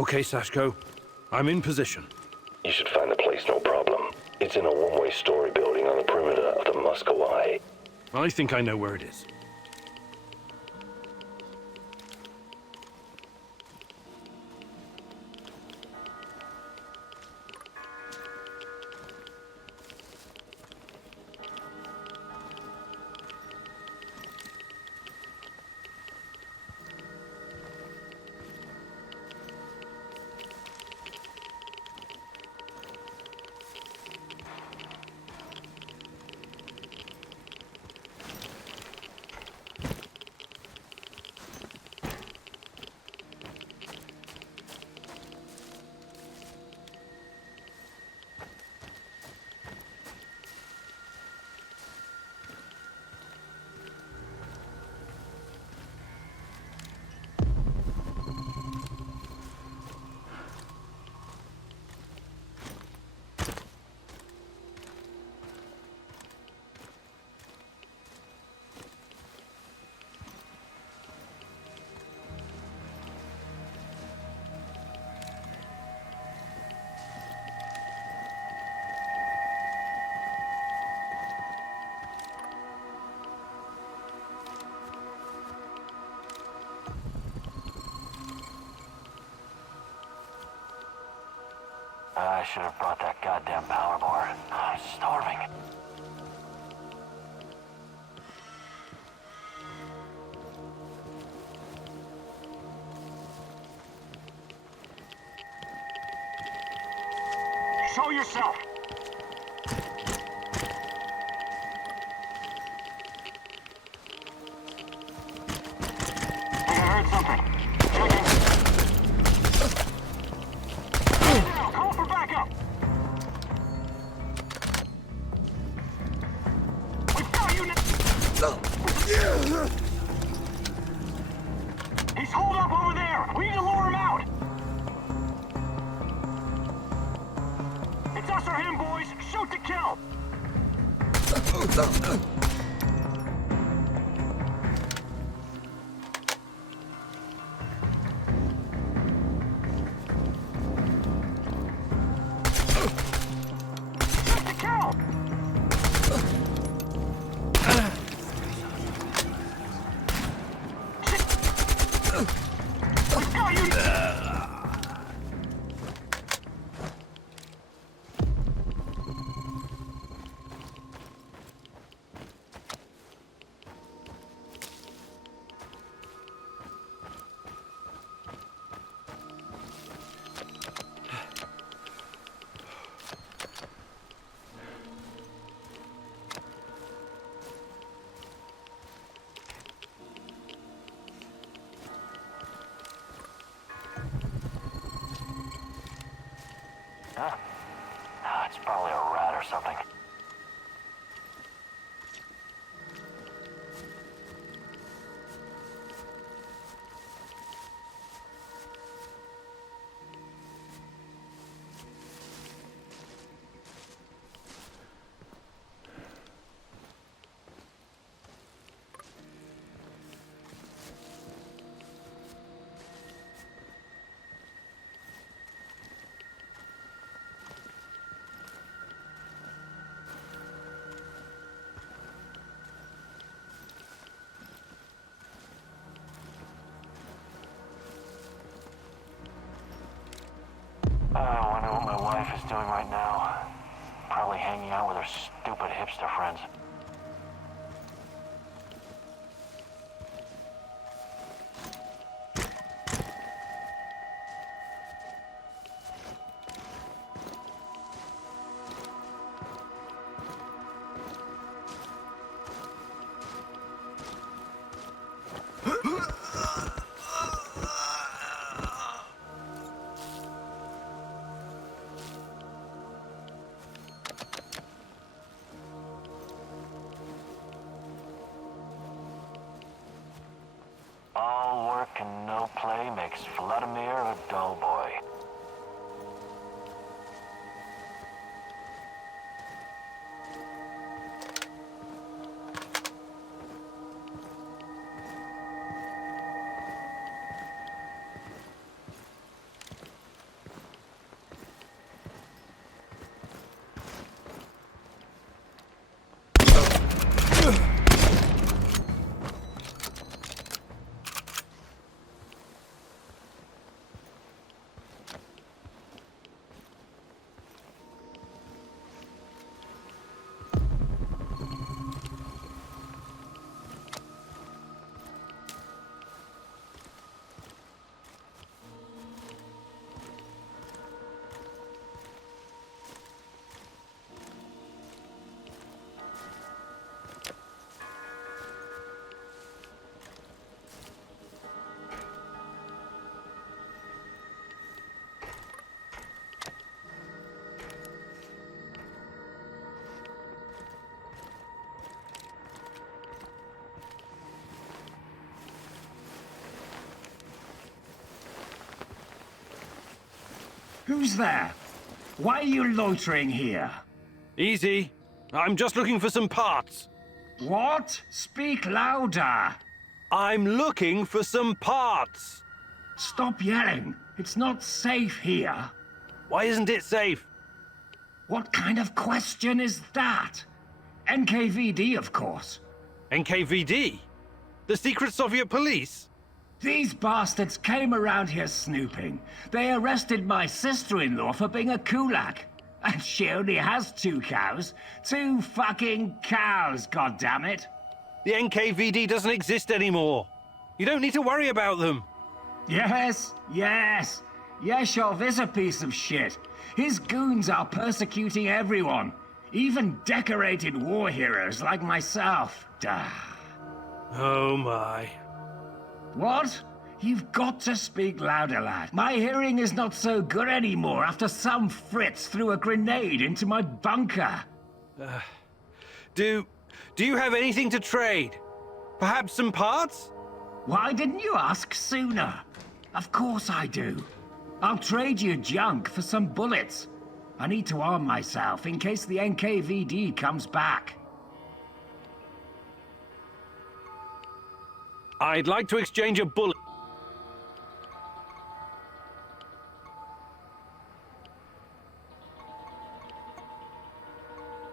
Okay, Sashko. I'm in position. You should find the place, no problem. It's in a one-way story building on the perimeter of the Moscow Eye. I think I know where it is. I should have brought that goddamn power bar. I'm starving. Show yourself! I heard something. Checking. Call for backup! We've got you now! He's holed up over there! We need to lure him out! It's us or him, boys! Shoot to kill! Shoot to kill! We've got you! Huh? Ah, it's probably a rat or something. I wonder what my wife is doing right now. Probably hanging out with her stupid hipster friends. Who's there? Why are you loitering here? Easy. I'm just looking for some parts. What? Speak louder. I'm looking for some parts. Stop yelling. It's not safe here. Why isn't it safe? What kind of question is that? NKVD, of course. NKVD? The secret Soviet police? These bastards came around here snooping. They arrested my sister-in-law for being a kulak. And she only has 2 cows. 2 fucking cows, goddammit. The NKVD doesn't exist anymore. You don't need to worry about them. Yes, yes. Yeshov is a piece of shit. His goons are persecuting everyone. Even decorated war heroes like myself. Duh. Oh my. What? You've got to speak louder, lad. My hearing is not so good anymore after some Fritz threw a grenade into my bunker. Do you have anything to trade? Perhaps some parts? Why didn't you ask sooner? Of course I do. I'll trade you junk for some bullets. I need to arm myself in case the NKVD comes back. I'd like to exchange a bullet.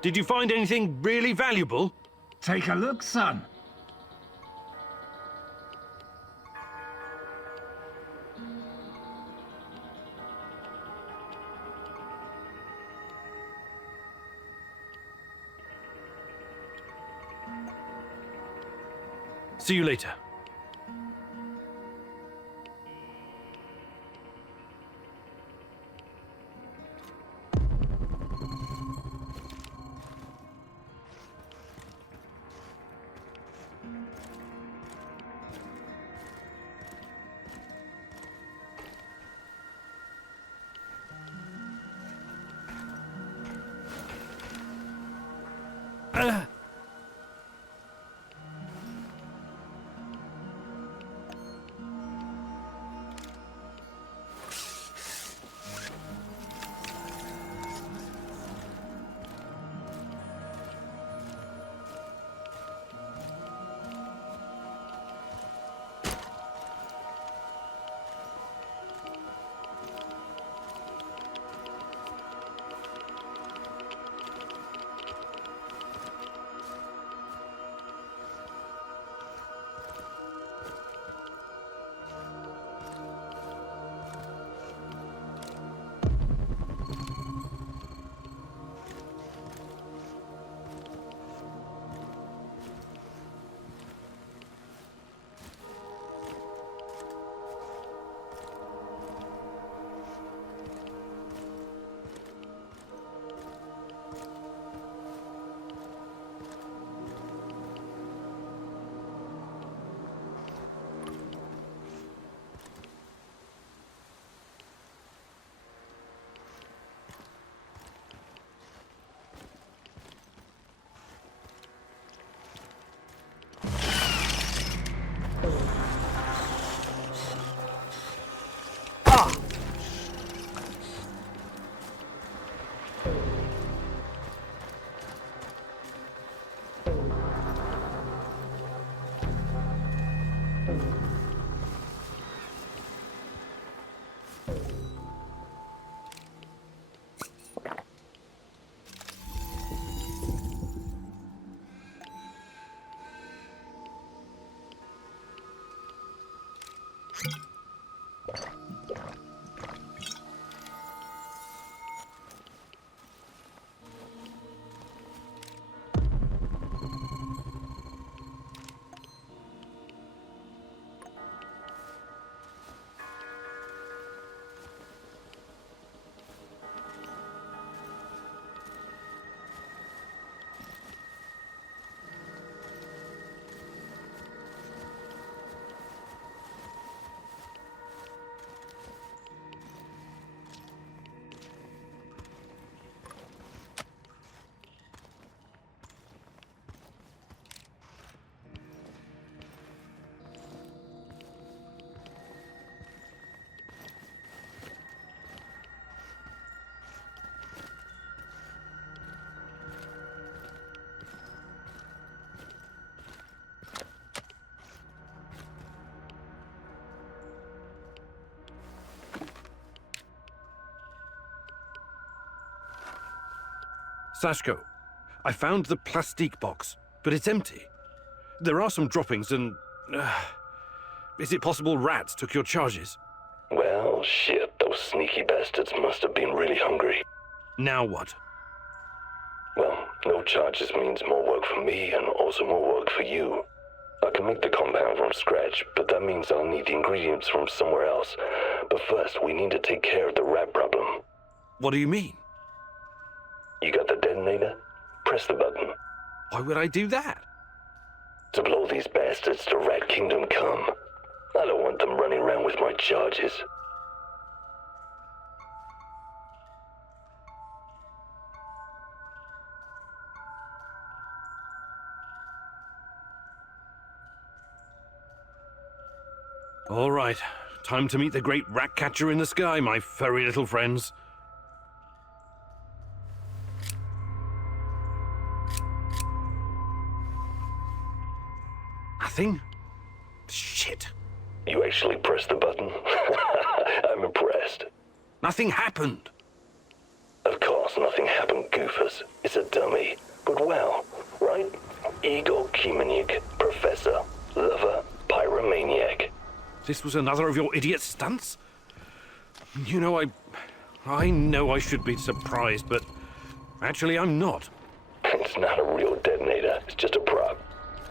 Did you find anything really valuable? Take a look, son. See you later. Sashko, I found the plastique box, but it's empty. There are some droppings and... is it possible rats took your charges? Well, shit, those sneaky bastards must have been really hungry. Now what? Well, no charges means more work for me and also more work for you. I can make the compound from scratch, but that means I'll need the ingredients from somewhere else. But first, we need to take care of the rat problem. What do you mean? You got the detonator? Press the button. Why would I do that? To blow these bastards to Rat Kingdom come. I don't want them running around with my charges. All right, time to meet the great rat catcher in the sky, my furry little friends. Nothing? Shit. You actually pressed the button? I'm impressed. Nothing happened. Of course nothing happened, goofers. It's a dummy. But well, right? Igor Kimenyuk, professor, lover, pyromaniac. This was another of your idiot stunts? You know, I know I should be surprised, but actually I'm not. It's not a real detonator. It's just a prop.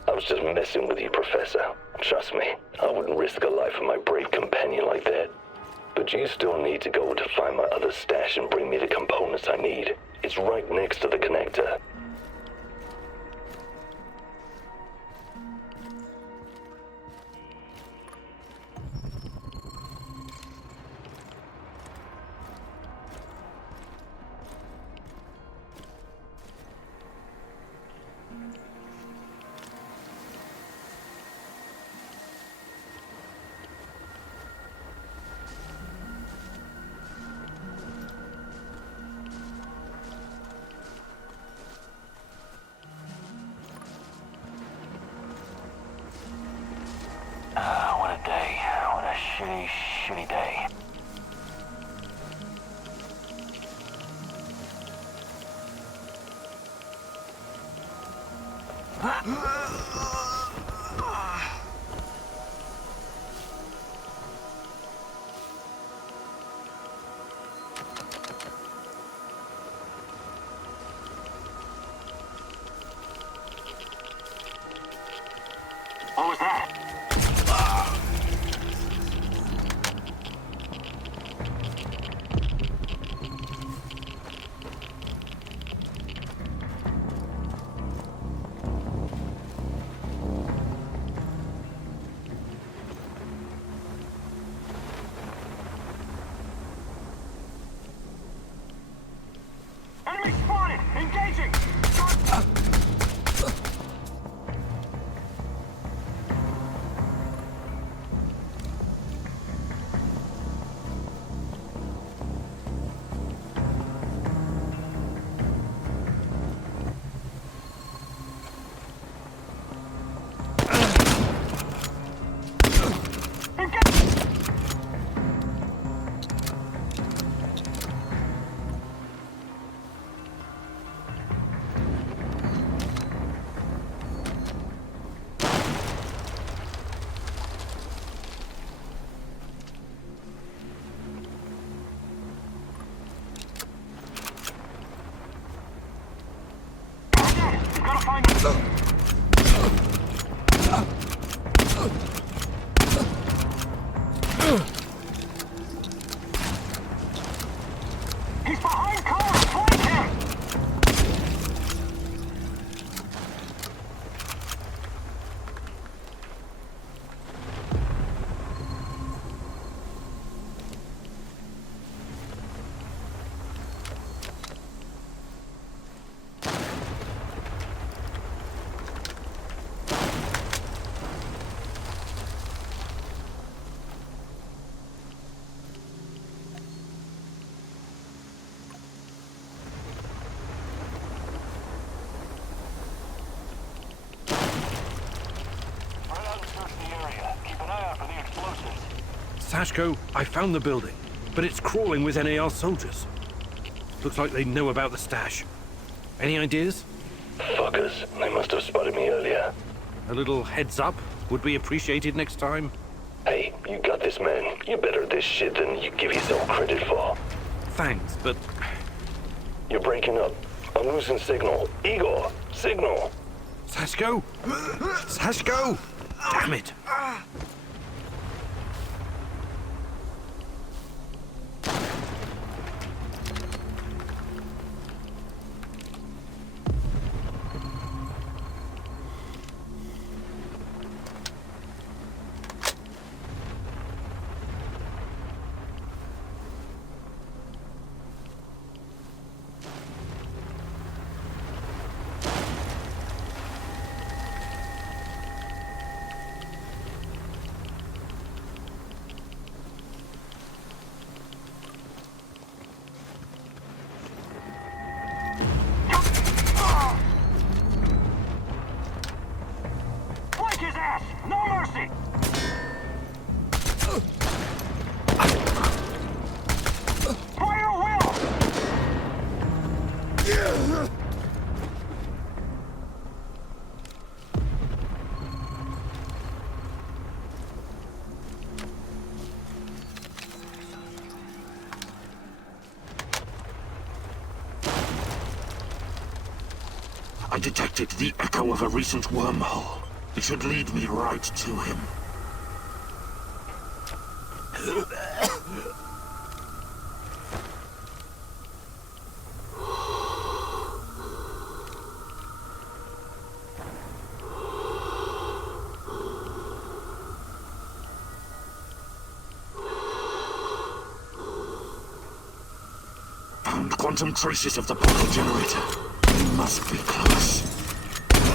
I was just messing with you, Professor. Trust me, I wouldn't risk the life of my brave companion like that. But you still need to go to find my other stash and bring me the components I need. It's right next to the connector. What a day. What a shitty, shitty day. What was that? Enemy spotted! Engaging! Gotta find him. He's behind cover! Flank him! Sashko, I found the building, but it's crawling with NAR soldiers. Looks like they know about the stash. Any ideas? Fuckers, they must have spotted me earlier. A little heads up would be appreciated next time. Hey, you got this, man. You're better at this shit than you give yourself credit for. Thanks, but You're breaking up. I'm losing signal. Igor, signal. Sashko! Sashko! Damn it! Flank his ass! No mercy! Fire will! I detected the echo of a recent wormhole. It should lead me right to him. Found quantum traces of the portal generator. You must be close.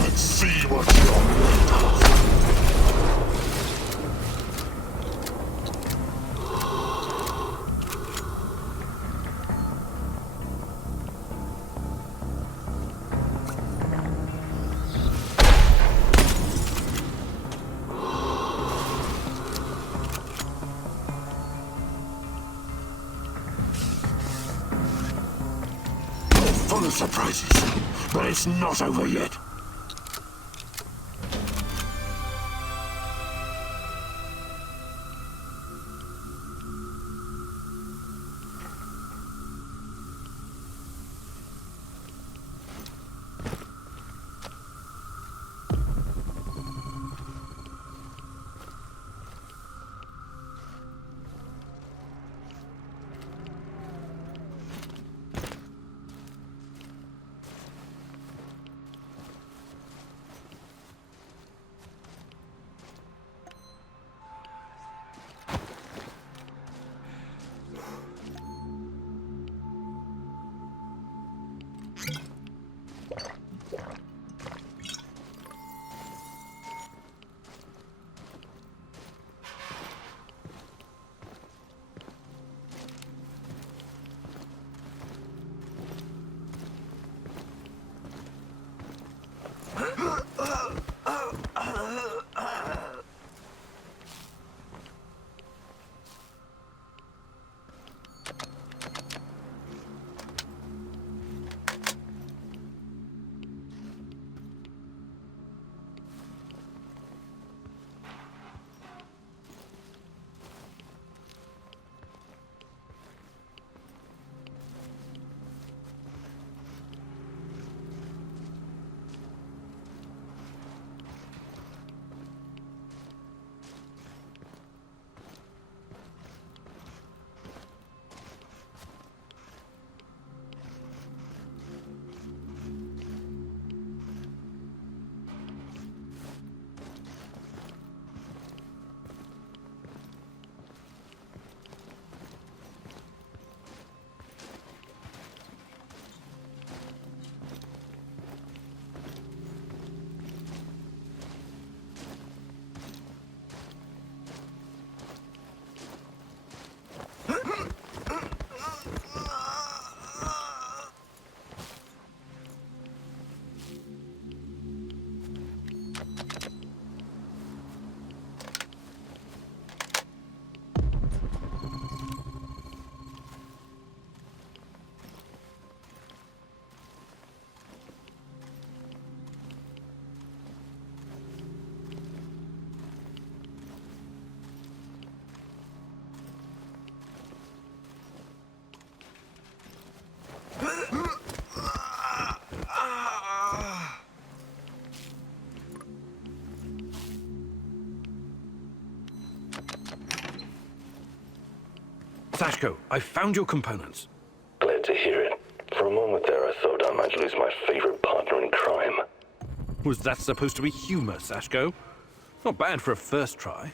Let's see what you're made of. Full of surprises, but it's not over yet. Sashko, I found your components. Glad to hear it. For a moment there, I thought I might lose my favorite partner in crime. Was that supposed to be humor, Sashko? Not bad for a first try.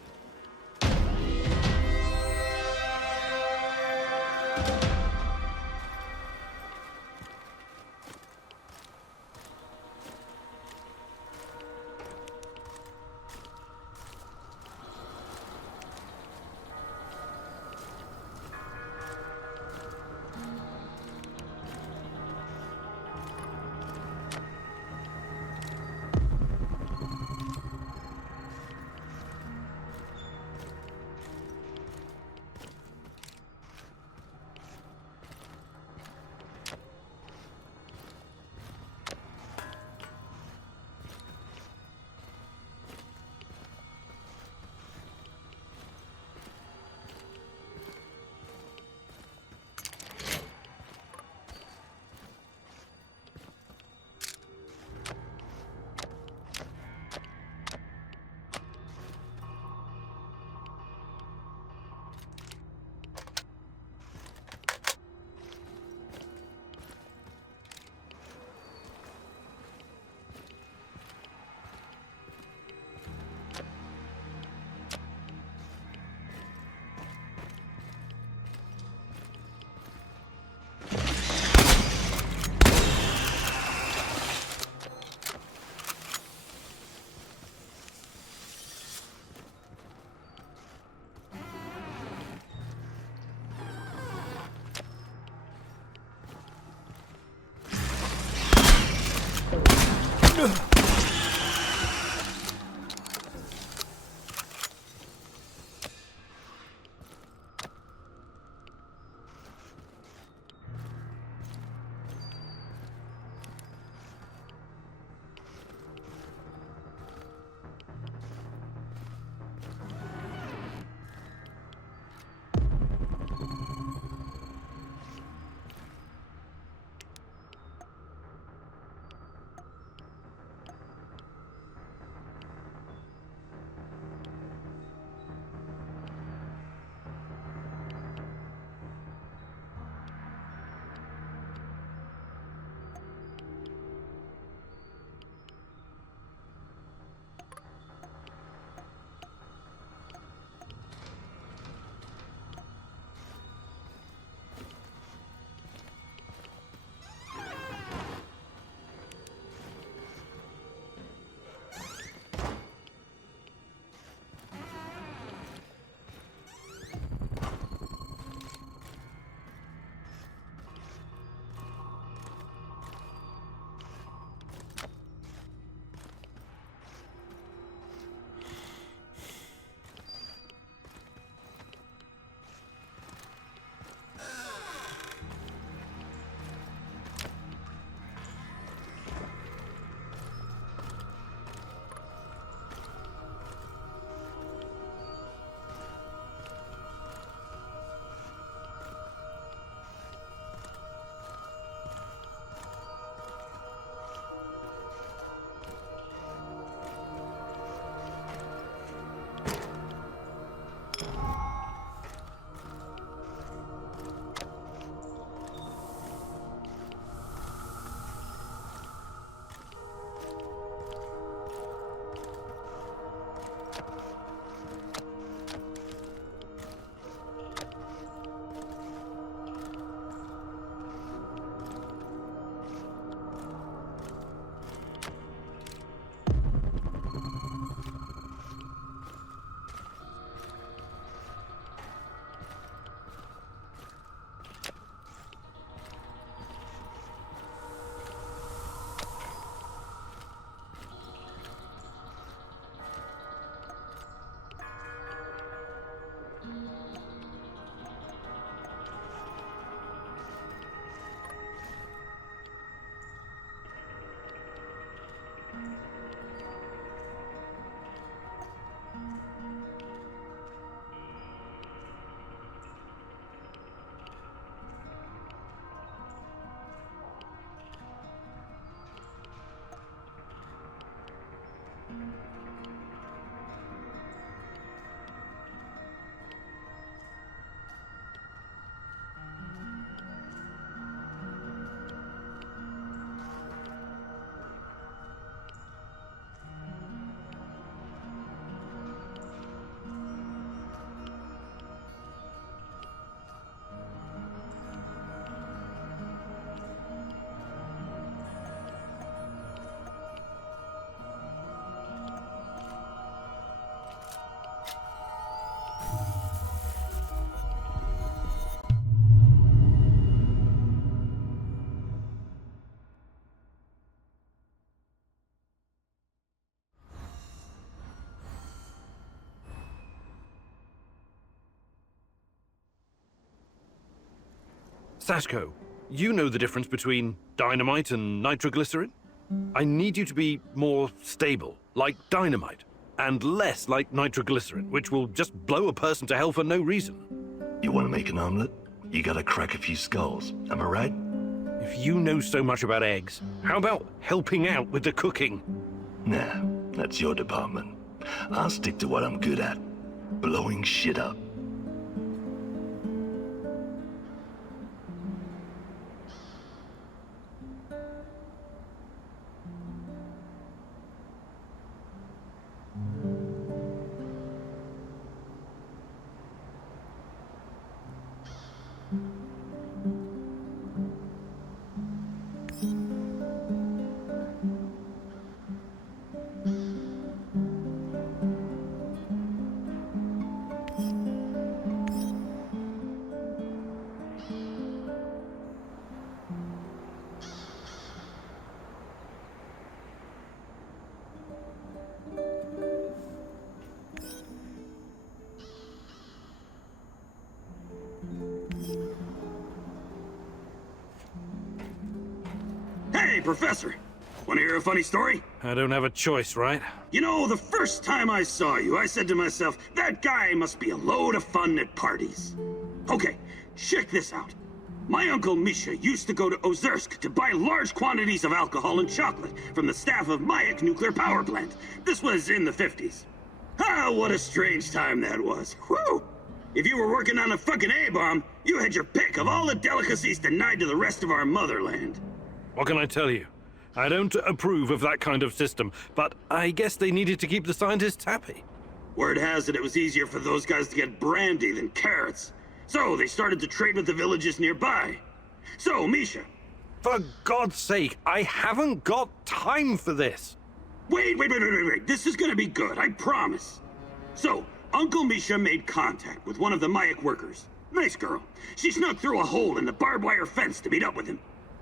Sashko, you know the difference between dynamite and nitroglycerin? I need you to be more stable, like dynamite, and less like nitroglycerin, which will just blow a person to hell for no reason. You want to make an omelet? You gotta crack a few skulls, am I right? If you know so much about eggs, how about helping out with the cooking? Nah, that's your department. I'll stick to what I'm good at. Blowing shit up. Hey, Professor! Want to hear a funny story? I don't have a choice, right? You know, the first time I saw you, I said to myself, that guy must be a load of fun at parties. Okay, check this out. My uncle Misha used to go to Ozersk to buy large quantities of alcohol and chocolate from the staff of Mayak nuclear power plant. This was in the 50s. Ah, what a strange time that was. Whew! If you were working on a fucking A-bomb, you had your pick of all the delicacies denied to the rest of our motherland. What can I tell you? I don't approve of that kind of system, but I guess they needed to keep the scientists happy. Word has it was easier for those guys to get brandy than carrots. So they started to trade with the villages nearby. So, Misha. For God's sake, I haven't got time for this. Wait. This is gonna be good, I promise. So, Uncle Misha made contact with one of the Mayak workers. Nice girl. She snuck through a hole in the barbed wire fence to meet up with him.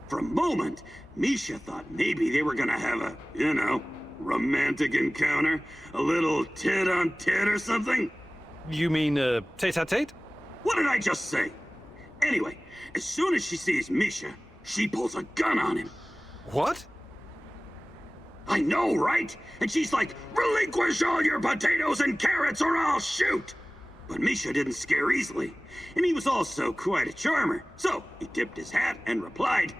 For a moment, Misha thought maybe they were gonna have a, romantic encounter. A little tit-on-tit or something. You mean, tete-a-tete? What did I just say? Anyway, as soon as she sees Misha, she pulls a gun on him. What? I know, right? And she's like, relinquish all your potatoes and carrots or I'll shoot! But Misha didn't scare easily, and he was also quite a charmer. So he tipped his hat and replied,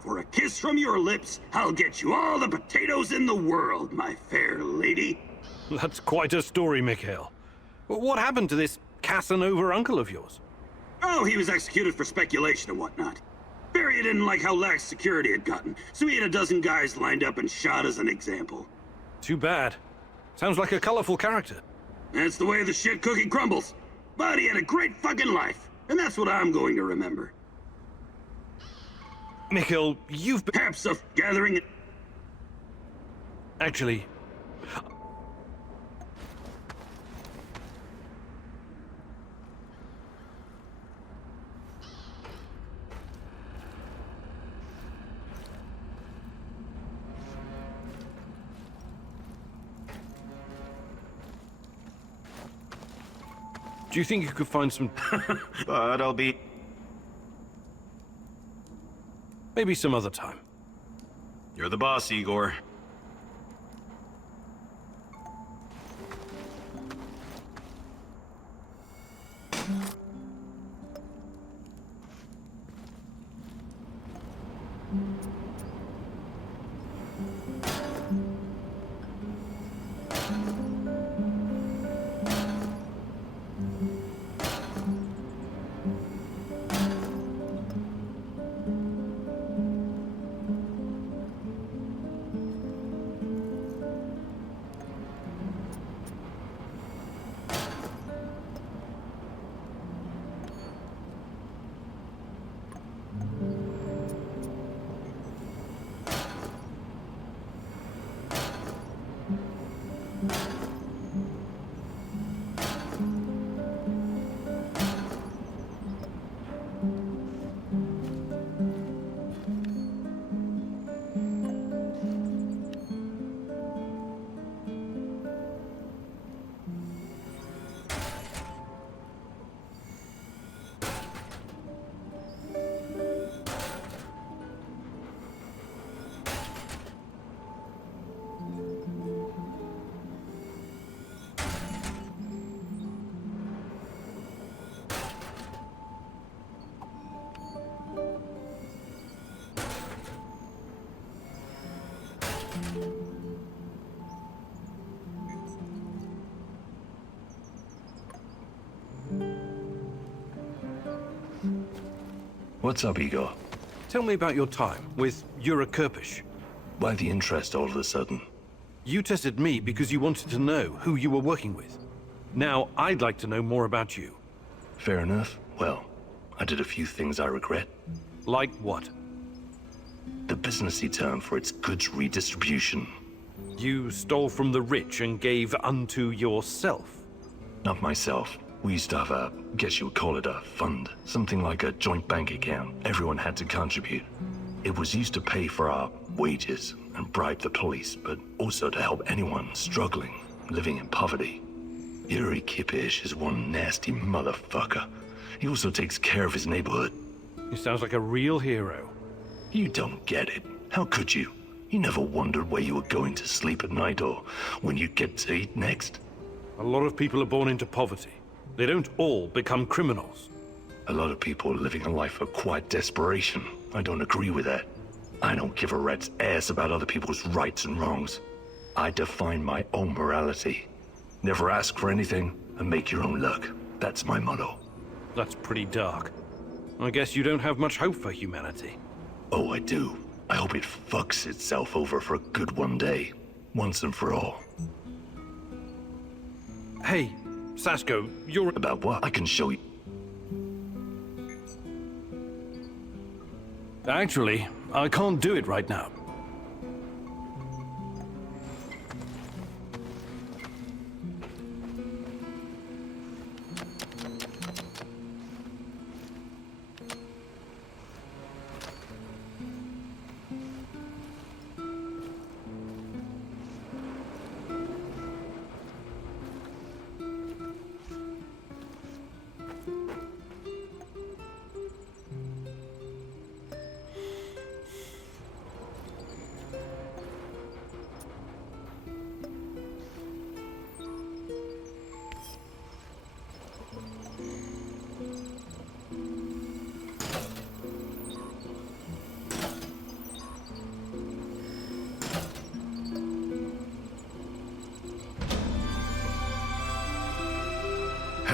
for a kiss from your lips, I'll get you all the potatoes in the world, my fair lady. That's quite a story, Mikhail. What happened to this Casanova uncle of yours? Oh, he was executed for speculation and whatnot. Barry didn't like how lax security had gotten, so he had a dozen guys lined up and shot as an example. Too bad. Sounds like a colorful character. That's the way the shit cookie crumbles. But he had a great fucking life, and that's what I'm going to remember. Mikhail, you've been... Perhaps of gathering... Actually... Do you think you could find some... But I'll be... Maybe some other time. You're the boss, Igor. What's up, Igor? Tell me about your time with Yura Kirpish. Why the interest all of a sudden? You tested me because you wanted to know who you were working with. Now, I'd like to know more about you. Fair enough. Well, I did a few things I regret. Like what? The businessy term for its goods redistribution. You stole from the rich and gave unto yourself. Not myself. We used to have a, guess you would call it a fund. Something like a joint bank account. Everyone had to contribute. It was used to pay for our wages and bribe the police, but also to help anyone struggling, living in poverty. Yuri Kirpish is one nasty motherfucker. He also takes care of his neighborhood. He sounds like a real hero. You don't get it. How could you? You never wondered where you were going to sleep at night or when you'd get to eat next? A lot of people are born into poverty. They don't all become criminals. A lot of people are living a life of quiet desperation. I don't agree with that. I don't give a rat's ass about other people's rights and wrongs. I define my own morality. Never ask for anything and make your own luck. That's my motto. That's pretty dark. I guess you don't have much hope for humanity. Oh, I do. I hope it fucks itself over for good one day. Once and for all. Hey, Sasko, you're... About what? I can show you. Actually, I can't do it right now.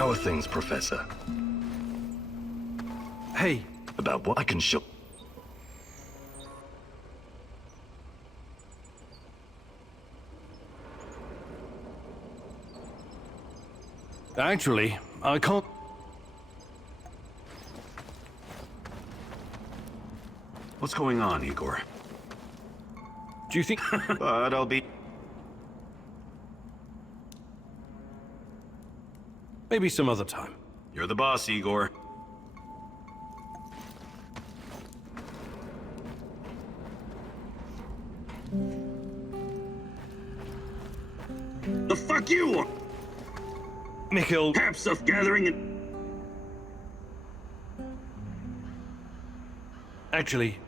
How are things, Professor? Hey, About what? I can show... actually, I can't... What's going on, Igor? Do you think... But I'll be... Maybe some other time. You're the boss, Igor. The fuck you want? Mikhail, Have stuff gathering and... actually...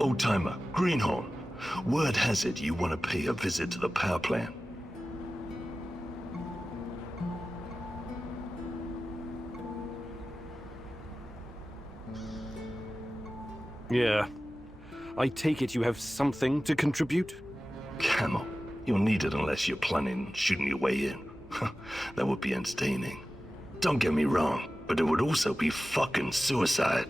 Old-timer, Greenhorn. Word has it you want to pay a visit to the power plant. Yeah. I take it you have something to contribute? Camel. You'll need it unless you're planning on shooting your way in. That would be entertaining. Don't get me wrong, but it would also be fucking suicide.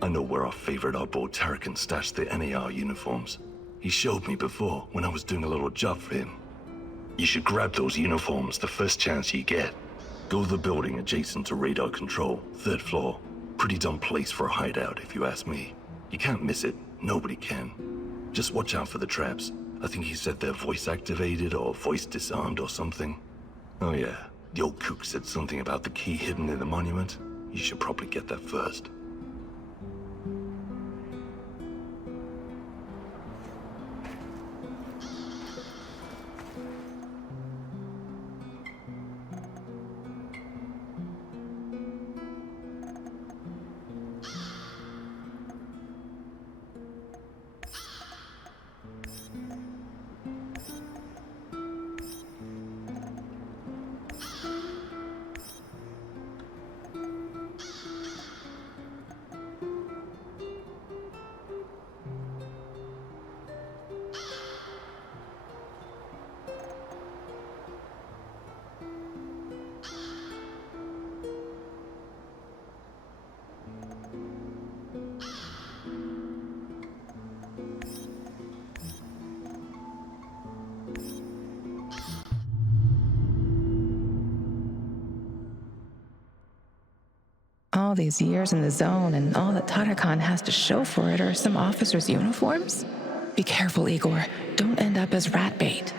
I know where our favorite oddball Terracan stashed the s.t.a.l.k.e.r uniforms. He showed me before when I was doing a little job for him. You should grab those uniforms the first chance you get. Go to the building adjacent to radar control, 3rd floor. Pretty dumb place for a hideout, if you ask me. You can't miss it. Nobody can. Just watch out for the traps. I think he said they're voice activated or voice disarmed or something. Oh yeah, the old kook said something about the key hidden in the monument. You should probably get that first. All these years in the zone and all that Tatakan has to show for it are some officers' uniforms? Be careful, Igor. Don't end up as rat bait.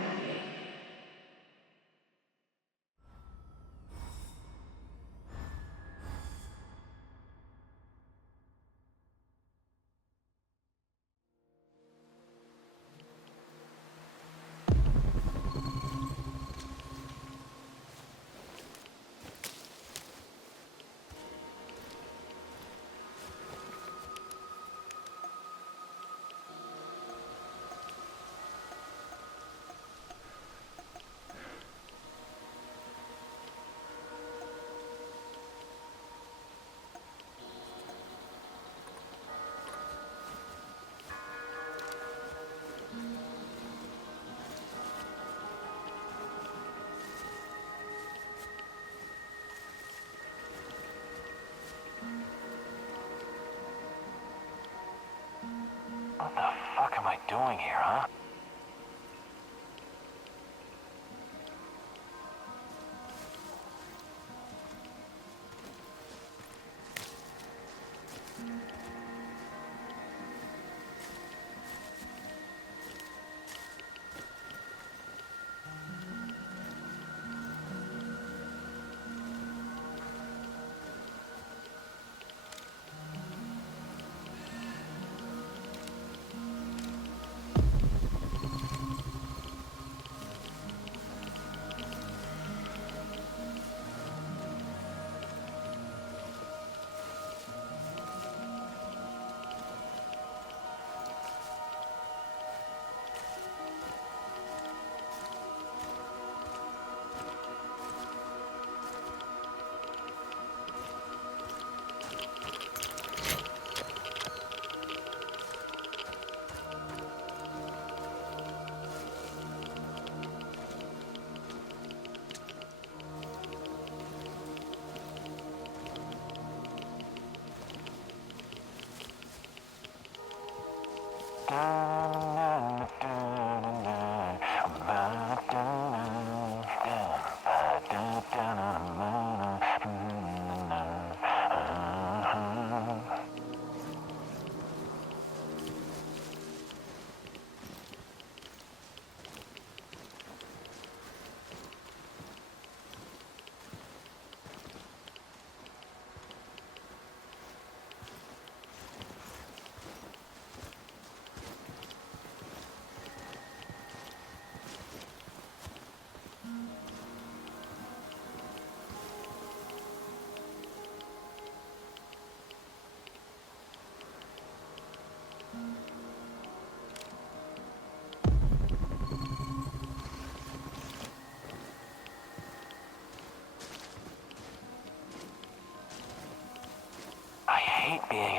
What the fuck am I doing here, huh?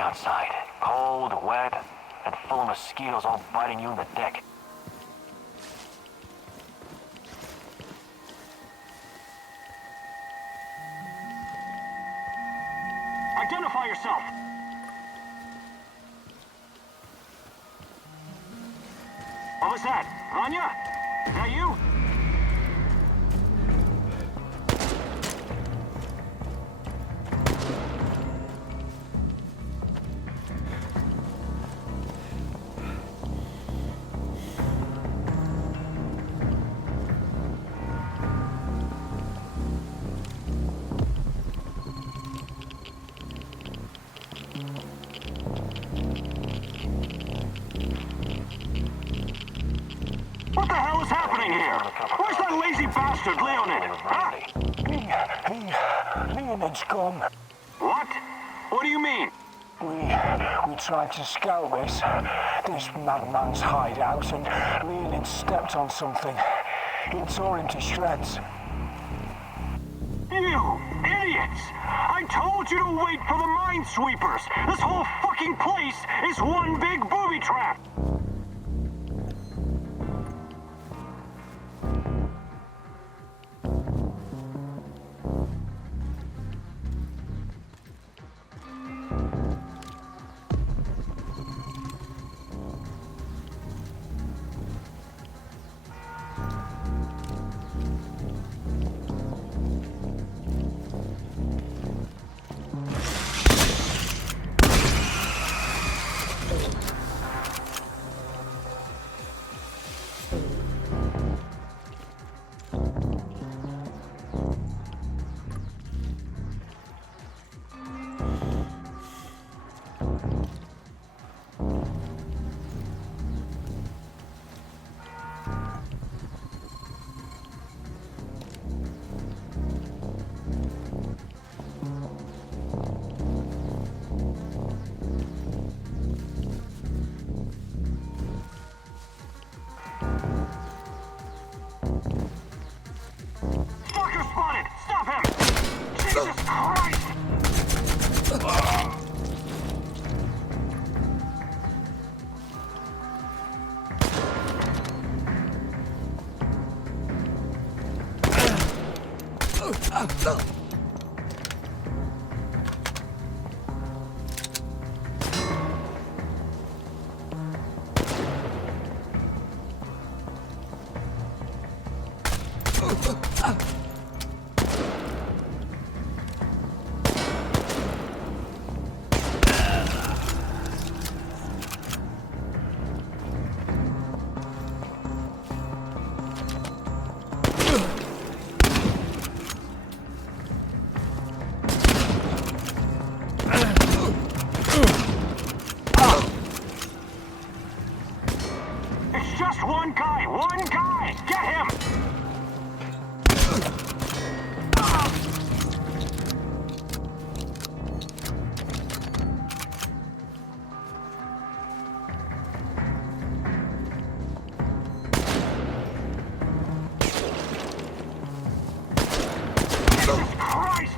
outside. Cold, wet, and full of mosquitoes all biting you in the dick. Identify yourself! What was that? Anya? Is that you? What the hell is happening here? Where's that lazy bastard, Leonid? Huh? Leonid's gone. What? What do you mean? We tried to scout this madman's hideout, and Leonid stepped on something. It tore him to shreds. You idiots! I told you to wait for the minesweepers! This whole fucking place is one big booby trap! Stalker spotted! Stop him! Jesus Christ! It's just one guy! One guy! Get him! Jesus Christ!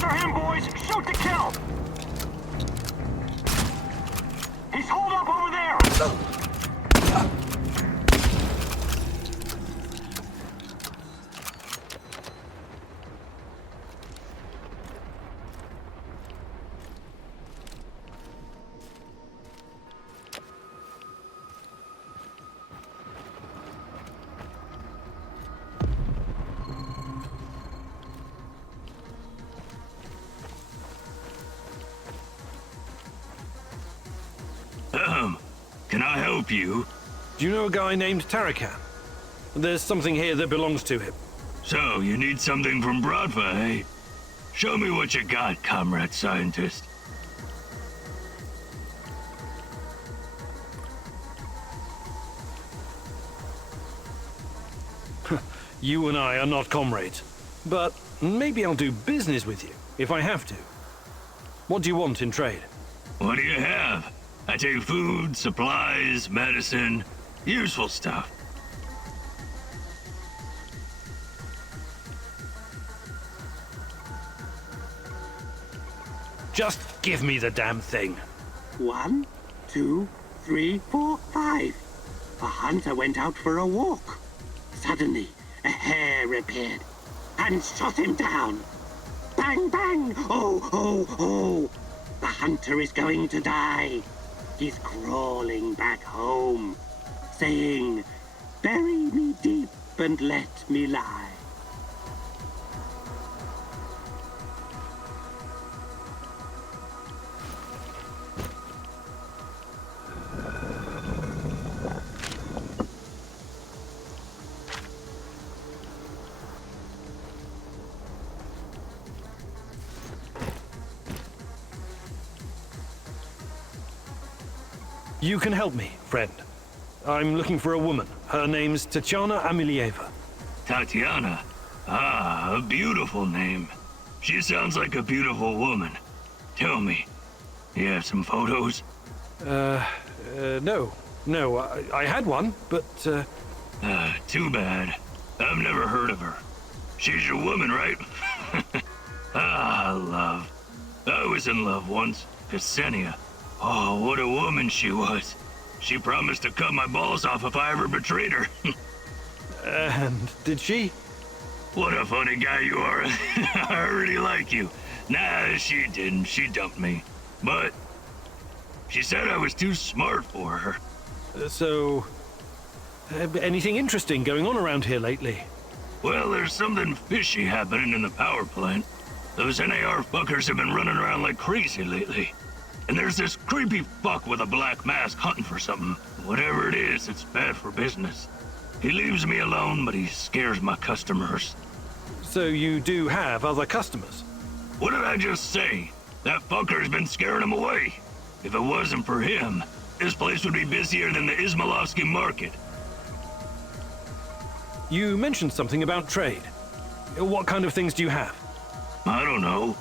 After him, boys! Shoot to kill! He's holed up over there! Can I help you? Do you know a guy named Tarakan? There's something here that belongs to him. So, you need something from Bradfa, eh? Show me what you got, comrade scientist. You and I are not comrades, but maybe I'll do business with you, if I have to. What do you want in trade? What do you have? I take food, supplies, medicine, useful stuff. Just give me the damn thing. 1, 2, 3, 4, 5. A hunter went out for a walk. Suddenly, a hare appeared and shot him down. Bang, bang! Oh, oh, oh! The hunter is going to die. He's crawling back home, saying, "Bury me deep and let me lie." You can help me, friend. I'm looking for a woman. Her name's Tatiana Amilieva. Tatiana? Ah, a beautiful name. She sounds like a beautiful woman. Tell me, you have some photos? No. No, I had one, but, Too bad. I've never heard of her. She's your woman, right? Ah, love. I was in love once. Ksenia. Oh, what a woman she was. She promised to cut my balls off if I ever betrayed her. and did she? What a funny guy you are. I really like you. Nah, she didn't. She dumped me. But she said I was too smart for her. Anything interesting going on around here lately? Well, there's something fishy happening in the power plant. Those NAR fuckers have been running around like crazy lately. And there's this creepy fuck with a black mask hunting for something. Whatever it is, it's bad for business. He leaves me alone, but he scares my customers. So you do have other customers? What did I just say? That fucker's been scaring them away. If it wasn't for him, this place would be busier than the Izmailovsky market. You mentioned something about trade. What kind of things do you have? I don't know.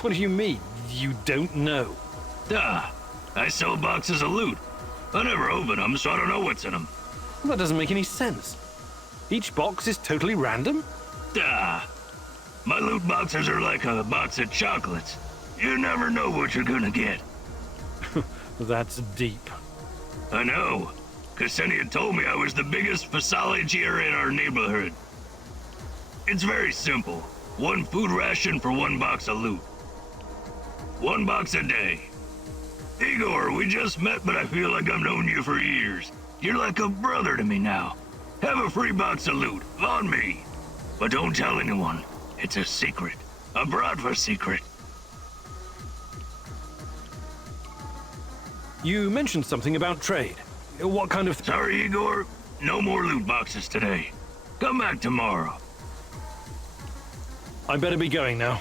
What do you mean, you don't know? I sell boxes of loot. I never open them, so I don't know what's in them. That doesn't make any sense. Each box is totally random? My loot boxes are like a box of chocolates. You never know what you're gonna get. That's deep. I know. Ksenia told me I was the biggest s.t.a.l.k.e.r in our neighborhood. It's very simple. 1 food ration for 1 box of loot. 1 box a day. Igor, we just met, but I feel like I've known you for years. You're like a brother to me now. Have a free box of loot, on me. But don't tell anyone. It's a secret. A Bradfa secret. You mentioned something about trade. What kind of... Sorry, Igor. No more loot boxes today. Come back tomorrow. I better be going now.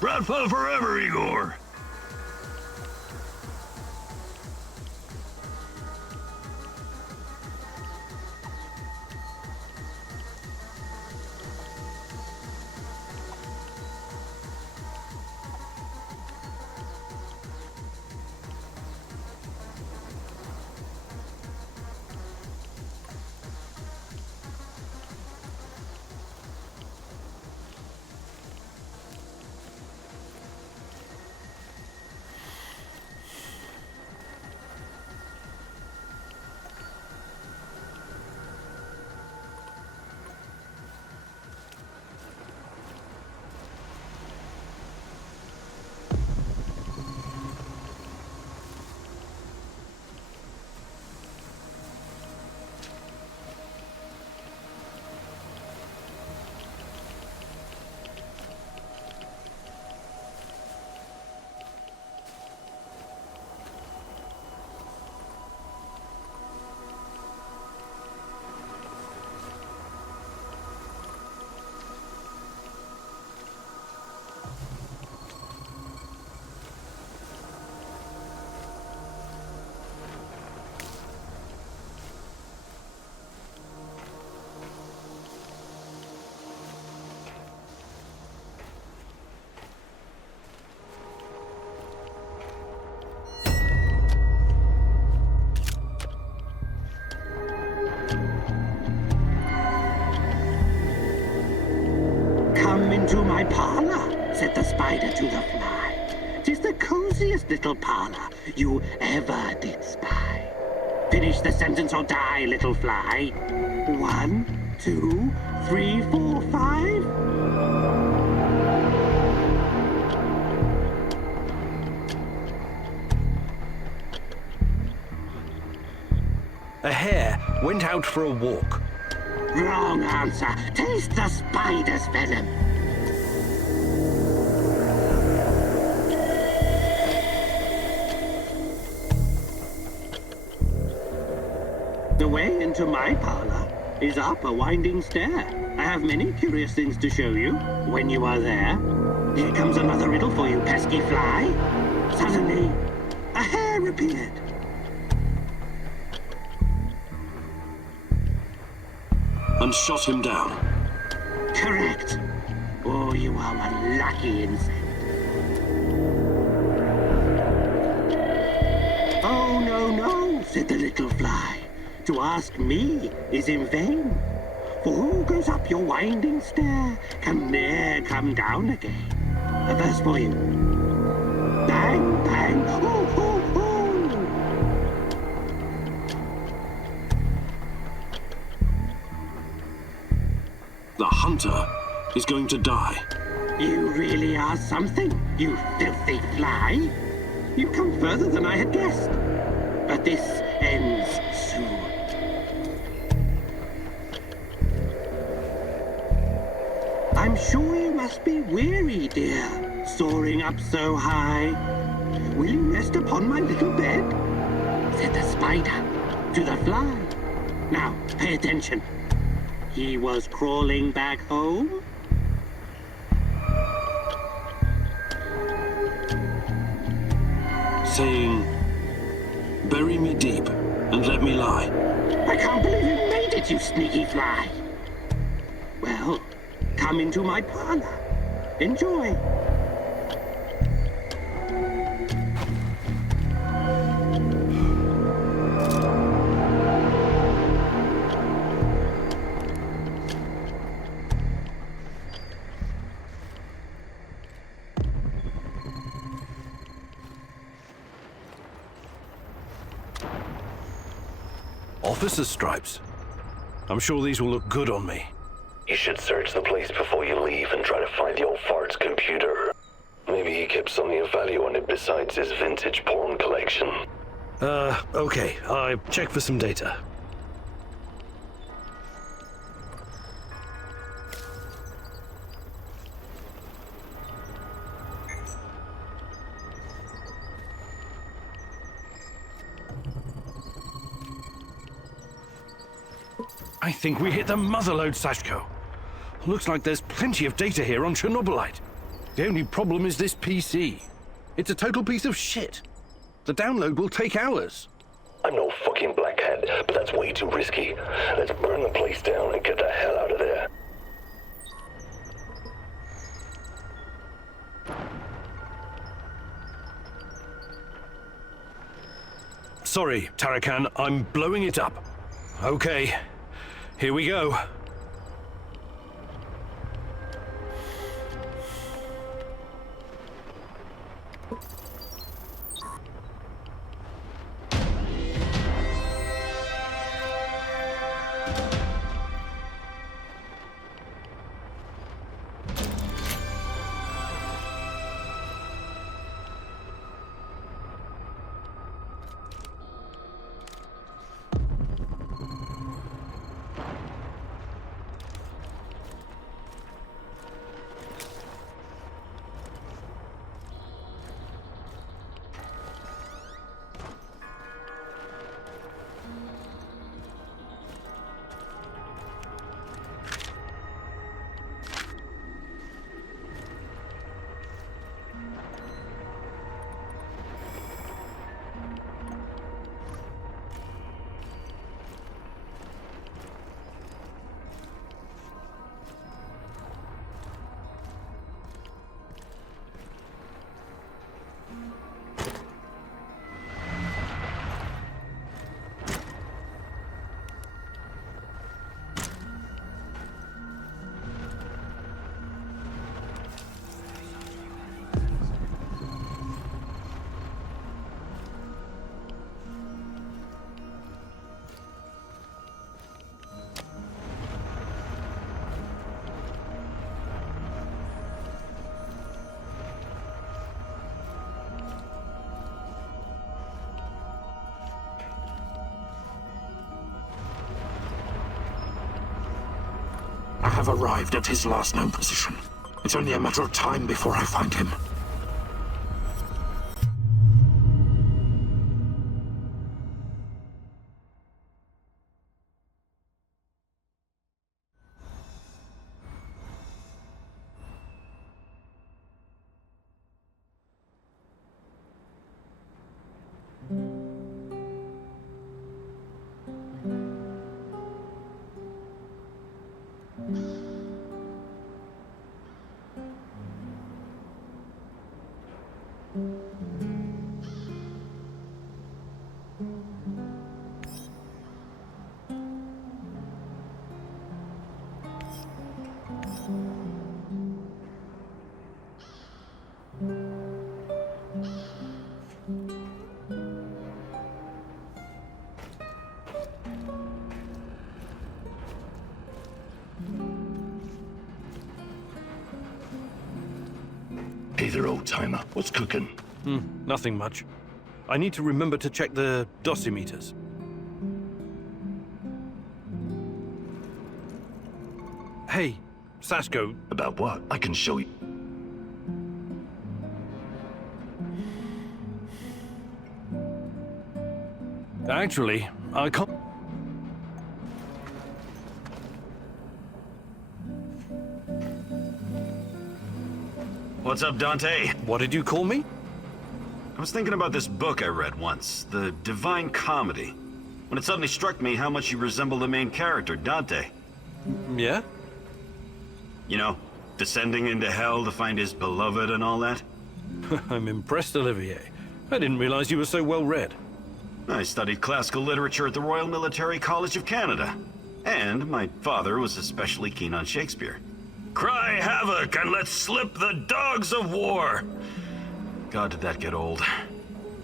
Bradfa forever, Igor. said the spider to the fly. 'Tis the coziest little parlor you ever did spy. Finish the sentence or die, little fly. 1, 2, 3, 4, 5. A hare went out for a walk. Wrong answer. Taste the spider's venom. The way into my parlor is up a winding stair. I have many curious things to show you when you are there. Here comes another riddle for you, pesky fly. Suddenly, a hare appeared. And shot him down. Correct. Oh, you are one lucky insect. Oh, no, said the little fly. To ask me is in vain. For who goes up your winding stair can ne'er come down again. A verse for you. Bang, bang, hoo, hoo, hoo. The hunter is going to die. You really are something, you filthy fly. You come further than I had guessed. But this ends soon. I'm sure you must be weary, dear, soaring up so high. Will you rest upon my little bed? Said the spider to the fly. Now, pay attention. He was crawling back home. Saying, bury me deep and let me lie. I can't believe you made it, you sneaky fly. Well, come into my parlor. Enjoy. Officer's stripes. I'm sure these will look good on me. You should search the place before you leave and try to find the old fart's computer. Maybe he kept something of value on it besides his vintage porn collection. Okay. I checked for some data. I think we hit the motherlode, s.t.a.l.k.e.r. Looks like there's plenty of data here on Chernobylite. The only problem is this PC. It's a total piece of shit. The download will take hours. I'm no fucking blackhead, but that's way too risky. Let's burn the place down and get the hell out of there. Sorry, Tarakan, I'm blowing it up. Okay, here we go. have arrived at his last known position. It's only a matter of time before I find him. Hey there, old-timer. What's cooking? Nothing much. I need to remember to check the dosimeters. Hey, Sasko. About what? I can show you. Actually, I can't... What's up, Dante? What did you call me? I was thinking about this book I read once, The Divine Comedy, when it suddenly struck me how much you resemble the main character, Dante. Yeah? You know, descending into hell to find his beloved and all that. I'm impressed, Olivier. I didn't realize you were so well read. I studied classical literature at the Royal Military College of Canada. And my father was especially keen on Shakespeare. Cry havoc and let slip the dogs of war! God, did that get old.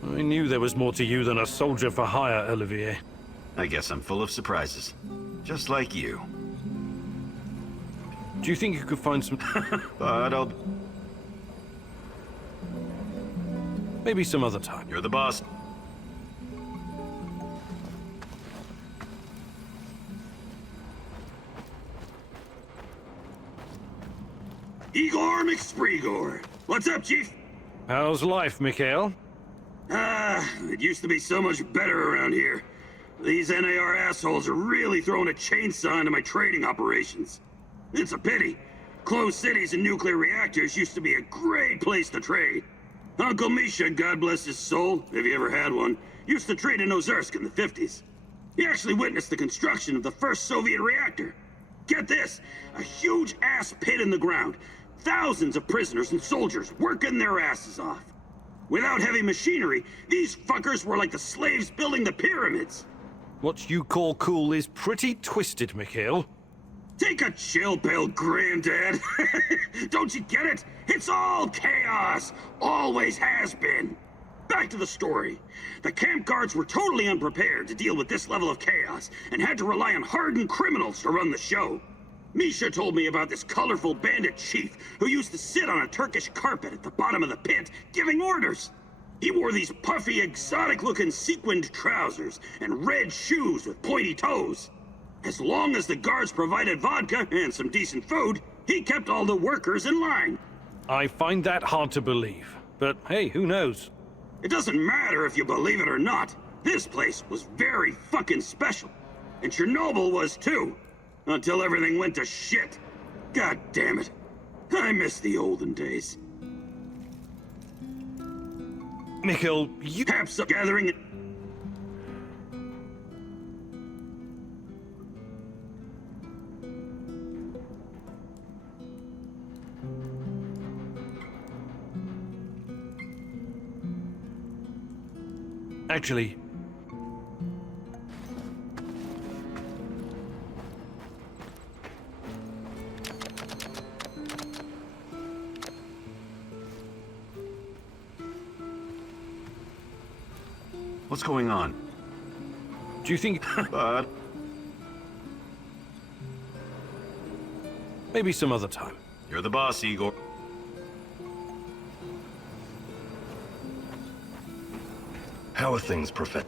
I knew there was more to you than a soldier for hire, Olivier. I guess I'm full of surprises. Just like you. Do you think you could find some... But I'll... Maybe some other time. You're the boss. Igor McSpreegor. What's up, Chief? How's life, Mikhail? It used to be so much better around here. These NAR assholes are really throwing a chainsaw into my trading operations. It's a pity. Closed cities and nuclear reactors used to be a great place to trade. Uncle Misha, God bless his soul, if he ever had one, used to trade in Ozersk in the 50s. He actually witnessed the construction of the first Soviet reactor. Get this, a huge ass pit in the ground. Thousands of prisoners and soldiers working their asses off. Without heavy machinery, these fuckers were like the slaves building the pyramids. What you call cool is pretty twisted, Mikhail. Take a chill pill, Granddad. Don't you get it? It's all chaos. Always has been. Back to the story. The camp guards were totally unprepared to deal with this level of chaos and had to rely on hardened criminals to run the show. Misha told me about this colorful bandit chief who used to sit on a Turkish carpet at the bottom of the pit, giving orders. He wore these puffy, exotic-looking sequined trousers and red shoes with pointy toes. As long as the guards provided vodka and some decent food, he kept all the workers in line. I find that hard to believe. But hey, who knows? It doesn't matter if you believe it or not. This place was very fucking special. And Chernobyl was too. Until everything went to shit. God damn it. I miss the olden days. Mikhail, you... Perhaps a gathering... Actually... What's going on? Do you think... But... Maybe some other time. You're the boss, Igor. How are things, Pripyat?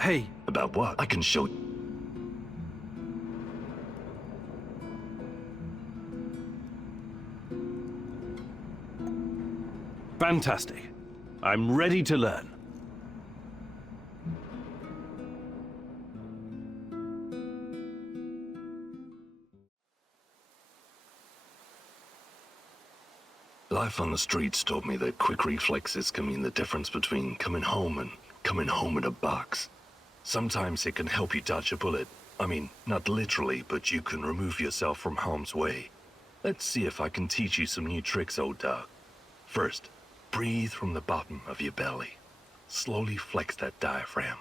Hey, About what? I can show you. Fantastic. I'm ready to learn. Life on the streets taught me that quick reflexes can mean the difference between coming home and coming home in a box. Sometimes it can help you dodge a bullet. I mean, not literally, but you can remove yourself from harm's way. Let's see if I can teach you some new tricks, old dog. First, breathe from the bottom of your belly. Slowly flex that diaphragm.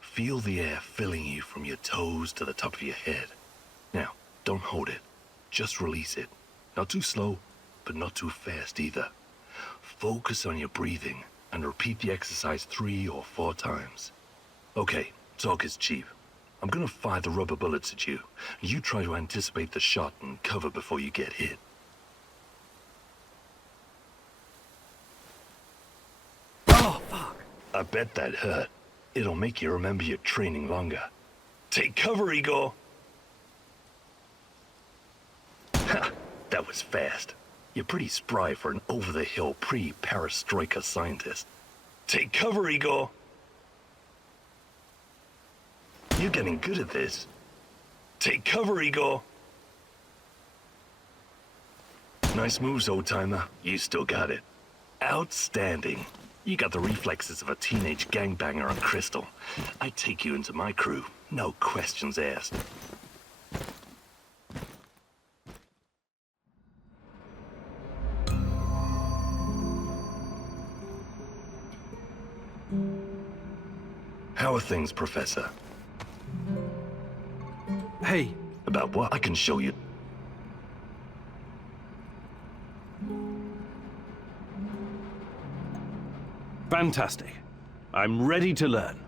Feel the air filling you from your toes to the top of your head. Now, don't hold it. Just release it. Not too slow, but not too fast either. Focus on your breathing and repeat the exercise 3 or 4 times. Okay, talk is cheap. I'm gonna fire the rubber bullets at you. You try to anticipate the shot and cover before you get hit. Oh, fuck! I bet that hurt. It'll make you remember your training longer. Take cover, Igor! Ha! That was fast. You're pretty spry for an over-the-hill pre-perestroika scientist. Take cover, Igor! You're getting good at this. Take cover, Igor! Nice moves, old-timer. You still got it. Outstanding. You got the reflexes of a teenage gangbanger on Crystal. I'd take you into my crew. No questions asked. How are things, Professor? Hey. About what? I can show you. Fantastic. I'm ready to learn.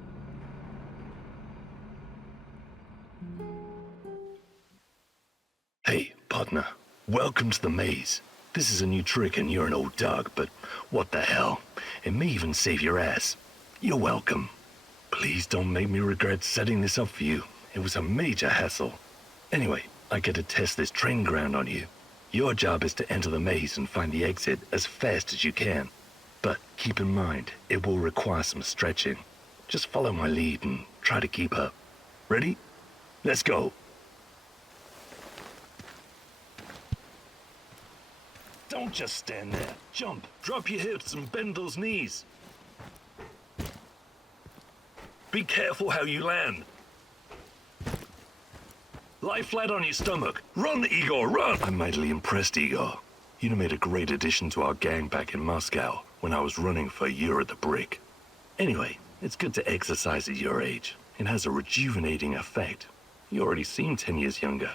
Hey, partner. Welcome to the maze. This is a new trick and you're an old dog, but what the hell? It may even save your ass. You're welcome. Please don't make me regret setting this up for you. It was a major hassle. Anyway, I get to test this training ground on you. Your job is to enter the maze and find the exit as fast as you can. But keep in mind, it will require some stretching. Just follow my lead and try to keep up. Ready? Let's go. Don't just stand there. Jump. Drop your hips and bend those knees. Be careful how you land. Lie flat on your stomach. Run, Igor, run! I'm mightily impressed, Igor. You made a great addition to our gang back in Moscow when I was running for a year at the Brick. Anyway, it's good to exercise at your age. It has a rejuvenating effect. You already seem 10 years younger.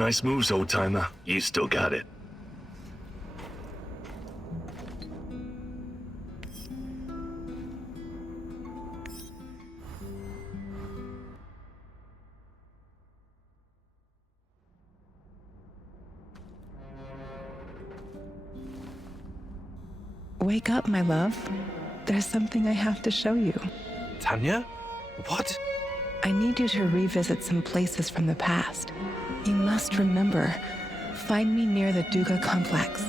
Nice moves, old-timer. You still got it. Wake up, my love. There's something I have to show you. Tanya? What? I need you to revisit some places from the past. You must remember. Find me near the Duga complex.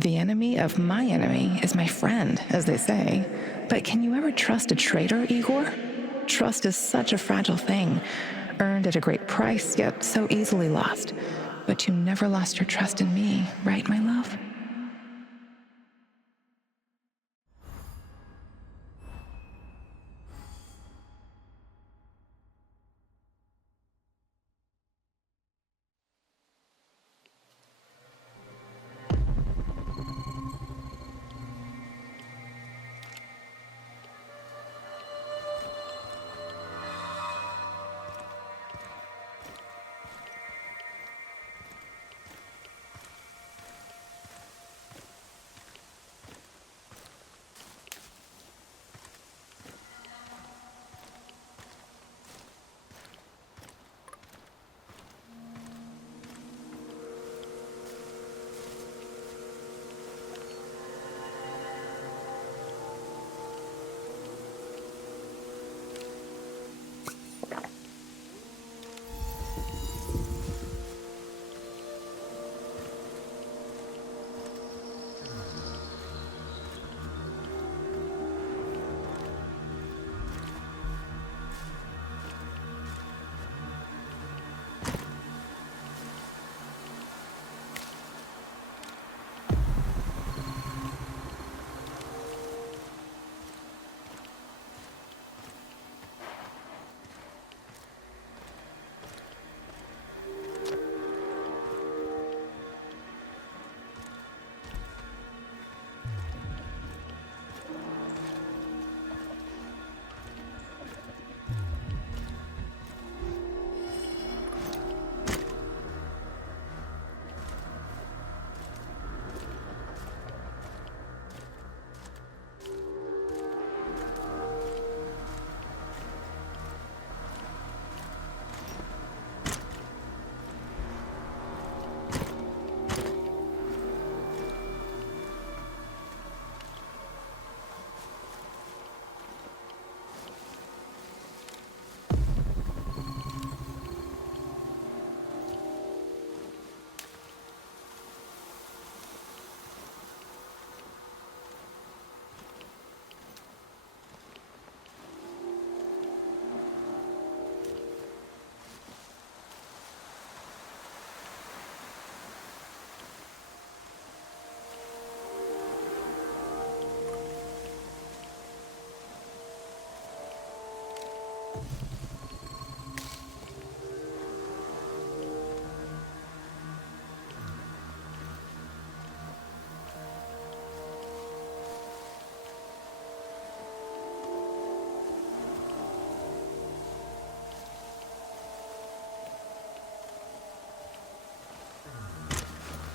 The enemy of my enemy is my friend, as they say. But can you ever trust a traitor, Igor? Trust is such a fragile thing, earned at a great price, yet so easily lost. But you never lost your trust in me, right, my love?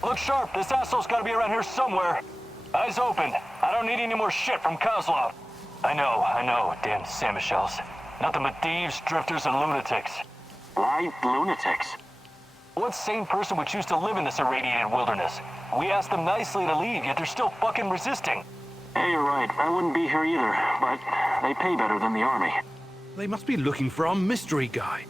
Look sharp. This asshole's gotta be around here somewhere. Eyes open. I don't need any more shit from Kozlov. I know. Damn Samushells. Nothing but thieves, drifters, and lunatics. Why lunatics? What sane person would choose to live in this irradiated wilderness? We asked them nicely to leave, yet they're still fucking resisting. Hey, you're right. I wouldn't be here either, but they pay better than the army. They must be looking for our mystery guy.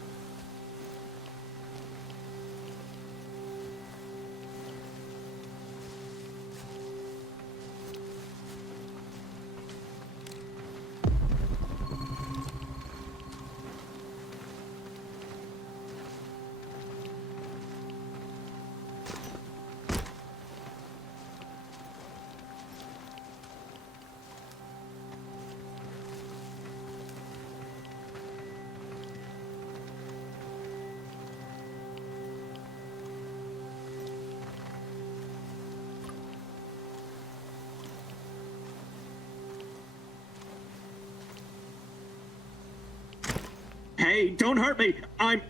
Hey, don't hurt me. I'm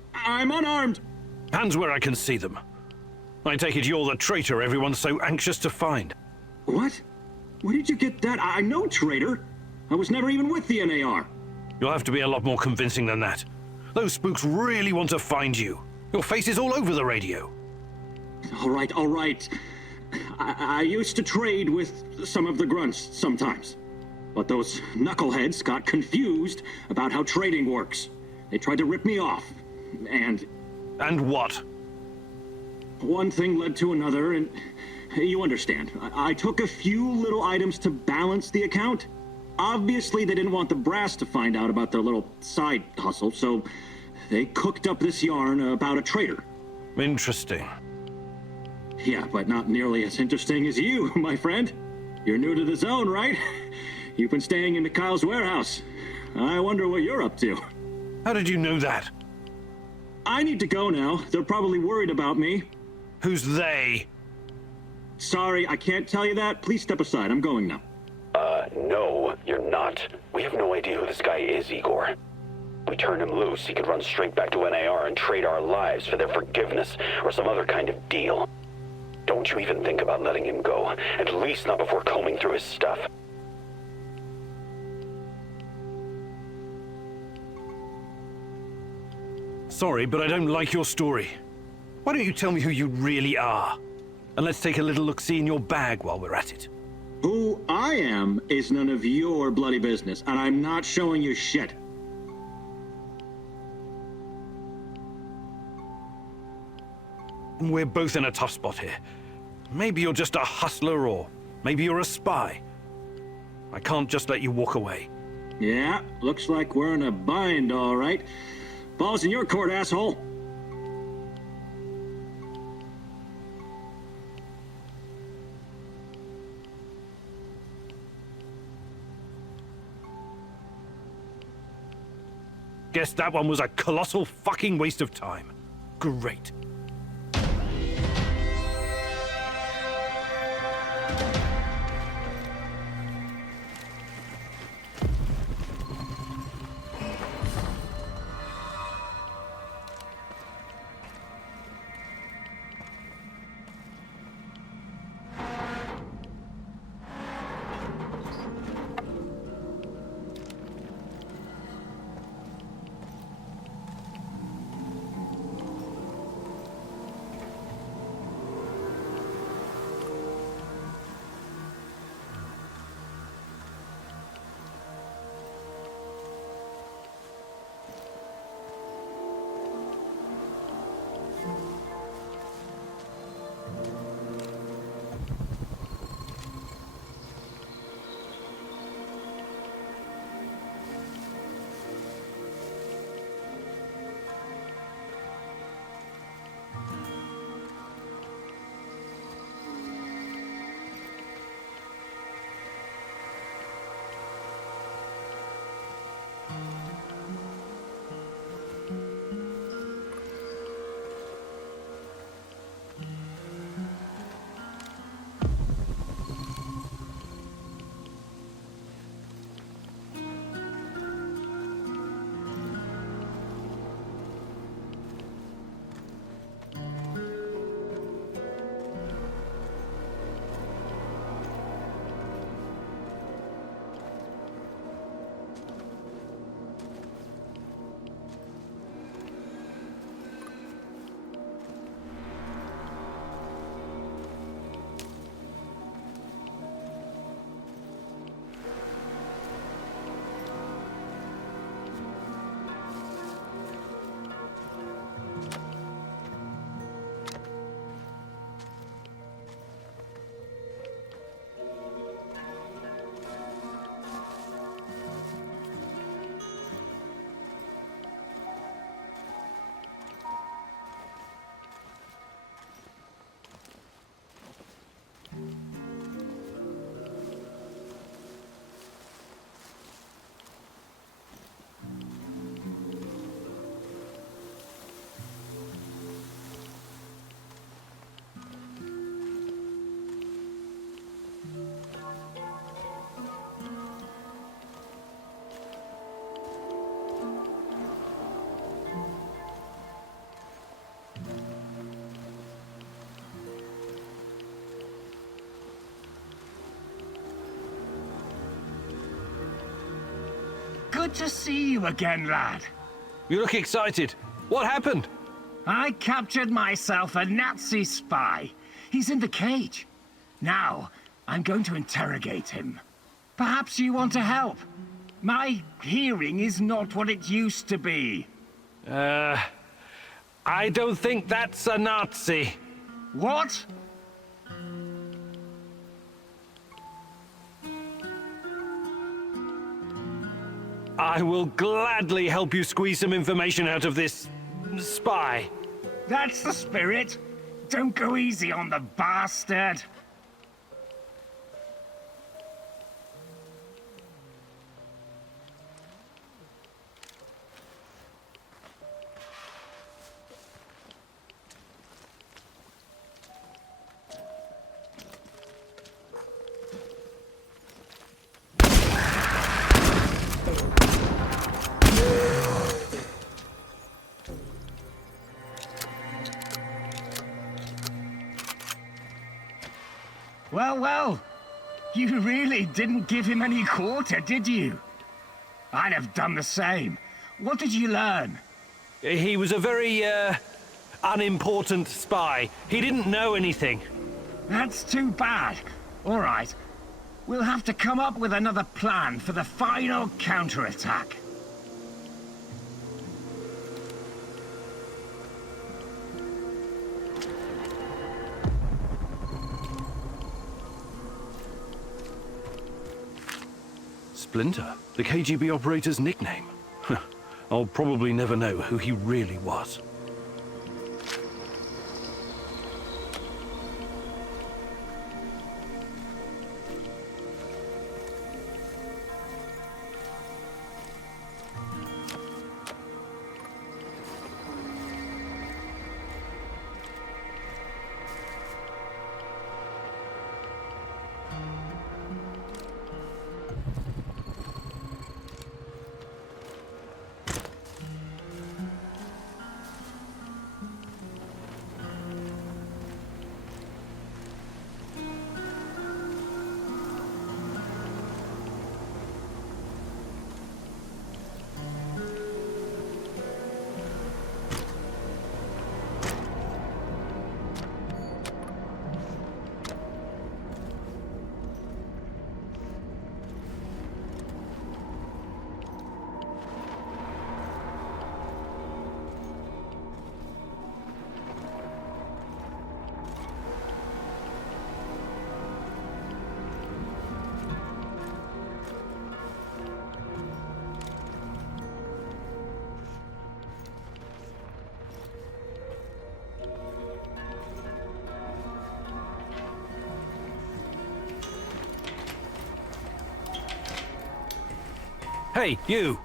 unarmed. Hands where I can see them. I take it you're the traitor everyone's so anxious to find. What? Where did you get that? I'm no traitor. I was never even with the n.a.r. You'll have to be a lot more convincing than that. Those spooks really want to find you. Your face is all over the radio. All right. I used to trade with some of the grunts sometimes. But those knuckleheads got confused about how trading works. They tried to rip me off, and... And what? One thing led to another, and you understand. I took a few little items to balance the account. Obviously, they didn't want the brass to find out about their little side hustle, so they cooked up this yarn about a traitor. Interesting. Yeah, but not nearly as interesting as you, my friend. You're new to the zone, right? You've been staying in Mikhail's warehouse. I wonder what you're up to. How did you know that? I need to go now. They're probably worried about me. Who's they? Sorry, I can't tell you that. Please step aside. I'm going now. No, you're not. We have no idea who this guy is, Igor. We turn him loose, he could run straight back to n.a.r. and trade our lives for their forgiveness or some other kind of deal. Don't you even think about letting him go. At least not before combing through his stuff. Sorry, but I don't like your story. Why don't you tell me who you really are? And let's take a little look-see in your bag while we're at it. Who I am is none of your bloody business, and I'm not showing you shit. We're both in a tough spot here. Maybe you're just a hustler, or maybe you're a spy. I can't just let you walk away. Yeah, looks like we're in a bind, all right. Ball's in your court, asshole. Guess that one was a colossal fucking waste of time. Great. Good to see you again, lad. You look excited. What happened? I captured myself a Nazi spy. He's in the cage. Now, I'm going to interrogate him. Perhaps you want to help. My hearing is not what it used to be. I don't think that's a Nazi. What? I will gladly help you squeeze some information out of this spy. That's the spirit. Don't go easy on the bastard. Well, you really didn't give him any quarter, did you? I'd have done the same. What did you learn? He was a very, unimportant spy. He didn't know anything. That's too bad. All right. We'll have to come up with another plan for the final counterattack. Splinter, the KGB operator's nickname. I'll probably never know who he really was. Hey, you!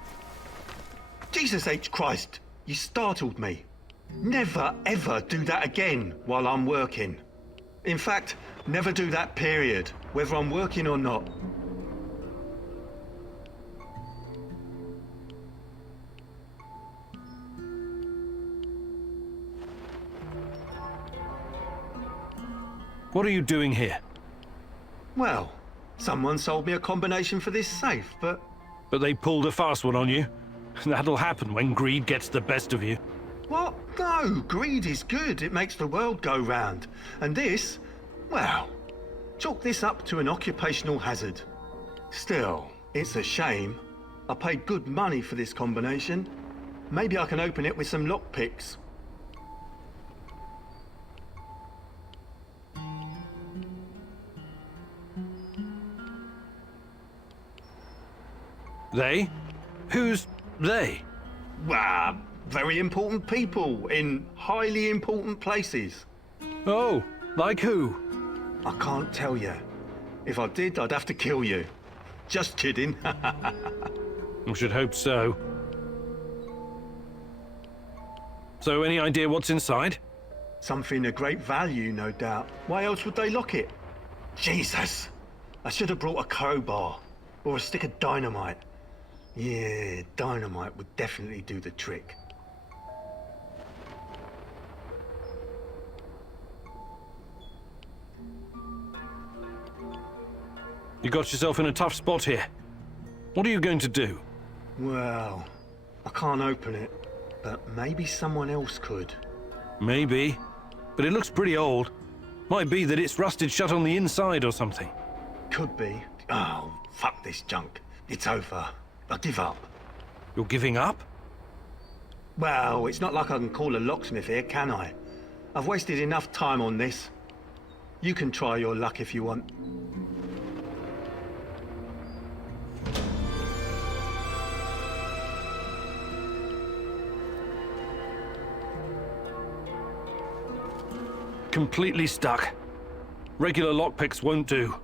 Jesus H. Christ, you startled me. Never ever do that again while I'm working. In fact, never do that period, whether I'm working or not. What are you doing here? Well, someone sold me a combination for this safe, but they pulled a fast one on you. That'll happen when greed gets the best of you. what? No, greed is good. It makes the world go round. And this, well, chalk this up to an occupational hazard. Still, it's a shame. I paid good money for this combination. Maybe I can open it with some lockpicks. They? Who's they? Well, very important people in highly important places. Oh, like who? I can't tell you. If I did, I'd have to kill you. Just kidding. I should hope so. So, any idea what's inside? Something of great value, no doubt. Why else would they lock it? Jesus! I should have brought a crowbar. Or a stick of dynamite. Yeah, dynamite would definitely do the trick. You got yourself in a tough spot here. What are you going to do? Well, I can't open it, but maybe someone else could. Maybe. But it looks pretty old. Might be that it's rusted shut on the inside or something. Could be. Oh, fuck this junk. It's over. I give up. You're giving up? Well, it's not like I can call a locksmith here, can I? I've wasted enough time on this. You can try your luck if you want. Completely stuck. Regular lockpicks won't do.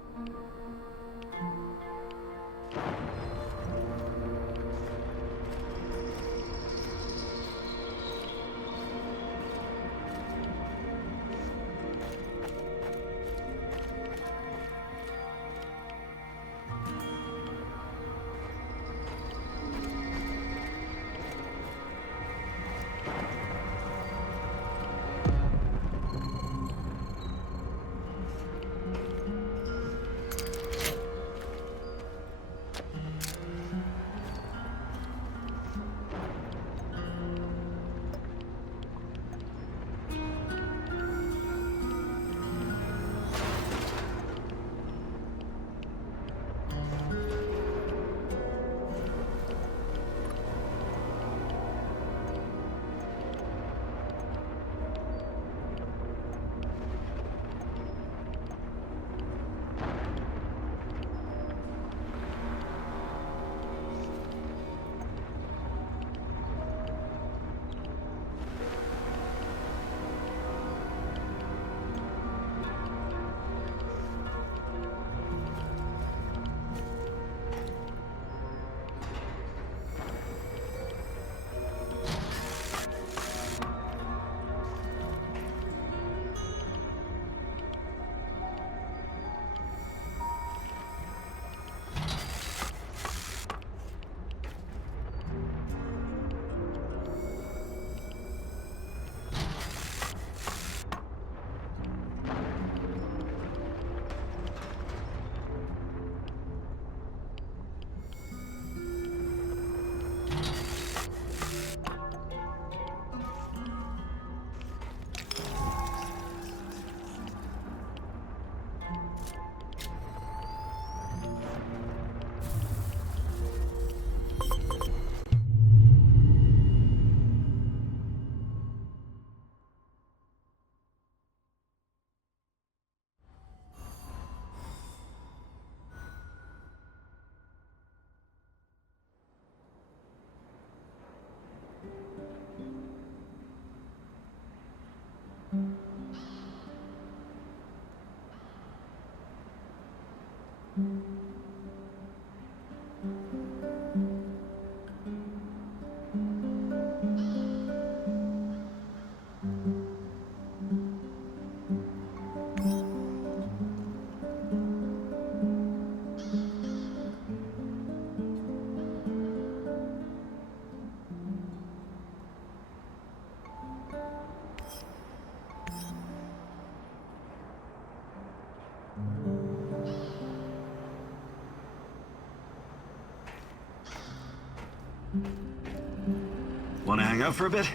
Want to hang out for a bit?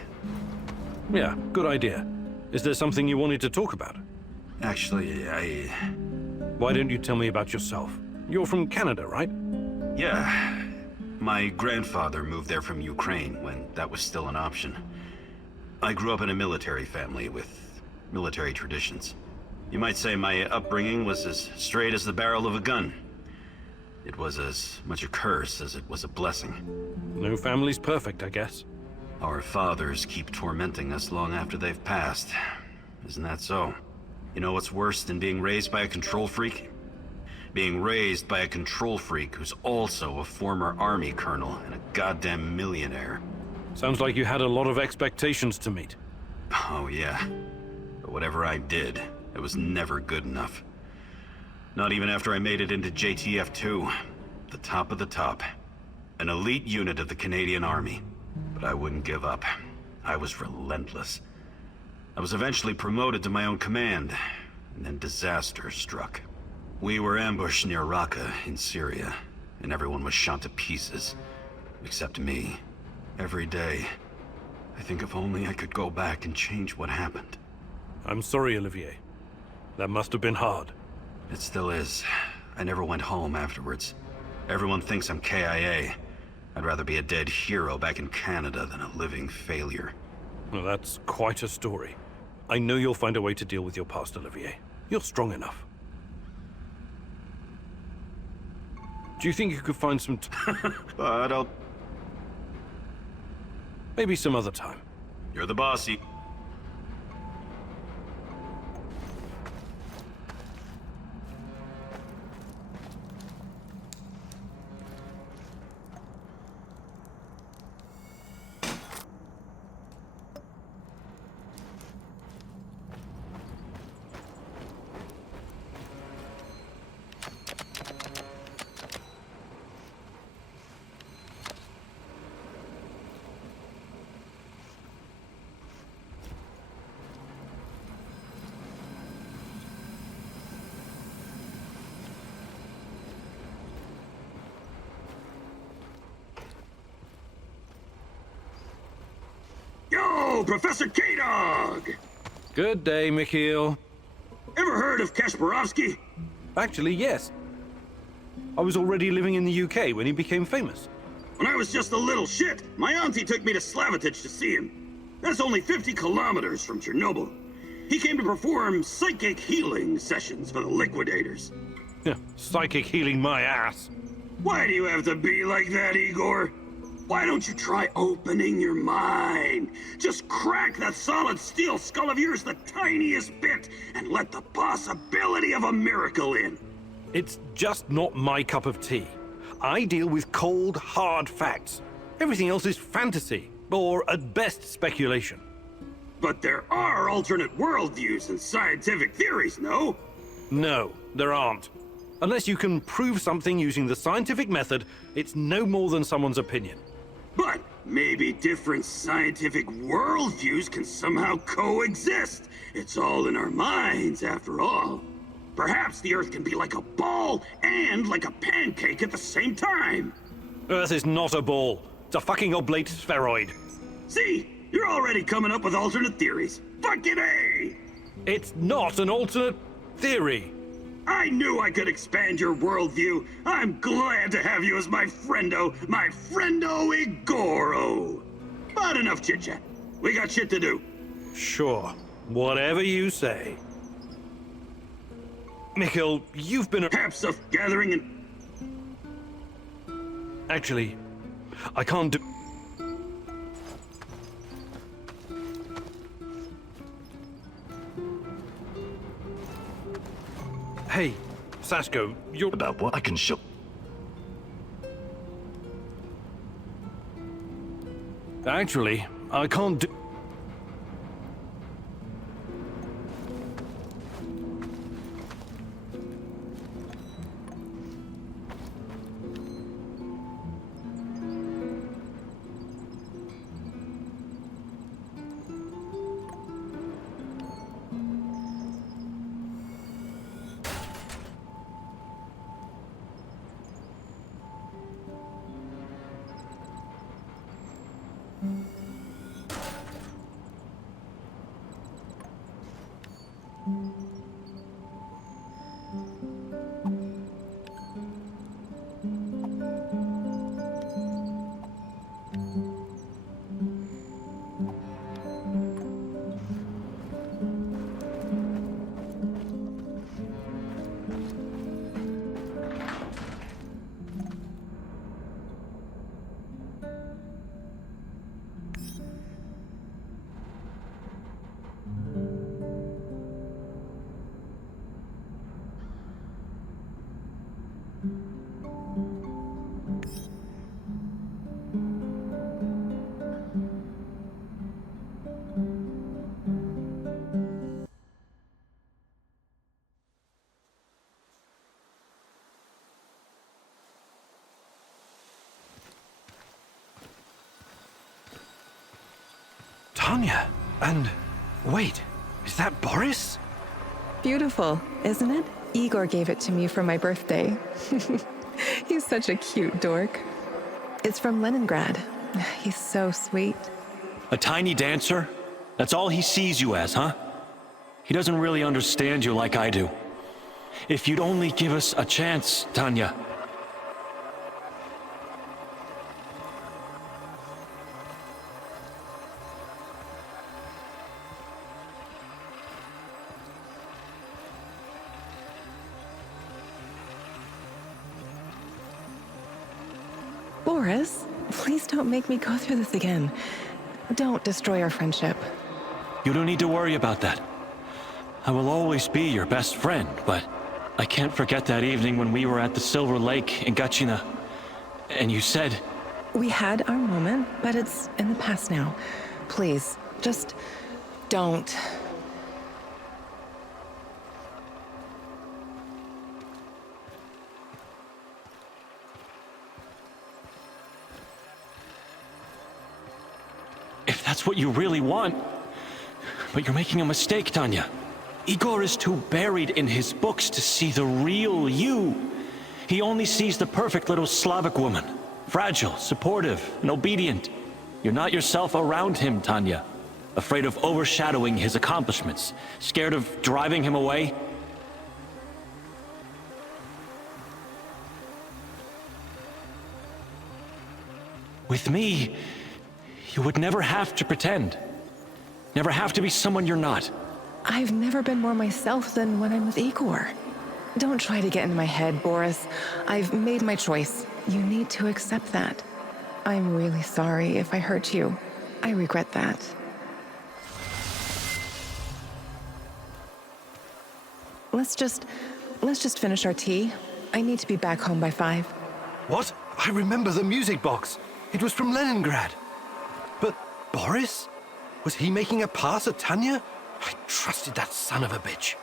Yeah, good idea. Is there something you wanted to talk about? Actually, Why don't you tell me about yourself? You're from Canada, right? Yeah. My grandfather moved there from Ukraine when that was still an option. I grew up in a military family with military traditions. You might say my upbringing was as straight as the barrel of a gun. It was as much a curse as it was a blessing. No family's perfect, I guess. Our fathers keep tormenting us long after they've passed. Isn't that so? You know what's worse than being raised by a control freak? Being raised by a control freak who's also a former army colonel and a goddamn millionaire. Sounds like you had a lot of expectations to meet. Oh yeah. But whatever I did, it was never good enough. Not even after I made it into JTF-2. The top of the top. An elite unit of the Canadian Army. But I wouldn't give up. I was relentless. I was eventually promoted to my own command, and then disaster struck. We were ambushed near Raqqa in Syria, and everyone was shot to pieces. except me. Every day, I think if only I could go back and change what happened. I'm sorry, Olivier. That must have been hard. It still is. I never went home afterwards. Everyone thinks I'm KIA. I'd rather be a dead hero back in Canada than a living failure. Well, that's quite a story. I know you'll find a way to deal with your past, Olivier. You're strong enough. Do you think you could find some But I'll... Maybe some other time. You're the bossy. Yo, Professor K-Dog! Good day, Mikhail. Ever heard of Kasparovsky? Actually, yes. I was already living in the UK when he became famous. When I was just a little shit, my auntie took me to Slavittich to see him. That's only 50 kilometers from Chernobyl. He came to perform psychic healing sessions for the liquidators. Psychic healing my ass. Why do you have to be like that, Igor? Why don't you try opening your mind? Just crack that solid steel skull of yours the tiniest bit and let the possibility of a miracle in. It's just not my cup of tea. I deal with cold, hard facts. Everything else is fantasy, or at best speculation. But there are alternate worldviews and scientific theories, no? No, there aren't. Unless you can prove something using the scientific method, it's no more than someone's opinion. But maybe different scientific worldviews can somehow coexist. It's all in our minds, after all. Perhaps the Earth can be like a ball and like a pancake at the same time. Earth is not a ball. It's a fucking oblate spheroid. See? You're already coming up with alternate theories. Fucking A! It's not an alternate theory. I knew I could expand your worldview. I'm glad to have you as my friendo Igoro. But enough chit-chat. We got shit to do. Sure. Whatever you say. Mikhail, you've been Perhaps of gathering and... Actually, I can't do... Hey, Sasko, you're... About what? I can show... Actually, I can't do... Tanya, and wait, is that Boris? Beautiful, isn't it? Igor gave it to me for my birthday. He's such a cute dork. It's from Leningrad. He's so sweet. A tiny dancer? That's all he sees you as, huh? He doesn't really understand you like I do. If you'd only give us a chance, Tanya. Boris, please don't make me go through this again. Don't destroy our friendship. You don't need to worry about that. I will always be your best friend, but I can't forget that evening when we were at the Silver Lake in Gachina. And you said... We had our moment, but it's in the past now. Please, just don't. If that's what you really want... But you're making a mistake, Tanya. Igor is too buried in his books to see the real you. He only sees the perfect little Slavic woman. Fragile, supportive, and obedient. You're not yourself around him, Tanya. Afraid of overshadowing his accomplishments. Scared of driving him away. With me, you would never have to pretend. Never have to be someone you're not. I've never been more myself than when I'm with Igor. Don't try to get into my head, Boris. I've made my choice. You need to accept that. I'm really sorry if I hurt you. I regret that. Let's just finish our tea. I need to be back home by 5. What? I remember the music box. It was from Leningrad. But Boris? Was he making a pass at Tanya? I trusted that son of a bitch.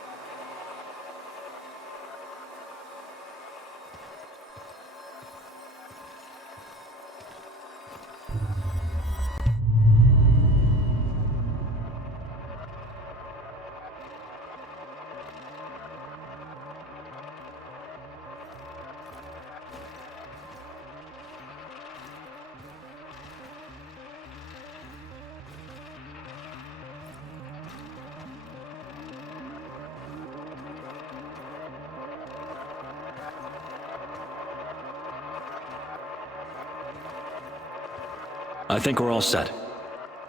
I think we're all set.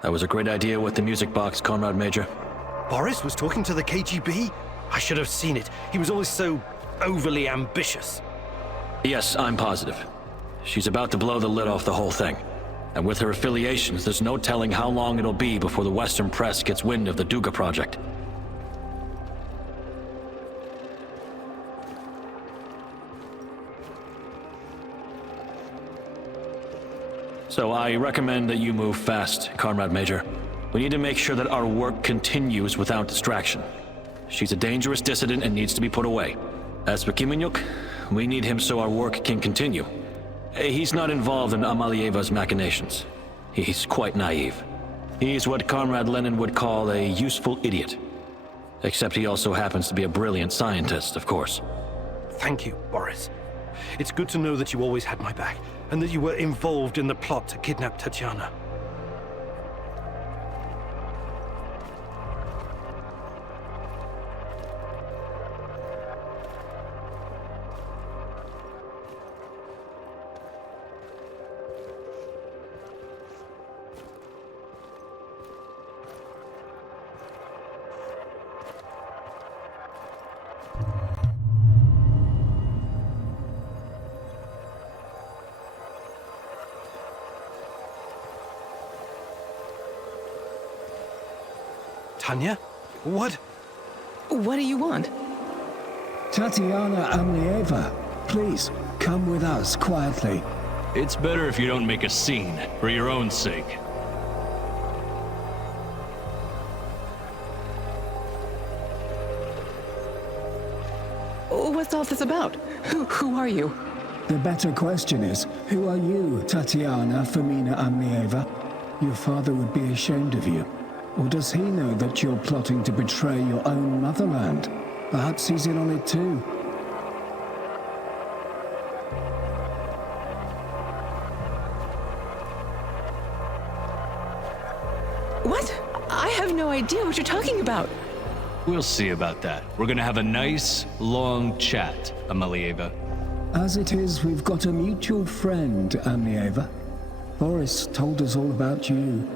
That was a great idea with the music box, Comrade Major. Boris was talking to the KGB? I should have seen it. He was always so overly ambitious. Yes, I'm positive. She's about to blow the lid off the whole thing. And with her affiliations, there's no telling how long it'll be before the Western press gets wind of the Duga project. So I recommend that you move fast, Comrade Major. We need to make sure that our work continues without distraction. She's a dangerous dissident and needs to be put away. As for Kimenyuk, we need him so our work can continue. He's not involved in Amalieva's machinations. He's quite naive. He's what Comrade Lenin would call a useful idiot. Except he also happens to be a brilliant scientist, of course. Thank you, Boris. It's good to know that you always had my back, and that you were involved in the plot to kidnap Tatiana. Tanya? What? What do you want? Tatiana Amlieva, please, come with us quietly. It's better if you don't make a scene, for your own sake. What's all this about? Who are you? The better question is, who are you, Tatiana Femina Amlieva? Your father would be ashamed of you. Or does he know that you're plotting to betray your own motherland? Perhaps he's in on it too. idea what you're talking about. We'll see about that. We're gonna have a nice, long chat, Amelieva. As it is, we've got a mutual friend, Amelieva. Boris told us all about you.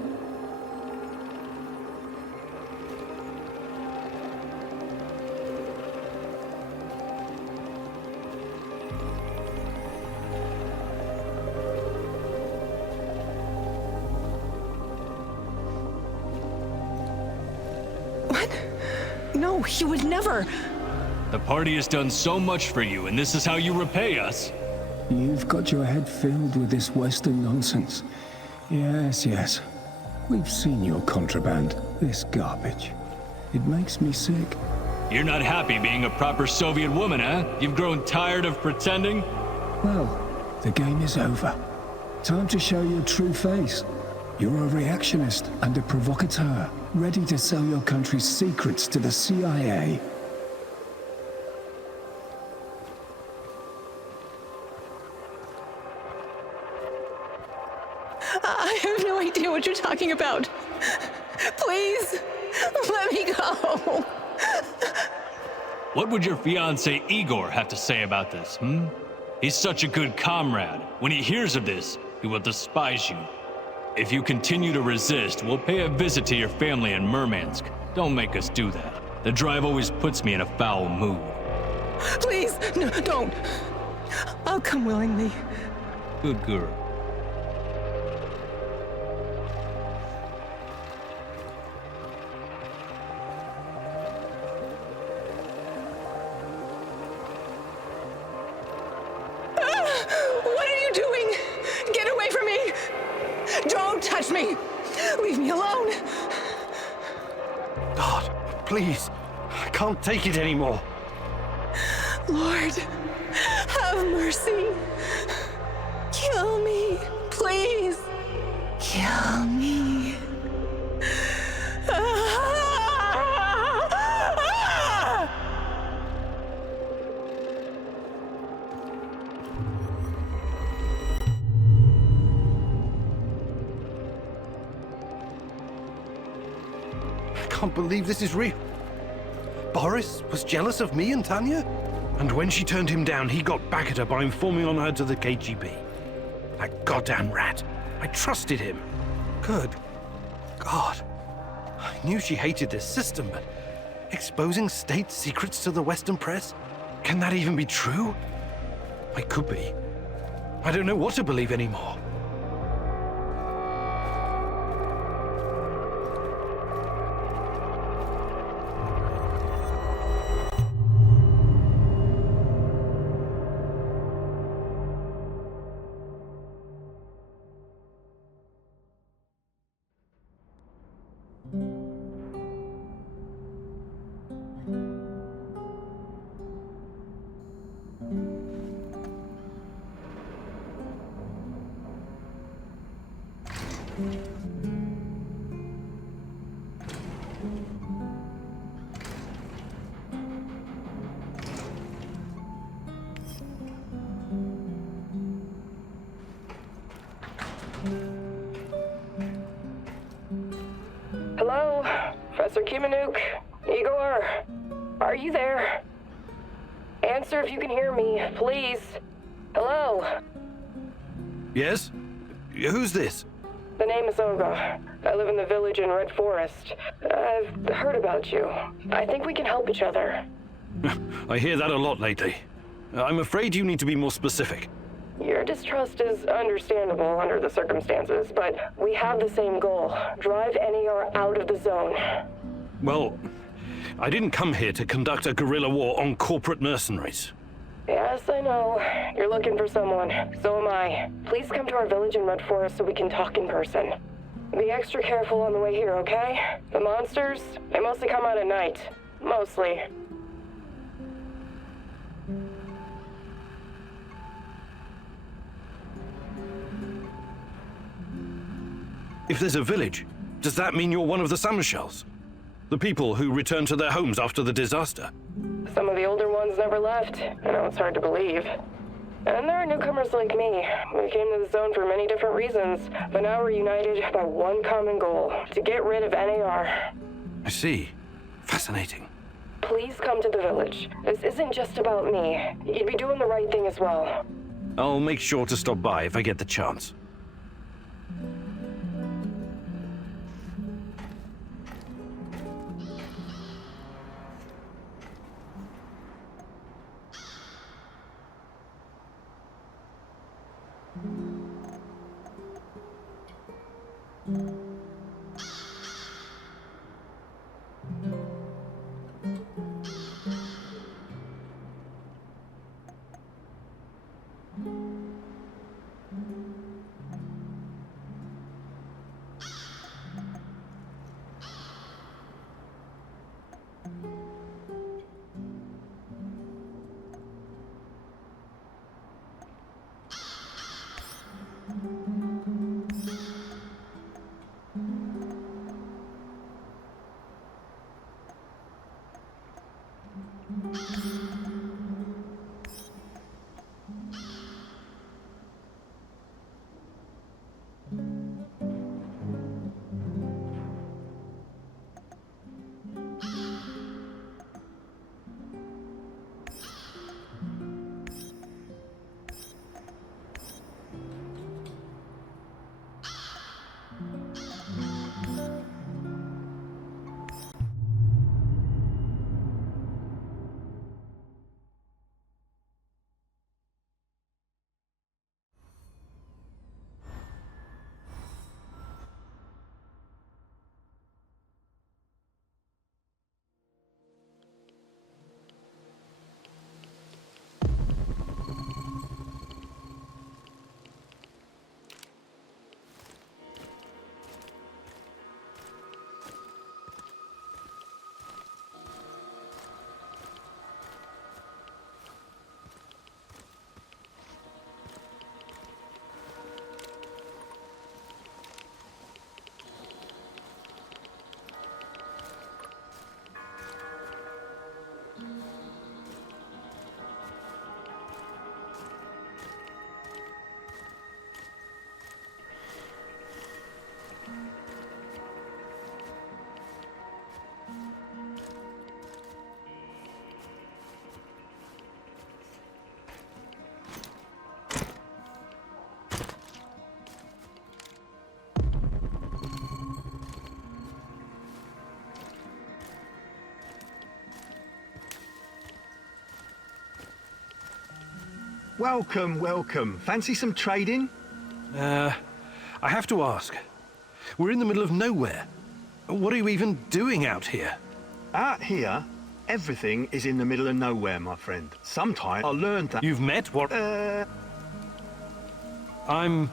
What? No, he would never. The party has done so much for you, and this is how you repay us. You've got your head filled with this Western nonsense. Yes, yes. We've seen your contraband, this garbage. It makes me sick. You're not happy being a proper Soviet woman, huh? You've grown tired of pretending? Well, the game is over. Time to show your true face. You're a reactionist and a provocateur, ready to sell your country's secrets to the CIA. I have no idea what you're talking about. Please, let me go. What would your fiancé Igor have to say about this, He's such a good comrade. When he hears of this, he will despise you. If you continue to resist, we'll pay a visit to your family in Murmansk. Don't make us do that. The drive always puts me in a foul mood. Please, no, don't. I'll come willingly. Good girl. What are you doing? Get away from me! Don't touch me! Leave me alone! God, please. I can't take it anymore. Lord, have mercy. Kill me, please. Kill me. I can't believe this is real. Boris was jealous of me and Tanya? And when she turned him down, he got back at her by informing on her to the KGB. That goddamn rat. I trusted him. Good God. I knew she hated this system, but exposing state secrets to the Western press? Can that even be true? I could be. I don't know what to believe anymore. Hello? Professor Kimanuk? Igor? Are you there? Answer if you can hear me, please. Hello? Yes? Who's this? The name is Olga. I live in the village in Red Forest. I've heard about you. I think we can help each other. I hear that a lot lately. I'm afraid you need to be more specific. Your distrust is understandable under the circumstances, but we have the same goal. Drive s.t.a.l.k.e.r out of the zone. Well, I didn't come here to conduct a guerrilla war on corporate mercenaries. Yes, I know. You're looking for someone. So am I. Please come to our village in Red Forest so we can talk in person. Be extra careful on the way here, okay? The monsters, they mostly come out at night. Mostly. If there's a village, does that mean you're one of the Samushels? The people who returned to their homes after the disaster? Some of the older ones never left. I know it's hard to believe. And there are newcomers like me. We came to the zone for many different reasons, but now we're united by one common goal, to get rid of s.t.a.l.k.e.r. I see. Fascinating. Please come to the village. This isn't just about me. You'd be doing the right thing as well. I'll make sure to stop by if I get the chance. Welcome, welcome. Fancy some trading? I have to ask. We're in the middle of nowhere. What are you even doing out here? Out here, everything is in the middle of nowhere, my friend. Sometime I learned that... You've met what... I'm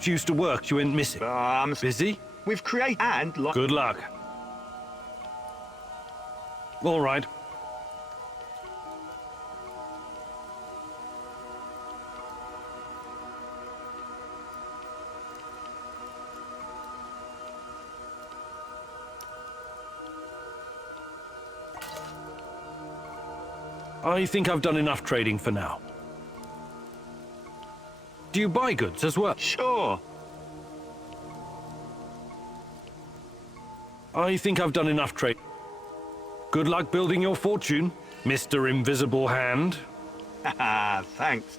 due to work. You ain't missing. I'm busy? We've created and... Good luck. All right. I think I've done enough trading for now. Do you buy goods as well? Sure. I think I've done enough trade. Good luck building your fortune, Mr. Invisible Hand. Haha, thanks.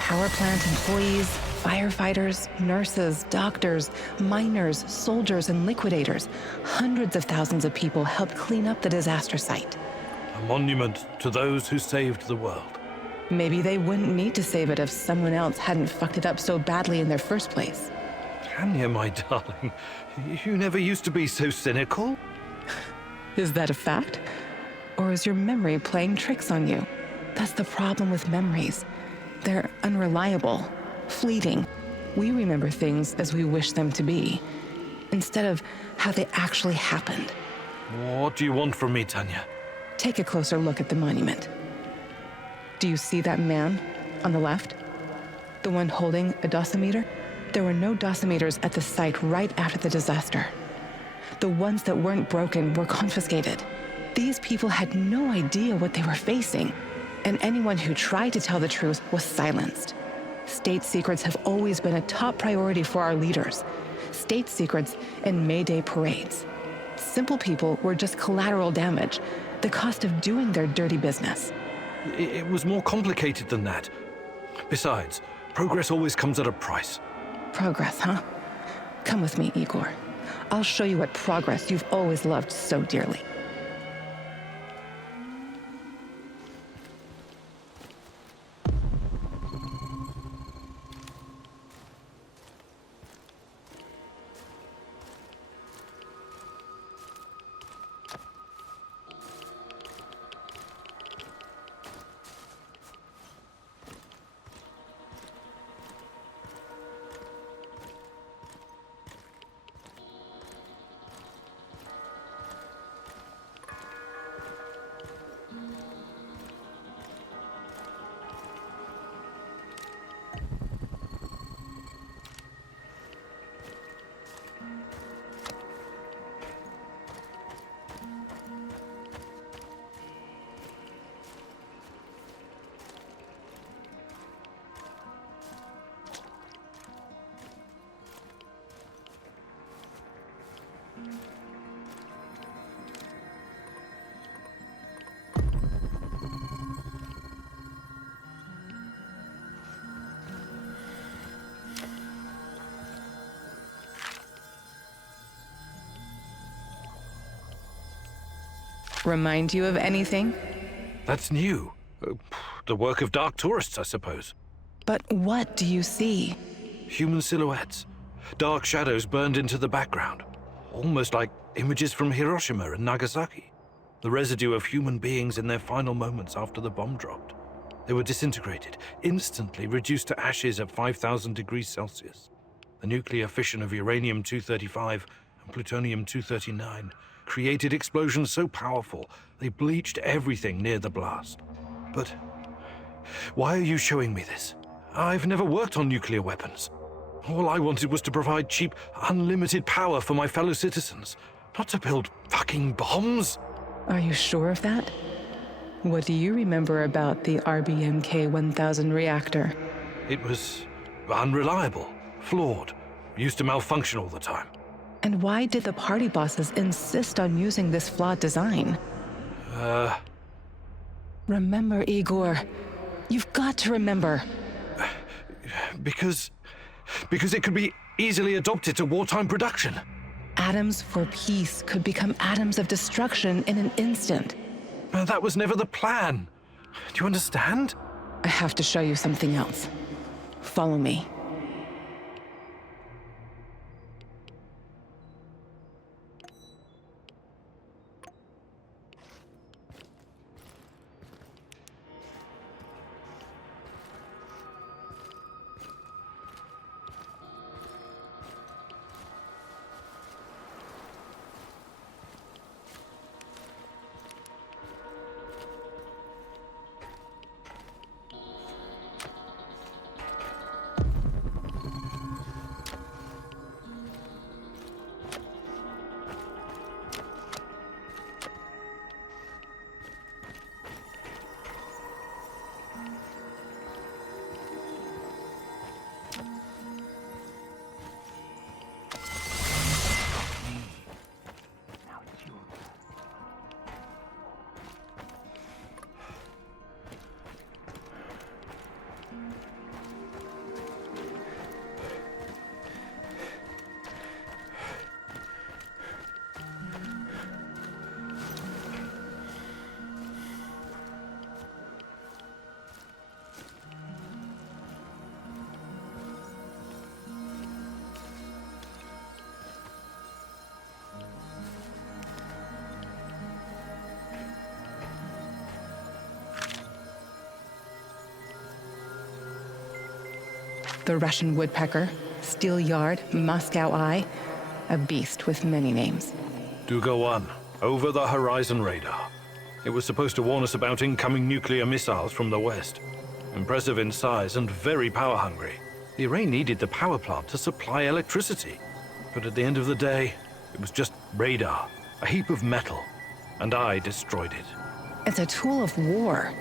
Power plant employees, firefighters, nurses, doctors, miners, soldiers, and liquidators. Hundreds of thousands of people helped clean up the disaster site. A monument to those who saved the world. Maybe they wouldn't need to save it if someone else hadn't fucked it up so badly in their first place. Tanya, my darling, you never used to be so cynical. Is that a fact? Or is your memory playing tricks on you? That's the problem with memories. They're unreliable, fleeting. We remember things as we wish them to be, instead of how they actually happened. What do you want from me, Tanya? Take a closer look at the monument. Do you see that man on the left? The one holding a dosimeter? There were no dosimeters at the site right after the disaster. The ones that weren't broken were confiscated. These people had no idea what they were facing, and anyone who tried to tell the truth was silenced. State secrets have always been a top priority for our leaders. State secrets and May Day parades. Simple people were just collateral damage, the cost of doing their dirty business. It was more complicated than that. Besides, progress always comes at a price. Progress, huh? Come with me, Igor. I'll show you what progress you've always loved so dearly. Remind you of anything? That's new. The work of dark tourists, I suppose. But what do you see? Human silhouettes. Dark shadows burned into the background. Almost like images from Hiroshima and Nagasaki. The residue of human beings in their final moments after the bomb dropped. They were disintegrated, instantly reduced to ashes at 5,000 degrees Celsius. The nuclear fission of uranium-235 and plutonium-239 created explosions so powerful they bleached everything near the blast. But why are you showing me this? I've never worked on nuclear weapons. All I wanted was to provide cheap, unlimited power for my fellow citizens, not to build fucking bombs. Are you sure of that? What do you remember about the RBMK-1000 reactor? It was unreliable, flawed, used to malfunction all the time. And why did the party bosses insist on using this flawed design? Remember, Igor. You've got to remember. Because it could be easily adopted to wartime production. Atoms for peace could become atoms of destruction in an instant. That was never the plan. Do you understand? I have to show you something else. Follow me. the Russian woodpecker, steel yard, Moscow eye, a beast with many names. Dugo 1, over the horizon radar. It was supposed to warn us about incoming nuclear missiles from the west. Impressive in size and very power-hungry. The array needed the power plant to supply electricity. But at the end of the day, it was just radar, a heap of metal, and I destroyed it. It's a tool of war.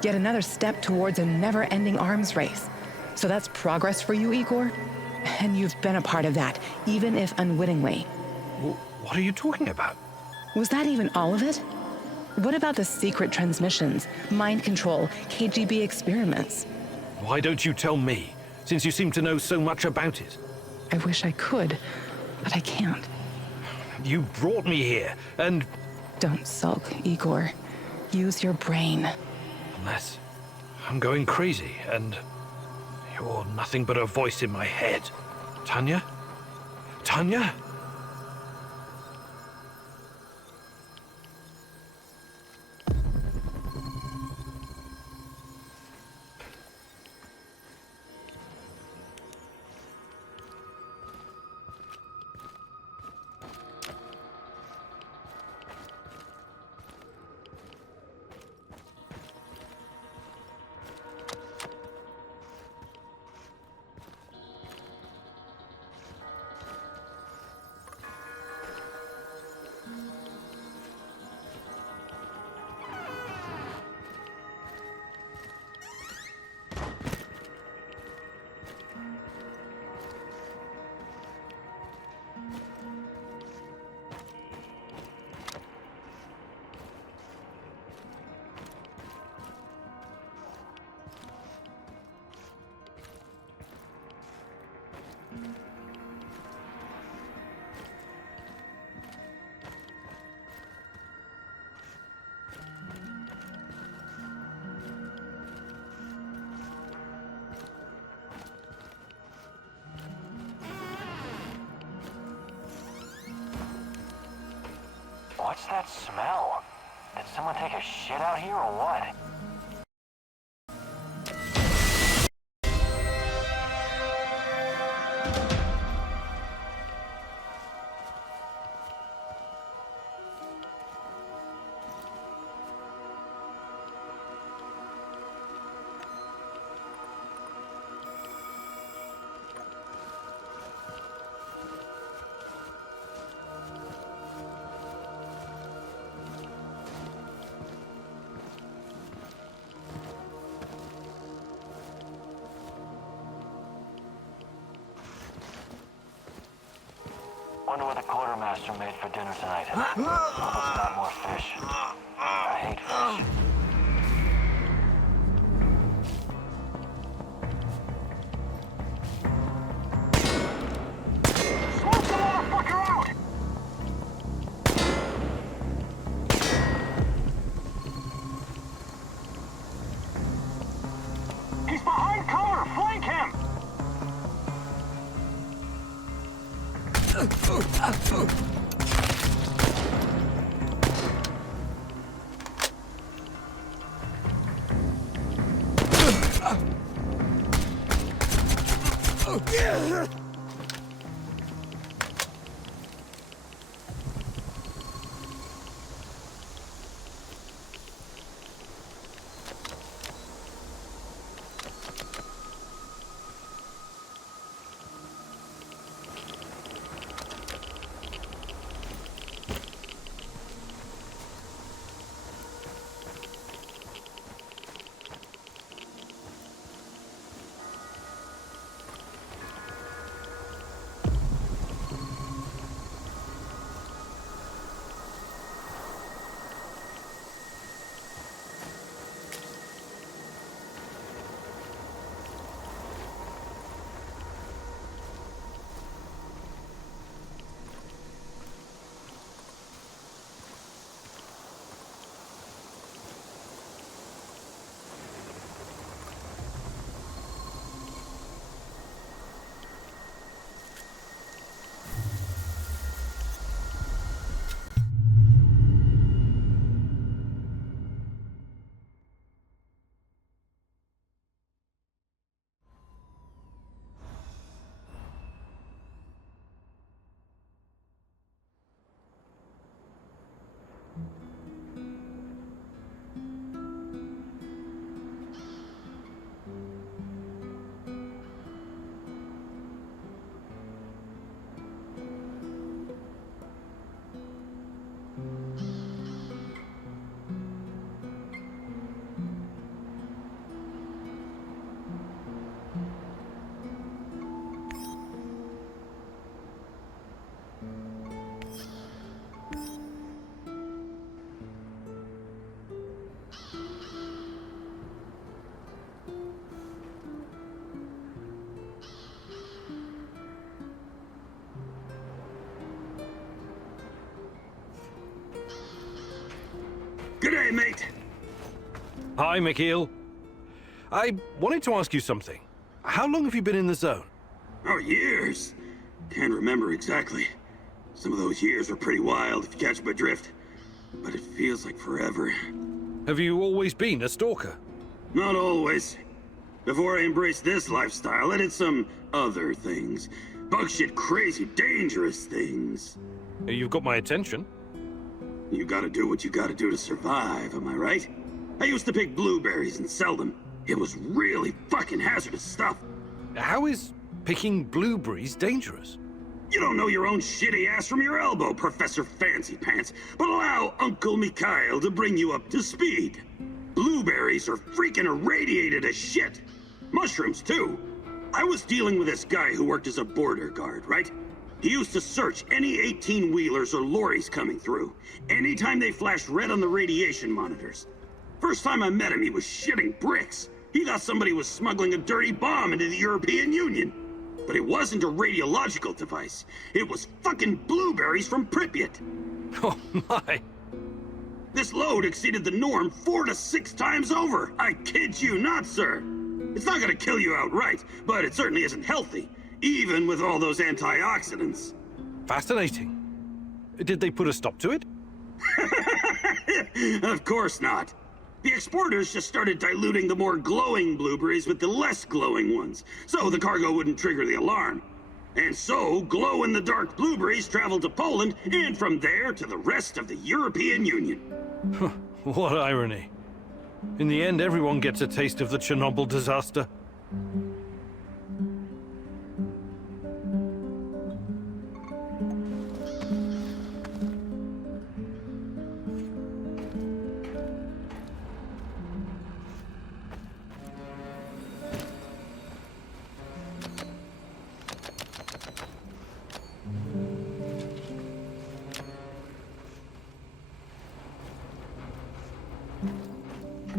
Yet another step towards a never-ending arms race. So that's progress for you, Igor? And you've been a part of that, even if unwittingly. What are you talking about? Was that even all of it? What about the secret transmissions, mind control, KGB experiments? Why don't you tell me, since you seem to know so much about it? I wish I could, but I can't. You brought me here, and... Don't sulk, Igor. Use your brain. Unless I'm going crazy, and you're nothing but a voice in my head. Tanya? Tanya? What's that smell? Did someone take a shit out here or what? Wonder what the quartermaster made for dinner tonight. Hope it's not more fish. I hate fish. Smoke the motherfucker out! He's behind cover! Flank him! G'day, mate. Hi, McKeel. I wanted to ask you something. How long have you been in the zone? Oh, years. Can't remember exactly. Some of those years were pretty wild, if you catch my drift. But it feels like forever. Have you always been a stalker? Not always. Before I embraced this lifestyle, I did some other things. Bug shit, crazy, dangerous things. You've got my attention. You gotta do what you gotta do to survive, am I right? I used to pick blueberries and sell them. It was really fucking hazardous stuff. How is picking blueberries dangerous? You don't know your own shitty ass from your elbow, Professor Fancy Pants, but allow Uncle Mikhail to bring you up to speed. Blueberries are freaking irradiated as shit. Mushrooms, too. I was dealing with this guy who worked as a border guard, right? He used to search any 18-wheelers or lorries coming through, anytime they flashed red on the radiation monitors. First time I met him, he was shitting bricks. He thought somebody was smuggling a dirty bomb into the European Union. But it wasn't a radiological device. It was fucking blueberries from Pripyat. Oh my. This load exceeded the norm 4 to 6 times over. I kid you not, sir. It's not gonna kill you outright, but it certainly isn't healthy, even with all those antioxidants. Fascinating. Did they put a stop to it? Of course not. The exporters just started diluting the more glowing blueberries with the less glowing ones, so the cargo wouldn't trigger the alarm. And so, glow-in-the-dark blueberries traveled to Poland, and from there to the rest of the European Union. What irony. In the end, everyone gets a taste of the Chernobyl disaster.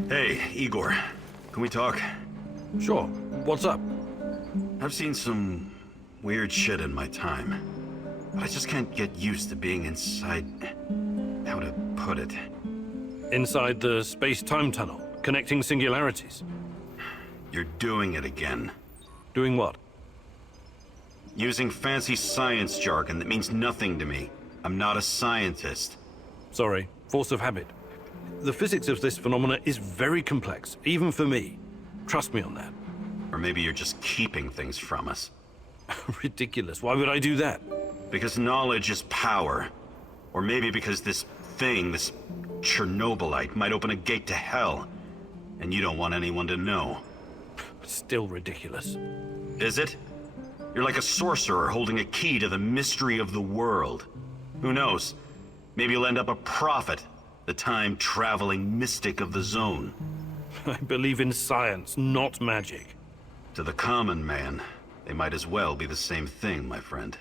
Hey, Igor. Can we talk? Sure. What's up? I've seen some weird shit in my time. But I just can't get used to being inside... how to put it? Inside the space-time tunnel, connecting singularities. You're doing it again. Doing what? Using fancy science jargon that means nothing to me. I'm not a scientist. Sorry, force of habit. The physics of this phenomena is very complex, even for me. Trust me on that. Or maybe you're just keeping things from us. Ridiculous. Why would I do that? Because knowledge is power. Or maybe because this thing, this Chernobylite, might open a gate to hell. And you don't want anyone to know. Still ridiculous. Is it? You're like a sorcerer holding a key to the mystery of the world. Who knows? Maybe you'll end up a prophet. The time-traveling mystic of the zone. I believe in science, not magic. To the common man, they might as well be the same thing, my friend.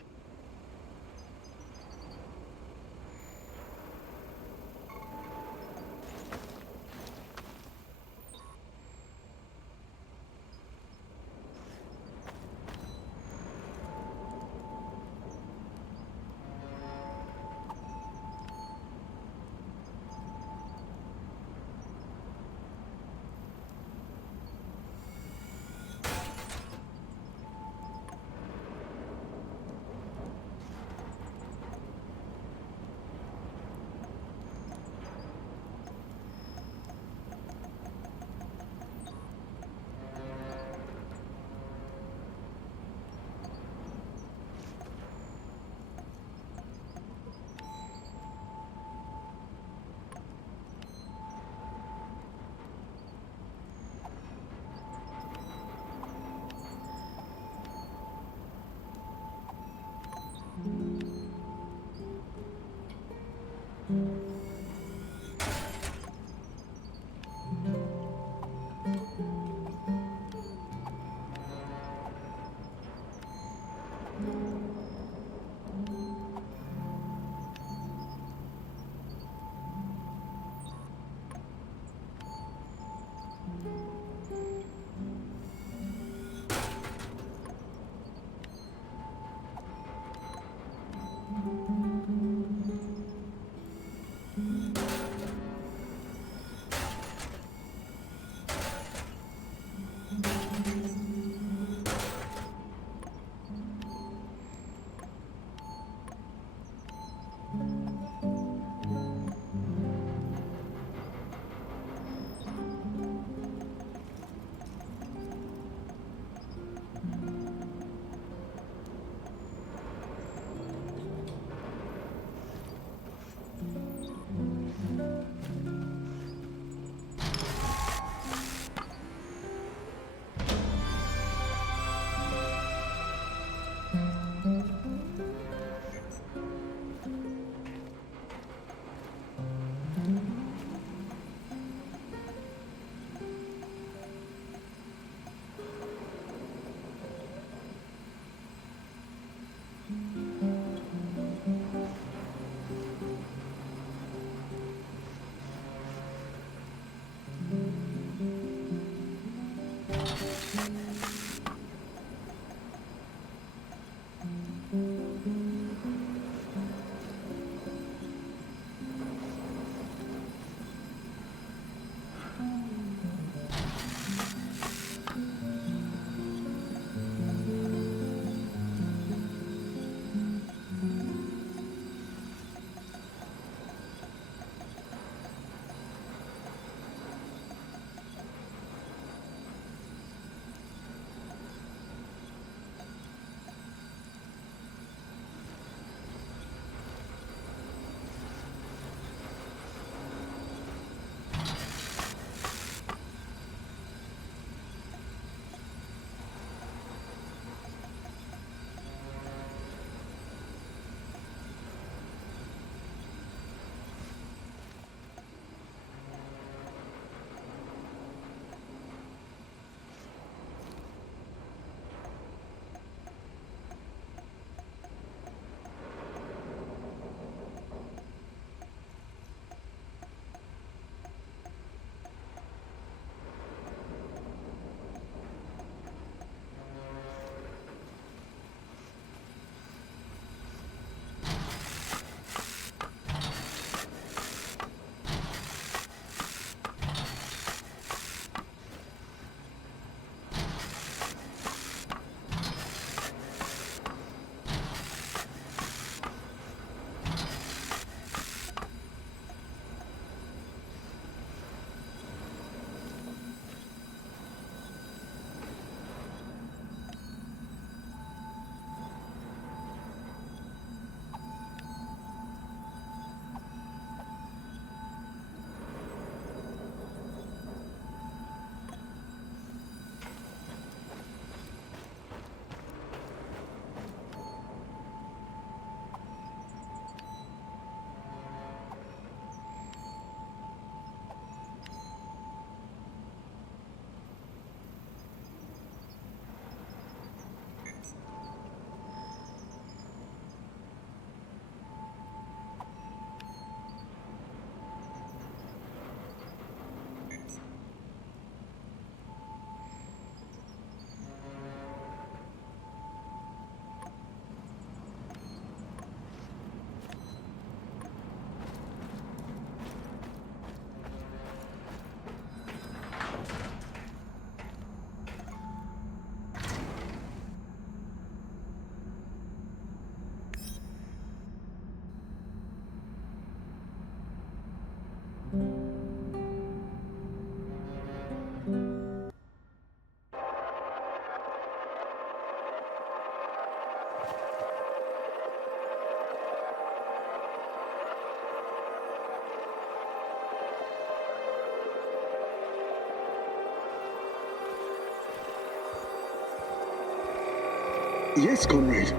Yes, comrade.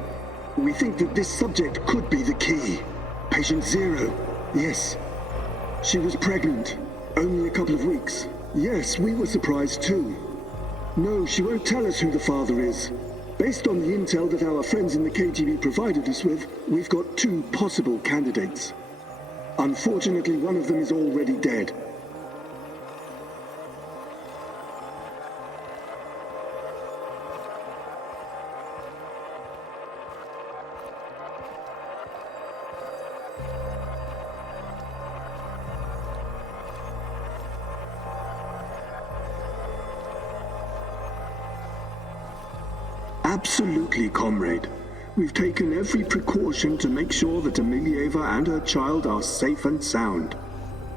We think that this subject could be the key. Patient 0. Yes. She was pregnant. Only a couple of weeks. Yes, we were surprised too. No, she won't tell us who the father is. Based on the intel that our friends in the KGB provided us with, we've got 2 possible candidates. Unfortunately, one of them is already dead. Absolutely, comrade. We've taken every precaution to make sure that Emilieva and her child are safe and sound.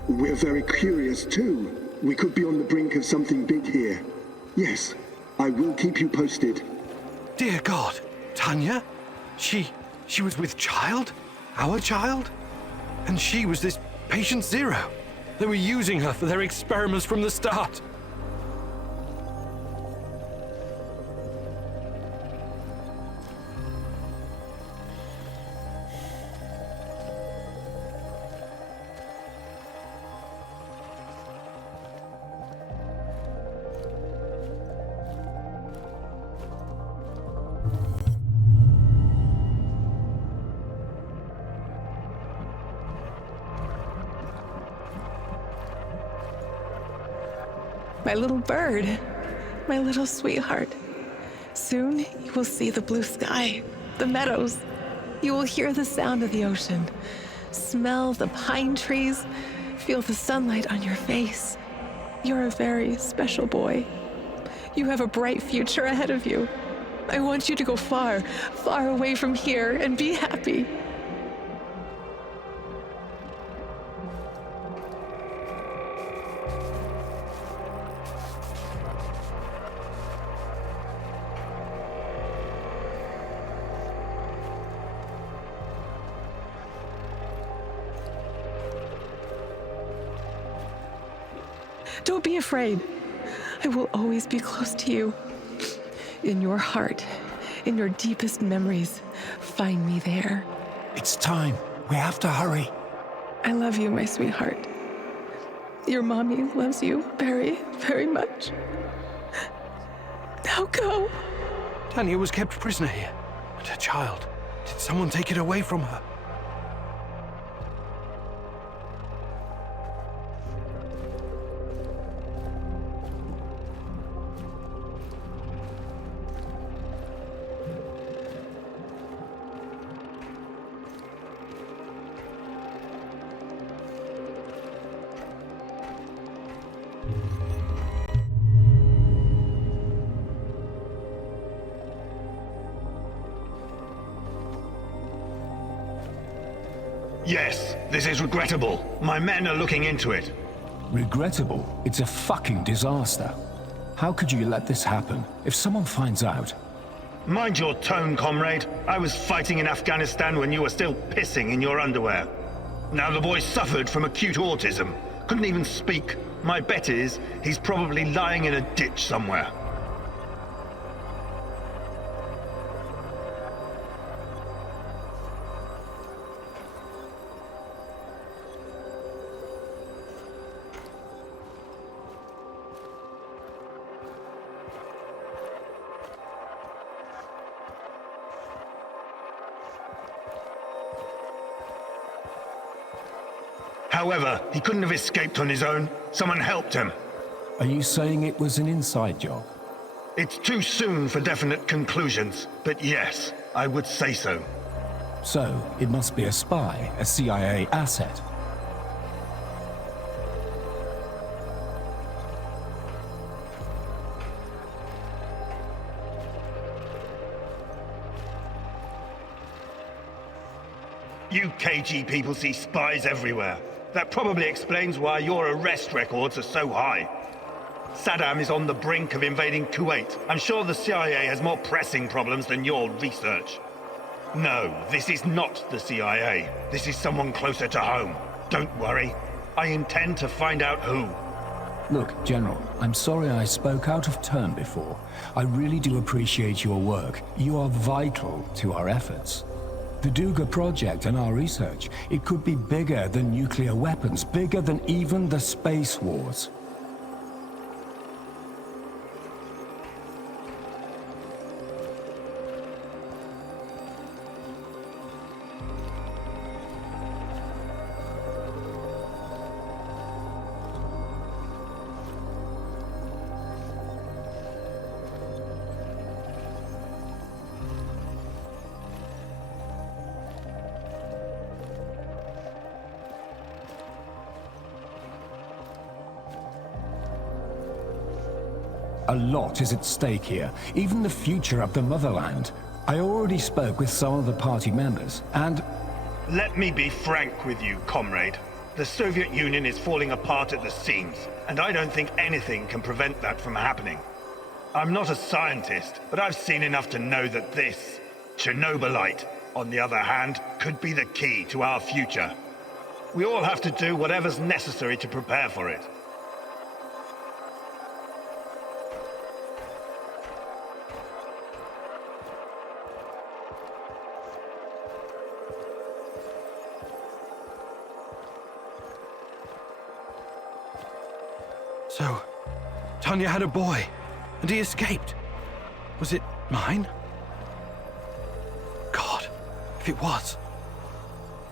We're very curious too. We could be on the brink of something big here. Yes, I will keep you posted. Dear God, Tanya? She was with child? Our child? And she was this patient 0. They were using her for their experiments from the start. My little bird, my little sweetheart. Soon you will see the blue sky, the meadows. You will hear the sound of the ocean, smell the pine trees, feel the sunlight on your face. You're a very special boy. You have a bright future ahead of you. I want you to go far, far away from here and be happy. Don't be afraid. I will always be close to you. In your heart, in your deepest memories, find me there. It's time. We have to hurry. I love you, my sweetheart. Your mommy loves you very, very much. Now go. Tanya was kept prisoner here. And her child. Did someone take it away from her? Yes, this is regrettable. My men are looking into it. Regrettable? It's a fucking disaster. How could you let this happen? If someone finds out... Mind your tone, comrade. I was fighting in Afghanistan when you were still pissing in your underwear. Now the boy suffered from acute autism. Couldn't even speak. My bet is he's probably lying in a ditch somewhere. However, he couldn't have escaped on his own. Someone helped him. Are you saying it was an inside job? It's too soon for definite conclusions, but yes, I would say so. So, it must be a spy, a CIA asset. You KG people see spies everywhere. That probably explains why your arrest records are so high. Saddam is on the brink of invading Kuwait. I'm sure the CIA has more pressing problems than your research. No, this is not the CIA. This is someone closer to home. Don't worry. I intend to find out who. Look, General, I'm sorry I spoke out of turn before. I really do appreciate your work. You are vital to our efforts. The Duga project and our research, it could be bigger than nuclear weapons, bigger than even the space wars. A lot is at stake here, even the future of the motherland. I already spoke with some of the party members, and... Let me be frank with you, comrade. The Soviet Union is falling apart at the seams, and I don't think anything can prevent that from happening. I'm not a scientist, but I've seen enough to know that this, Chernobylite, on the other hand, could be the key to our future. We all have to do whatever's necessary to prepare for it. So, Tanya had a boy, and he escaped. Was it mine? God, if it was,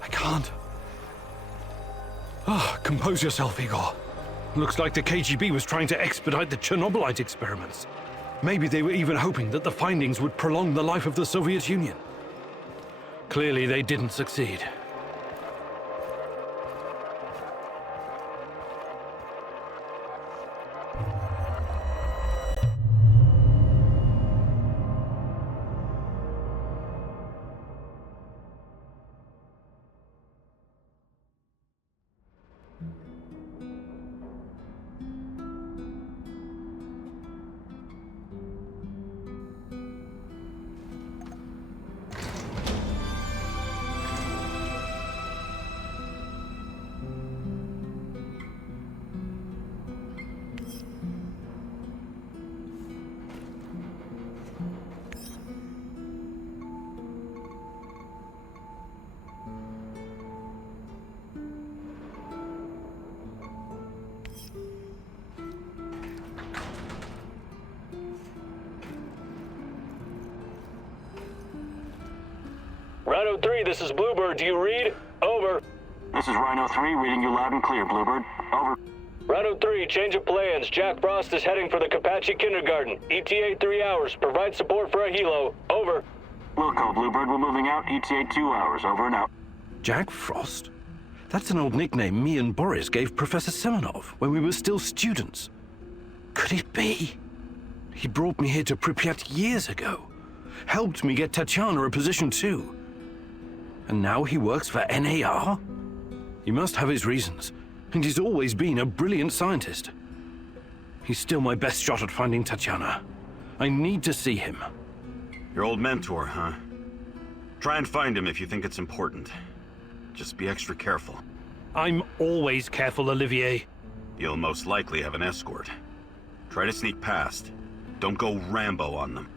I can't. Compose yourself, Igor. Looks like the KGB was trying to expedite the Chernobylite experiments. Maybe they were even hoping that the findings would prolong the life of the Soviet Union. Clearly, they didn't succeed. Rhino 3, this is Bluebird. Do you read? Over. This is Rhino 3, reading you loud and clear, Bluebird. Over. Rhino 3, change of plans. Jack Frost is heading for the Kapachi Kindergarten. ETA 3 hours. Provide support for a helo. Over. Wilco, Bluebird, we're moving out. ETA 2 hours. Over and out. Jack Frost? That's an old nickname me and Boris gave Professor Semenov when we were still students. Could it be? He brought me here to Pripyat years ago. Helped me get Tatiana a position too. And now he works for s.t.a.l.k.e.r? He must have his reasons, and he's always been a brilliant scientist. He's still my best shot at finding Tatiana. I need to see him. Your old mentor, huh? Try and find him if you think it's important. Just be extra careful. I'm always careful, Olivier. You'll most likely have an escort. Try to sneak past. Don't go Rambo on them.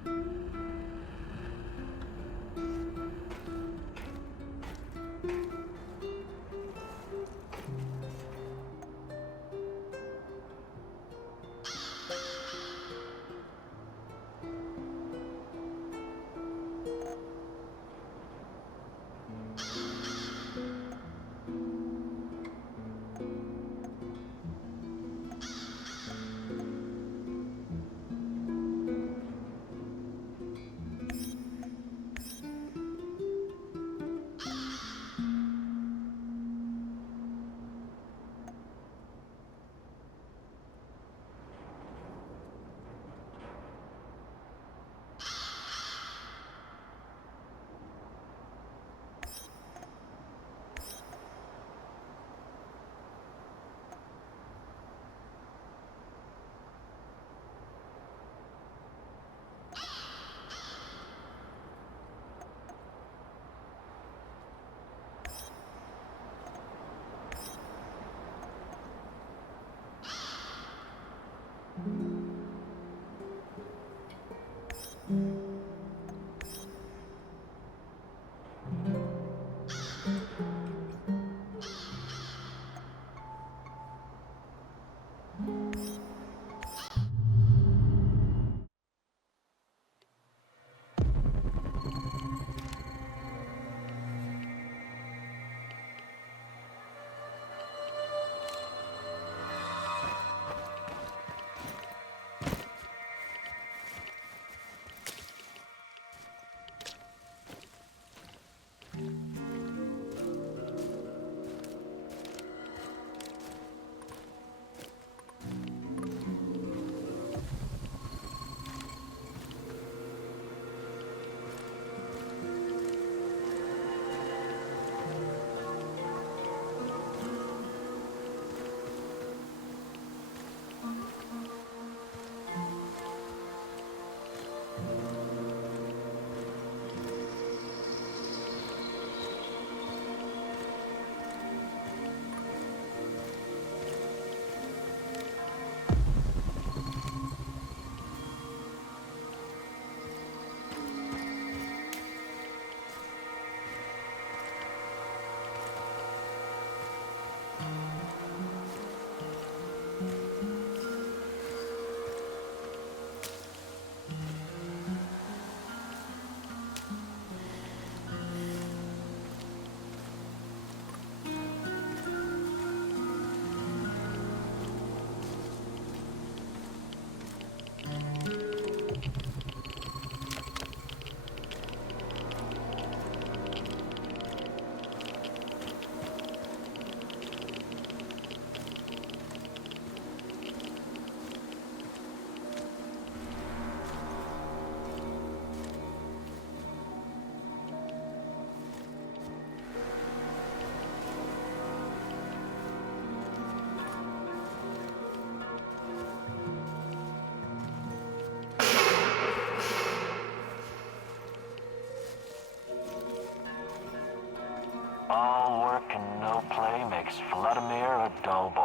All work and no play makes Vladimir a dull boy.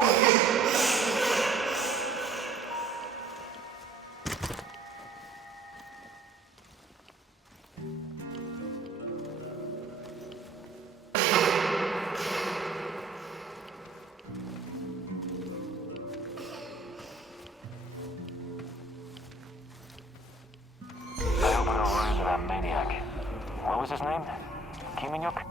I hope I don't run into that maniac. What was his name? Kiminyuk?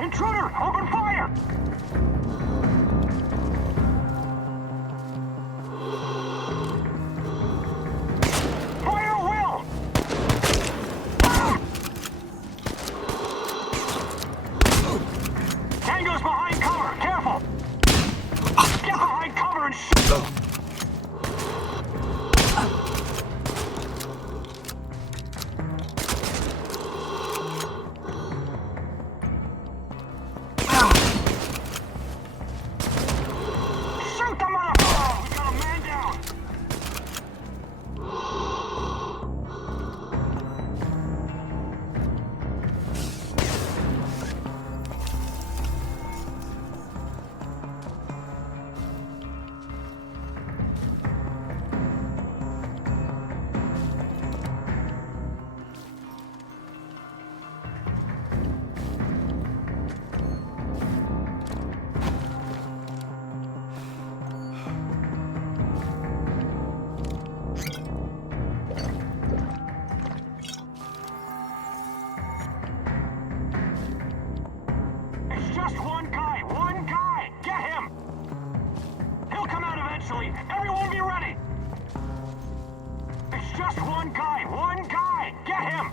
Intruder! Open fire! Fire at will! Tango's behind cover! Careful! Get behind cover and shoot! Just one guy! One guy! Get him! He'll come out eventually! Everyone be ready! It's just one guy! One guy! Get him!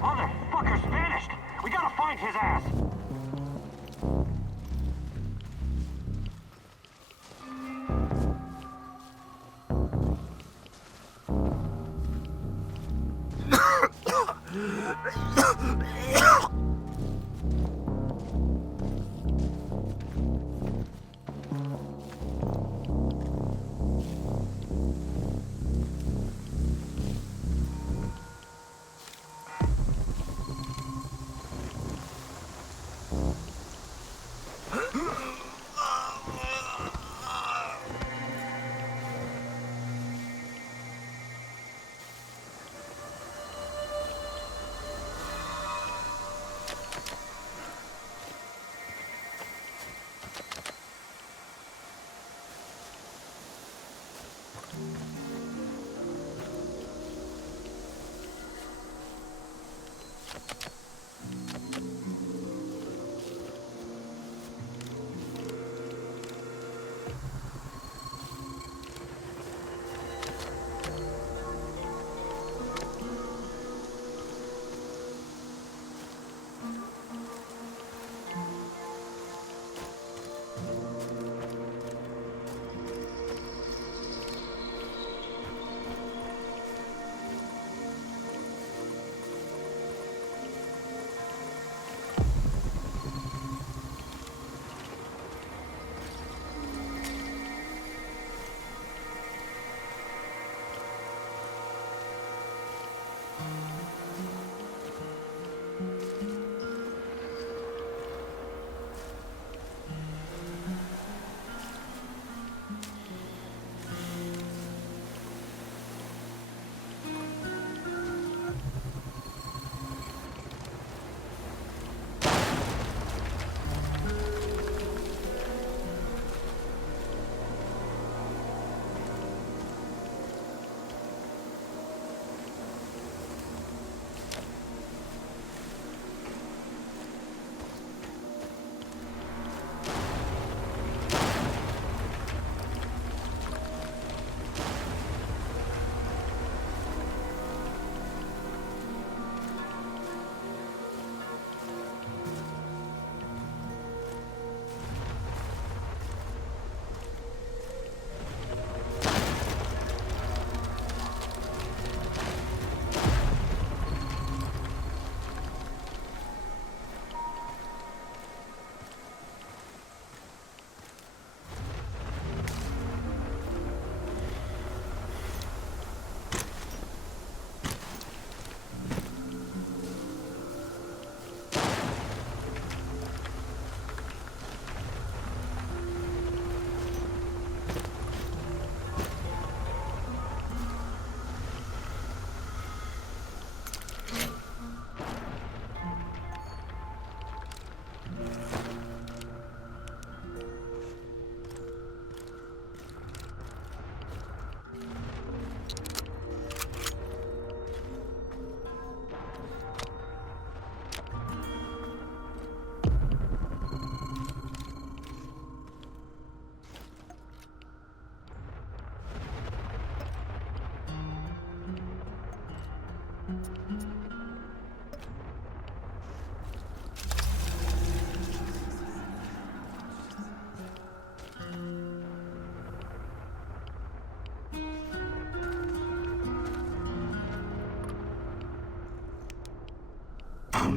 Motherfucker's vanished! We gotta find his ass!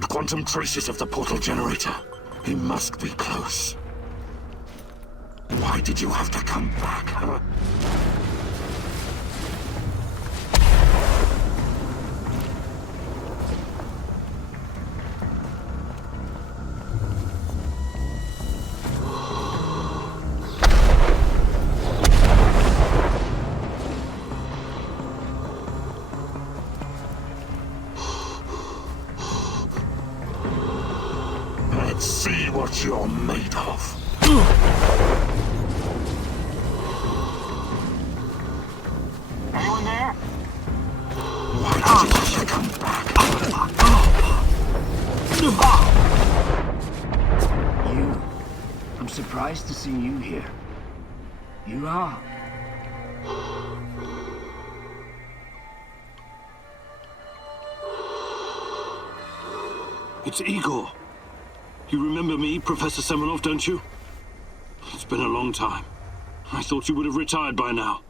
found quantum traces of the portal generator. He must be close. Why did you have to come back, huh? Let's see what you're made of. Anyone there? Why did you have to come back? You. I'm surprised to see you here. You are. It's Igor. You remember me, Professor Semenov, don't you? It's been a long time. I thought you would have retired by now.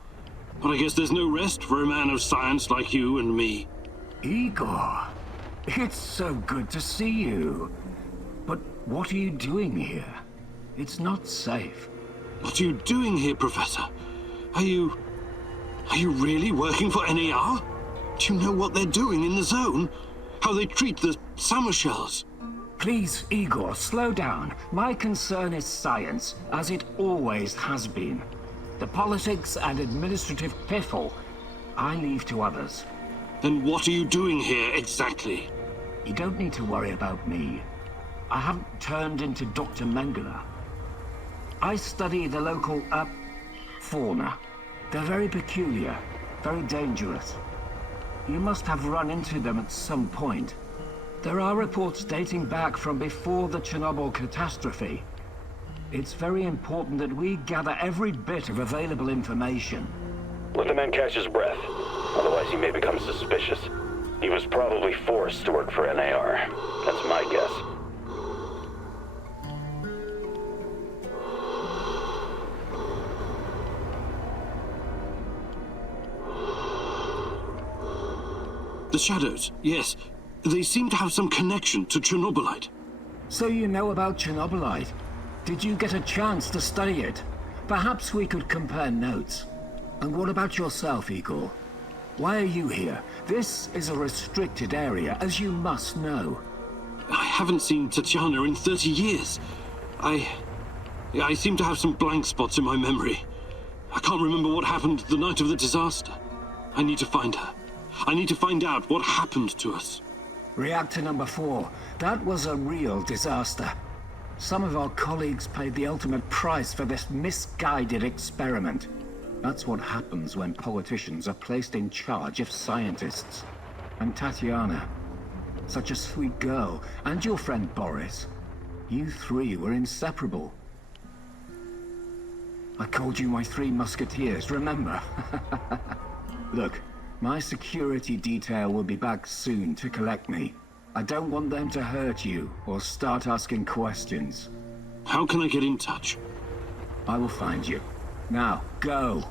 But I guess there's no rest for a man of science like you and me. Igor, it's so good to see you. But what are you doing here? It's not safe. What are you doing here, Professor? Are you really working for s.t.a.l.k.e.r? Do you know what they're doing in the zone? How they treat the summer shells? Please, Igor, slow down. My concern is science, as it always has been. The politics and administrative piffle, I leave to others. Then what are you doing here exactly? You don't need to worry about me. I haven't turned into Dr. Mengele. I study the local, fauna. They're very peculiar, very dangerous. You must have run into them at some point. There are reports dating back from before the Chernobyl catastrophe. It's very important that we gather every bit of available information. Let the man catch his breath. Otherwise he may become suspicious. He was probably forced to work for s.t.a.l.k.e.r. That's my guess. The shadows, yes. They seem to have some connection to Chernobylite. So you know about Chernobylite? Did you get a chance to study it? Perhaps we could compare notes. And what about yourself, Igor? Why are you here? This is a restricted area, as you must know. I haven't seen Tatiana in 30 years. I seem to have some blank spots in my memory. I can't remember what happened the night of the disaster. I need to find her. I need to find out what happened to us. Reactor number 4. That was a real disaster. Some of our colleagues paid the ultimate price for this misguided experiment. That's what happens when politicians are placed in charge of scientists. And Tatiana, such a sweet girl, and your friend Boris. You three were inseparable. I called you my 3 musketeers, remember? Look, my security detail will be back soon to collect me. I don't want them to hurt you or start asking questions. How can I get in touch? I will find you. Now, go.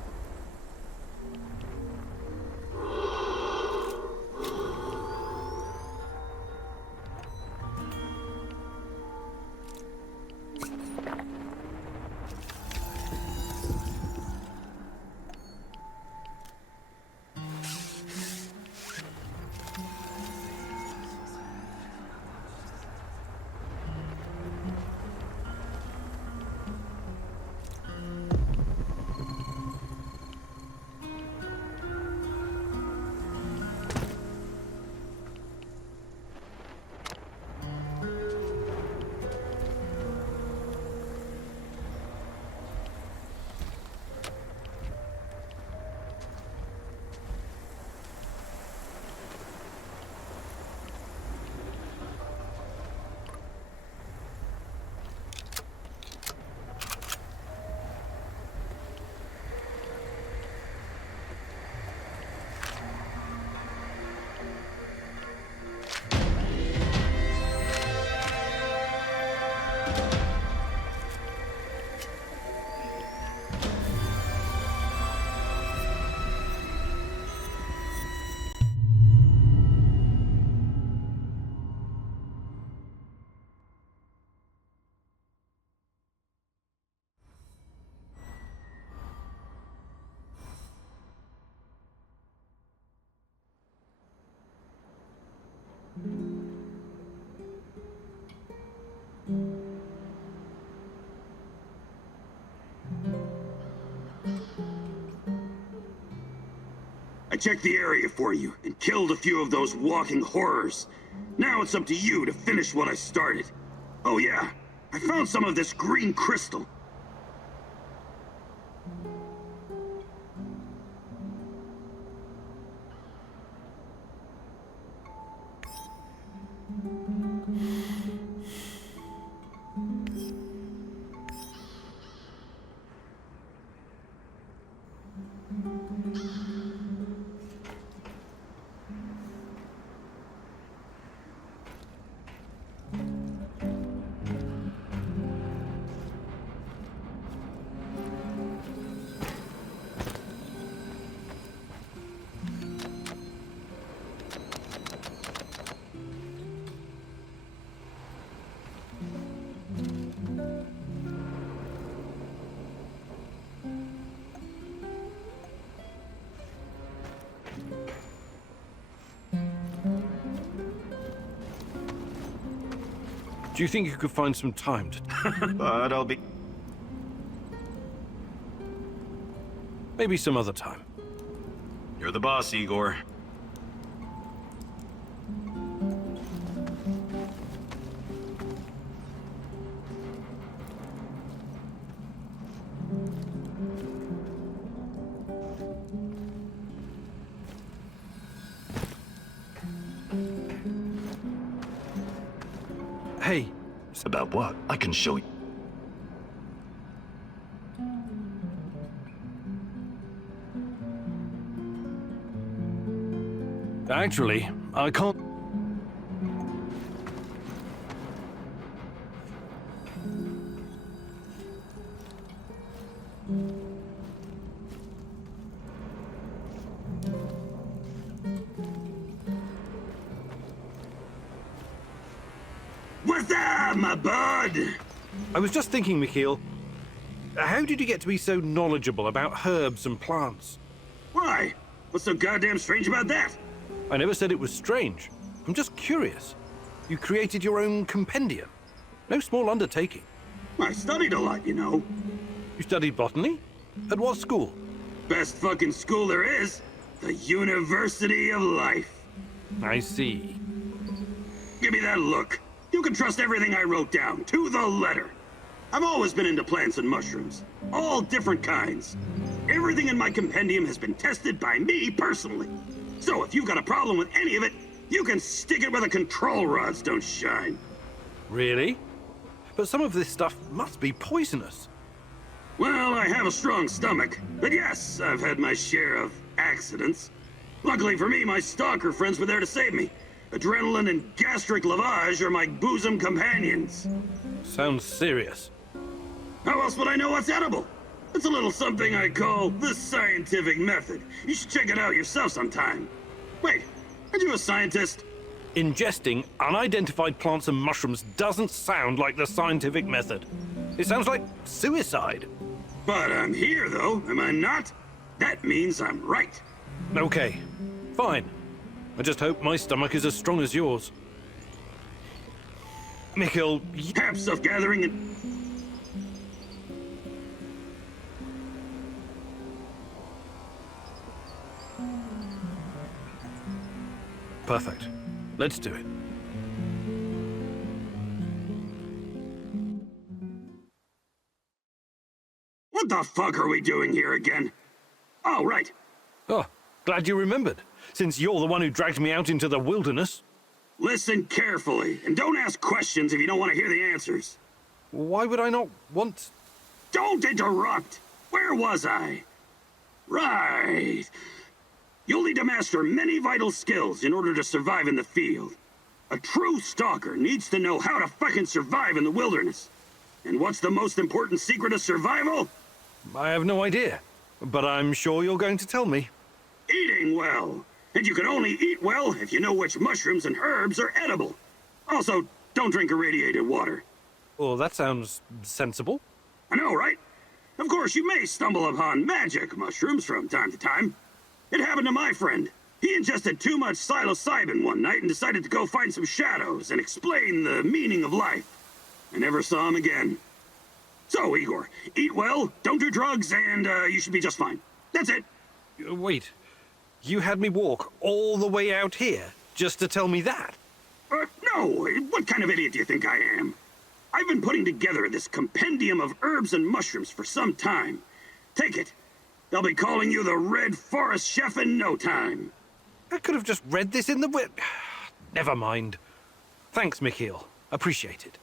I checked the area for you and killed a few of those walking horrors. Now it's up to you to finish what I started. Oh yeah, I found some of this green crystal. Do you think you could find some time to... But I'll be... Maybe some other time. You're the boss, Igor. Hey. About what? I can show you. Actually, I can't... What's up, my bud? I was just thinking, Mikhail, how did you get to be so knowledgeable about herbs and plants? Why? What's so goddamn strange about that? I never said it was strange. I'm just curious. You created your own compendium. No small undertaking. I studied a lot, you know. You studied botany? At what school? Best fucking school there is. The University of Life. I see. Give me that look. You can trust everything I wrote down, to the letter. I've always been into plants and mushrooms. All different kinds. Everything in my compendium has been tested by me personally. So if you've got a problem with any of it, you can stick it where the control rods don't shine. Really? But some of this stuff must be poisonous. Well, I have a strong stomach. But yes, I've had my share of accidents. Luckily for me, my stalker friends were there to save me. Adrenaline and gastric lavage are my bosom companions. Sounds serious. How else would I know what's edible? It's a little something I call the scientific method. You should check it out yourself sometime. Wait, aren't you a scientist? Ingesting unidentified plants and mushrooms doesn't sound like the scientific method. It sounds like suicide. But I'm here, though, am I not? That means I'm right. Okay, fine. I just hope my stomach is as strong as yours. Mikhail, have stuff gathering and... Perfect. Let's do it. What the fuck are we doing here again? Oh, right. Oh, glad you remembered, since you're the one who dragged me out into the wilderness. Listen carefully, and don't ask questions if you don't want to hear the answers. Why would I not want... Don't interrupt! Where was I? Right. You'll need to master many vital skills in order to survive in the field. A true stalker needs to know how to fucking survive in the wilderness. And what's the most important secret of survival? I have no idea, but I'm sure you're going to tell me. Eating well. And you can only eat well if you know which mushrooms and herbs are edible. Also, don't drink irradiated water. Oh, that sounds sensible. I know, right? Of course, you may stumble upon magic mushrooms from time to time. It happened to my friend. He ingested too much psilocybin one night and decided to go find some shadows and explain the meaning of life. I never saw him again. So, Igor, eat well, don't do drugs, and you should be just fine. That's it. Wait. You had me walk all the way out here just to tell me that? No. What kind of idiot do you think I am? I've been putting together this compendium of herbs and mushrooms for some time. Take it. They'll be calling you the Red Forest Chef in no time. I could have just read this in the Never mind. Thanks, Mikhail. Appreciate it.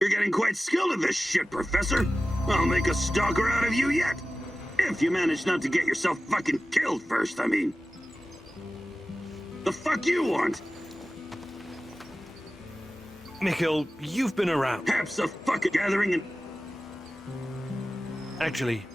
You're getting quite skilled at this shit, Professor. I'll make a stalker out of you yet. If you manage not to get yourself fucking killed first, I mean. The fuck you want? Mikhail, you've been around. Perhaps a fucking gathering and... Actually...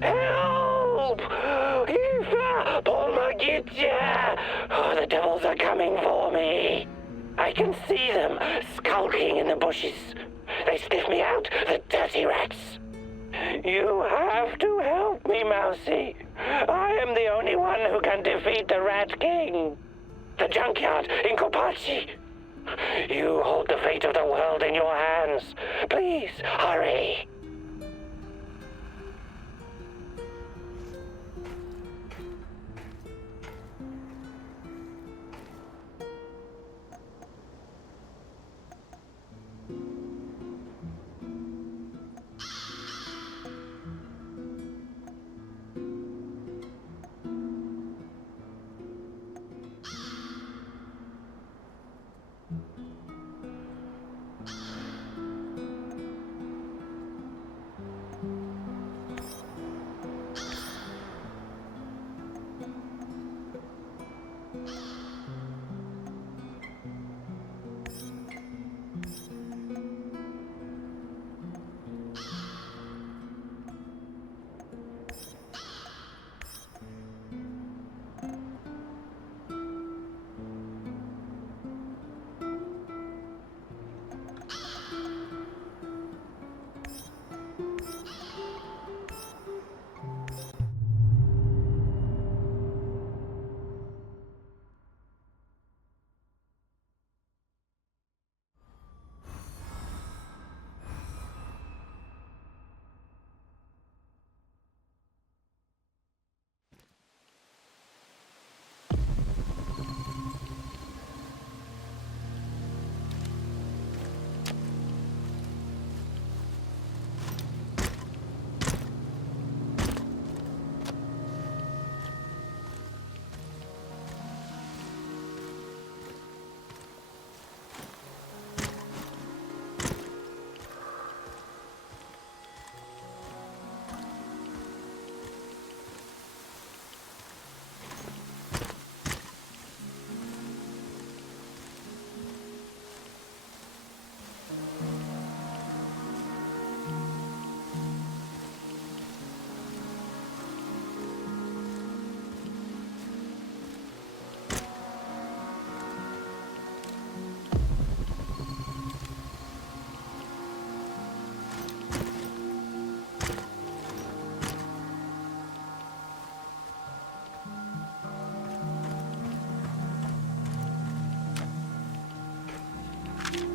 Help! Eva! Pomogите! Oh, the devils are coming for me. I can see them, skulking in the bushes. They sniff me out, the dirty rats. You have to help me, Mousy. I am the only one who can defeat the Rat King. The junkyard in Kopachi. You hold the fate of the world in your hands. Please, hurry.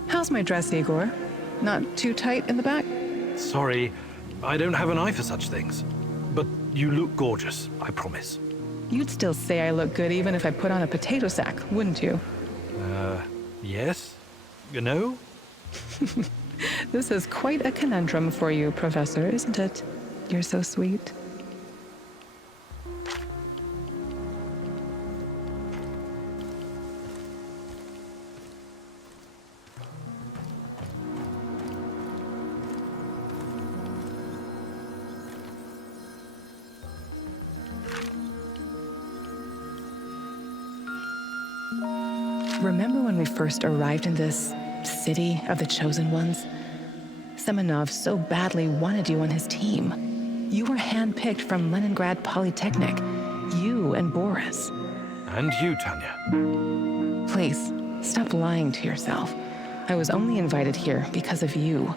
How's my dress, Igor? Not too tight in the back? Sorry, I don't have an eye for such things. But you look gorgeous, I promise. You'd still say I look good even if I put on a potato sack, wouldn't you? Yes? You know? This is quite a conundrum for you, Professor, isn't it? You're so sweet. Remember when we first arrived in this city of the Chosen Ones? Semenov so badly wanted you on his team. You were handpicked from Leningrad Polytechnic. You and Boris. And you, Tanya. Please, stop lying to yourself. I was only invited here because of you.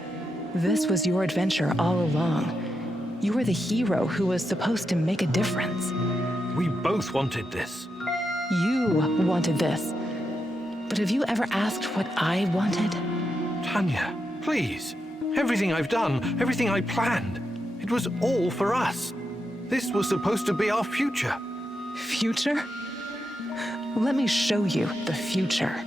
This was your adventure all along. You were the hero who was supposed to make a difference. We both wanted this. You wanted this. But have you ever asked what I wanted? Tanya, please. Everything I've done, everything I planned, it was all for us. This was supposed to be our future. Future? Let me show you the future.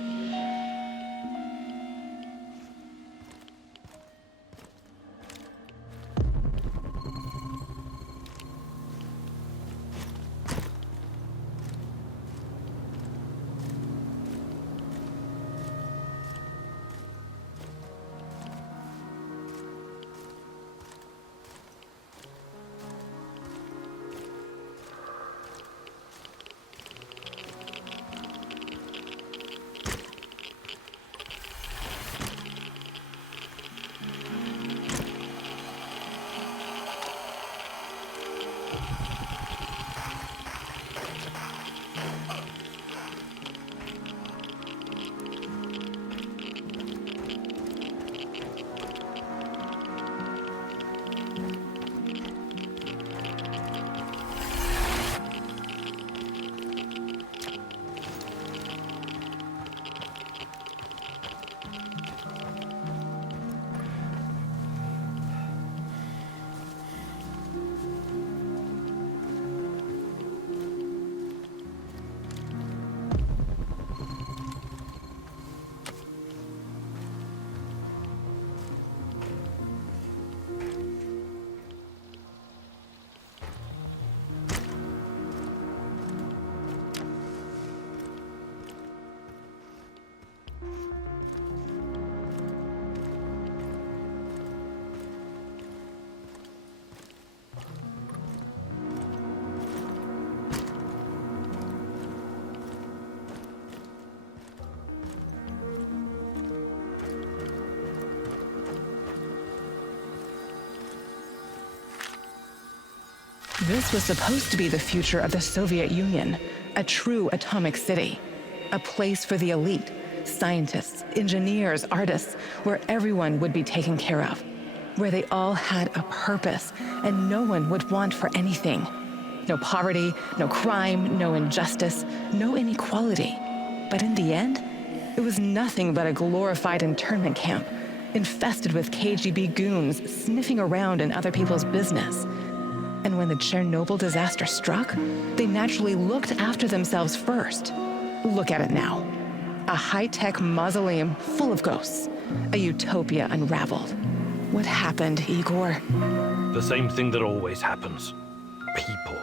This was supposed to be the future of the Soviet Union, a true atomic city, a place for the elite, scientists, engineers, artists, where everyone would be taken care of, where they all had a purpose and no one would want for anything. No poverty, no crime, no injustice, no inequality. But in the end, it was nothing but a glorified internment camp, infested with KGB goons sniffing around in other people's business. And when the Chernobyl disaster struck, they naturally looked after themselves first. Look at it now. A high-tech mausoleum full of ghosts. A utopia unraveled. What happened, Igor? The same thing that always happens. People.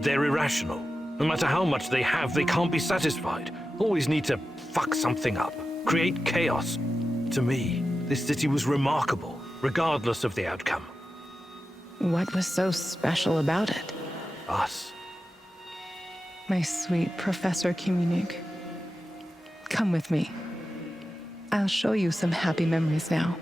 They're irrational. No matter how much they have, they can't be satisfied. Always need to fuck something up. Create chaos. To me, this city was remarkable, regardless of the outcome. What was so special about it? Us. My sweet Professor Kumunik. Come with me. I'll show you some happy memories now.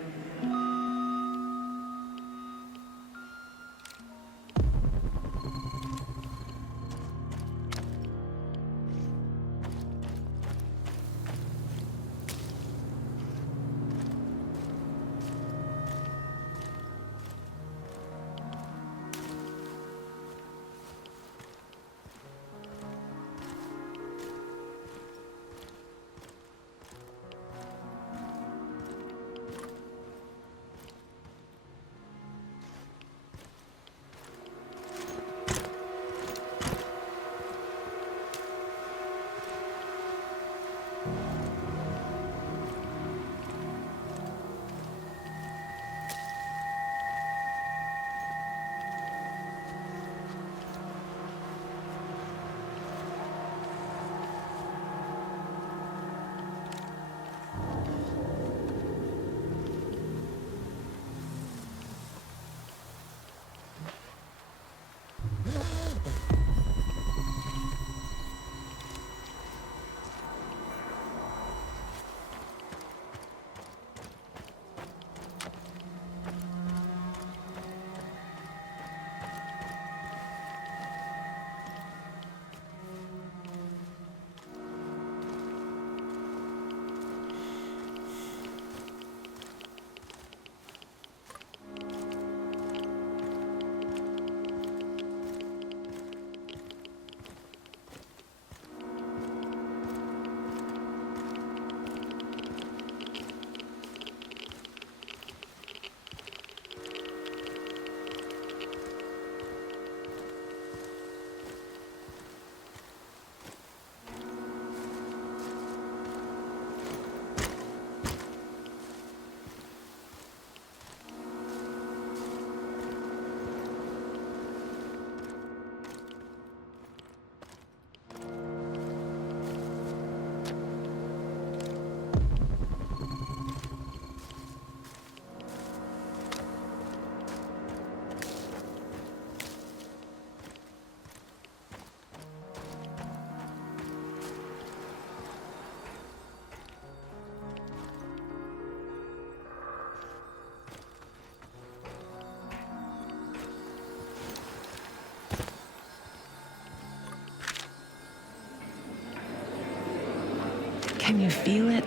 Can you feel it?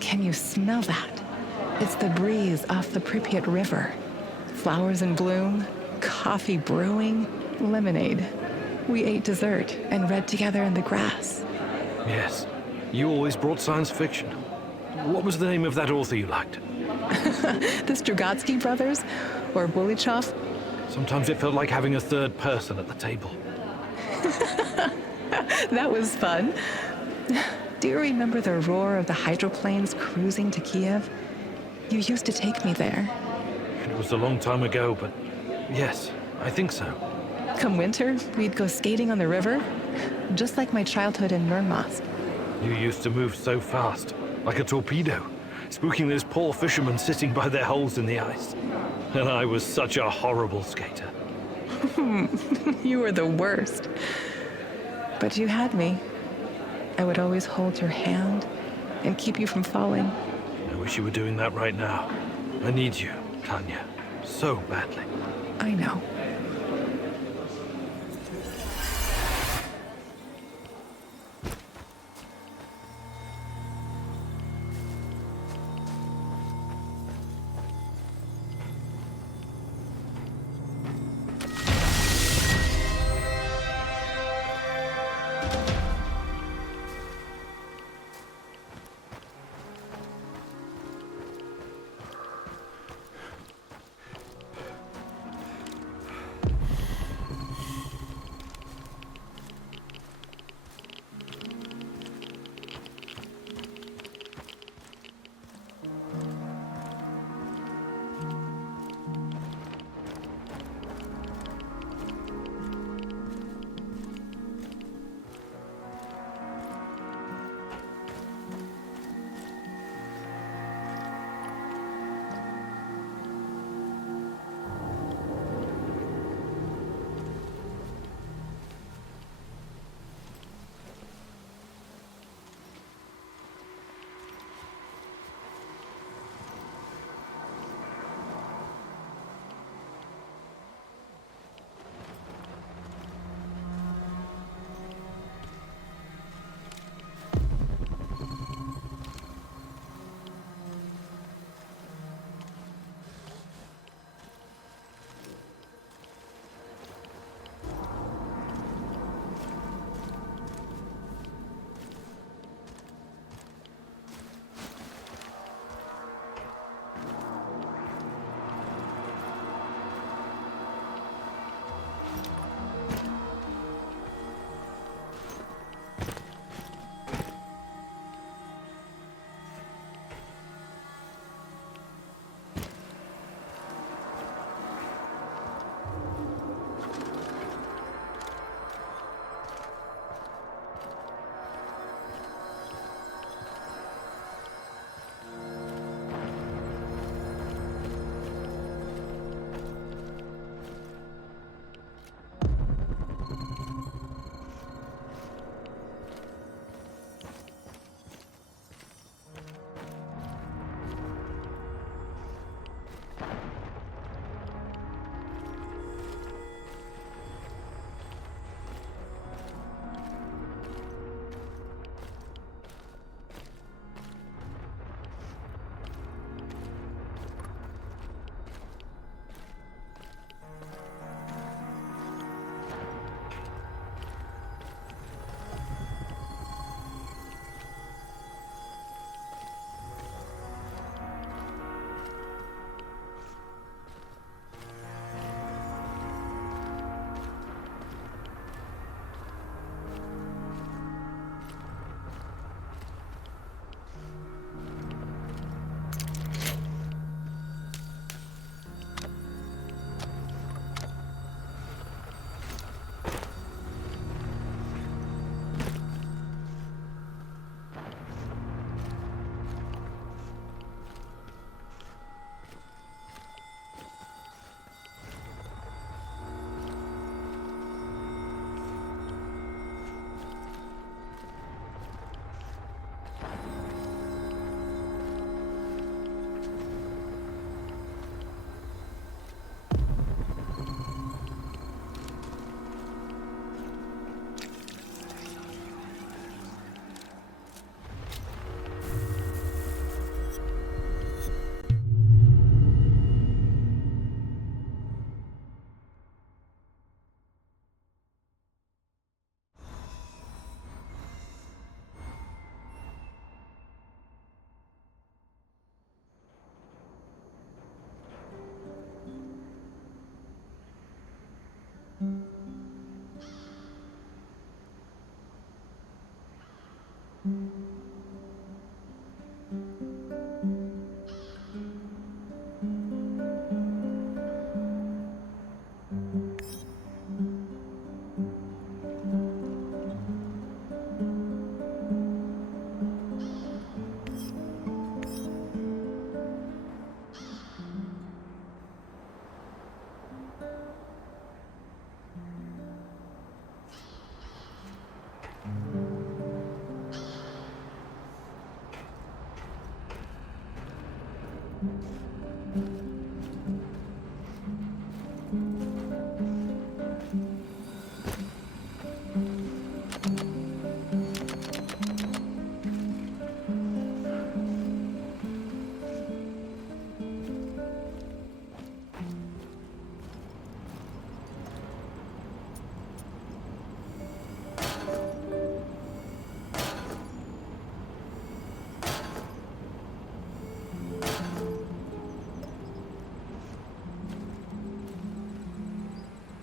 Can you smell that? It's the breeze off the Pripyat River. Flowers in bloom, coffee brewing, lemonade. We ate dessert and read together in the grass. Yes, you always brought science fiction. What was the name of that author you liked? The Strugatsky brothers? Or Bulichov? Sometimes it felt like having a third person at the table. That was fun. Do you remember the roar of the hydroplanes cruising to Kiev? You used to take me there. It was a long time ago, but yes, I think so. Come winter, we'd go skating on the river, just like my childhood in Murmansk. You used to move so fast, like a torpedo, spooking those poor fishermen sitting by their holes in the ice. And I was such a horrible skater. You were the worst. But you had me. I would always hold your hand and keep you from falling. I wish you were doing that right now. I need you, Tanya, so badly. I know.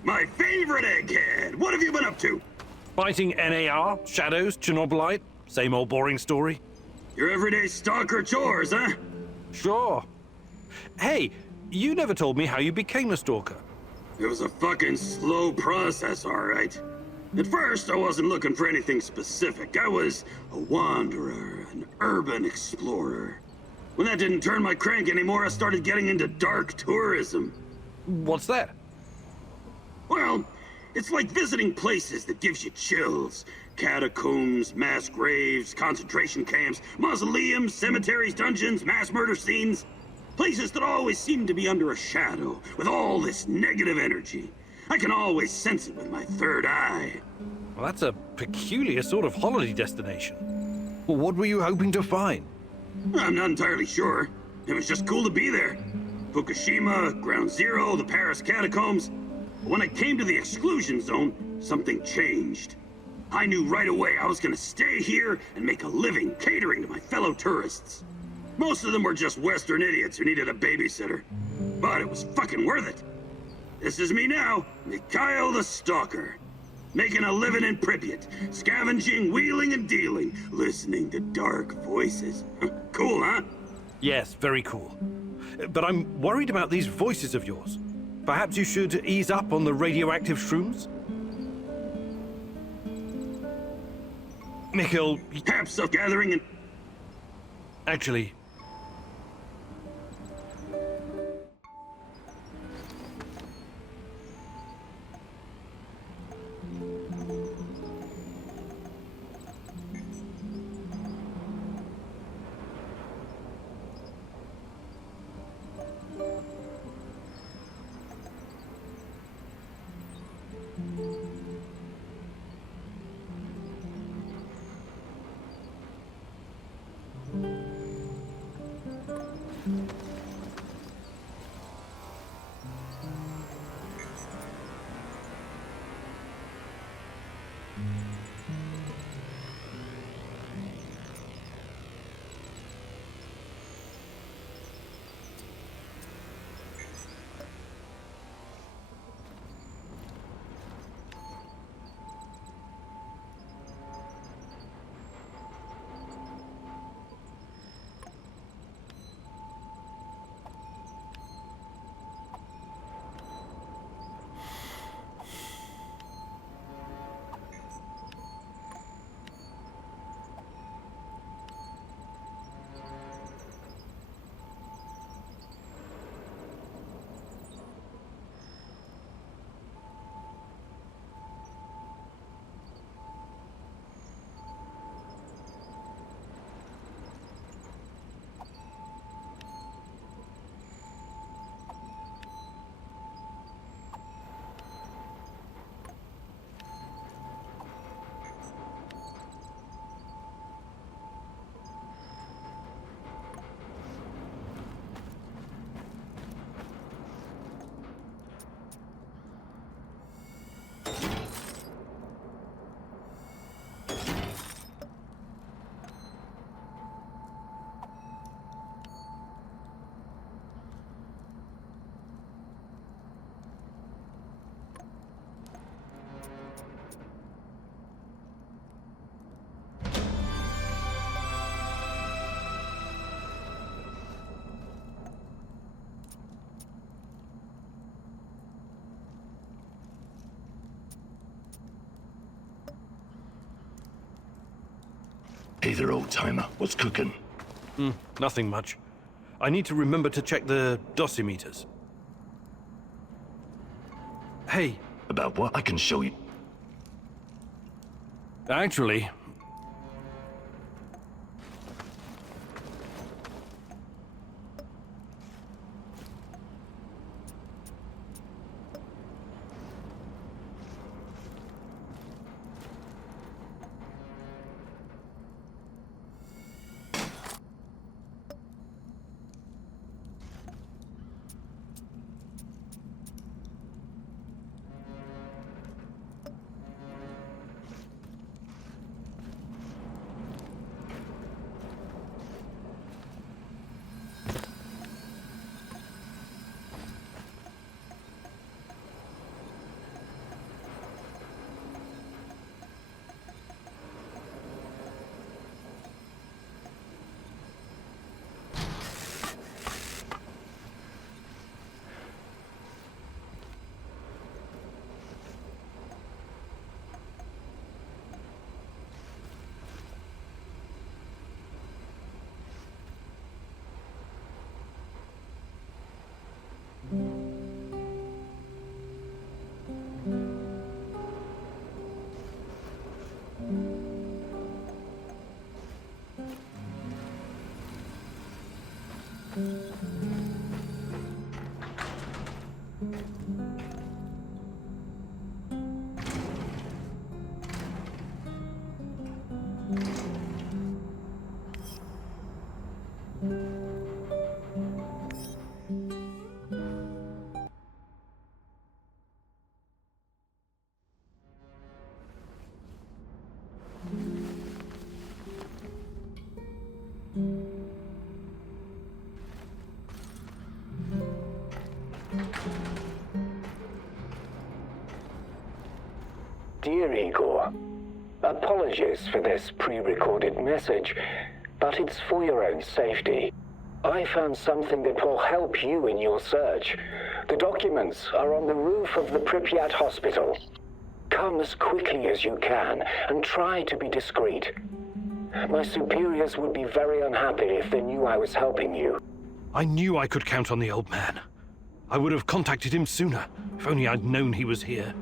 My favorite egghead! What have you been up to? Fighting NAR, shadows, Chernobylite, same old boring story. Your everyday stalker chores, huh? Sure. Hey, you never told me how you became a stalker. It was a fucking slow process, all right. At first, I wasn't looking for anything specific. I was a wanderer, an urban explorer. When that didn't turn my crank anymore, I started getting into dark tourism. What's that? Well, it's like visiting places that gives you chills. Catacombs, mass graves, concentration camps, mausoleums, cemeteries, dungeons, mass murder scenes. Places that always seem to be under a shadow, with all this negative energy. I can always sense it with my third eye. Well, that's a peculiar sort of holiday destination. Well, what were you hoping to find? I'm not entirely sure. It was just cool to be there. Fukushima, Ground Zero, the Paris catacombs. But when I came to the exclusion zone, something changed. I knew right away I was gonna stay here and make a living catering to my fellow tourists. Most of them were just Western idiots who needed a babysitter. But it was fucking worth it. This is me now, Mikhail the Stalker. Making a living in Pripyat, scavenging, wheeling and dealing, listening to dark voices. Cool, huh? Yes, very cool. But I'm worried about these voices of yours. Perhaps you should ease up on the radioactive shrooms? Mikhail... Perhaps of gathering and... Actually... Hey there, old-timer. What's cooking? Nothing much. I need to remember to check the dosimeters. Hey. About what? I can show you. Actually... Dear Igor, apologies for this pre-recorded message, but it's for your own safety. I found something that will help you in your search. The documents are on the roof of the Pripyat hospital. Come as quickly as you can, and try to be discreet. My superiors would be very unhappy if they knew I was helping you. I knew I could count on the old man. I would have contacted him sooner, if only I'd known he was here.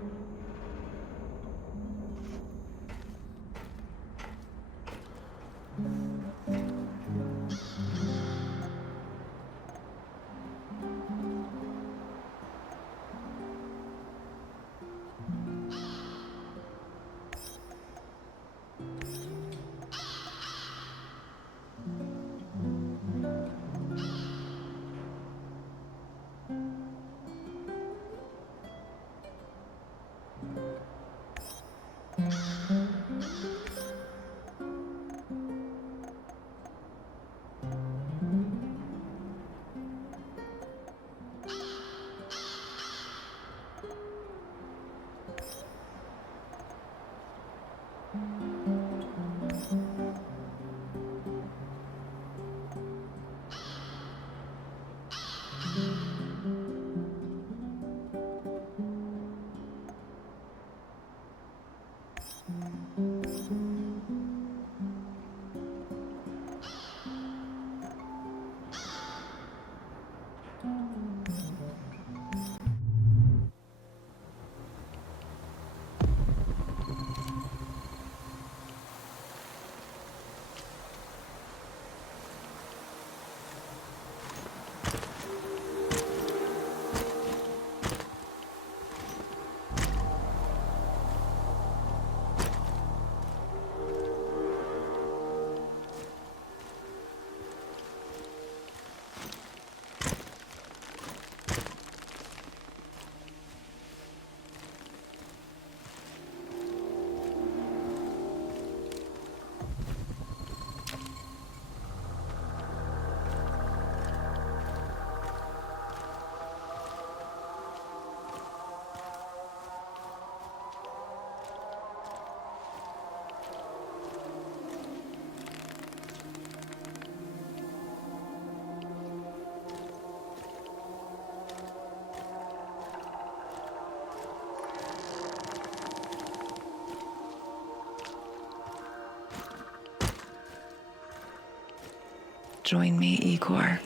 Join me, Igor.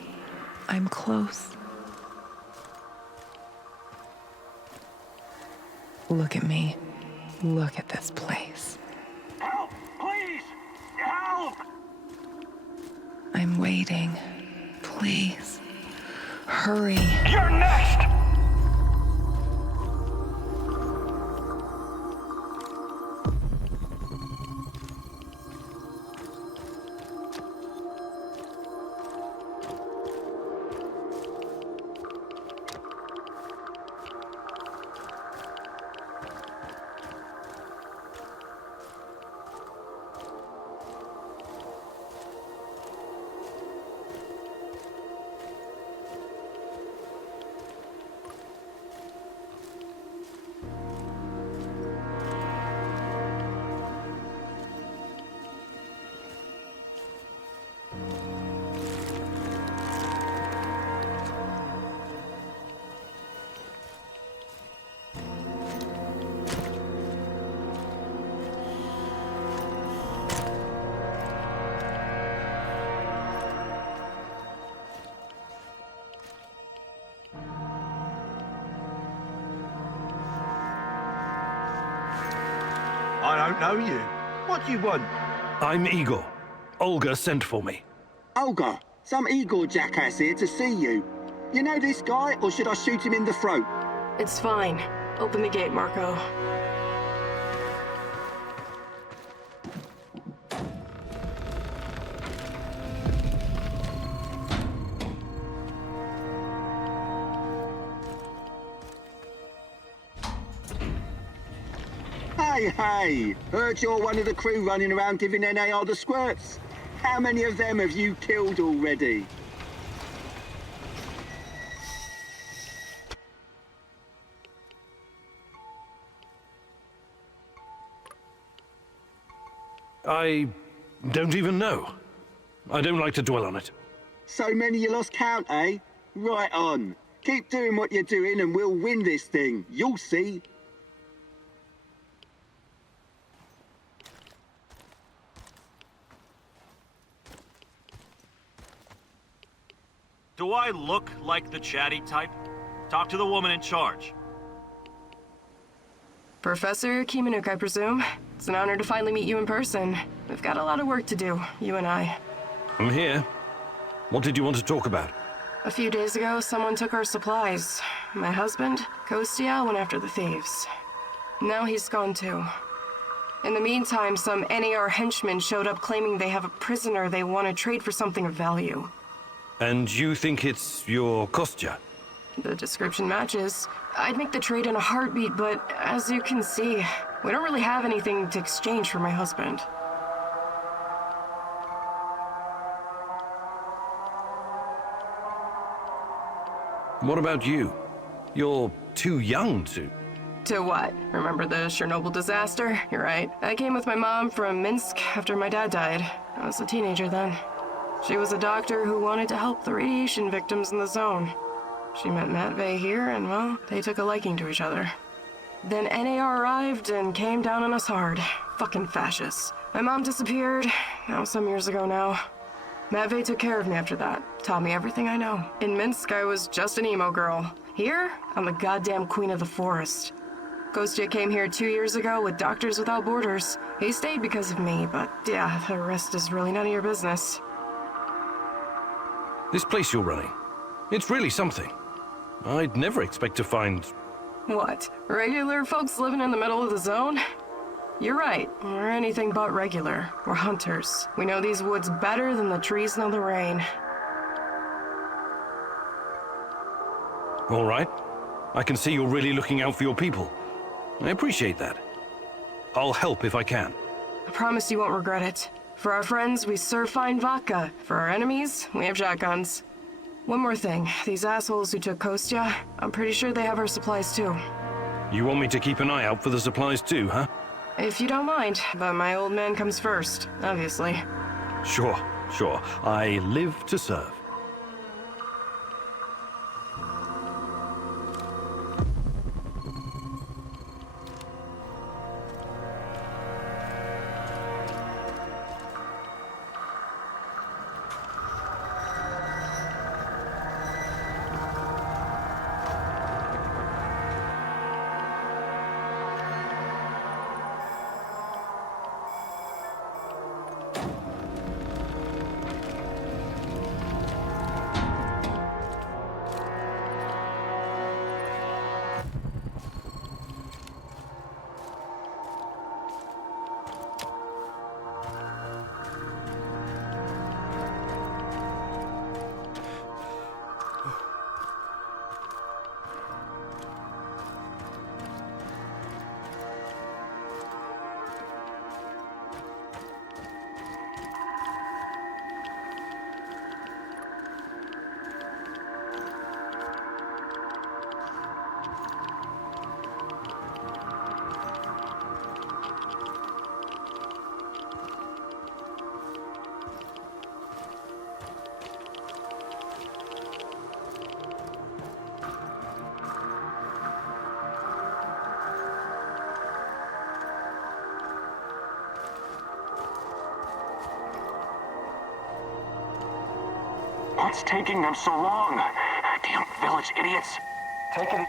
I'm close. Look at me. Look at this place. Help! Please! Help! I'm waiting. Please. Hurry. You're next! I don't know you. What do you want? I'm Igor. Olga sent for me. Olga, some Igor jackass here to see you. You know this guy, or should I shoot him in the throat? It's fine. Open the gate, Marco. Hey, heard you're one of the crew running around giving NAR the squirts. How many of them have you killed already? I don't even know. I don't like to dwell on it. So many you lost count, eh? Right on. Keep doing what you're doing and we'll win this thing. You'll see. Do I look like the chatty type? Talk to the woman in charge. Professor Kimanuk, I presume. It's an honor to finally meet you in person. We've got a lot of work to do, you and I. I'm here. What did you want to talk about? A few days ago, someone took our supplies. My husband, s.t.a.l.k.e.r, went after the thieves. Now he's gone too. In the meantime, some n.a.r. henchmen showed up claiming they have a prisoner they want to trade for something of value. And you think it's your Kostya? The description matches. I'd make the trade in a heartbeat, but as you can see, we don't really have anything to exchange for my husband. What about you? You're too young to... To what? Remember the Chernobyl disaster? You're right. I came with my mom from Minsk after my dad died. I was a teenager then. She was a doctor who wanted to help the radiation victims in the zone. She met Matvey here, and well, they took a liking to each other. Then n.a.r. arrived and came down on us hard. Fucking fascists. My mom disappeared. That was some years ago now. Matvey took care of me after that. Taught me everything I know. In Minsk, I was just an emo girl. Here, I'm the goddamn queen of the forest. Kostya came here 2 years ago with Doctors Without Borders. He stayed because of me, but yeah, the rest is really none of your business. This place you're running, it's really something. I'd never expect to find... What? Regular folks living in the middle of the zone? You're right. We're anything but regular. We're hunters. We know these woods better than the trees know the rain. All right. I can see you're really looking out for your people. I appreciate that. I'll help if I can. I promise you won't regret it. For our friends, we serve fine vodka. For our enemies, we have shotguns. One more thing. These assholes who took Kostya, I'm pretty sure they have our supplies too. You want me to keep an eye out for the supplies too, huh? If you don't mind, but my old man comes first, obviously. Sure. I live to serve. What's taking them so long? Damn village idiots. Take it.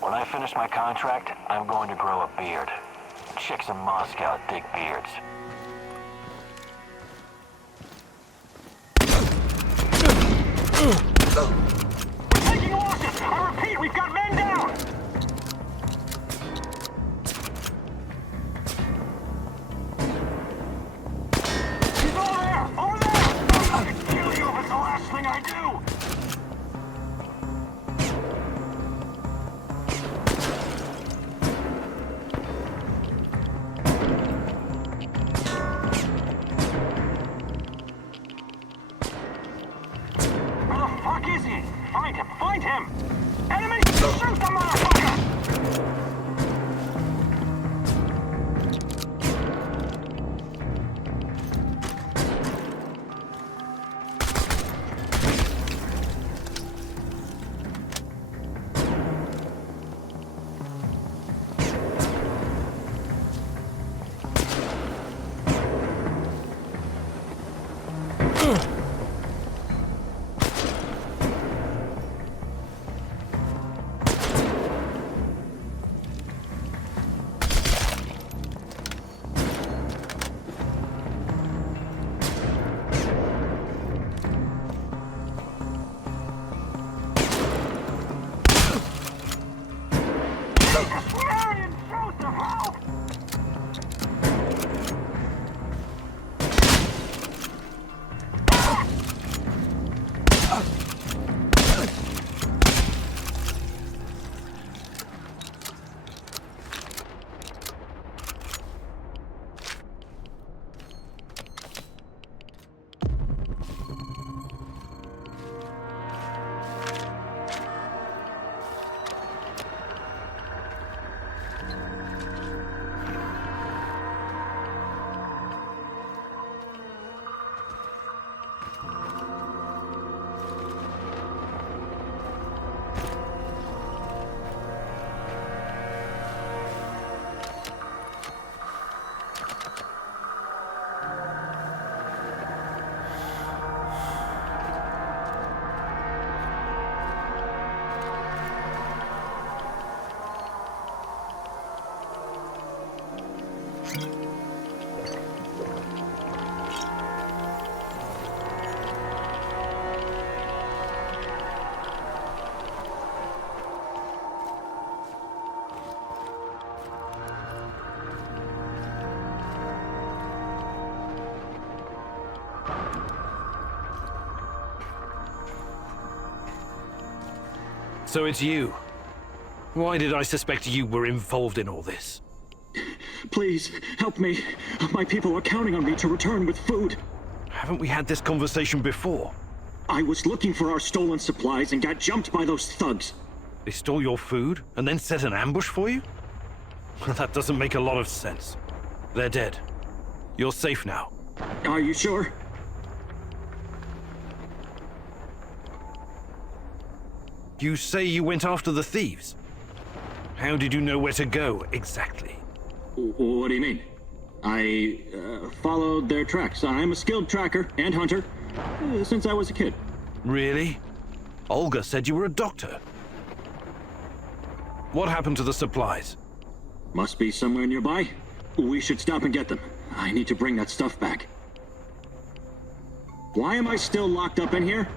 When I finish my contract, I'm going to grow a beard. Chicks in Moscow dig beards. We're taking losses! I repeat, we've got men down! He's over there! Over there! I'm gonna kill you if it's the last thing I do! Find him! Enemy! Shoot the motherfucker! So it's you. Why did I suspect you were involved in all this? Please, help me. My people are counting on me to return with food. Haven't we had this conversation before? I was looking for our stolen supplies and got jumped by those thugs. They stole your food and then set an ambush for you? That doesn't make a lot of sense. They're dead. You're safe now. Are you sure? You say you went after the thieves. How did you know where to go, exactly? What do you mean? I followed their tracks. I'm a skilled tracker and hunter since I was a kid. Really? Olga said you were a doctor. What happened to the supplies? Must be somewhere nearby. We should stop and get them. I need to bring that stuff back. Why am I still locked up in here?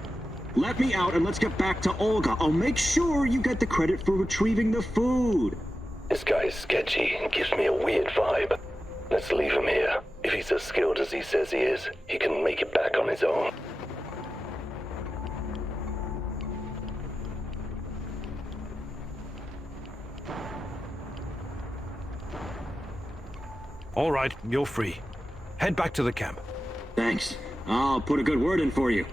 Let me out and let's get back to Olga. I'll make sure you get the credit for retrieving the food. This guy is sketchy and gives me a weird vibe. Let's leave him here. If he's as skilled as he says he is, he can make it back on his own. All right, you're free. Head back to the camp. Thanks. I'll put a good word in for you.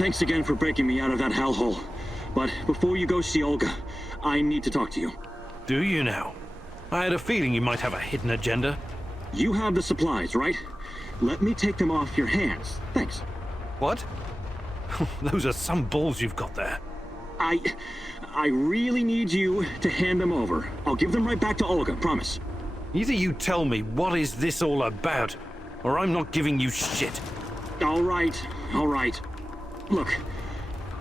thanks again for breaking me out of that hellhole. But before you go see Olga, I need to talk to you. Do you now? I had a feeling you might have a hidden agenda. You have the supplies, right? Let me take them off your hands. Thanks. What? Those are some balls you've got there. I really need you to hand them over. I'll give them right back to Olga, promise. Either you tell me what is this all about, or I'm not giving you shit. All right. Look,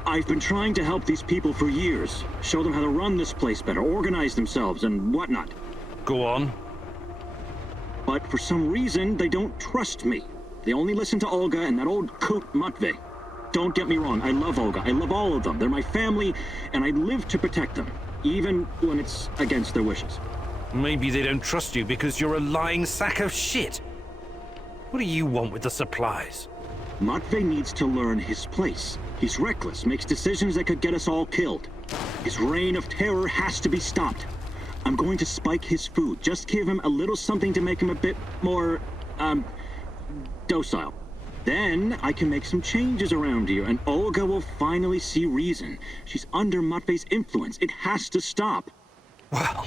I've been trying to help these people for years. Show them how to run this place better, organize themselves, and whatnot. Go on. But for some reason, they don't trust me. They only listen to Olga and that old coot Matvey. Don't get me wrong, I love Olga. I love all of them. They're my family, and I live to protect them, even when it's against their wishes. Maybe they don't trust you because you're a lying sack of shit. What do you want with the supplies? Matvey needs to learn his place. He's reckless, makes decisions that could get us all killed. His reign of terror has to be stopped. I'm going to spike his food. Just give him a little something to make him a bit more, docile. Then I can make some changes around here, and Olga will finally see reason. She's under Matvey's influence. It has to stop. Well,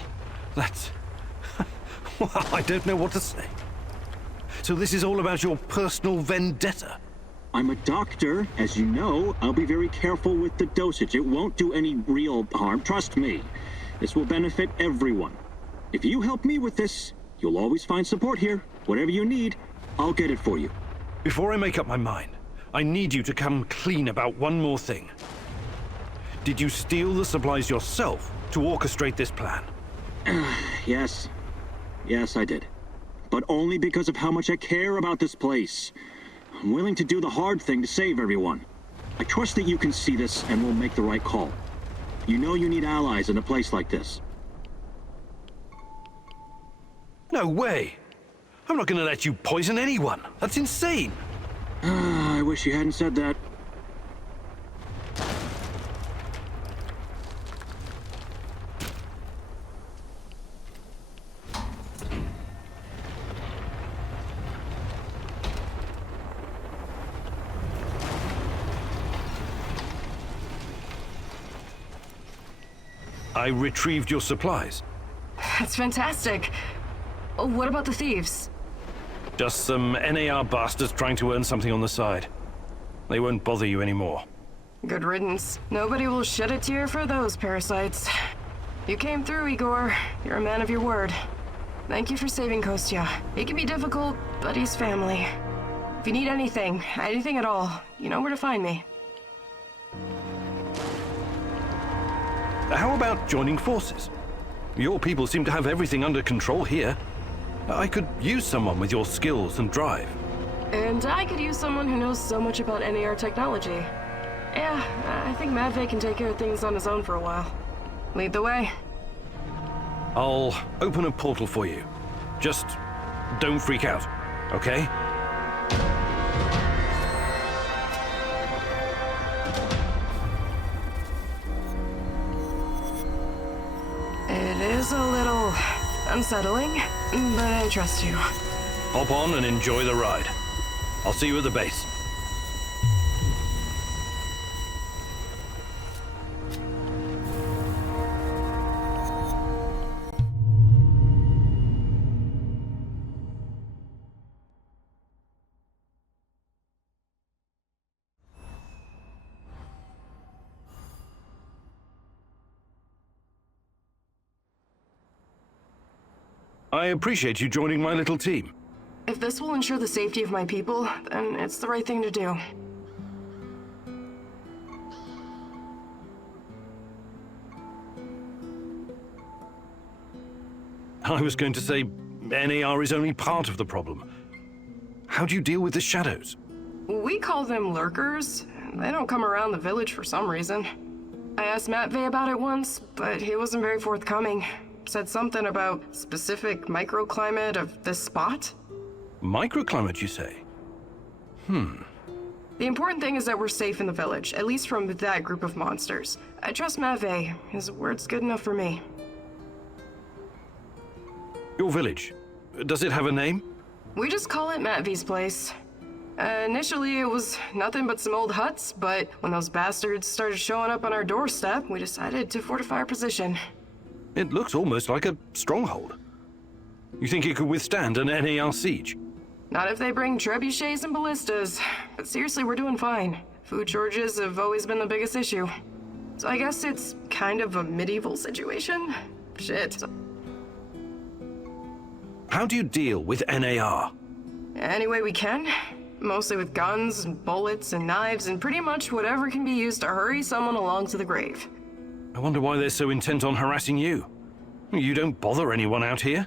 that's... well, I don't know what to say. So this is all about your personal vendetta? I'm a doctor, as you know. I'll be very careful with the dosage. It won't do any real harm, trust me. This will benefit everyone. If you help me with this, you'll always find support here. Whatever you need, I'll get it for you. Before I make up my mind, I need you to come clean about one more thing. Did you steal the supplies yourself to orchestrate this plan? Yes. Yes, I did. But only because of how much I care about this place. I'm willing to do the hard thing to save everyone. I trust that you can see this and will make the right call. You know you need allies in a place like this. No way! I'm not gonna let you poison anyone. That's insane. I wish you hadn't said that. I retrieved your supplies. That's fantastic. What about the thieves? Just some s.t.a.l.k.e.r bastards trying to earn something on the side. They won't bother you anymore. Good riddance. Nobody will shed a tear for those parasites. You came through, Igor. You're a man of your word. Thank you for saving Kostya. He can be difficult, but he's family. If you need anything at all, you know where to find me. How about joining forces? Your people seem to have everything under control here. I could use someone with your skills and drive. And I could use someone who knows so much about s.t.a.l.k.e.r technology. Yeah, I think Matvey can take care of things on his own for a while. Lead the way. I'll open a portal for you. Just don't freak out, okay? It is a little unsettling, but I trust you. Hop on and enjoy the ride. I'll see you at the base. I appreciate you joining my little team. If this will ensure the safety of my people, then it's the right thing to do. I was going to say, s.t.a.l.k.e.r is only part of the problem. How do you deal with the shadows? We call them lurkers. They don't come around the village for some reason. I asked Matvey about it once, but he wasn't very forthcoming. Said something about specific microclimate of this spot. Microclimate, you say? The important thing is that we're safe in the village, at least from that group of monsters. I trust Matvey. His word's good enough for me. Your village, does it have a name? We just call it Matvey's place. Initially, it was nothing but some old huts, but when those bastards started showing up on our doorstep, we decided to fortify our position. It looks almost like a stronghold. You think it could withstand an NAR siege? Not if they bring trebuchets and ballistas. But seriously, we're doing fine. Food shortages have always been the biggest issue. So I guess it's kind of a medieval situation? Shit. How do you deal with NAR? Any way we can. Mostly with guns, and bullets, and knives, and pretty much whatever can be used to hurry someone along to the grave. I wonder why they're so intent on harassing you. You don't bother anyone out here?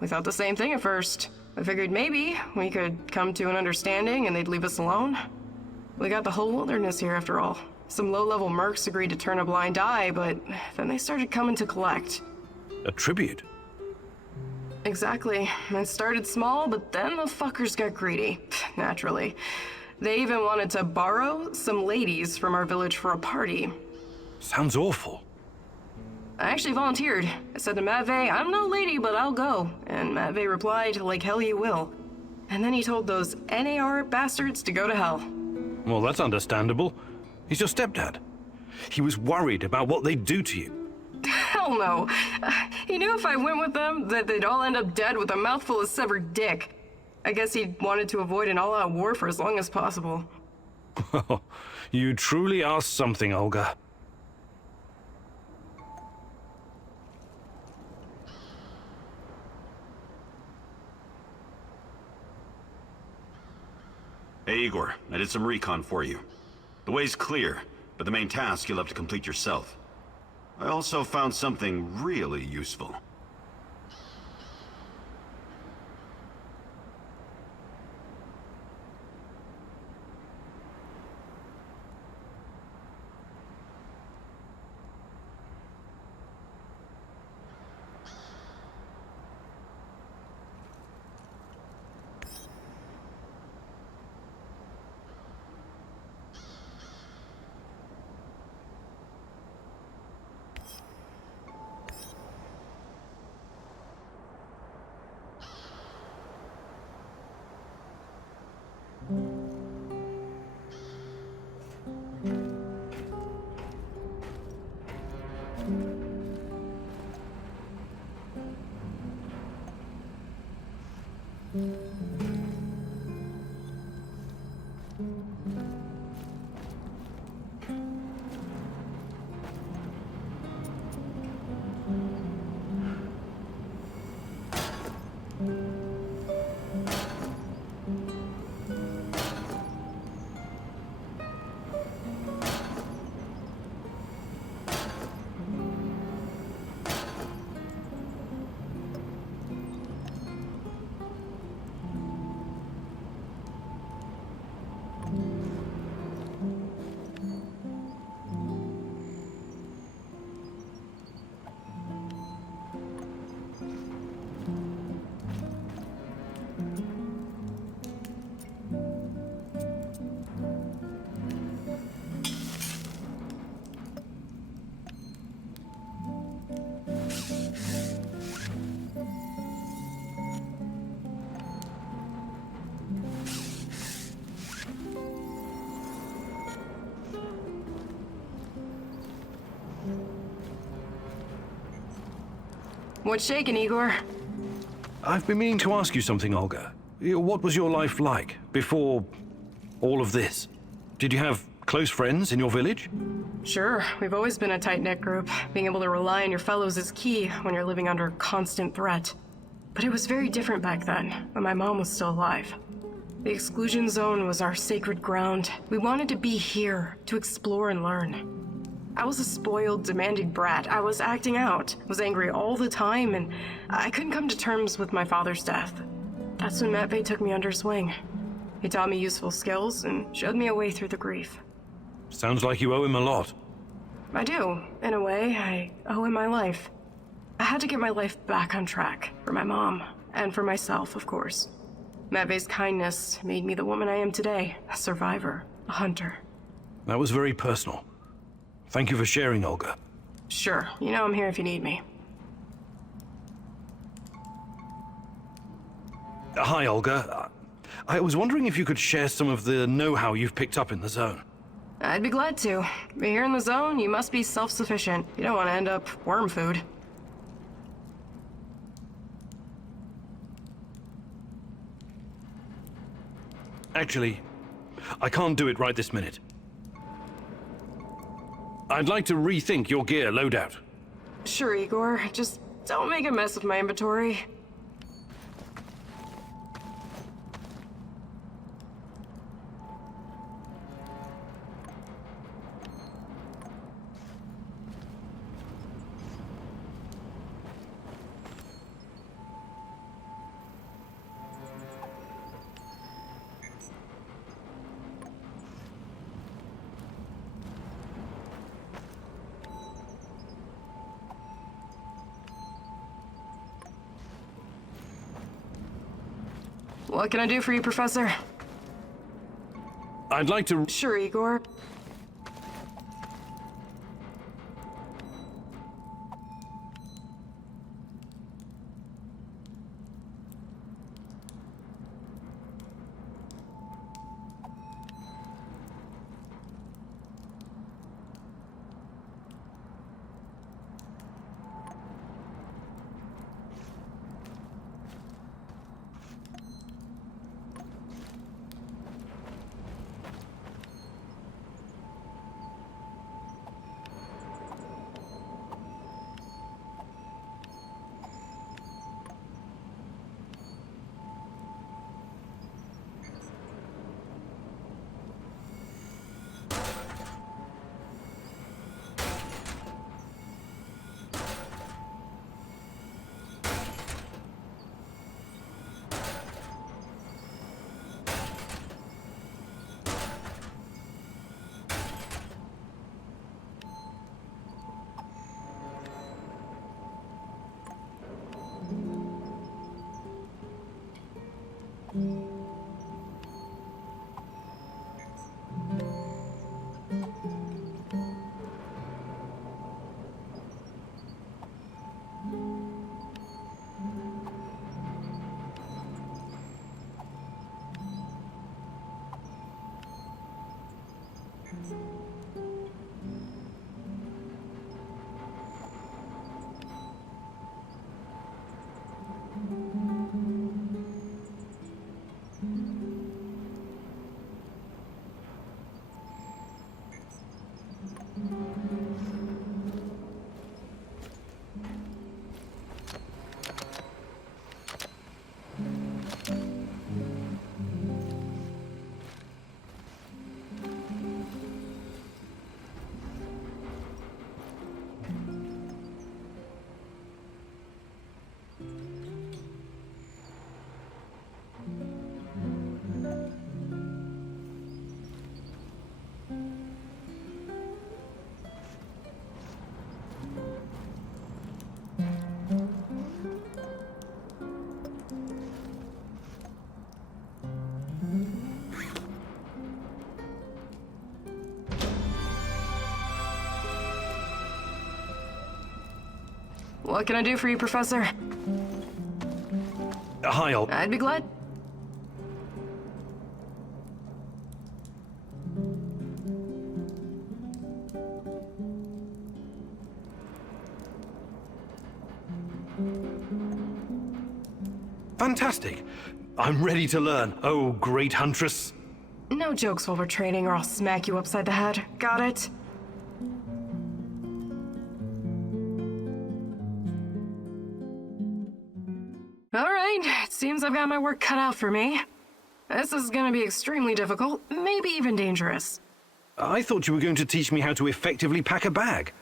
We thought the same thing at first. I figured maybe we could come to an understanding and they'd leave us alone. We got the whole wilderness here after all. Some low-level mercs agreed to turn a blind eye, but then they started coming to collect. A tribute? Exactly. It started small, but then the fuckers got greedy. Naturally. They even wanted to borrow some ladies from our village for a party. Sounds awful. I actually volunteered. I said to Matvey, I'm no lady, but I'll go. And Matvey replied, like hell you will. And then he told those NAR bastards to go to hell. Well, that's understandable. He's your stepdad. He was worried about what they'd do to you. Hell no. He knew if I went with them, that they'd all end up dead with a mouthful of severed dick. I guess he wanted to avoid an all-out war for as long as possible. You truly are something, Olga. Hey, Igor, I did some recon for you. The way's clear, but the main task you'll have to complete yourself. I also found something really useful. What's shaking, Igor? I've been meaning to ask you something, Olga. What was your life like before all of this? Did you have close friends in your village? Sure, we've always been a tight-knit group. Being able to rely on your fellows is key when you're living under constant threat. But it was very different back then, when my mom was still alive. The exclusion zone was our sacred ground. We wanted to be here, to explore and learn. I was a spoiled, demanding brat. I was acting out, was angry all the time, and I couldn't come to terms with my father's death. That's when Matvey took me under his wing. He taught me useful skills and showed me a way through the grief. Sounds like you owe him a lot. I do. In a way, I owe him my life. I had to get my life back on track, for my mom, and for myself, of course. Matvey's kindness made me the woman I am today, a survivor, a hunter. That was very personal. Thank you for sharing, Olga. Sure, you know I'm here if you need me. Hi, Olga. I was wondering if you could share some of the know-how you've picked up in the zone. I'd be glad to. But here in the zone, you must be self-sufficient. You don't want to end up worm food. Actually, I can't do it right this minute. I'd like to rethink your gear loadout. Sure, Igor. Just don't make a mess of my inventory. What can I do for you, Professor? I'd like to... Sure, Igor. What can I do for you, Professor? Hi, I'd be glad. Fantastic. I'm ready to learn. Oh, great huntress. No jokes while we're training or I'll smack you upside the head. Got it? Alright, it seems I've got my work cut out for me. This is gonna be extremely difficult, maybe even dangerous. I thought you were going to teach me how to effectively pack a bag.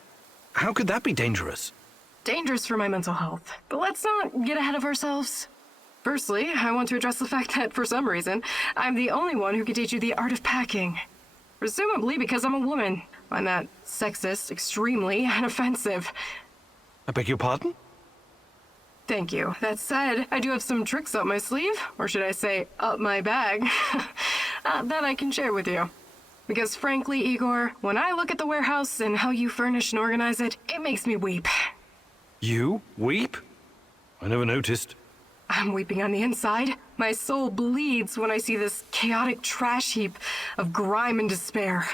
How could that be dangerous? Dangerous for my mental health. But let's not get ahead of ourselves. Firstly, I want to address the fact that, for some reason, I'm the only one who can teach you the art of packing. Presumably because I'm a woman. I'm that sexist, extremely, and offensive. I beg your pardon? Thank you. That said, I do have some tricks up my sleeve, or should I say, up my bag, that I can share with you. Because frankly, Igor, when I look at the warehouse and how you furnish and organize it, it makes me weep. You? Weep? I never noticed. I'm weeping on the inside. My soul bleeds when I see this chaotic trash heap of grime and despair.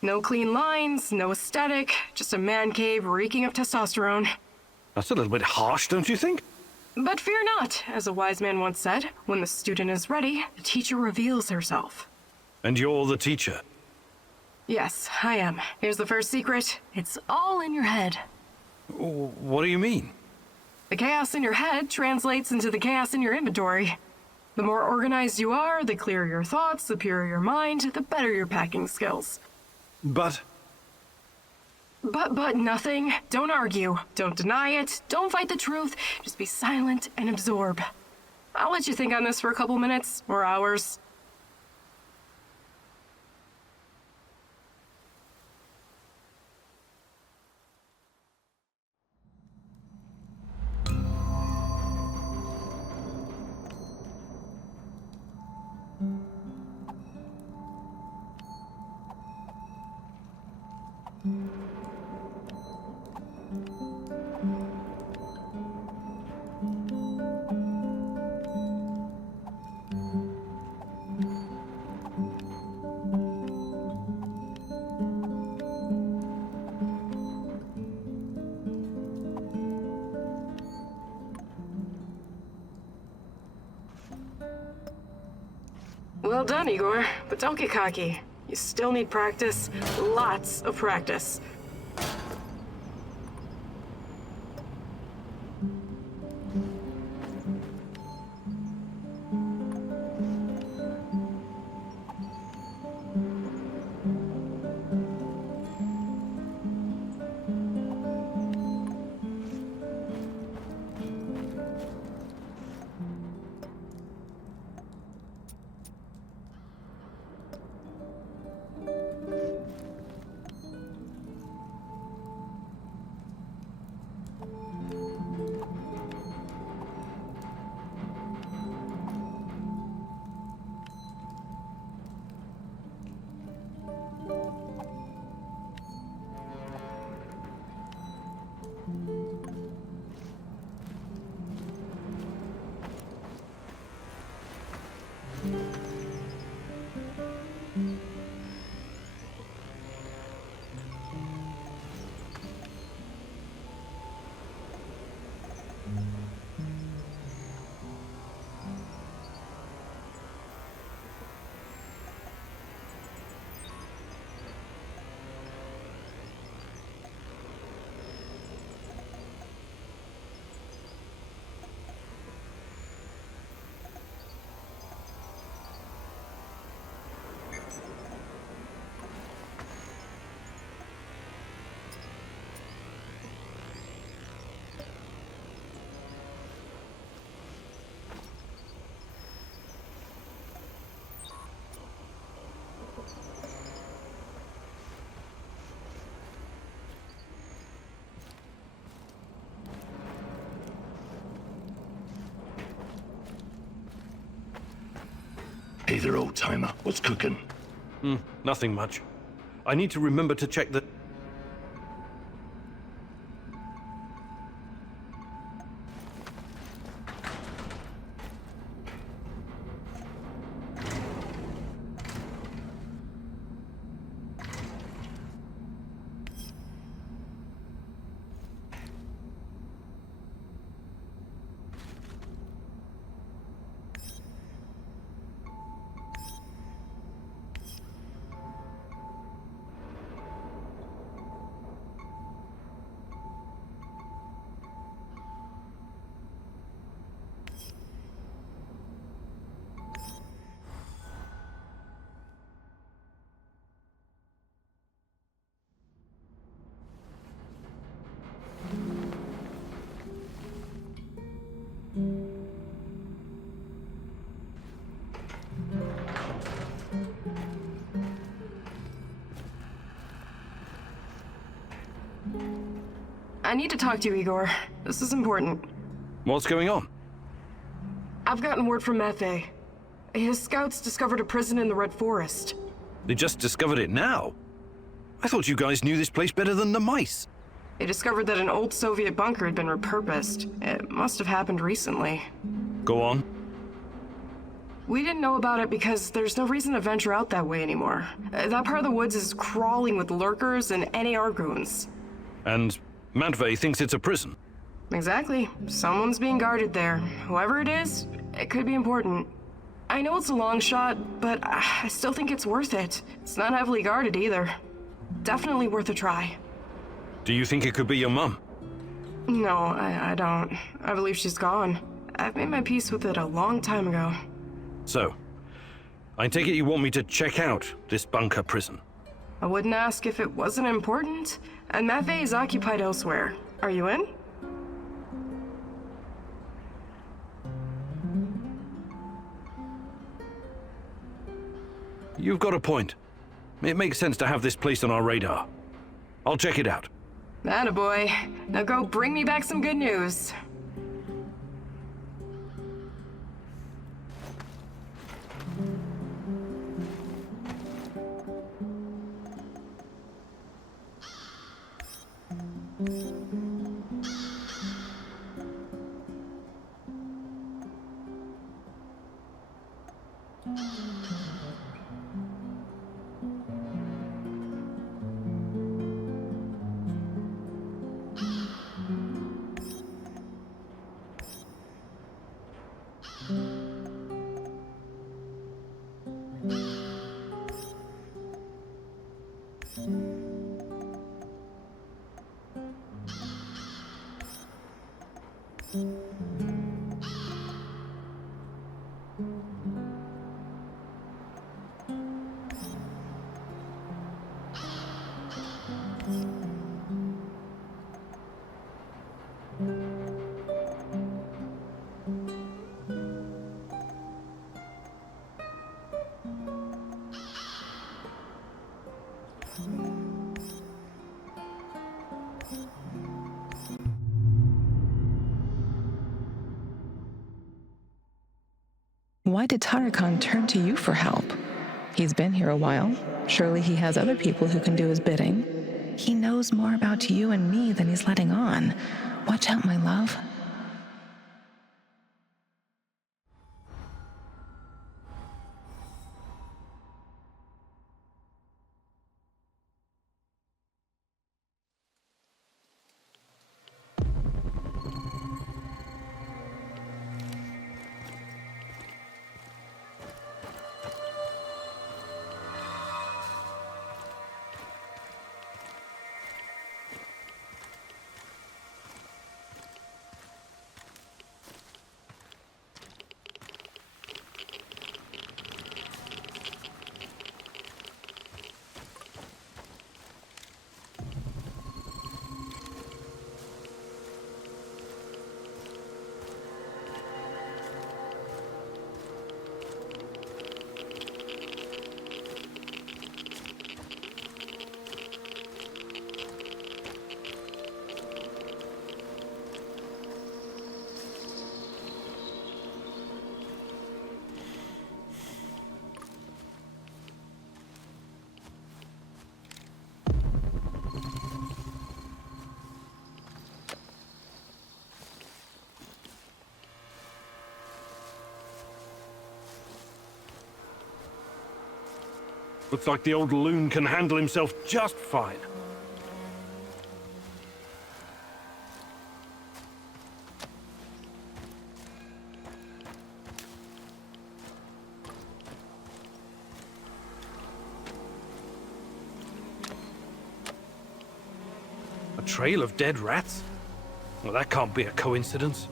No clean lines, no aesthetic, just a man cave reeking of testosterone. That's a little bit harsh, don't you think? But fear not, as a wise man once said, when the student is ready, the teacher reveals herself. And you're the teacher? Yes, I am. Here's the first secret. It's all in your head. What do you mean? The chaos in your head translates into the chaos in your inventory. The more organized you are, the clearer your thoughts, the purer your mind, the better your packing skills. But nothing. Don't argue. Don't deny it. Don't fight the truth. Just be silent and absorb. I'll let you think on this for a couple minutes or hours. Well done, Igor, but don't get cocky. You still need practice, lots of practice. Hey there, old-timer. What's cooking? Nothing much. I need to remember to check the... I need to talk to you, Igor. This is important. What's going on? I've gotten word from Maffei. His scouts discovered a prison in the Red Forest. They just discovered it now? I thought you guys knew this place better than the mice. They discovered that an old Soviet bunker had been repurposed. It must have happened recently. Go on. We didn't know about it because there's no reason to venture out that way anymore. That part of the woods is crawling with lurkers and s.t.a.l.k.e.r goons. And Matvey thinks it's a prison. Exactly. Someone's being guarded there. Whoever it is, it could be important. I know it's a long shot, but I still think it's worth it. It's not heavily guarded either. Definitely worth a try. Do you think it could be your mum? No, I don't. I believe she's gone. I've made my peace with it a long time ago. So, I take it you want me to check out this bunker prison? I wouldn't ask if it wasn't important. And Matvey is occupied elsewhere. Are you in? You've got a point. It makes sense to have this place on our radar. I'll check it out. Attaboy. Now go bring me back some good news. Why did Tarakan turn to you for help? He's been here a while. Surely he has other people who can do his bidding. He knows more about you and me than he's letting on. Watch out, my love. Looks like the old loon can handle himself just fine. A trail of dead rats? Well, that can't be a coincidence.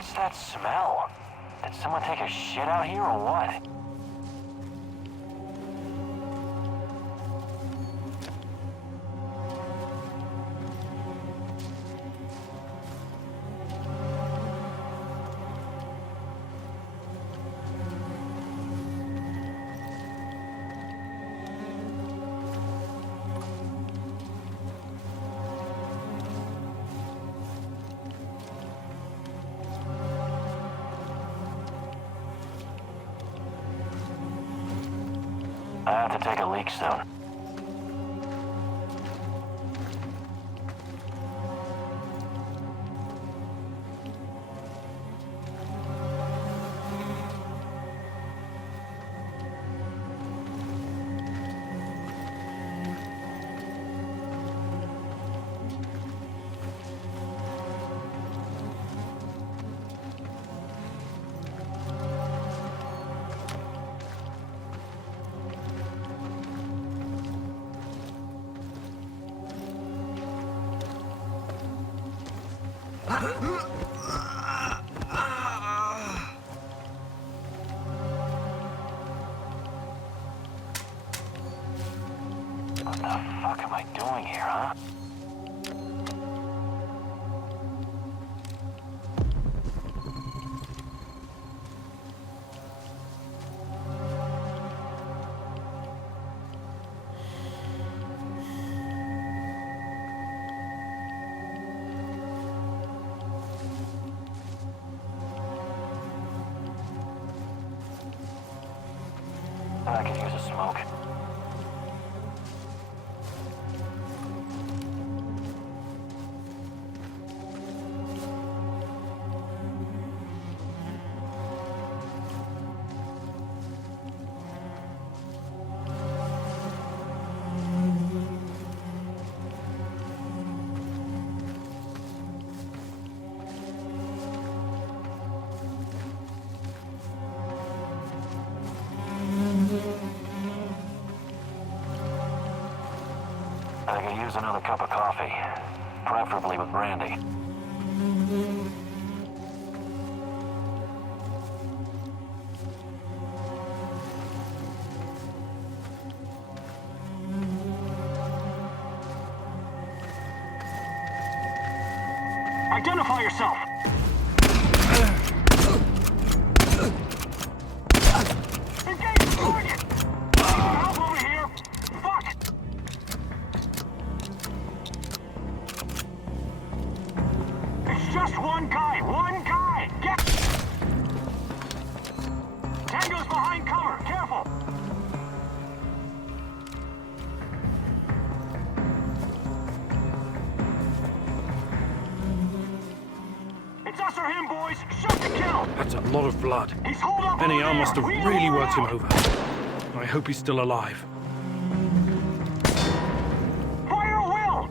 What's that smell? Did someone take a shit out here or what? I have to take a leak soon. What the fuck am I doing here, huh? I could use a smoke. I could use another cup of coffee, preferably with brandy. Identify yourself! Engage the target! Help over here! Fuck! It's just one guy! One guy! Get... Tango's behind cover! Careful! It's us or him, boys! Shoot to kill! That's a lot of blood. He's holed up over S.t.a.l.k.e.r there. must have Wheel really him worked him around. over. I hope he's still alive. Fire Will!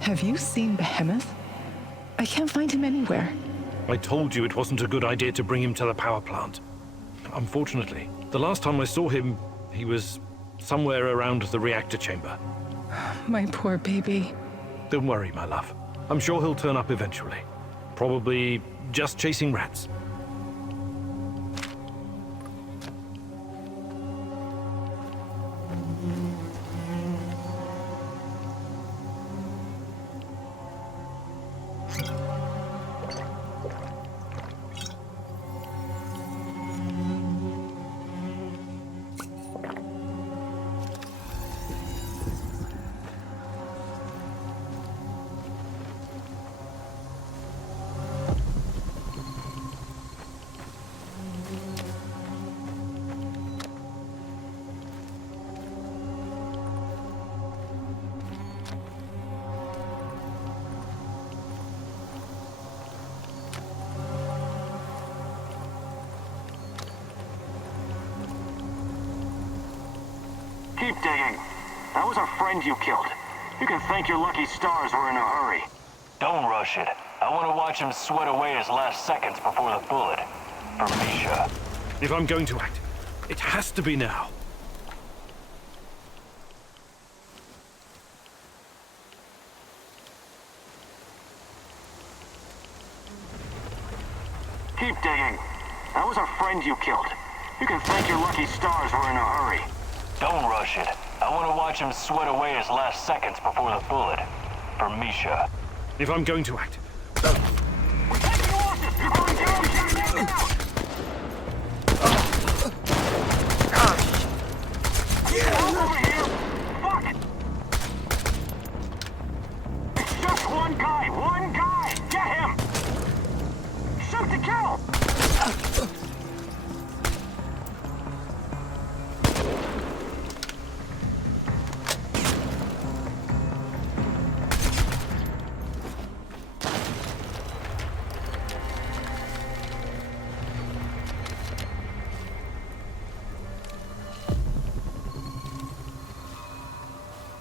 Have you seen Behemoth? I can't find him anywhere. I told you it wasn't a good idea to bring him to the power plant. Unfortunately, the last time I saw him, he was somewhere around the reactor chamber. My poor baby. Don't worry, my love. I'm sure he'll turn up eventually. Probably just chasing rats. Keep digging. That was our friend you killed. You can thank your lucky stars we're in a hurry. Don't rush it. I want to watch him sweat away his last seconds before the bullet. For Misha. If I'm going to act, it has to be now. Keep digging. That was our friend you killed. You can thank your lucky stars we're in a hurry. Don't rush it. I want to watch him sweat away his last seconds before the bullet. For Misha. If I'm going to act... We're taking losses! Over here! Fuck it! It's just one guy! One guy! Get him! Shoot to kill!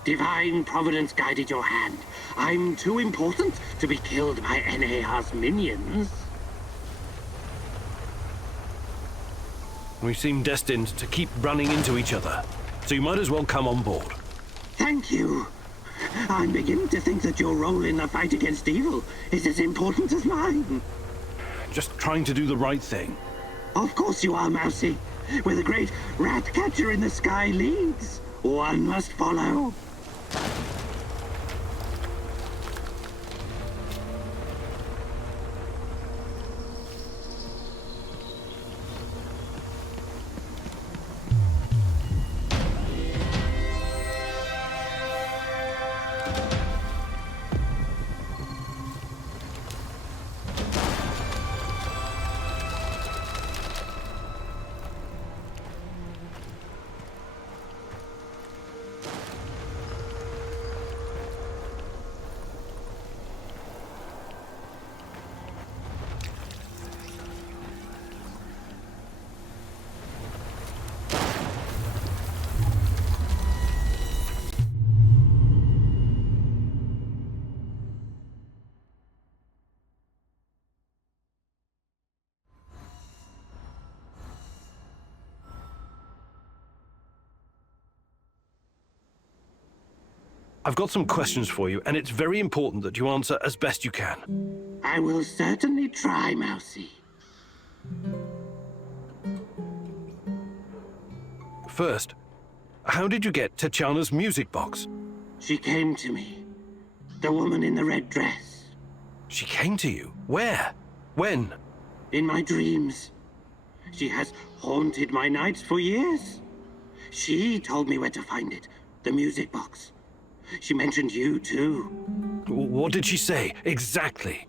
Divine Providence guided your hand. I'm too important to be killed by NAR's minions. We seem destined to keep running into each other, so you might as well come on board. Thank you. I'm beginning to think that your role in the fight against evil is as important as mine. Just trying to do the right thing. Of course you are, Mousy. Where the great rat catcher in the sky leads, one must follow. I've got some questions for you, and it's very important that you answer as best you can. I will certainly try, Mousy. First, how did you get Tatiana's music box? She came to me. The woman in the red dress. She came to you? Where? When? In my dreams. She has haunted my nights for years. She told me where to find it. The music box. She mentioned you, too. What did she say, exactly?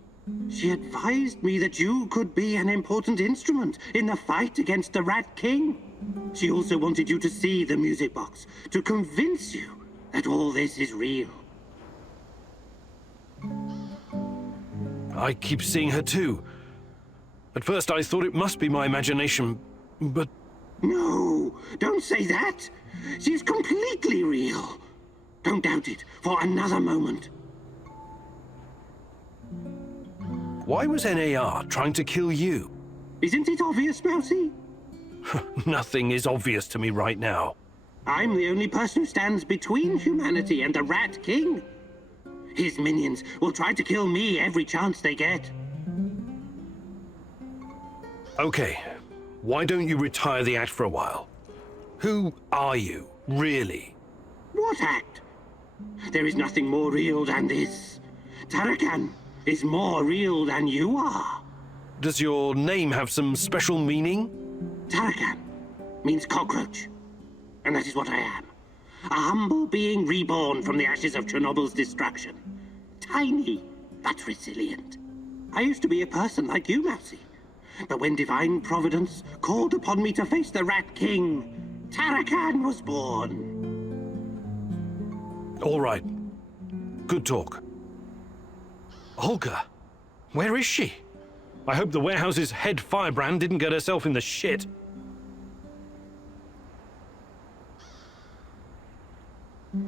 She advised me that you could be an important instrument in the fight against the Rat King. She also wanted you to see the music box, to convince you that all this is real. I keep seeing her, too. At first I thought it must be my imagination, but... No, don't say that. She's completely real. Don't doubt it for another moment. Why was NAR trying to kill you? Isn't it obvious, Mousy? Nothing is obvious to me right now. I'm the only person who stands between humanity and the Rat King. His minions will try to kill me every chance they get. Okay, why don't you retire the act for a while? Who are you, really? What act? There is nothing more real than this. Tarakan is more real than you are. Does your name have some special meaning? Tarakan means cockroach. And that is what I am. A humble being reborn from the ashes of Chernobyl's destruction. Tiny, but resilient. I used to be a person like you, Mousy. But when Divine Providence called upon me to face the Rat King, Tarakan was born. All right. Good talk. Olga, where is she? I hope the warehouse's head firebrand didn't get herself in the shit. I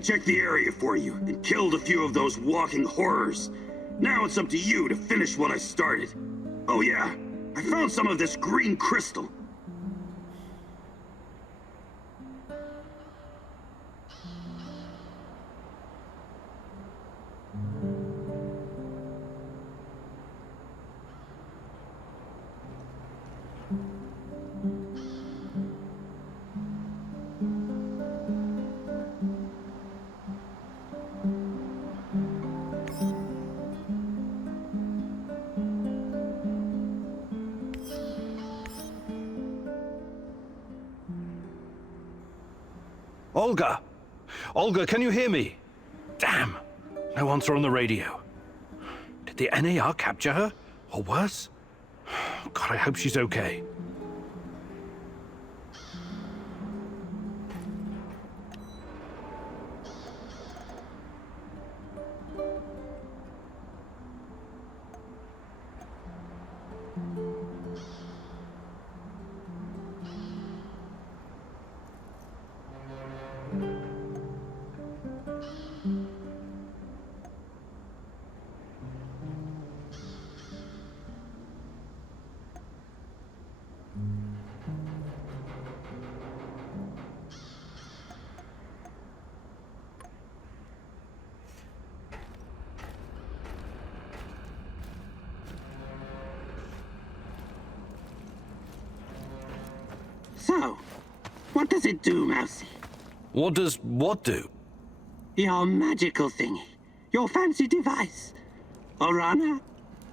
checked the area for you and killed a few of those walking horrors. Now it's up to you to finish what I started. Oh yeah, I found some of this green crystal. Olga! Olga, can you hear me? Damn! No answer on the radio. Did the s.t.a.l.k.e.r capture her? Or worse? God, I hope she's okay. So, what does it do, Mousy? What does what do? Your magical thingy. Your fancy device. Orana?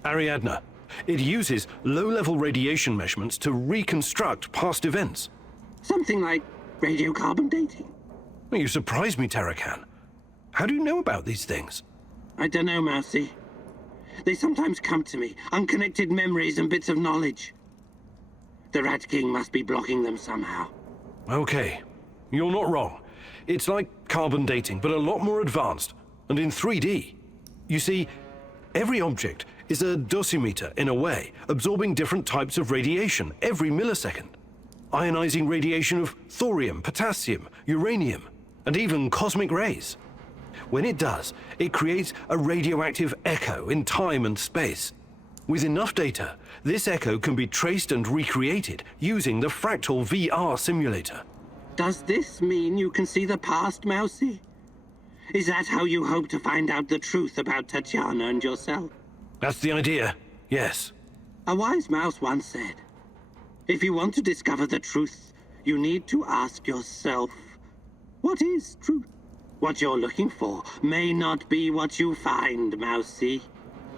Ariadna. It uses low-level radiation measurements to reconstruct past events. Something like radiocarbon dating. Well, you surprise me, Tarakan. How do you know about these things? I don't know, Mousy. They sometimes come to me, unconnected memories and bits of knowledge. The Rat King must be blocking them somehow. Okay, you're not wrong. It's like carbon dating, but a lot more advanced, and in 3D. You see, every object is a dosimeter in a way, absorbing different types of radiation every millisecond. Ionizing radiation of thorium, potassium, uranium, and even cosmic rays. When it does, it creates a radioactive echo in time and space. With enough data, this echo can be traced and recreated using the fractal VR simulator. Does this mean you can see the past, Mousy? Is that how you hope to find out the truth about Tatiana and yourself? That's the idea, yes. A wise mouse once said, if you want to discover the truth, you need to ask yourself, what is truth? What you're looking for may not be what you find, Mousy.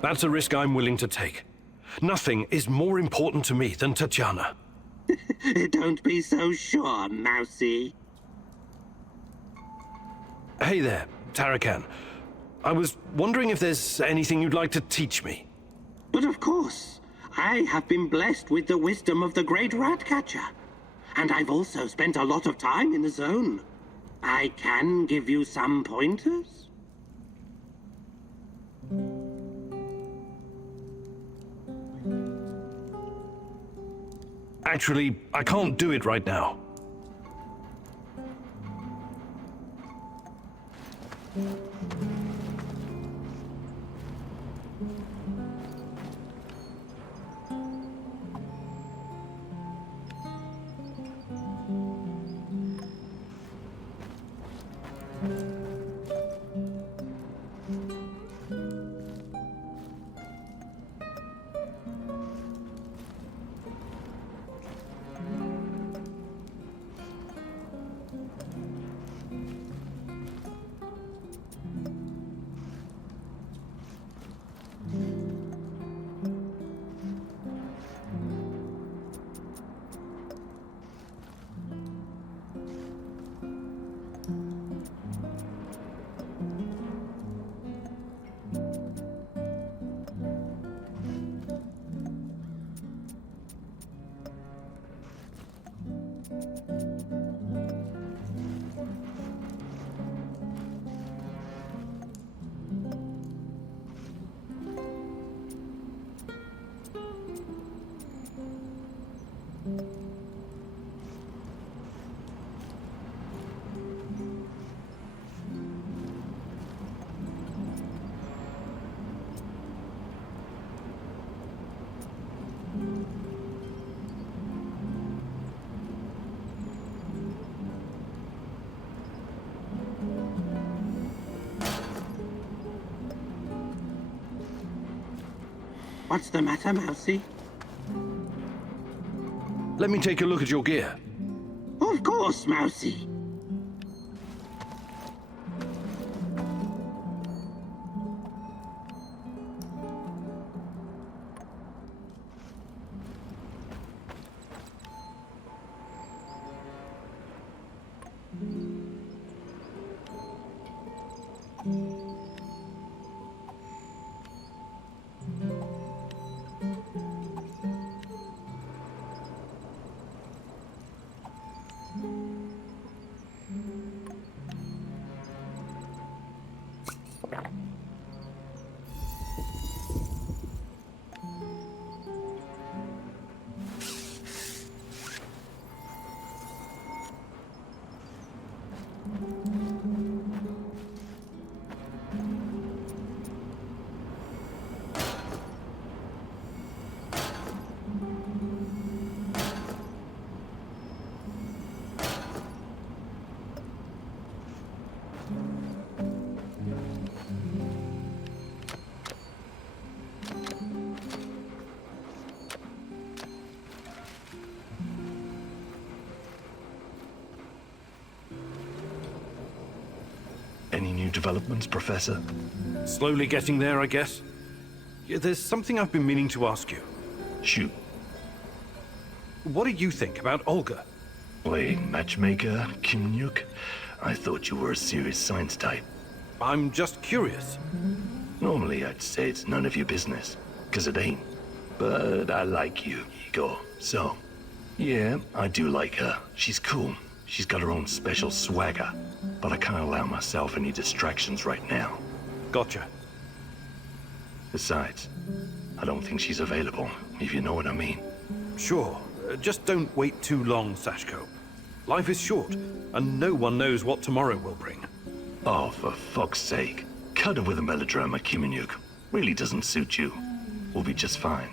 That's a risk I'm willing to take. Nothing is more important to me than Tatiana. Don't be so sure, Mousy. Hey there, Tarakan. I was wondering if there's anything you'd like to teach me. But of course, I have been blessed with the wisdom of the great Ratcatcher. And I've also spent a lot of time in the zone. I can give you some pointers. Actually, I can't do it right now. What's the matter, Mousy? Let me take a look at your gear. Of course, Mousy. Any new developments, Professor? Slowly getting there, I guess. Yeah, there's something I've been meaning to ask you. Shoot. What do you think about Olga? Playing matchmaker, Kimnyuk? I thought you were a serious science type. I'm just curious. Normally I'd say it's none of your business, 'cause it ain't. But I like you, Igor, so... Yeah, I do like her. She's cool. She's got her own special swagger. But I can't allow myself any distractions right now. Gotcha. Besides, I don't think she's available, if you know what I mean. Sure. Just don't wait too long, S.t.a.l.k.e.r. Life is short, and no one knows what tomorrow will bring. Oh, for fuck's sake. Cut it with a melodrama, Kimnyuk. Really doesn't suit you. We'll be just fine.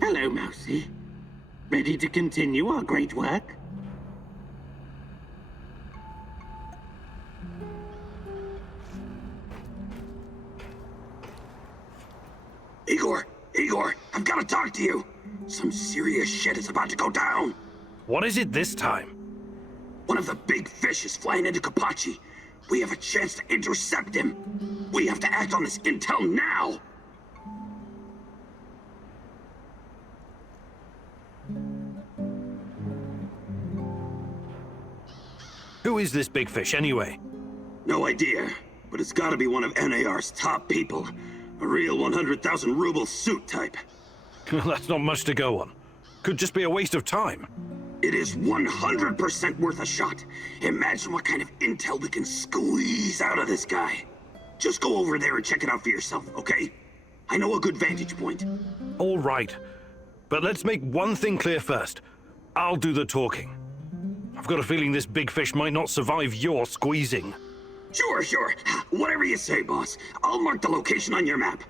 Hello, Mousy. Ready to continue our great work? Igor, I've got to talk to you. Some serious shit is about to go down. What is it this time? One of the big fish is flying into Kapachi. We have a chance to intercept him. We have to act on this intel now. Who is this big fish, anyway? No idea, but it's gotta be one of NAR's top people. A real 100,000 ruble suit type. That's not much to go on. Could just be a waste of time. It is 100% worth a shot. Imagine what kind of intel we can squeeze out of this guy. Just go over there and check it out for yourself, okay? I know a good vantage point. All right. But let's make one thing clear first. I'll do the talking. I've got a feeling this big fish might not survive your squeezing. Sure. Whatever you say, boss. I'll mark the location on your map.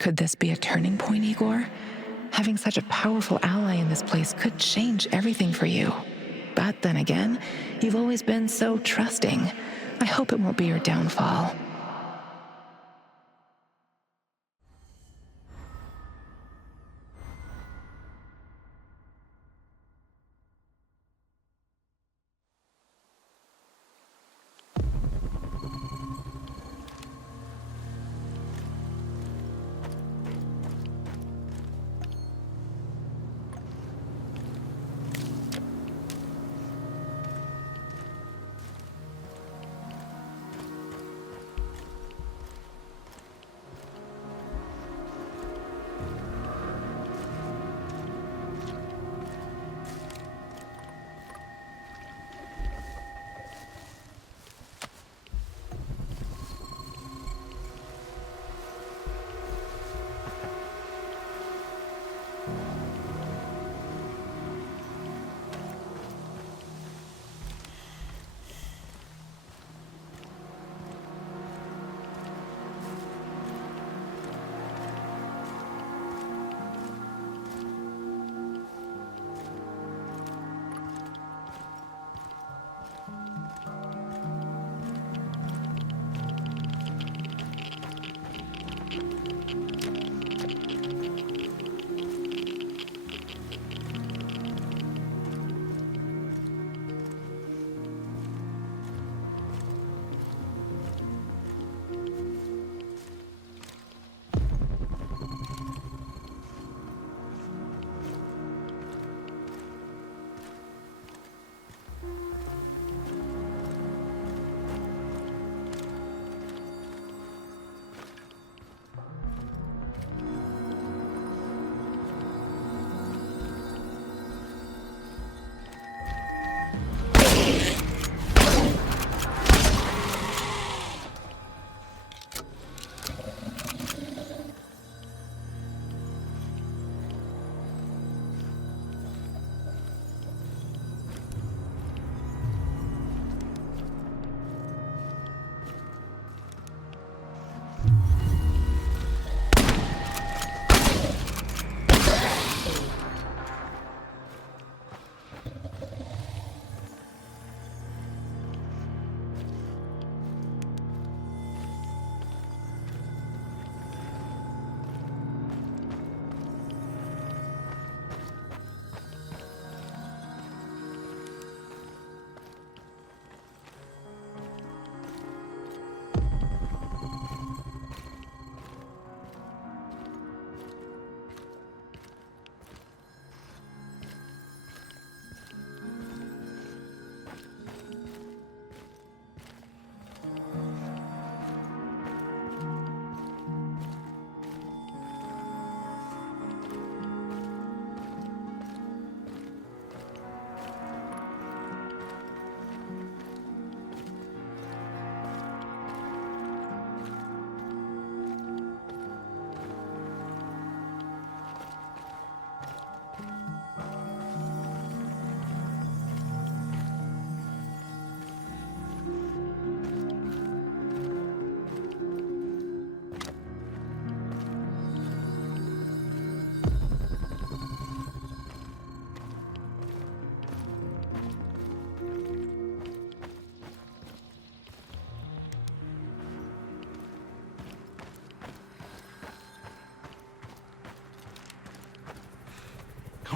Could this be a turning point, Igor? Having such a powerful ally in this place could change everything for you. But then again, you've always been so trusting. I hope it won't be your downfall.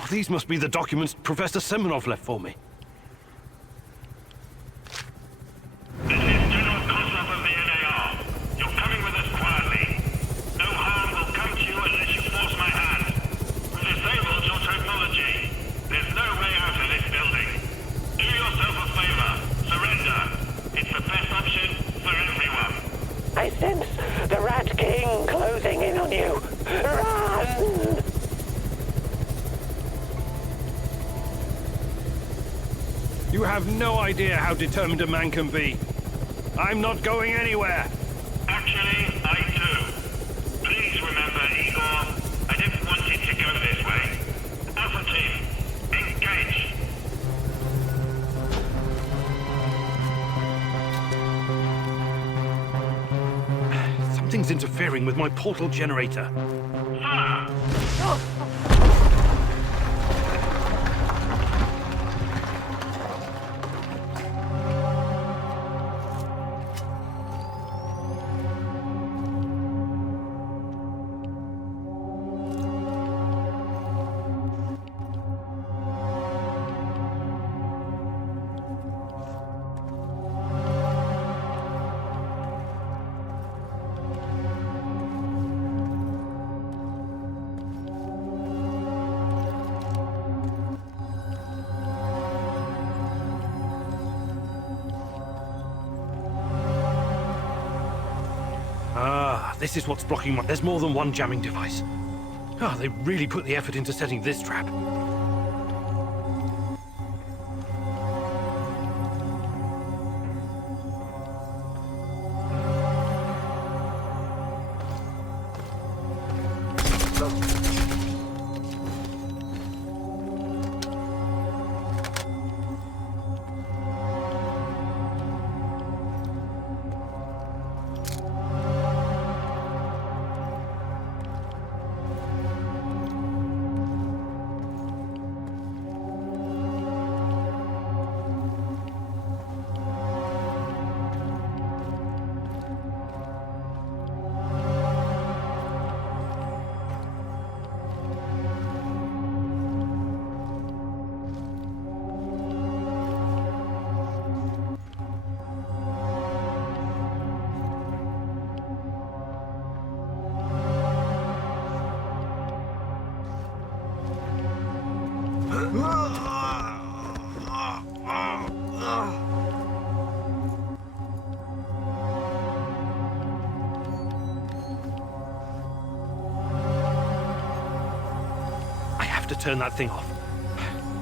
these must be the documents Professor Semenov left for me. This is General Kozlov of the NAR. You're coming with us quietly. No harm will come to you unless you force my hand. We've disabled your technology. There's no way out of this building. Do yourself a favor. Surrender. It's the best option for everyone. I sense the Rat King closing in on you. Run! You have no idea how determined a man can be. I'm not going anywhere. Actually, I do. Please remember, Igor, I didn't want it to go this way. Alpha team, engage. Something's interfering with my portal generator. This is what's blocking my... There's more than one jamming device. They really put the effort into setting this trap. I have to turn that thing off.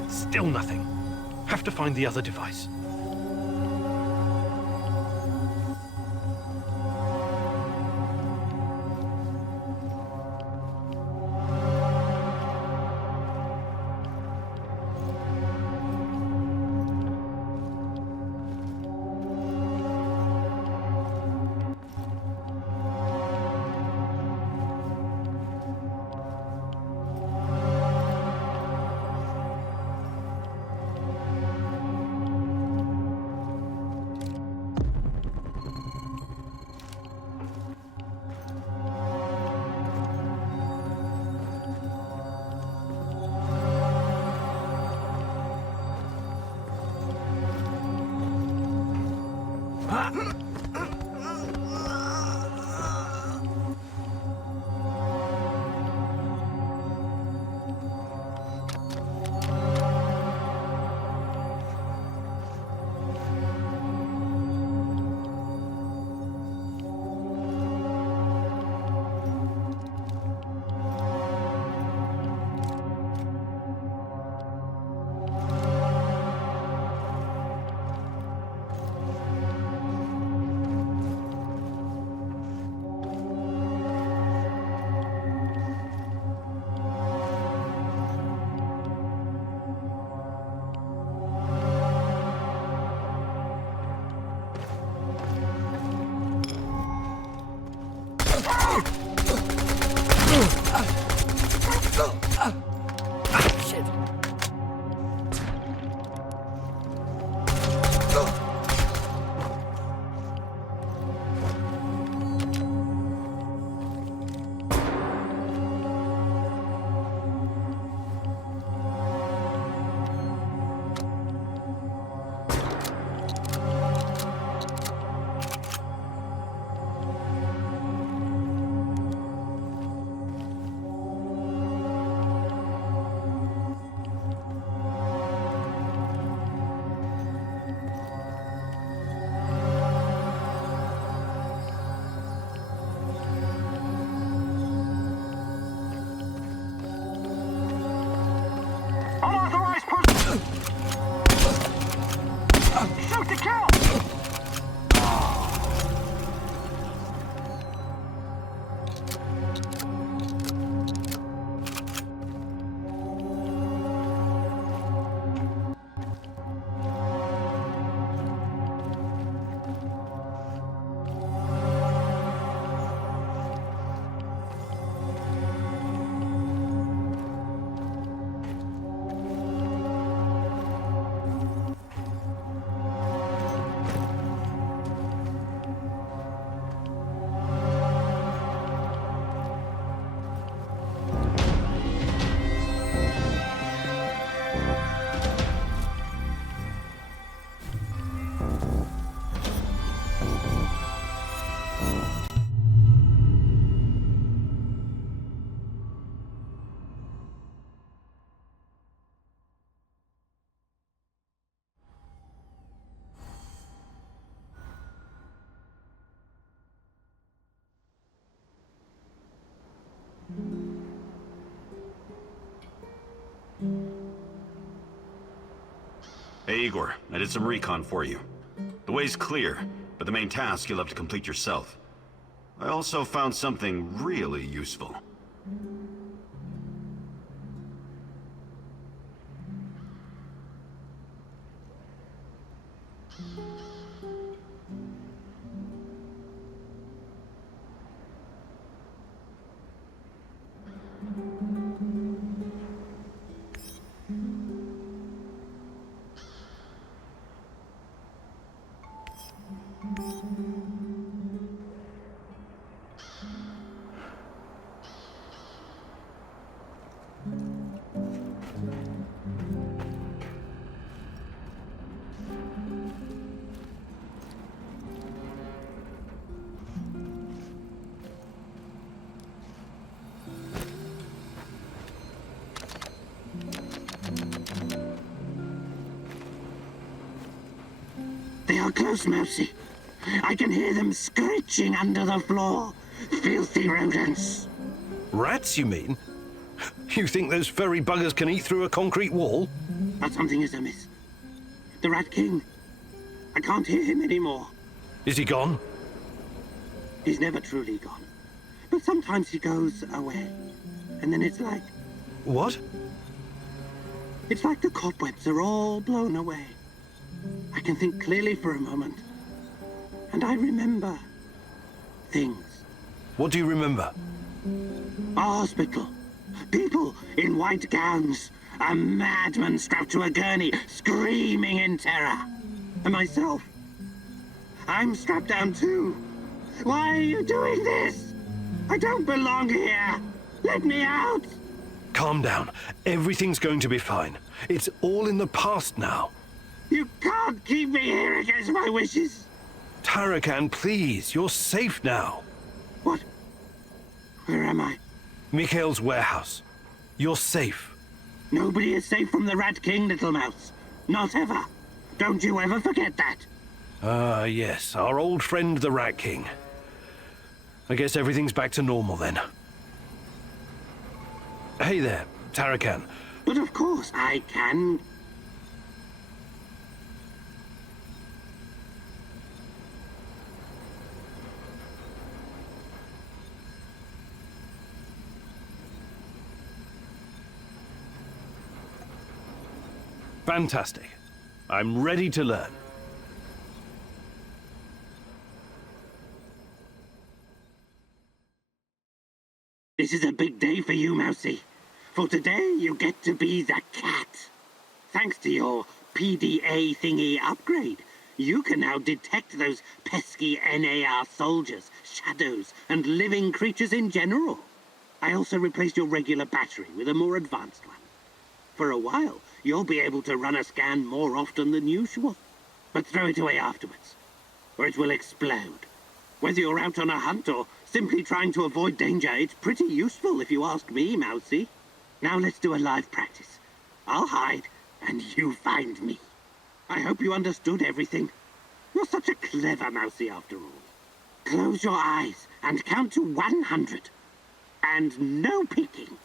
Still nothing. Have to find the other device. Hey, Igor, I did some recon for you. The way's clear, but the main task you'll have to complete yourself. I also found something really useful. They are close, Mousy. I can hear them screeching under the floor. Filthy rodents. Rats, you mean? You think those furry buggers can eat through a concrete wall? But something is amiss. The Rat King. I can't hear him anymore. Is he gone? He's never truly gone. But sometimes he goes away. And then it's like... What? It's like the cobwebs are all blown away. I can think clearly for a moment. And I remember... things. What do you remember? A hospital. People in white gowns. A madman strapped to a gurney, screaming in terror. And myself. I'm strapped down too. Why are you doing this? I don't belong here. Let me out. Calm down. Everything's going to be fine. It's all in the past now. You can't keep me here against my wishes. Tarakan, please. You're safe now. What? Where am I? Mikhail's warehouse. You're safe. Nobody is safe from the Rat King, little mouse. Not ever. Don't you ever forget that. Ah, yes. Our old friend, the Rat King. I guess everything's back to normal then. Hey there, Tarakan. But of course I can. Fantastic. I'm ready to learn. This is a big day for you, Mousy. For today, you get to be the cat. Thanks to your PDA thingy upgrade, you can now detect those pesky NAR soldiers, shadows, and living creatures in general. I also replaced your regular battery with a more advanced one. For a while, you'll be able to run a scan more often than usual. But throw it away afterwards, or it will explode. Whether you're out on a hunt or simply trying to avoid danger, it's pretty useful if you ask me, Mousy. Now let's do a live practice. I'll hide, and you find me. I hope you understood everything. You're such a clever Mousy after all. Close your eyes and count to 100. And no peeking.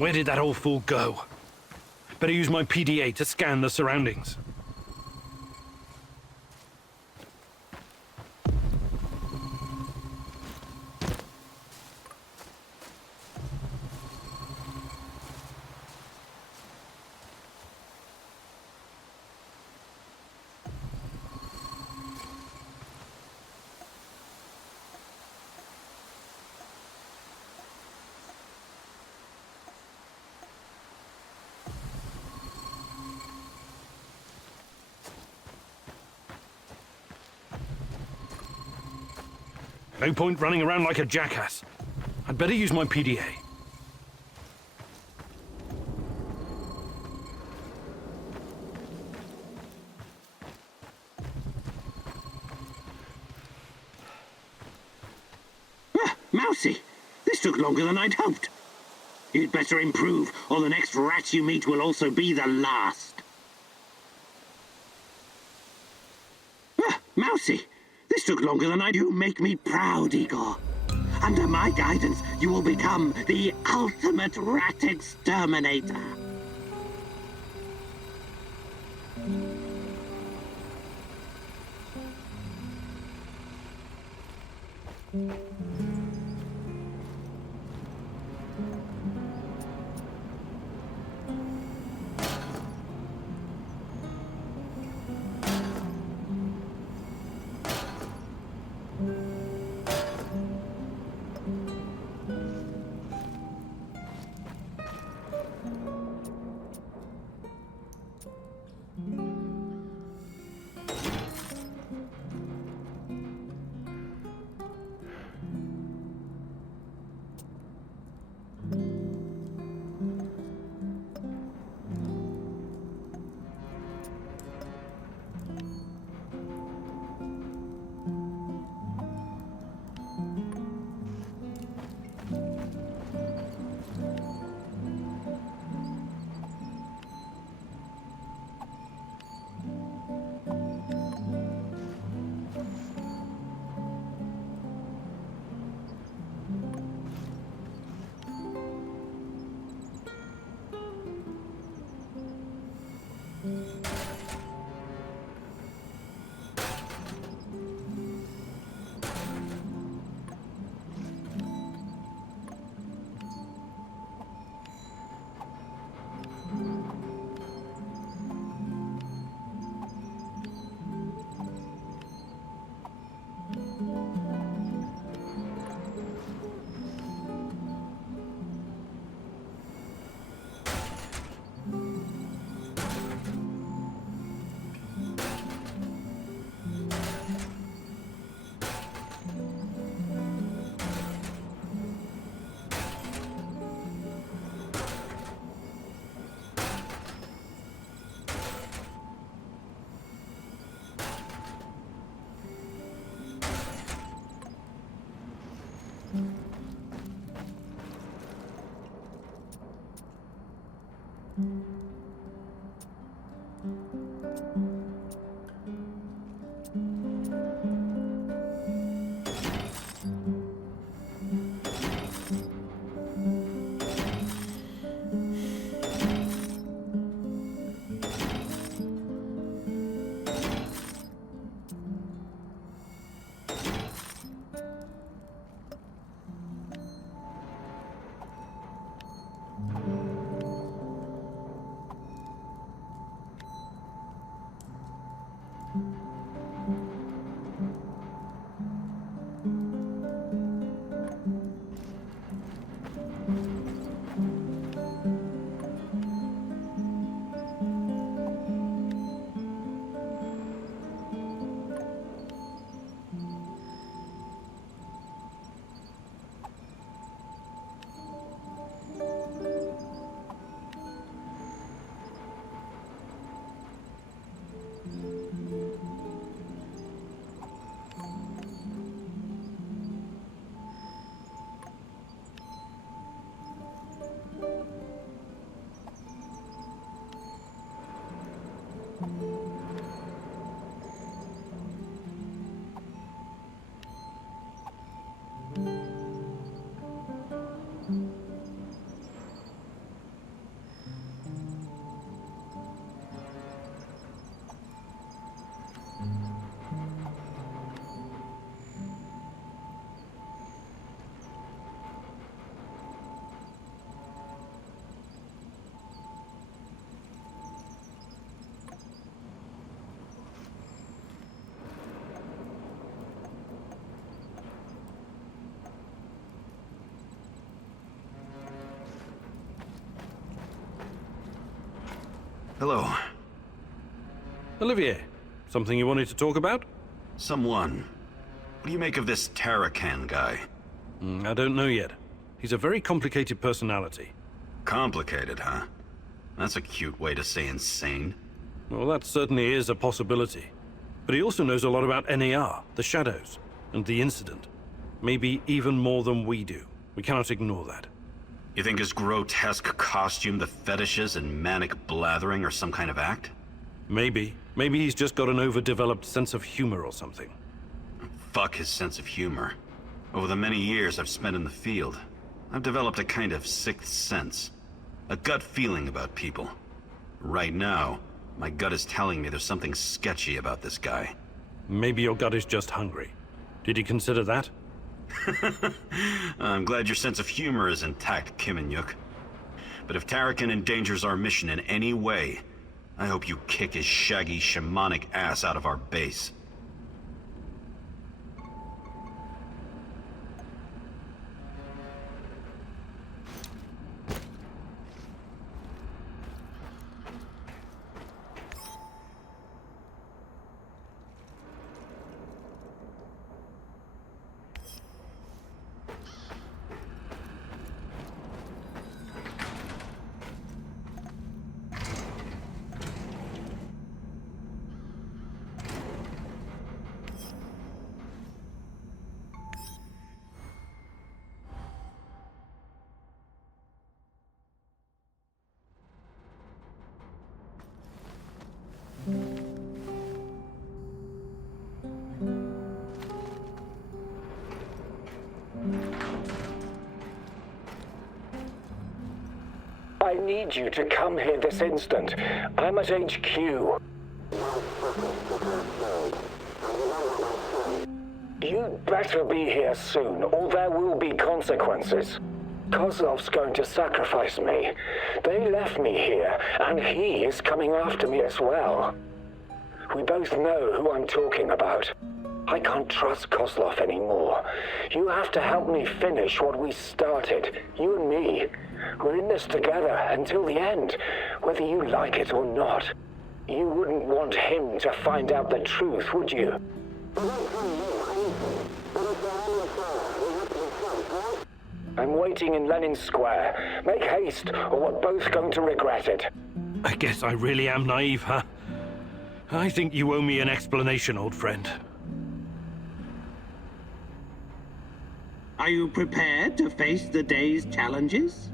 Where did that old fool go? Better use my PDA to scan the surroundings. No point running around like a jackass. I'd better use my PDA. Mousy, this took longer than I'd hoped. You'd better improve, or the next rat you meet will also be the last. Mousy, this took longer than I'd. You make me proud, Igor. Under my guidance, you will become the ultimate rat exterminator. Hello. Olivier, something you wanted to talk about? Someone. What do you make of this Tarakan guy? I don't know yet. He's a very complicated personality. Complicated, huh? That's a cute way to say insane. Well, that certainly is a possibility. But he also knows a lot about n.a.r., the shadows, and the incident. Maybe even more than we do. We cannot ignore that. You think his grotesque costume, the fetishes, and manic blathering are some kind of act? Maybe. Maybe he's just got an overdeveloped sense of humor or something. Fuck his sense of humor. Over the many years I've spent in the field, I've developed a kind of sixth sense. A gut feeling about people. Right now, my gut is telling me there's something sketchy about this guy. Maybe your gut is just hungry. Did you consider that? I'm glad your sense of humor is intact, Kim and Yuk. But if Tarakan endangers our mission in any way, I hope you kick his shaggy shamanic ass out of our base. I need you to come here this instant. I'm at HQ. You'd better be here soon, or there will be consequences. Kozlov's going to sacrifice me. They left me here, and he is coming after me as well. We both know who I'm talking about. I can't trust Kozlov anymore. You have to help me finish what we started, you and me. We're in this together until the end, whether you like it or not. You wouldn't want him to find out the truth, would you? I'm waiting in Lenin Square. Make haste, or we're both going to regret it. I guess I really am naive, huh? I think you owe me an explanation, old friend. Are you prepared to face the day's challenges?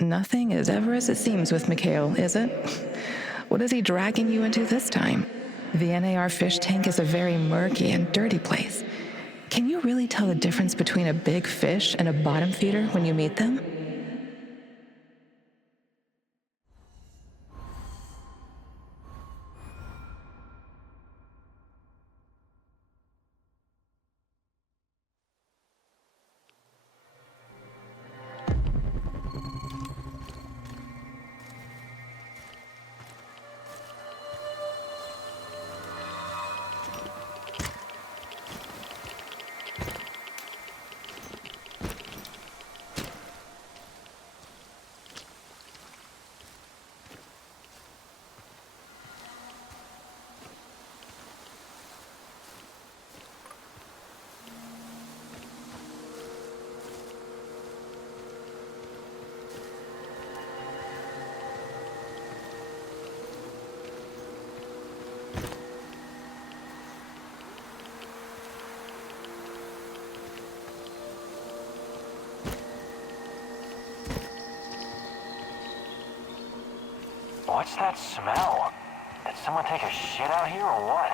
Nothing is ever as it seems with Mikhail, is it? What is he dragging you into this time? The n.a.r. fish tank is a very murky and dirty place. Can you really tell the difference between a big fish and a bottom feeder when you meet them? What's that smell? Did someone take a shit out here or what?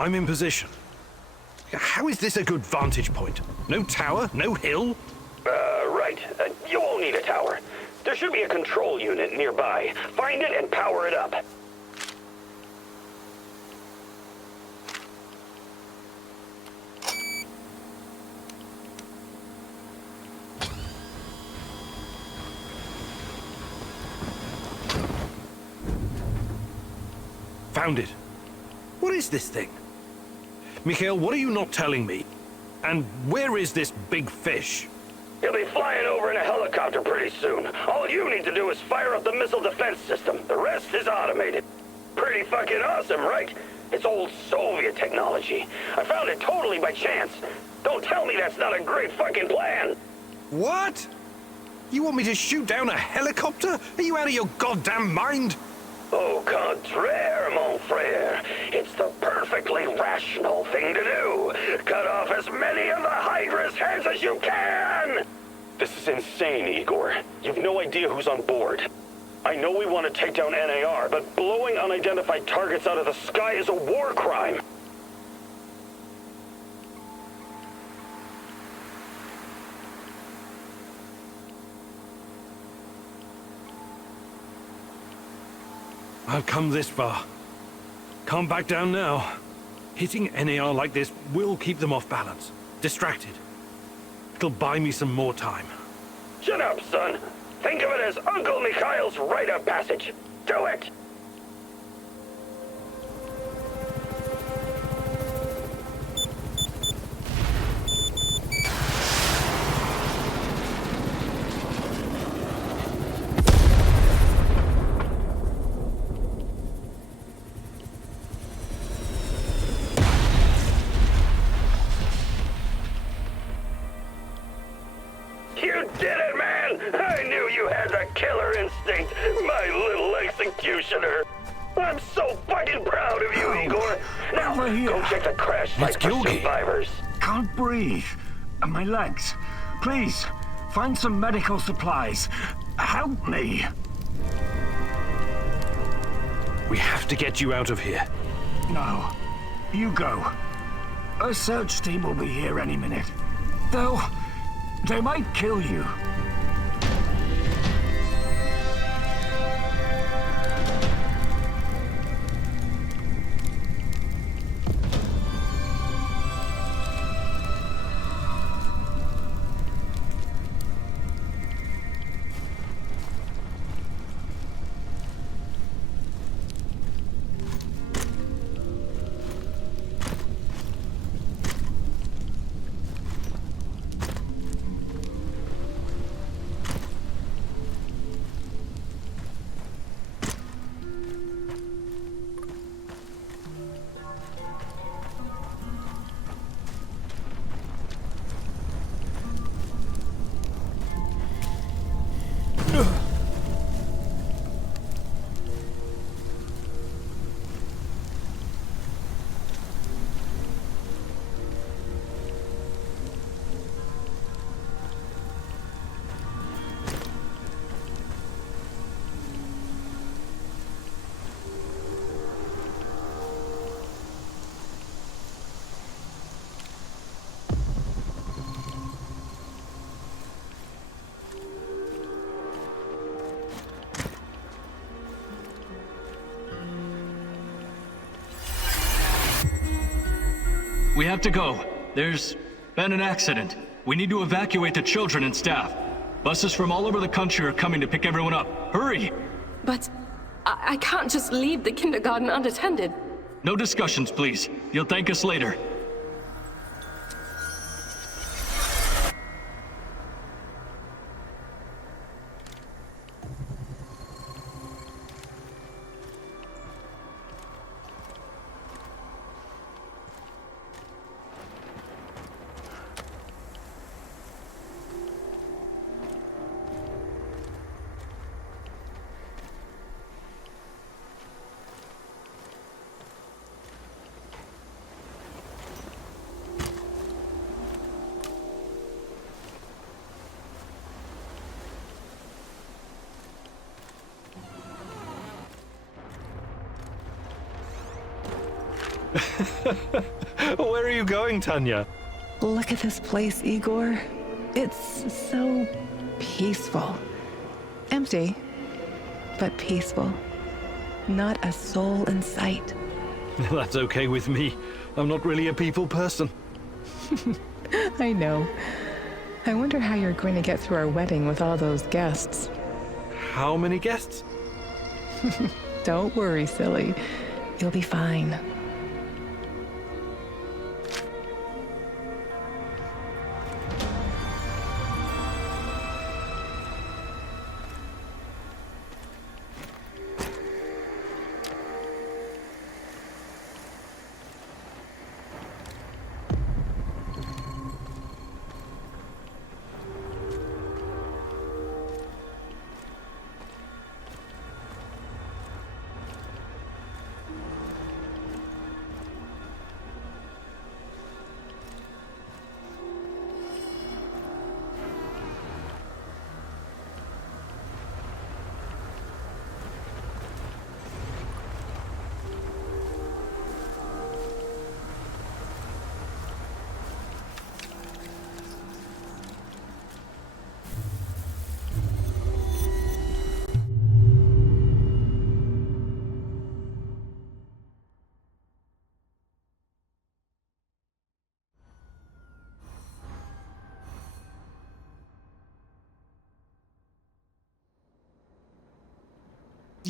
I'm in position. How is this a good vantage point? No tower, no hill? Right. You won't need a tower. There should be a control unit nearby. Find it and power it up. Found it. What is this thing? Mikhail, what are you not telling me? And where is this big fish? He'll be flying over in a helicopter pretty soon. All you need to do is fire up the missile defense system. The rest is automated. Pretty fucking awesome, right? It's old Soviet technology. I found it totally by chance. Don't tell me that's not a great fucking plan. What? You want me to shoot down a helicopter? Are you out of your goddamn mind? Au contraire, mon frère. It's the perfectly rational thing to do. Cut off as many of the Hydra's heads as you can! This is insane, Igor. You've no idea who's on board. I know we want to take down s.t.a.l.k.e.r, but blowing unidentified targets out of the sky is a war crime. I've come this far. Can't back down now. Hitting s.t.a.l.k.e.r like this will keep them off balance, distracted. It'll buy me some more time. Shut up, son. Think of it as Uncle Mikhail's rite of passage. Do it! You did it, man! I knew you had the killer instinct, my little executioner. I'm so fucking proud of you, Igor. Now, go check the crash site for survivors. Can't breathe. And my legs. Please, find some medical supplies. Help me. We have to get you out of here. No. You go. A search team will be here any minute. Though, they might kill you. We have to go. There's been an accident. We need to evacuate the children and staff. Buses from all over the country are coming to pick everyone up. Hurry! But I can't just leave the kindergarten unattended. No discussions, please. You'll thank us later. Where are you going, Tanya? Look at this place, Igor. It's so peaceful. Empty, but peaceful. Not a soul in sight. That's okay with me. I'm not really a people person. I know. I wonder how you're going to get through our wedding with all those guests. How many guests? Don't worry, silly. You'll be fine.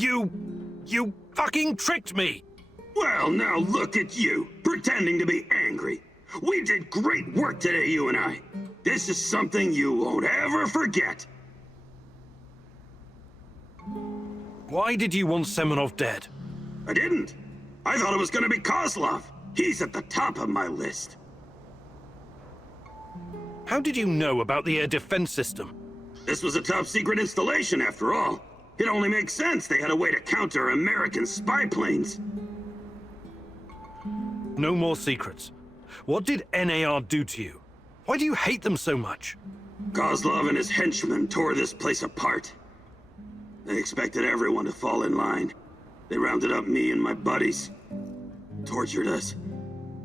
You fucking tricked me! Well, now look at you, pretending to be angry. We did great work today, you and I. This is something you won't ever forget. Why did you want Semenov dead? I didn't. I thought it was gonna be Kozlov. He's at the top of my list. How did you know about the air defense system? This was a top-secret installation, after all. It only makes sense they had a way to counter American spy planes. No more secrets. What did s.t.a.l.k.e.r do to you? Why do you hate them so much? Kozlov and his henchmen tore this place apart. They expected everyone to fall in line. They rounded up me and my buddies, tortured us,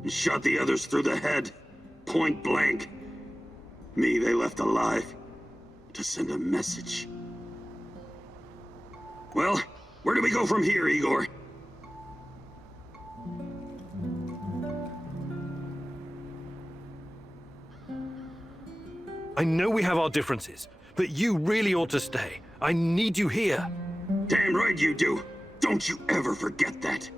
and shot the others through the head, point blank. Me, they left alive to send a message. Well, where do we go from here, Igor? I know we have our differences, but you really ought to stay. I need you here. Damn right you do. Don't you ever forget that.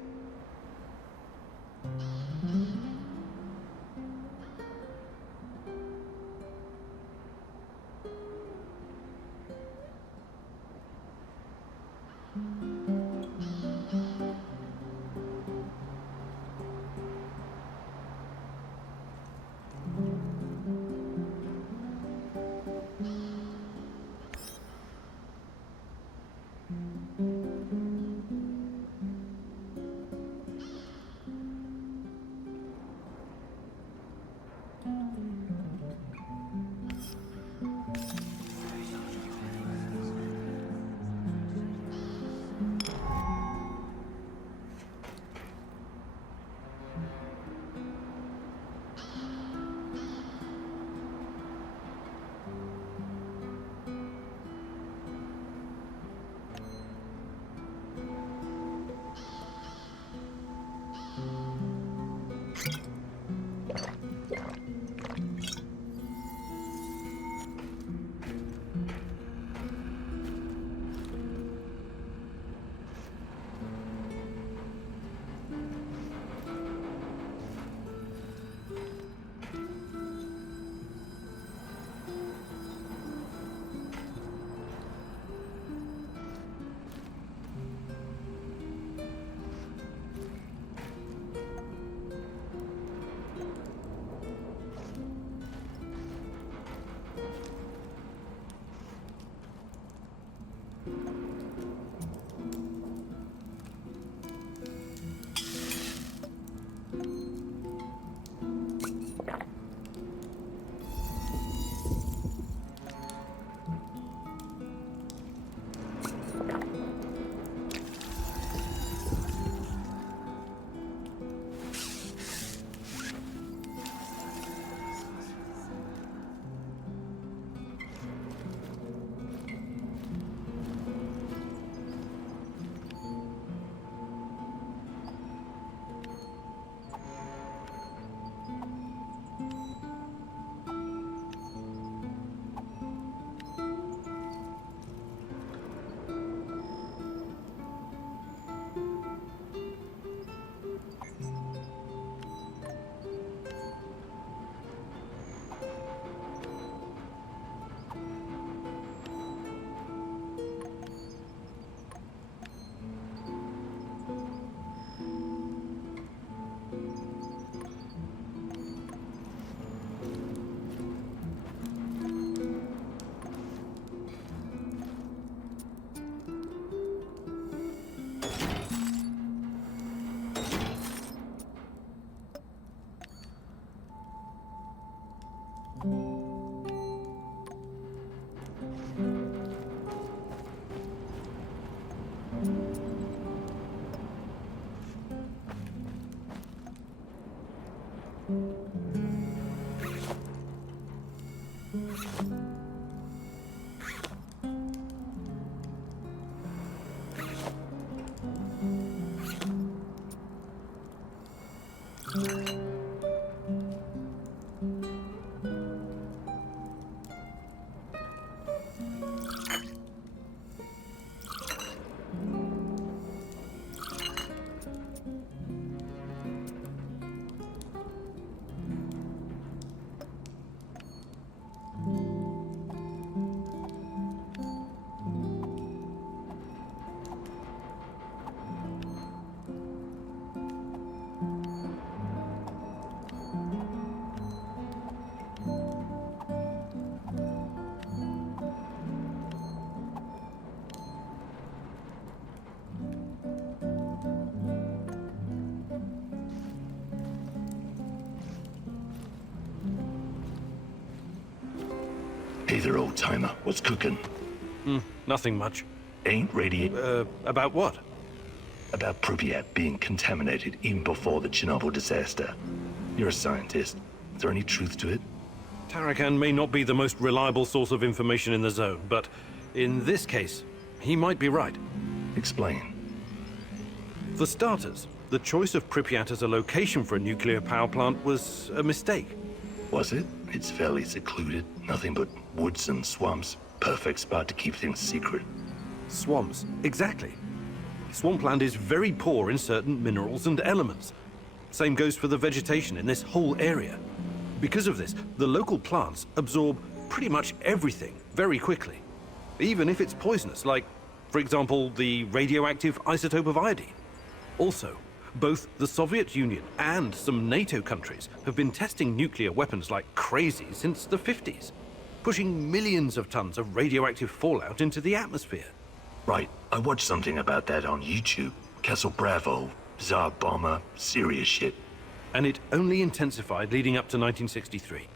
Hey there, old-timer. What's cooking? Nothing much. Ain't About what? About Pripyat being contaminated even before the Chernobyl disaster. You're a scientist. Is there any truth to it? Tarakan may not be the most reliable source of information in the zone, but in this case, he might be right. Explain. For starters, the choice of Pripyat as a location for a nuclear power plant was a mistake. Was it? It's fairly secluded. Nothing but woods and swamps. Perfect spot to keep things secret. Swamps, exactly. Swampland is very poor in certain minerals and elements. Same goes for the vegetation in this whole area. Because of this, the local plants absorb pretty much everything very quickly. Even if it's poisonous, like, for example, the radioactive isotope of iodine. Also, both the Soviet Union and some NATO countries have been testing nuclear weapons like crazy since the 50s, pushing millions of tons of radioactive fallout into the atmosphere. Right, I watched something about that on YouTube. Castle Bravo, Tsar Bomber, serious shit. And it only intensified leading up to 1963.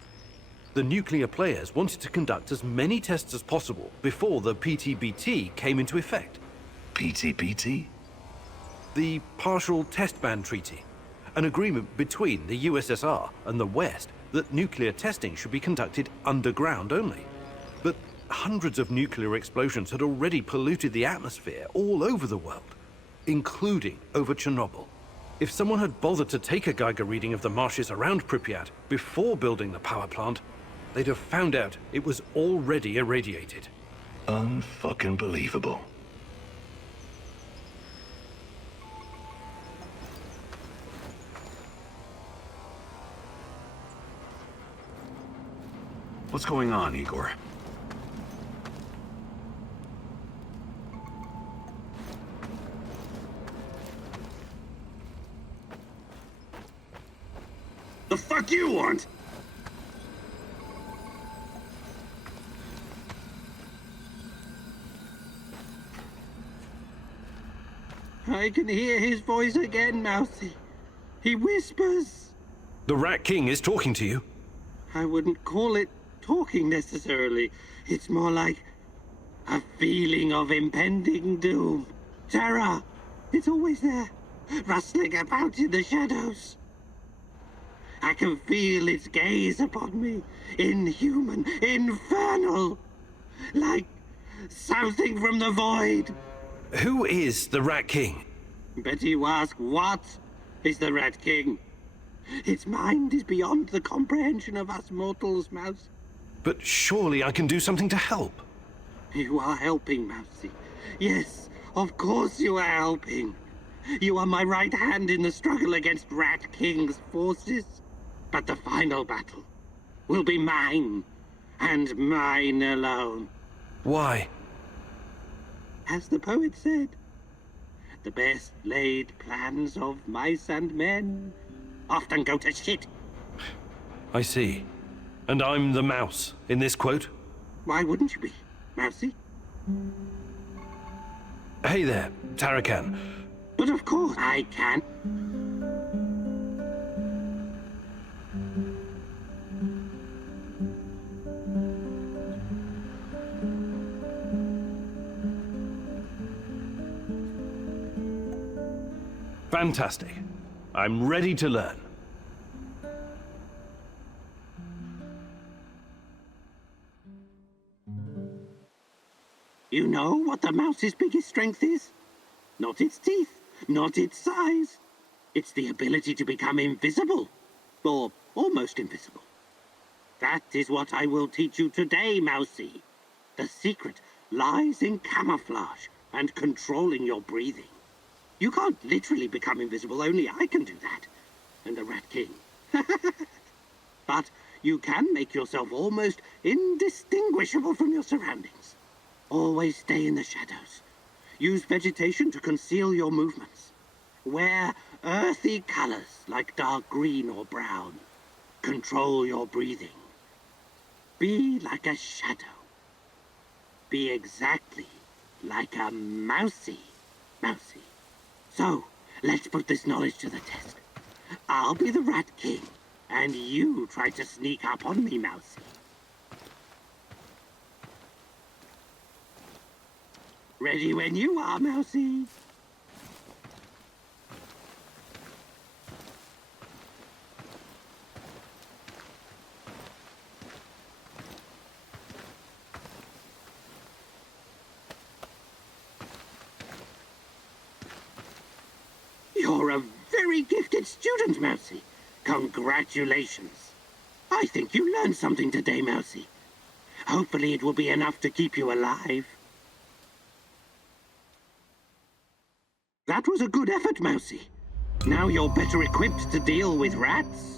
The nuclear players wanted to conduct as many tests as possible before the PTBT came into effect. PTBT? The Partial Test Ban Treaty, an agreement between the USSR and the West that nuclear testing should be conducted underground only. But hundreds of nuclear explosions had already polluted the atmosphere all over the world, including over Chernobyl. If someone had bothered to take a Geiger reading of the marshes around Pripyat before building the power plant, they'd have found out it was already irradiated. Unfucking believable. What's going on, Igor? The fuck you want? I can hear his voice again, Mousy. He whispers. The Rat King is talking to you. I wouldn't call it talking necessarily. It's more like a feeling of impending doom. Terror. It's always there, rustling about in the shadows. I can feel its gaze upon me, inhuman, infernal, like something from the void. Who is the Rat King? Bet you ask, what is the Rat King? Its mind is beyond the comprehension of us mortals, Mouse. But surely I can do something to help. You are helping, Mousy. Yes, of course you are helping. You are my right hand in the struggle against Rat King's forces. But the final battle will be mine, and mine alone. Why? As the poet said, the best laid plans of mice and men often go to shit. I see. And I'm the mouse in this quote? Why wouldn't you be, Mousy? Hey there, Tarakan. But of course I can. Fantastic. I'm ready to learn. You know what the mouse's biggest strength is? Not its teeth, not its size. It's the ability to become invisible, or almost invisible. That is what I will teach you today, Mousy. The secret lies in camouflage and controlling your breathing. You can't literally become invisible, only I can do that. And the Rat King. But you can make yourself almost indistinguishable from your surroundings. Always stay in the shadows. Use vegetation to conceal your movements. Wear earthy colors like dark green or brown. Control your breathing. Be like a shadow. Be exactly like a mousy. Mousy. So, let's put this knowledge to the test. I'll be the Rat King, and you try to sneak up on me, Mousy. Ready when you are, Mousy. You're a very gifted student, Mousy. Congratulations. I think you learned something today, Mousy. Hopefully it will be enough to keep you alive. That was a good effort, Mousy. Now you're better equipped to deal with rats.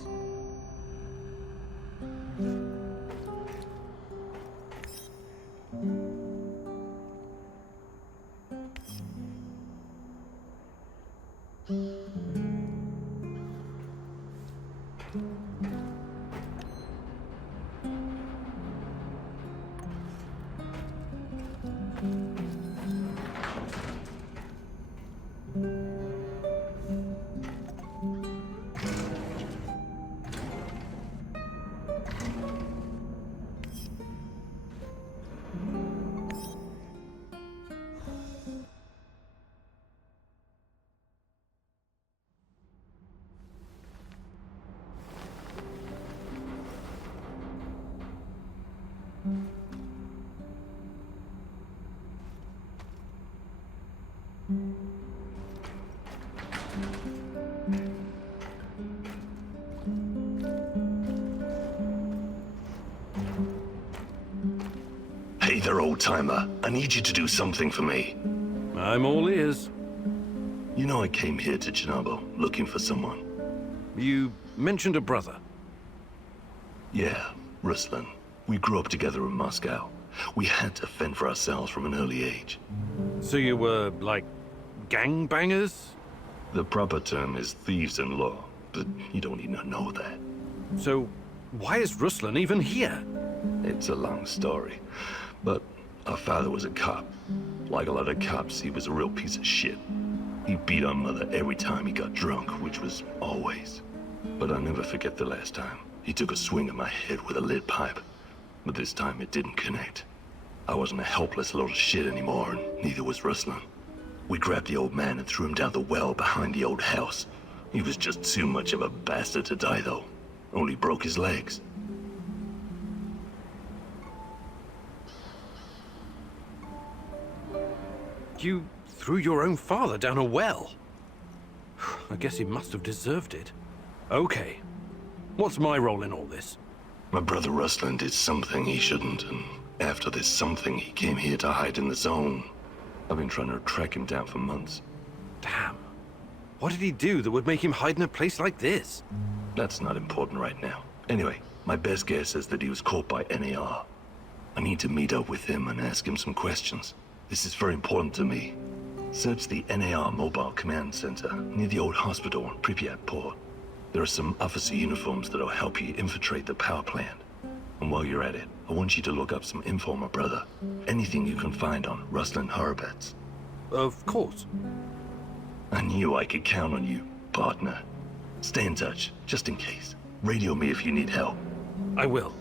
Hey there, old-timer. I need you to do something for me. I'm all ears. You know I came here to Chernobyl looking for someone. You mentioned a brother. Yeah, Ruslan. We grew up together in Moscow. We had to fend for ourselves from an early age. So you were, like, gangbangers? The proper term is thieves in law, but you don't need to know that. So why is Ruslan even here? It's a long story, but our father was a cop. Like a lot of cops, he was a real piece of shit. He beat our mother every time he got drunk, which was always. But I'll never forget the last time. He took a swing at my head with a lead pipe, but this time it didn't connect. I wasn't a helpless load of shit anymore, and neither was Ruslan. We grabbed the old man and threw him down the well behind the old house. He was just too much of a bastard to die, though. Only broke his legs. You threw your own father down a well? I guess he must have deserved it. Okay. What's my role in all this? My brother Ruslan did something he shouldn't, and after this something, he came here to hide in the zone. I've been trying to track him down for months. Damn. What did he do that would make him hide in a place like this? That's not important right now. Anyway, my best guess is that he was caught by s.t.a.l.k.e.r. I need to meet up with him and ask him some questions. This is very important to me. Search the s.t.a.l.k.e.r. Mobile Command Center near the old hospital in Pripyat port. There are some officer uniforms that'll help you infiltrate the power plant. And while you're at it, I want you to look up some info on my brother. Anything you can find on Ruslan Horowitz. Of course. I knew I could count on you, partner. Stay in touch, just in case. Radio me if you need help. I will.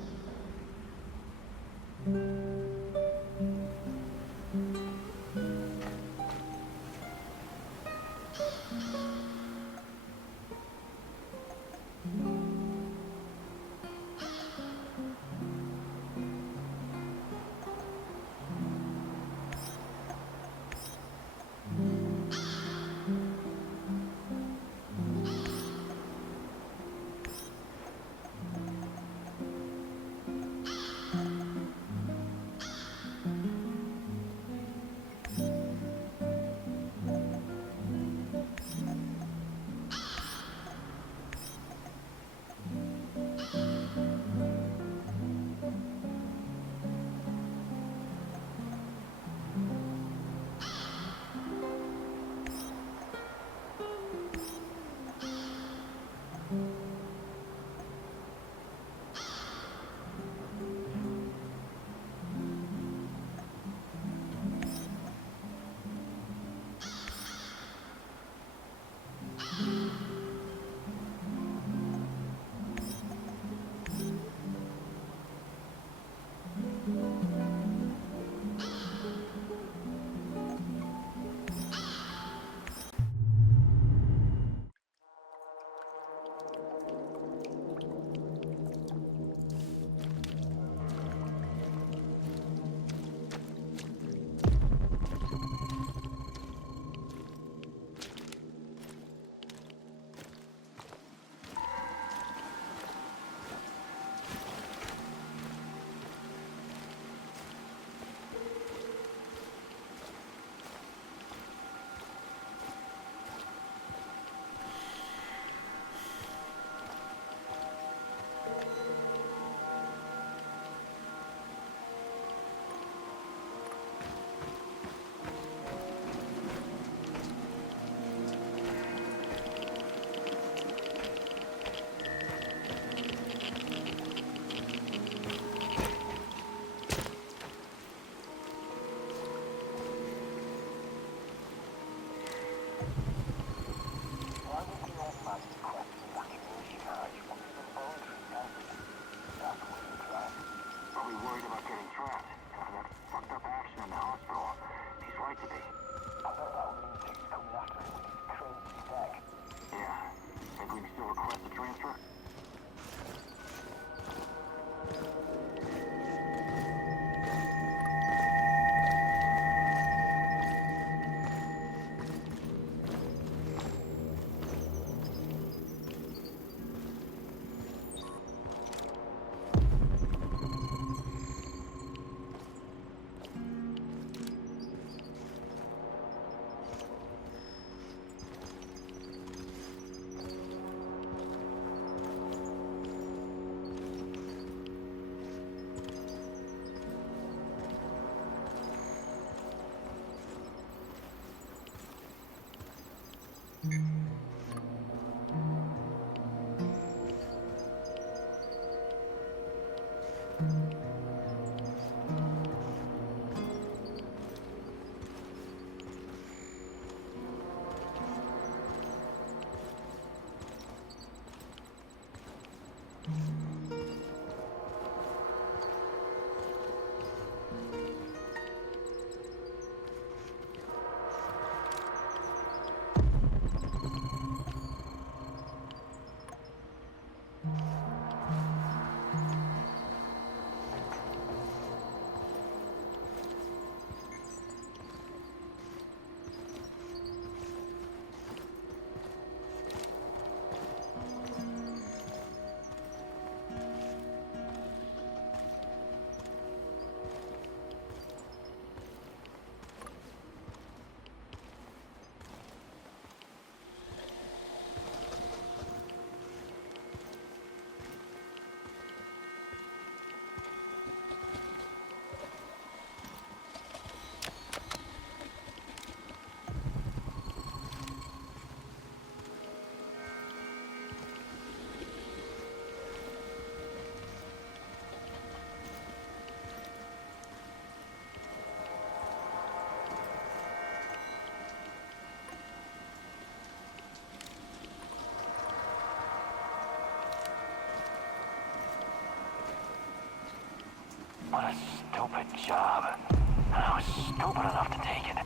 What a stupid job. And I was stupid enough to take it.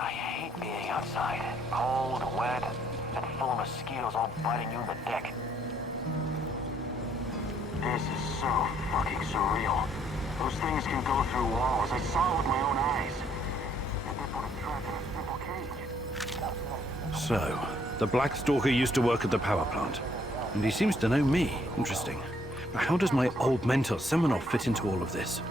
I hate being outside. Cold, wet, and full of mosquitoes all biting you in the neck. This is so fucking surreal. Those things can go through walls. I saw it with my own eyes. And they put a trap in a simple cage. So, the Black Stalker used to work at the power plant. And he seems to know me. Interesting. But how does my old mentor Semenov fit into all of this?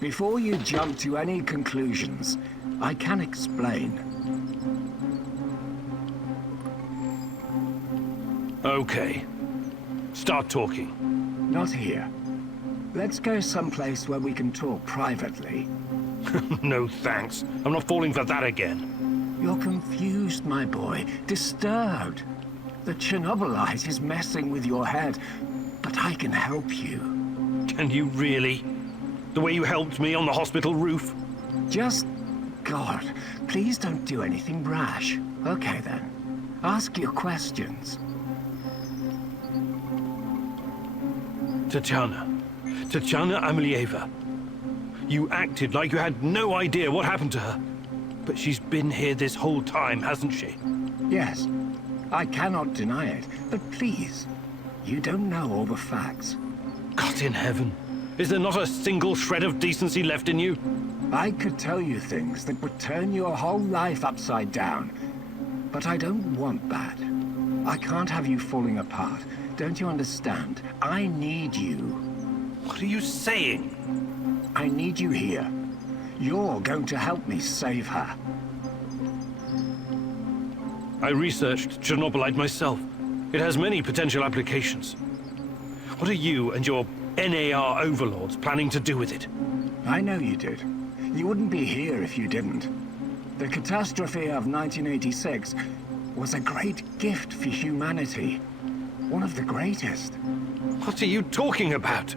Before you jump to any conclusions, I can explain. Okay. Start talking. Not here. Let's go someplace where we can talk privately. No thanks. I'm not falling for that again. You're confused, my boy. Disturbed. The Chernobylite is messing with your head, but I can help you. Can you really? The way you helped me on the hospital roof? Just... God, please don't do anything rash. Okay then. Ask your questions. Tatiana Amelieva. You acted like you had no idea what happened to her. But she's been here this whole time, hasn't she? Yes. I cannot deny it, but please, you don't know all the facts. God in heaven. Is there not a single shred of decency left in you? I could tell you things that would turn your whole life upside down. But I don't want that. I can't have you falling apart. Don't you understand? I need you. What are you saying? I need you here. You're going to help me save her. I researched Chernobylite myself. It has many potential applications. What are you and your s.t.a.l.k.e.r overlords planning to do with it? I know you did. You wouldn't be here if you didn't. The catastrophe of 1986 was a great gift for humanity. One of the greatest. What are you talking about?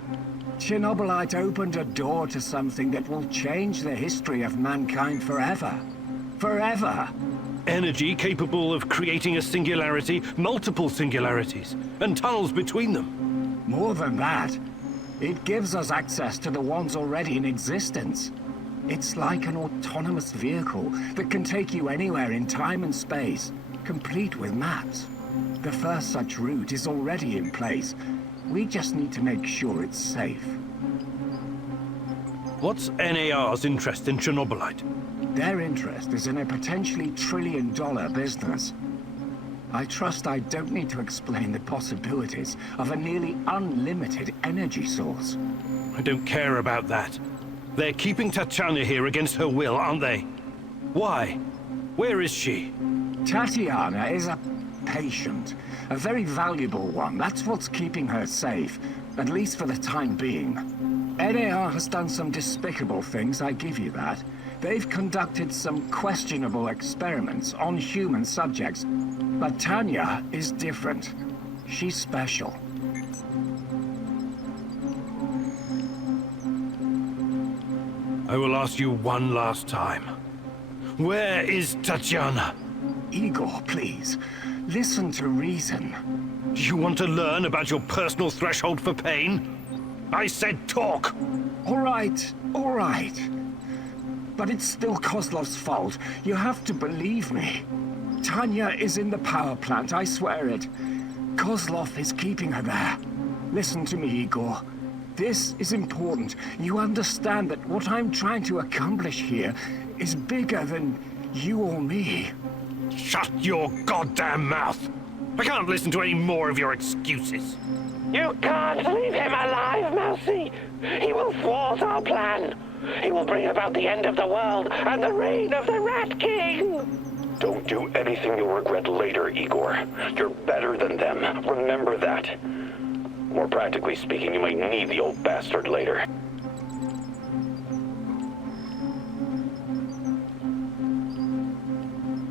Chernobylite opened a door to something that will change the history of mankind forever. Forever! Energy capable of creating a singularity, multiple singularities, and tunnels between them. More than that, it gives us access to the ones already in existence. It's like an autonomous vehicle that can take you anywhere in time and space, complete with maps. The first such route is already in place. We just need to make sure it's safe. What's NAR's interest in Chernobylite? Their interest is in a potentially trillion-dollar business. I trust I don't need to explain the possibilities of a nearly unlimited energy source. I don't care about that. They're keeping Tatiana here against her will, aren't they? Why? Where is she? Tatiana is a patient. A very valuable one. That's what's keeping her safe. At least for the time being. NAR has done some despicable things, I give you that. They've conducted some questionable experiments on human subjects. But Tanya is different. She's special. I will ask you one last time. Where is Tatiana? Igor, please. Listen to reason. Do you want to learn about your personal threshold for pain? I said talk! All right. But it's still Kozlov's fault. You have to believe me. Tanya is in the power plant, I swear it. Kozlov is keeping her there. Listen to me, Igor. This is important. You understand that what I'm trying to accomplish here is bigger than you or me. Shut your goddamn mouth! I can't listen to any more of your excuses. You can't leave him alive, Mousy! He will thwart our plan! He will bring about the end of the world and the reign of the Rat King! Don't do anything you'll regret later, Igor. You're better than them. Remember that. More practically speaking, you might need the old bastard later.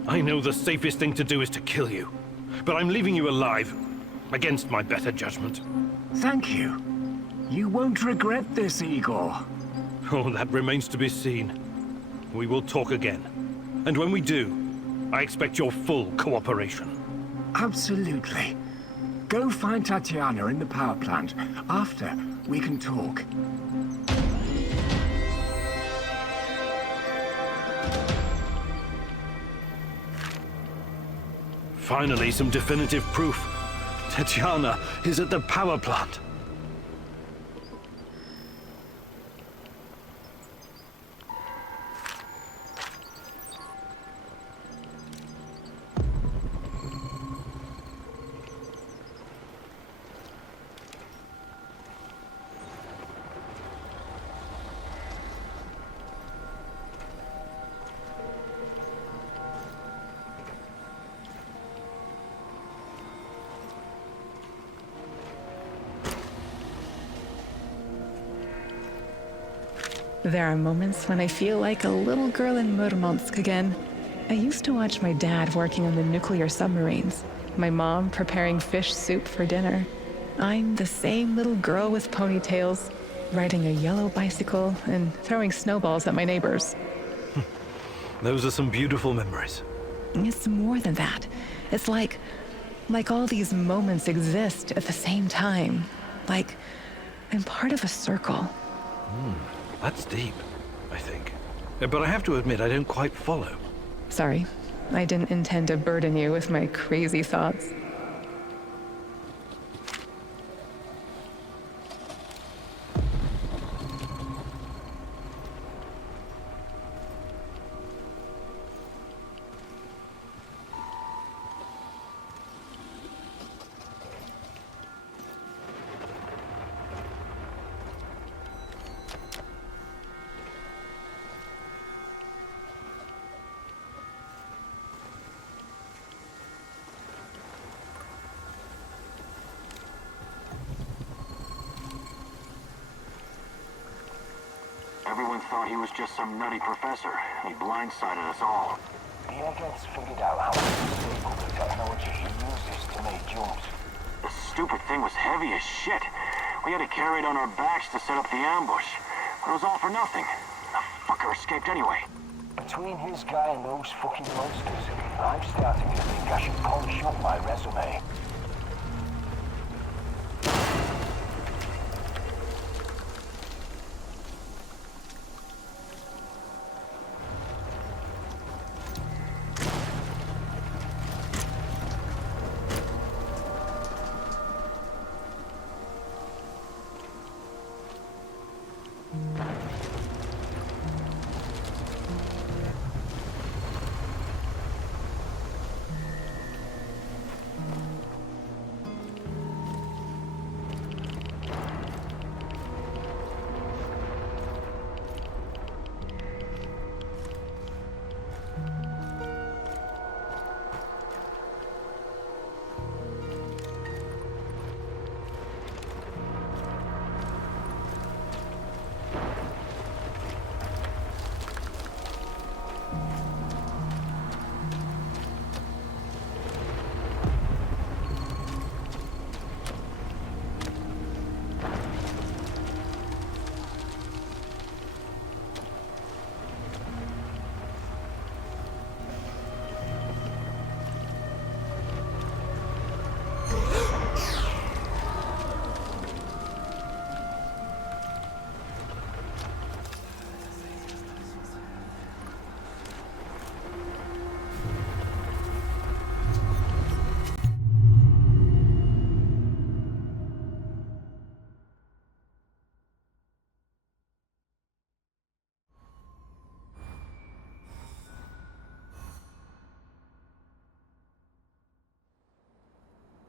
I know the safest thing to do is to kill you. But I'm leaving you alive, against my better judgment. Thank you. You won't regret this, Igor. Oh, that remains to be seen. We will talk again. And when we do, I expect your full cooperation. Absolutely. Go find Tatiana in the power plant. After, we can talk. Finally, some definitive proof. Tatiana is at the power plant. There are moments when I feel like a little girl in Murmansk again. I used to watch my dad working on the nuclear submarines, my mom preparing fish soup for dinner. I'm the same little girl with ponytails, riding a yellow bicycle and throwing snowballs at my neighbors. Those are some beautiful memories. It's more than that. It's like all these moments exist at the same time. Like I'm part of a circle. That's deep, I think. But I have to admit, I don't quite follow. Sorry, I didn't intend to burden you with my crazy thoughts. Everyone thought he was just some nutty professor. He blindsided us all. The agents figured out how unstable the technology he uses to make jumps. The stupid thing was heavy as shit. We had to carry it on our backs to set up the ambush. But it was all for nothing. The fucker escaped anyway. Between his guy and those fucking monsters, I'm starting to think I should polish up my resume.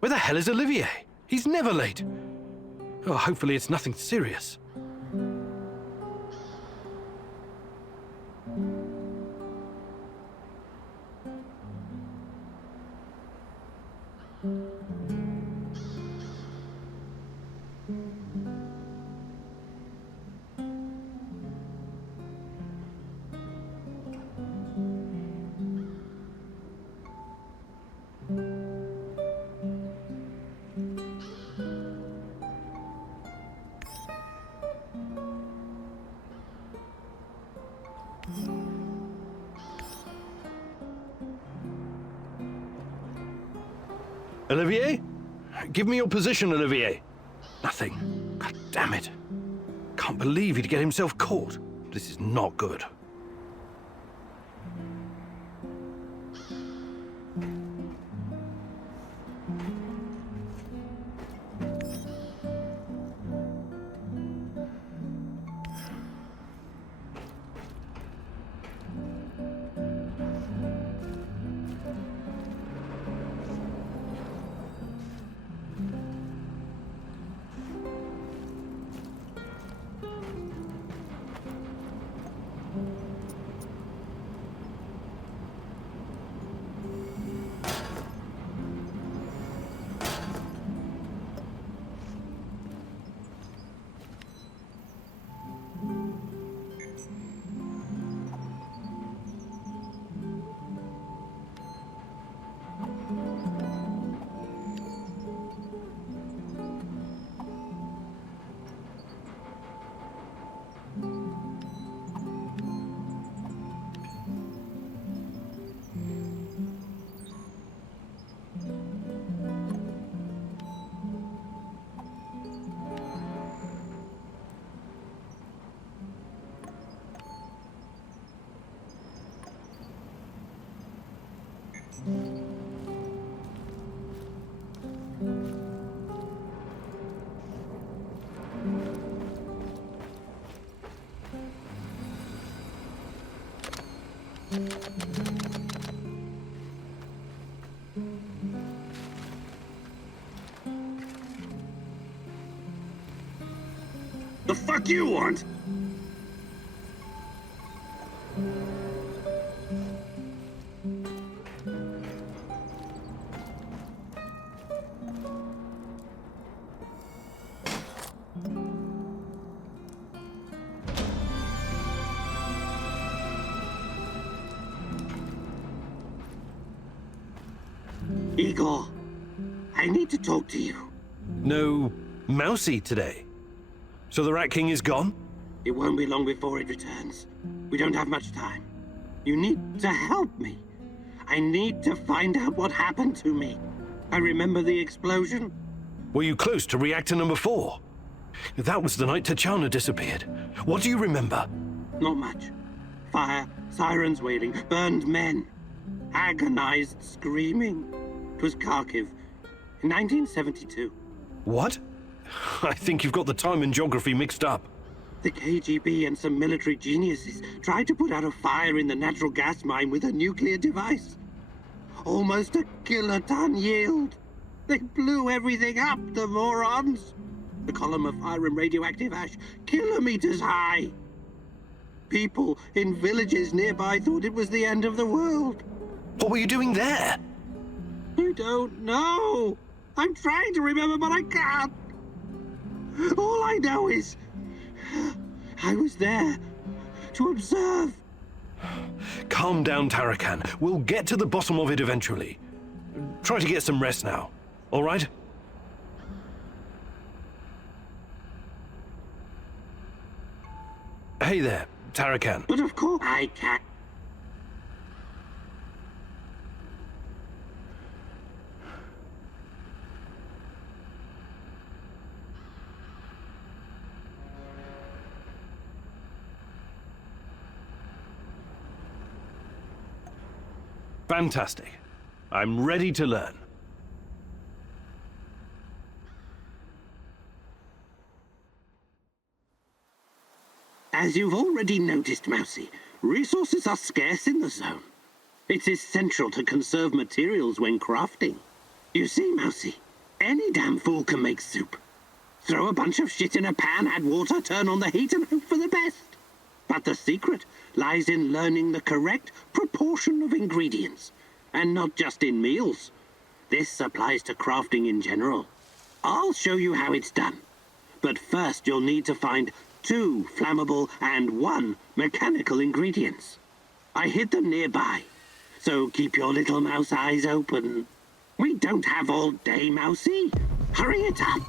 Where the hell is Olivier? He's never late. Oh, hopefully it's nothing serious. Olivier? Give me your position, Olivier. Nothing. God damn it. Can't believe he'd get himself caught. This is not good. The fuck you want? Igor, I need to talk to you. No Mousy today. So the Rat King is gone? It won't be long before it returns. We don't have much time. You need to help me. I need to find out what happened to me. I remember the explosion. Were you close to reactor number 4? That was the night Tatiana disappeared. What do you remember? Not much. Fire, sirens wailing, burned men. Agonized screaming. It was Kharkiv in 1972. What? I think you've got the time and geography mixed up. The KGB and some military geniuses tried to put out a fire in the natural gas mine with a nuclear device. Almost a kiloton yield. They blew everything up, the morons. The column of fire and radioactive ash, kilometers high. People in villages nearby thought it was the end of the world. What were you doing there? I don't know. I'm trying to remember, but I can't. All I know is I was there to observe. Calm down, Tarakan. We'll get to the bottom of it eventually. Try to get some rest now, all right? Hey there, Tarakan. But of course I can't. Fantastic. I'm ready to learn. As you've already noticed, Mousy, resources are scarce in the zone. It's essential to conserve materials when crafting. You see, Mousy, Any damn fool can make soup. Throw a bunch of shit in a pan, add water, turn on the heat, and hope for the best. But the secret lies in learning the correct proportion of ingredients, and not just in meals. This applies to crafting in general. I'll show you how it's done. But first you'll need to find 2 flammable and 1 mechanical ingredients. I hid them nearby, so keep your little mouse eyes open. We don't have all day, Mousy. Hurry it up.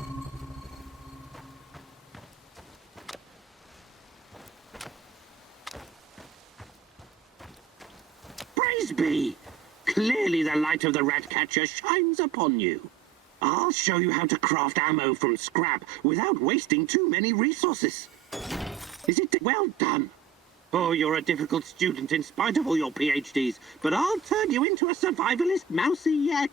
Praise be! Clearly the light of the rat catcher shines upon you. I'll show you how to craft ammo from scrap without wasting too many resources. Is it well done? Oh, you're a difficult student in spite of all your PhDs, but I'll turn you into a survivalist Mousy yet.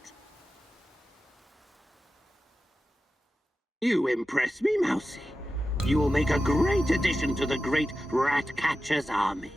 You impress me, Mousy. You will make a great addition to the great rat catcher's army.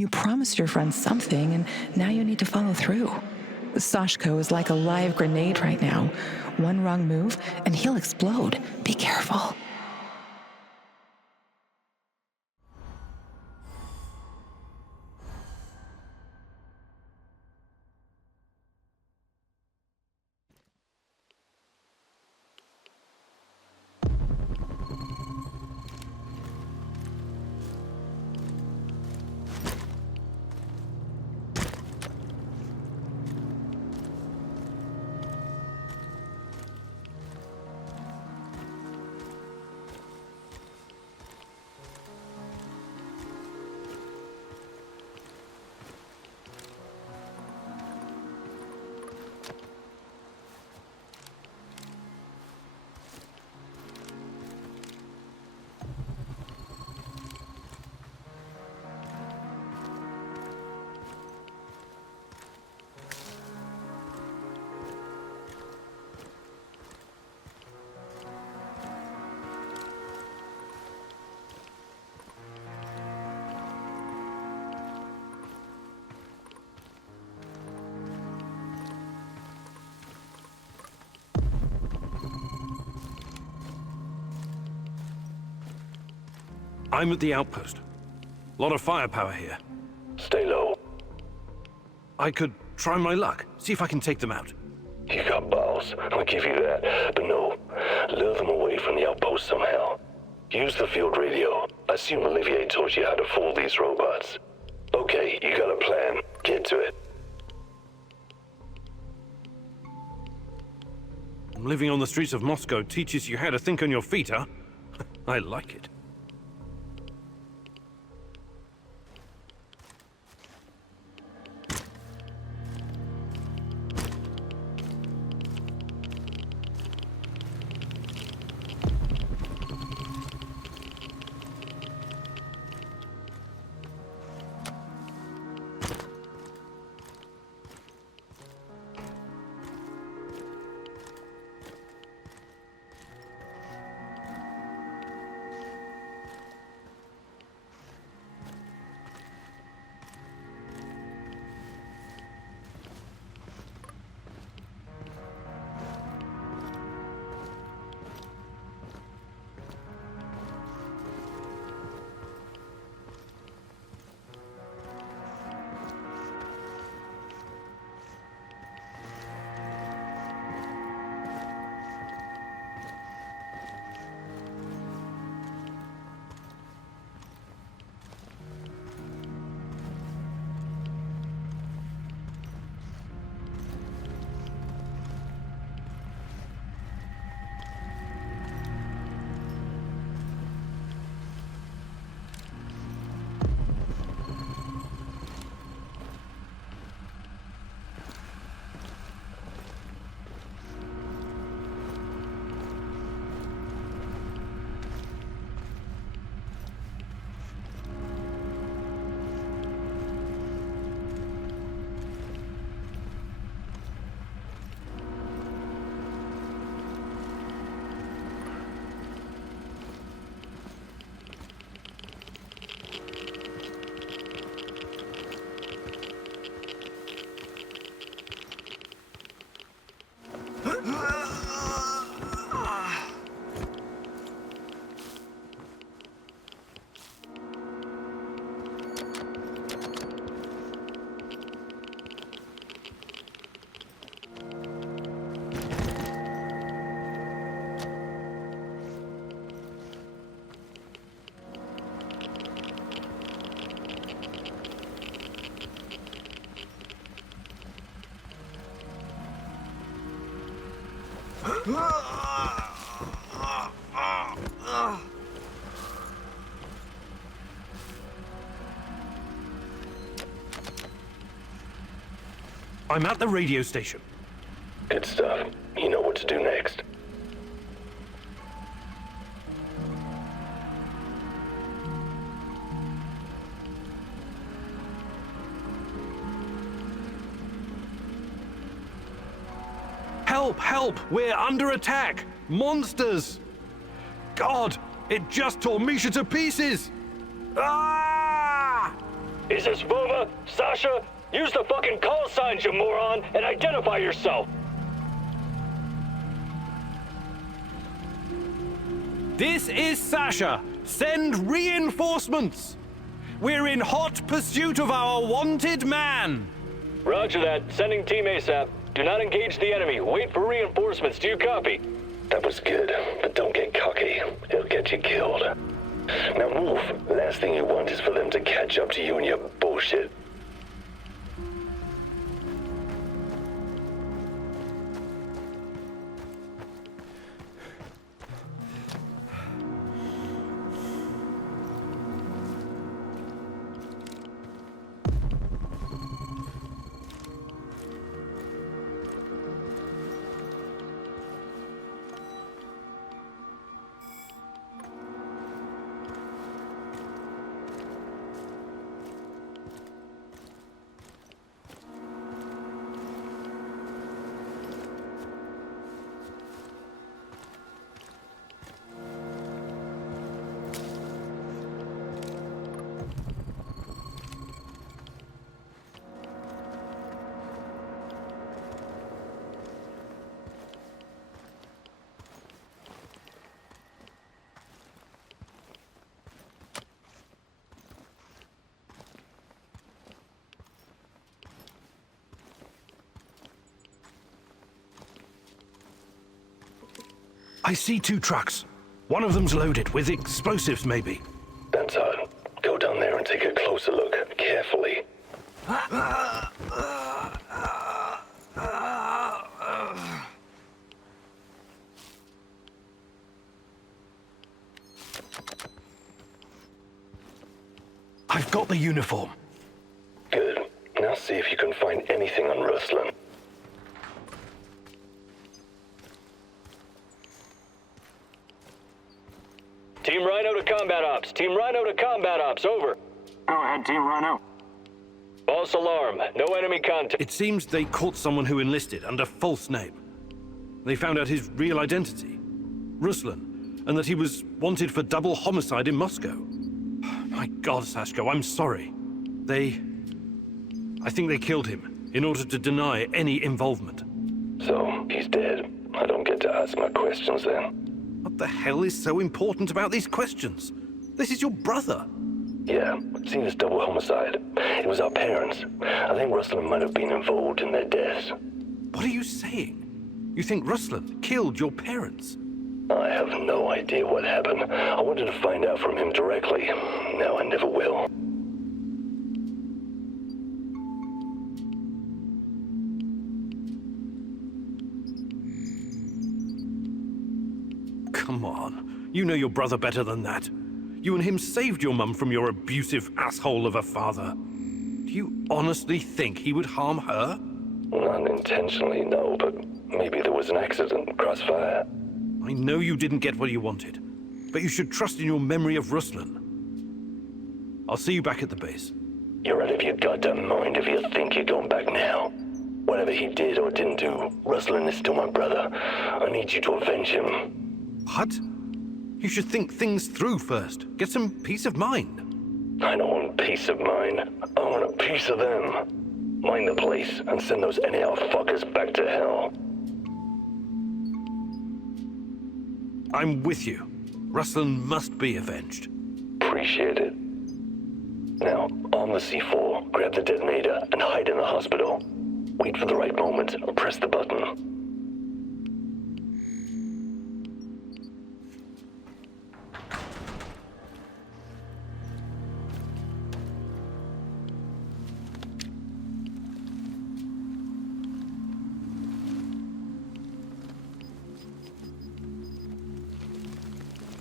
You promised your friend something, and now you need to follow through. Sashko is like a live grenade right now. One wrong move, and he'll explode. Be careful. I'm at the outpost. A lot of firepower here. Stay low. I could try my luck, see if I can take them out. You got balls, I'll give you that. But no, lure them away from the outpost somehow. Use the field radio. I assume Olivier taught you how to fool these robots. Okay, you got a plan. Get to it. Living on the streets of Moscow teaches you how to think on your feet, huh? I like it. I'm at the radio station. Good stuff. You know what to do next. Help! Help! We're under attack! Monsters! God! It just tore Misha to pieces! Ah! Is this Vova? Sasha? Use the fucking call signs, you moron, and identify yourself! This is Sasha. Send reinforcements! We're in hot pursuit of our wanted man! Roger that. Sending team ASAP. Do not engage the enemy. Wait for reinforcements. Do you copy? That was good, but don't get cocky. It'll get you killed. Now move. Last thing you want is for them to catch up to you and your bullshit. I see 2 trucks. One of them's loaded with explosives, maybe. That's odd. Go down there and take a closer look, carefully. I've got the uniform. Good. Now see if you can find anything on Ruslan. Team Rhino to combat ops. Team Rhino to combat ops. Over. Go ahead, Team Rhino. False alarm. No enemy contact. It seems they caught someone who enlisted under false name. They found out his real identity, Ruslan, and that he was wanted for double homicide in Moscow. My God, Sashko, I'm sorry. I think they killed him in order to deny any involvement. So, he's dead. I don't get to ask my questions then. What the hell is so important about these questions? This is your brother. Yeah, seen as double homicide. It was our parents. I think Ruslan might have been involved in their deaths. What are you saying? You think Ruslan killed your parents? I have no idea what happened. I wanted to find out from him directly. Now I never will. Come on. You know your brother better than that. You and him saved your mum from your abusive asshole of a father. Do you honestly think he would harm her? Not intentionally, no, but maybe there was an accident, crossfire. I know you didn't get what you wanted, but you should trust in your memory of Ruslan. I'll see you back at the base. You're out of your goddamn mind if you think you're going back now. Whatever he did or didn't do, Ruslan is still my brother. I need you to avenge him. What? You should think things through first. Get some peace of mind. I don't want peace of mind. I want a piece of them. Mind the place and send those NAR fuckers back to hell. I'm with you. Ruslan must be avenged. Appreciate it. Now, arm the C4, grab the detonator, and hide in the hospital. Wait for the right moment and press the button.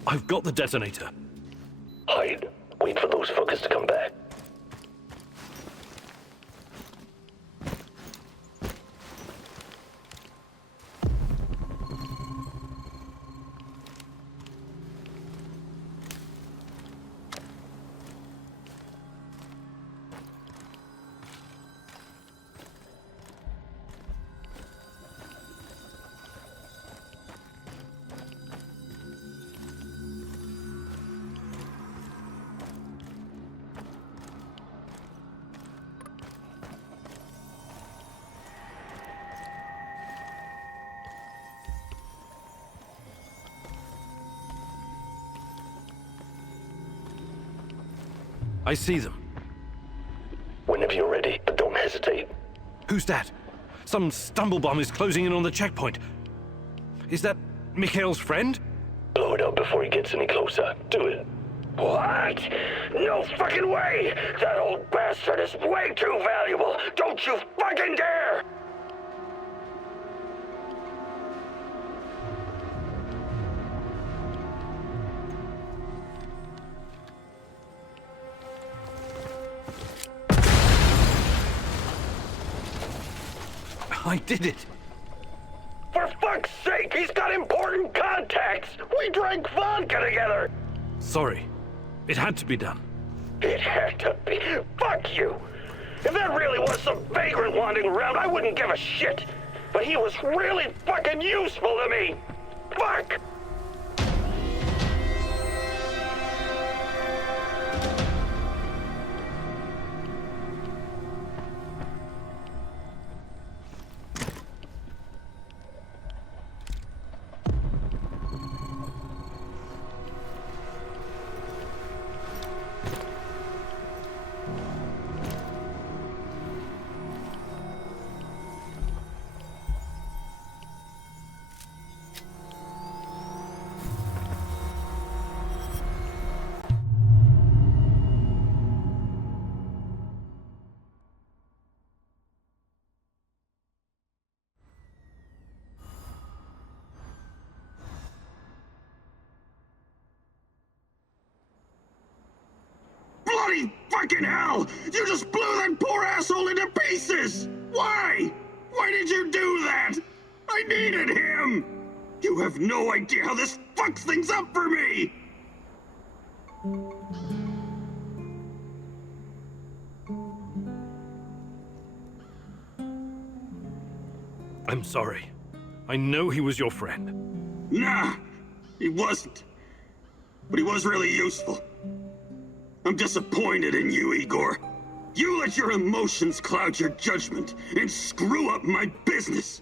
I've got the detonator. Hide. Wait for those fuckers to come back. I see them. Whenever you're ready, but don't hesitate. Who's that? Some stumblebum is closing in on the checkpoint. Is that Mikhail's friend? Blow it up before he gets any closer. Do it. What? No fucking way! That old bastard is way too valuable! Don't you fucking dare! I did it! For fuck's sake, he's got important contacts! We drank vodka together! Sorry. It had to be done. It had to be. Fuck you! If there really was some vagrant wandering around, I wouldn't give a shit! But he was really fucking useful to me! Fuck! Bloody fucking hell! You just blew that poor asshole into pieces! Why? Why did you do that? I needed him! You have no idea how this fucks things up for me! I'm sorry. I know he was your friend. Nah, he wasn't. But he was really useful. I'm disappointed in you, Igor. You let your emotions cloud your judgment and screw up my business.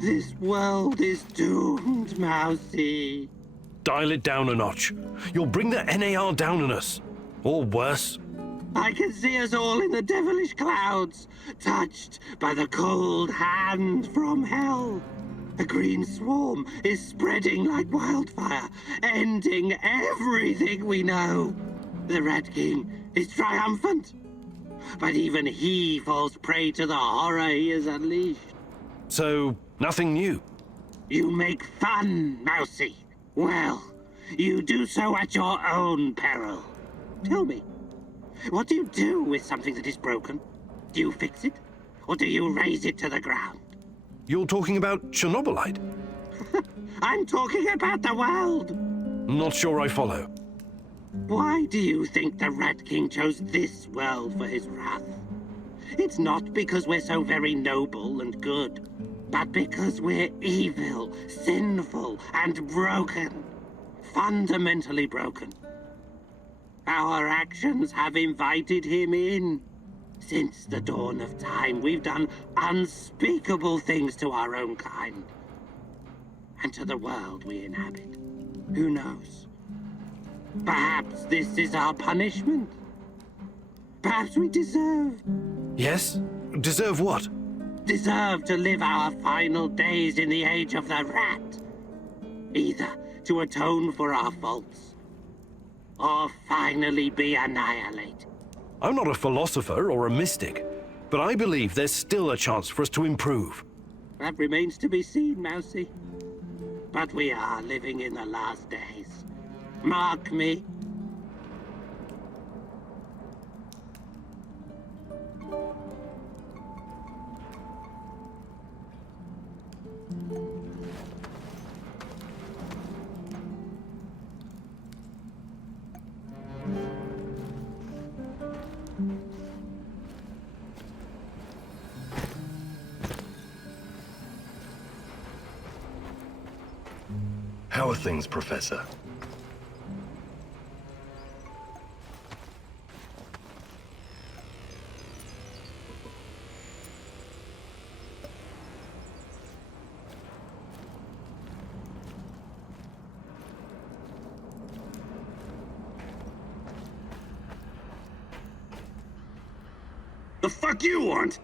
This world is doomed, Mousy. Dial it down a notch. You'll bring the NAR down on us. Or worse. I can see us all in the devilish clouds, touched by the cold hand from hell. The green swarm is spreading like wildfire, ending everything we know. The Rat King is triumphant, but even he falls prey to the horror he has unleashed. So, nothing new? You make fun, Mousy. Well, you do so at your own peril. Tell me, what do you do with something that is broken? Do you fix it? Or do you raze it to the ground? You're talking about Chernobylite? I'm talking about the world. Not sure I follow. Why do you think the Rat King chose this world for his wrath? It's not because we're so very noble and good, but because we're evil, sinful, and broken. Fundamentally broken. Our actions have invited him in. Since the dawn of time, we've done unspeakable things to our own kind. And to the world we inhabit. Who knows? Perhaps this is our punishment. Perhaps we deserve... Yes? Deserve what? Deserve to live our final days in the age of the rat. Either to atone for our faults, or finally be annihilated. I'm not a philosopher or a mystic, but I believe there's still a chance for us to improve. That remains to be seen, Mousy. But we are living in the last days. Mark me. How are things, Professor? The fuck you want?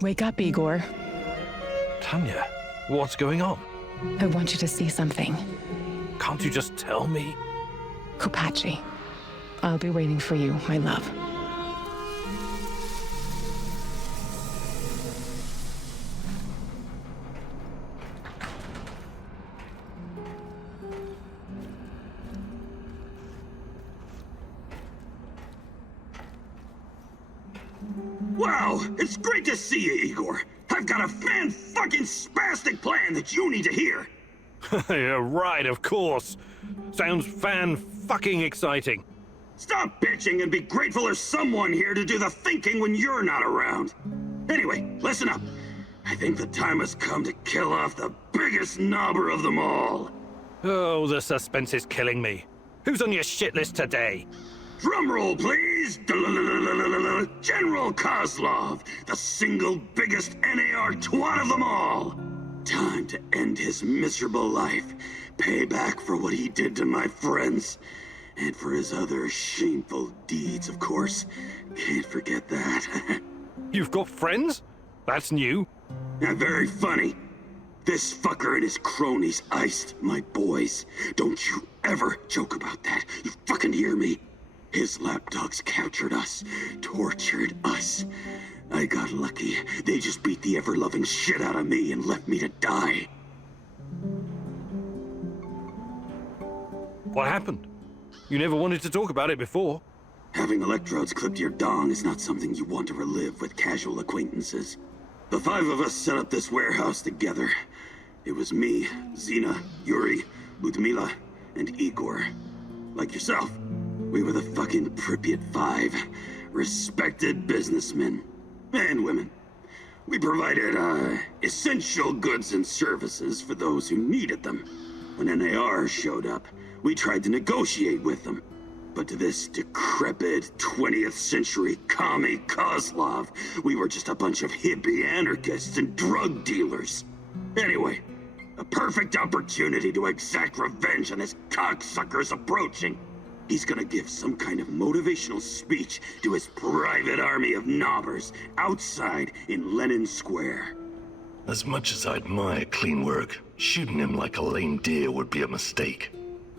Wake up, Igor. Tanya, what's going on? I want you to see something. Can't you just tell me? Kopachi. I'll be waiting for you, my love. Wow, it's great to see you, Igor. I've got a fan-fucking-spastic plan that you need to hear. Yeah, right, of course. Sounds fan-fucking exciting. Stop bitching and be grateful there's someone here to do the thinking when you're not around. Anyway, listen up. I think the time has come to kill off the biggest knobber of them all. Oh, the suspense is killing me. Who's on your shit list today? Drum roll, please! General Kozlov, the single biggest s.t.a.l.k.e.r twat of them all! Time to end his miserable life, pay back for what he did to my friends, and for his other shameful deeds, of course. Can't forget that. You've got friends? That's new. Yeah, very funny. This fucker and his cronies iced my boys. Don't you ever joke about that. You fucking hear me? His lapdogs captured us, tortured us. I got lucky. They just beat the ever-loving shit out of me and left me to die. What happened? You never wanted to talk about it before. Having electrodes clipped to your dong is not something you want to relive with casual acquaintances. The five of us set up this warehouse together. It was me, Zina, Yuri, Ludmila, and Igor. Like yourself. We were the fucking Pripyat Five. Respected businessmen. And women. We provided, essential goods and services for those who needed them. When s.t.a.l.k.e.r showed up, we tried to negotiate with them. But to this decrepit 20th century commie Kozlov, we were just a bunch of hippie anarchists and drug dealers. Anyway, a perfect opportunity to exact revenge on this cocksucker's approaching. He's gonna give some kind of motivational speech to his private army of knobbers outside in Lenin Square. As much as I admire clean work, shooting him like a lame deer would be a mistake.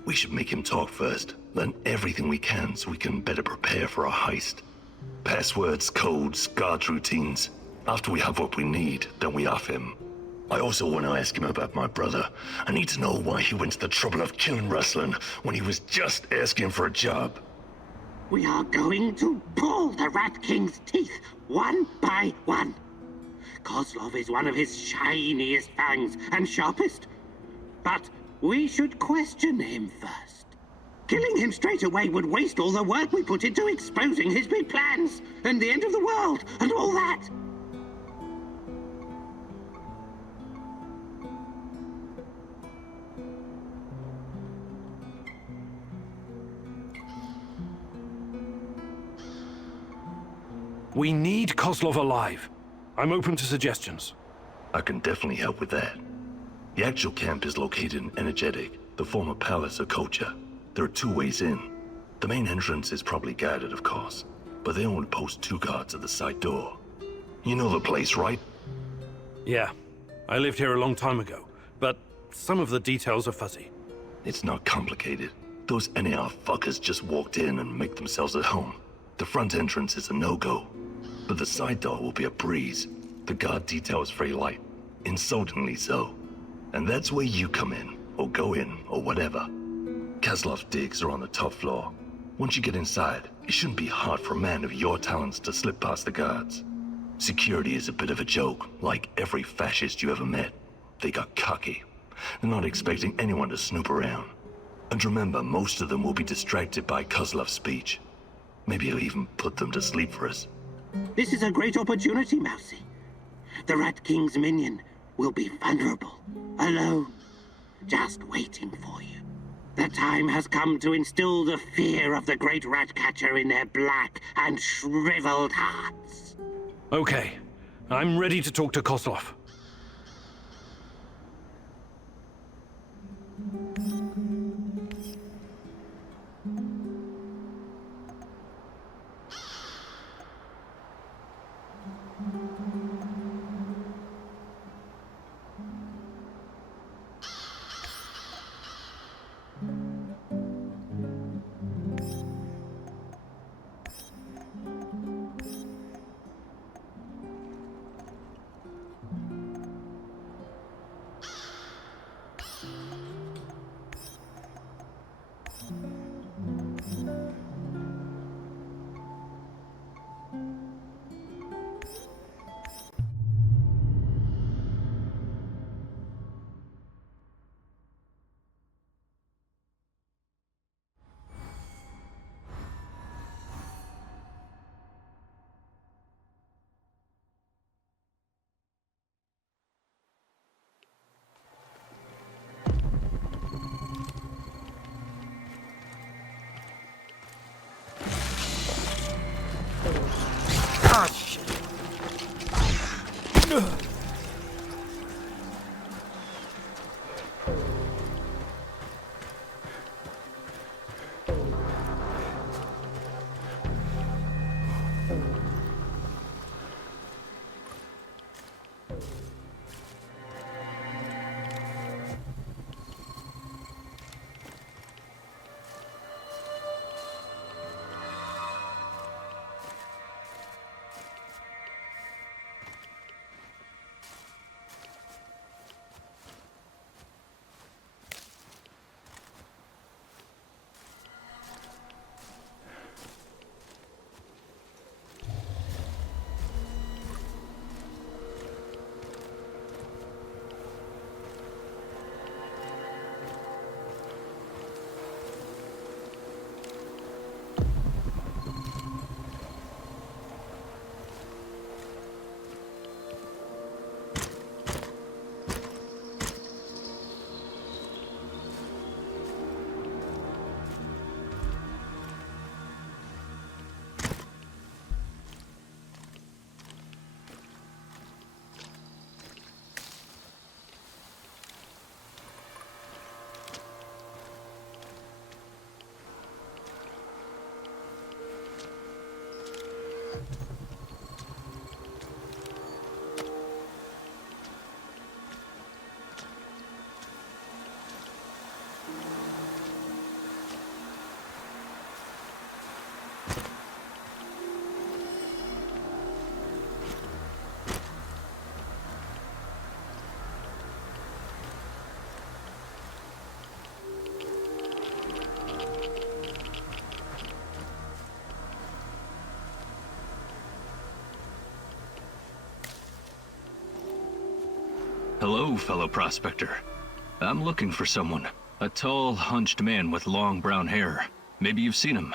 We should make him talk first, learn everything we can so we can better prepare for our heist. Passwords, codes, guard routines. After we have what we need, then we off him. I also want to ask him about my brother. I need to know why he went to the trouble of killing Ruslan when he was just asking for a job. We are going to pull the Rat King's teeth, one by one. Kozlov is one of his shiniest fangs and sharpest. But we should question him first. Killing him straight away would waste all the work we put into exposing his big plans, and the end of the world, and all that. We need Kozlov alive. I'm open to suggestions. I can definitely help with that. The actual camp is located in Energetic, the former palace of Kocha. There are two ways in. The main entrance is probably guarded, of course, but they only post 2 guards at the side door. You know the place, right? Yeah. I lived here a long time ago, but some of the details are fuzzy. It's not complicated. Those s.t.a.l.k.e.r fuckers just walked in and make themselves at home. The front entrance is a no-go, but the side door will be a breeze. The guard detail is very light, insultingly so. And that's where you come in, or go in, or whatever. Kozlov's digs are on the top floor. Once you get inside, it shouldn't be hard for a man of your talents to slip past the guards. Security is a bit of a joke, like every fascist you ever met. They got cocky. They're not expecting anyone to snoop around. And remember, most of them will be distracted by Kozlov's speech. Maybe he'll even put them to sleep for us. This is a great opportunity, Mousy. The Rat King's minion will be vulnerable, alone, just waiting for you. The time has come to instill the fear of the great rat catcher in their black and shriveled hearts. Okay. I'm ready to talk to Kozlov. Ah, shit. Hello, fellow prospector. I'm looking for someone. A tall, hunched man with long brown hair. Maybe you've seen him.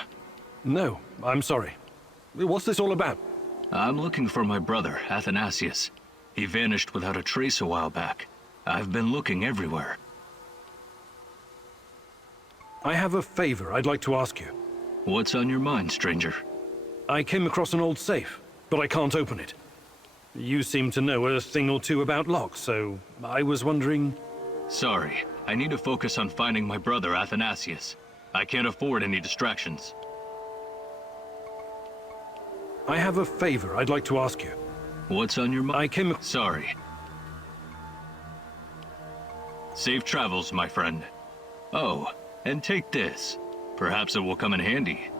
No, I'm sorry. What's this all about? I'm looking for my brother, Athanasius. He vanished without a trace a while back. I've been looking everywhere. I have a favor I'd like to ask you. What's on your mind, stranger? I came across an old safe, but I can't open it. You seem to know a thing or two about locks, so I was wondering... Sorry, I need to focus on finding my brother, Athanasius. I can't afford any distractions. I have a favor I'd like to ask you. What's on your mind? Sorry. Safe travels, my friend. Oh, and take this. Perhaps it will come in handy.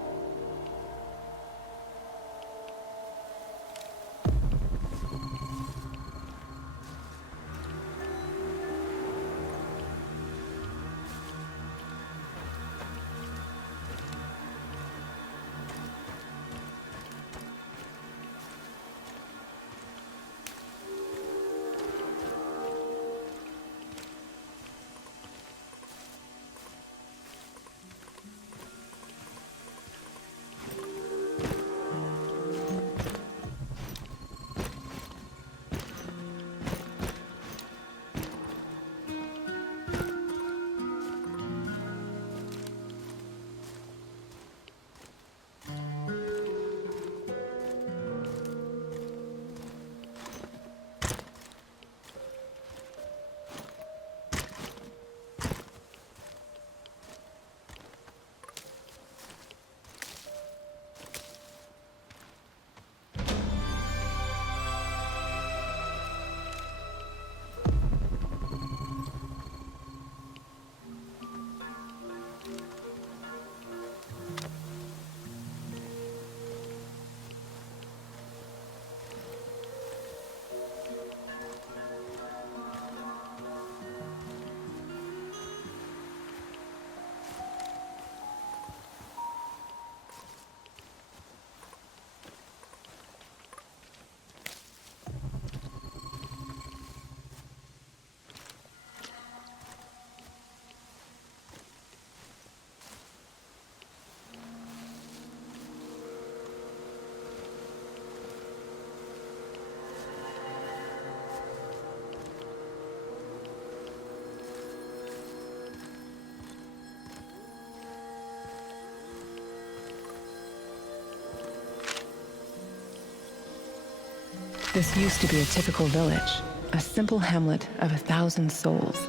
This used to be a typical village, a simple hamlet of 1,000 souls.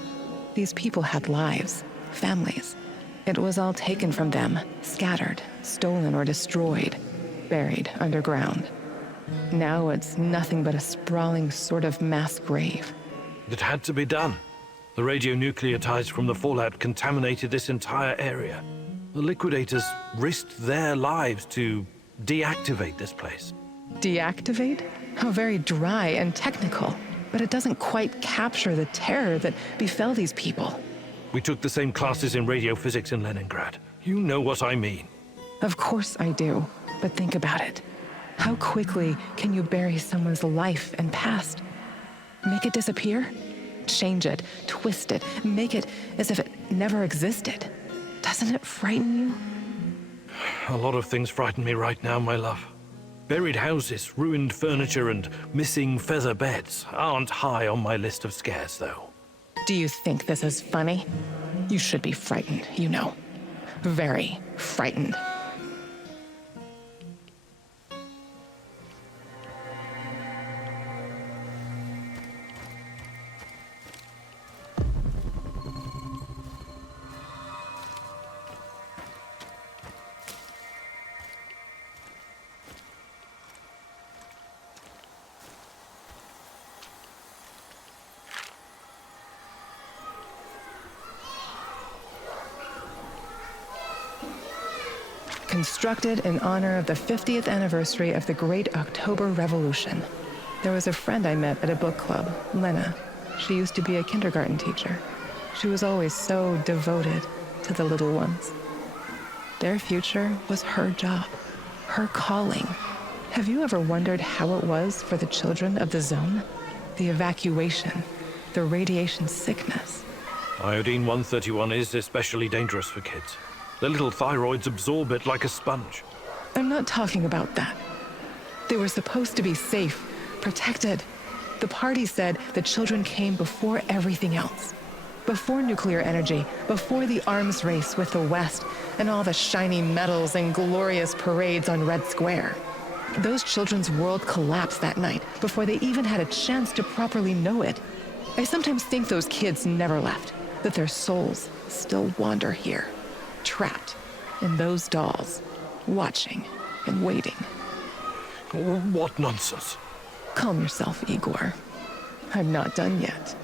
These people had lives, families. It was all taken from them, scattered, stolen, or destroyed, buried underground. Now it's nothing but a sprawling sort of mass grave. It had to be done. The radionucleotides from the fallout contaminated this entire area. The liquidators risked their lives to deactivate this place. Deactivate? How very dry and technical. But it doesn't quite capture the terror that befell these people. We took the same classes in radiophysics in Leningrad. You know what I mean. Of course I do, but think about it. How quickly can you bury someone's life and past? Make it disappear? Change it, twist it, make it as if it never existed. Doesn't it frighten you? A lot of things frighten me right now, my love. Buried houses, ruined furniture, and missing feather beds aren't high on my list of scares, though. Do you think this is funny? You should be frightened, you know. Very frightened. Constructed in honor of the 50th anniversary of the Great October Revolution. There was a friend I met at a book club, Lena. She used to be a kindergarten teacher. She was always so devoted to the little ones. Their future was her job, her calling. Have you ever wondered how it was for the children of the zone? The evacuation, the radiation sickness. Iodine-131 is especially dangerous for kids. Their little thyroids absorb it like a sponge. I'm not talking about that. They were supposed to be safe, protected. The party said the children came before everything else. Before nuclear energy, before the arms race with the West, and all the shiny medals and glorious parades on Red Square. Those children's world collapsed that night before they even had a chance to properly know it. I sometimes think those kids never left, that their souls still wander here. Trapped in those dolls, watching and waiting. What nonsense. Calm yourself, Igor. I'm not done yet.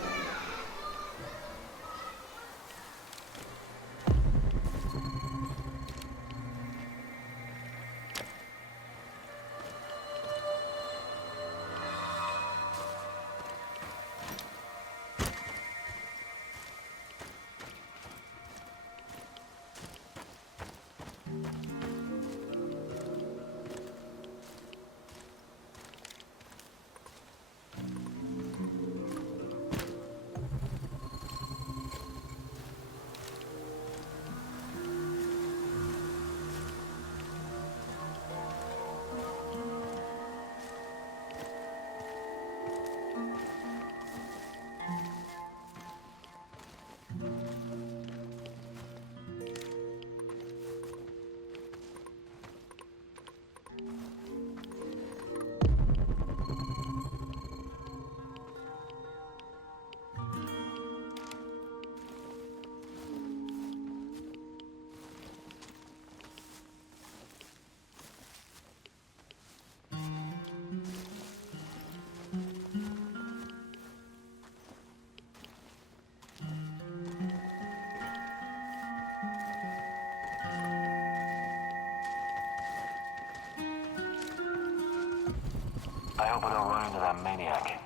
I hope I don't run into that maniac.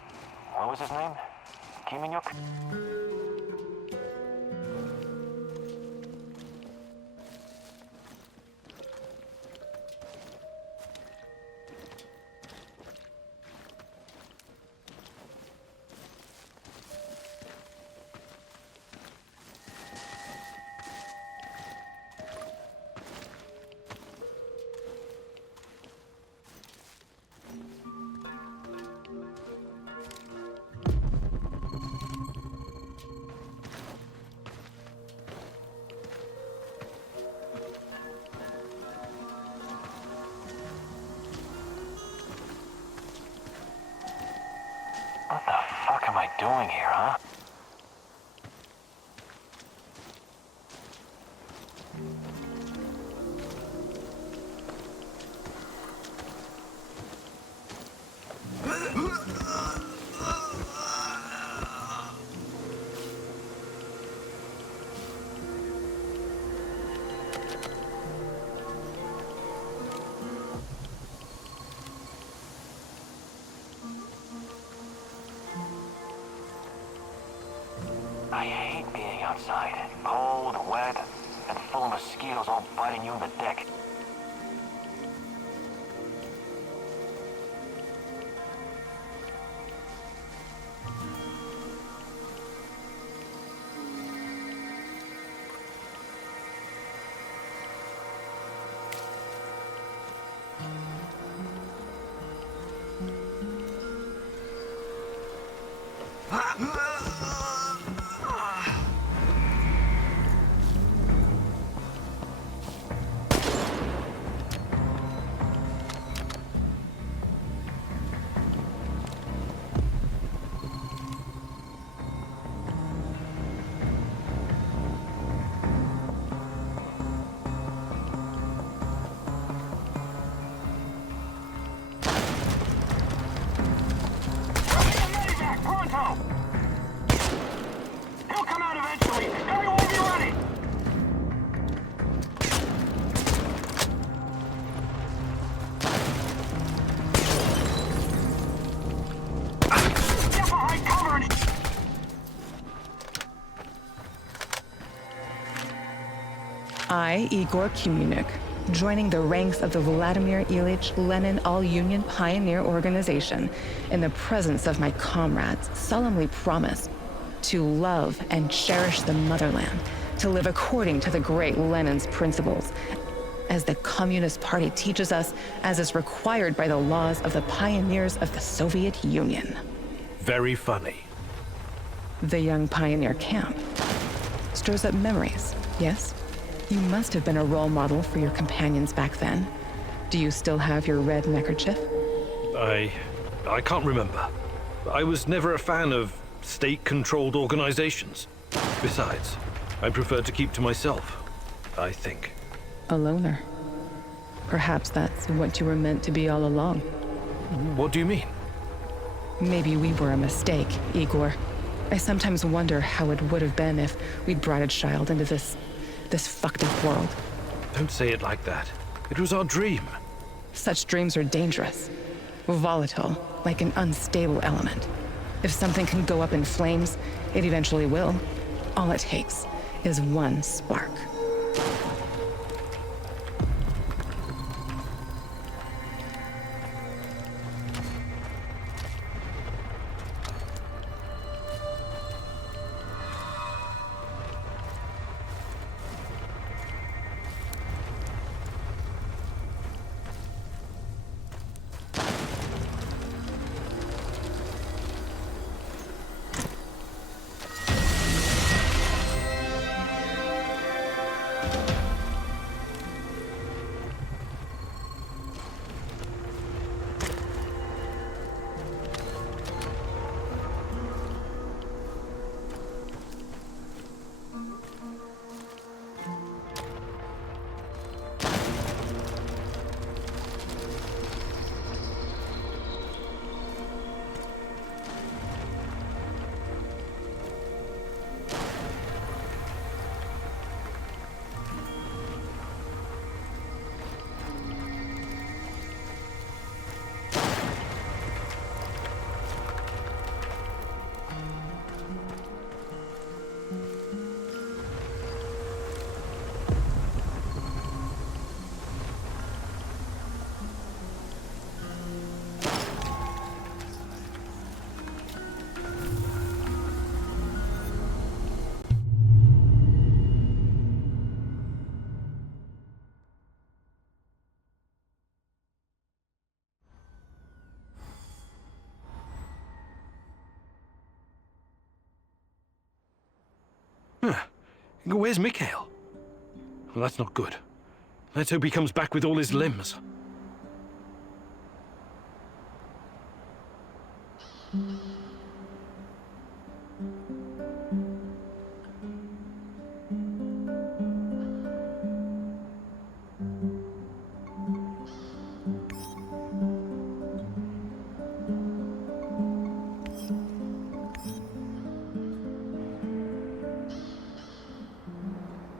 What was his name? Kiminyuk? doing here, huh? I hate being outside. Cold, wet, and full of mosquitoes all biting you in the dick. He'll come out eventually. Everyone be ready! Get behind cover and... I, Igor Komunik, joining the ranks of the Vladimir Ilyich Lenin All-Union Pioneer Organization, in the presence of my comrades, solemnly promise to love and cherish the motherland, to live according to the great Lenin's principles, as the Communist Party teaches us, as is required by the laws of the pioneers of the Soviet Union. Very funny. The young pioneer camp stirs up memories, yes? You must have been a role model for your companions back then. Do you still have your red neckerchief? I can't remember. I was never a fan of state-controlled organizations. Besides, I prefer to keep to myself, I think. A loner. Perhaps that's what you were meant to be all along. What do you mean? Maybe we were a mistake, Igor. I sometimes wonder how it would have been if we'd brought a child into this fucked up world. Don't say it like that. It was our dream. Such dreams are dangerous. Volatile, like an unstable element. If something can go up in flames, it eventually will. All it takes is one spark. Where's Mikhail? Well, that's not good. Let's hope he comes back with all his limbs.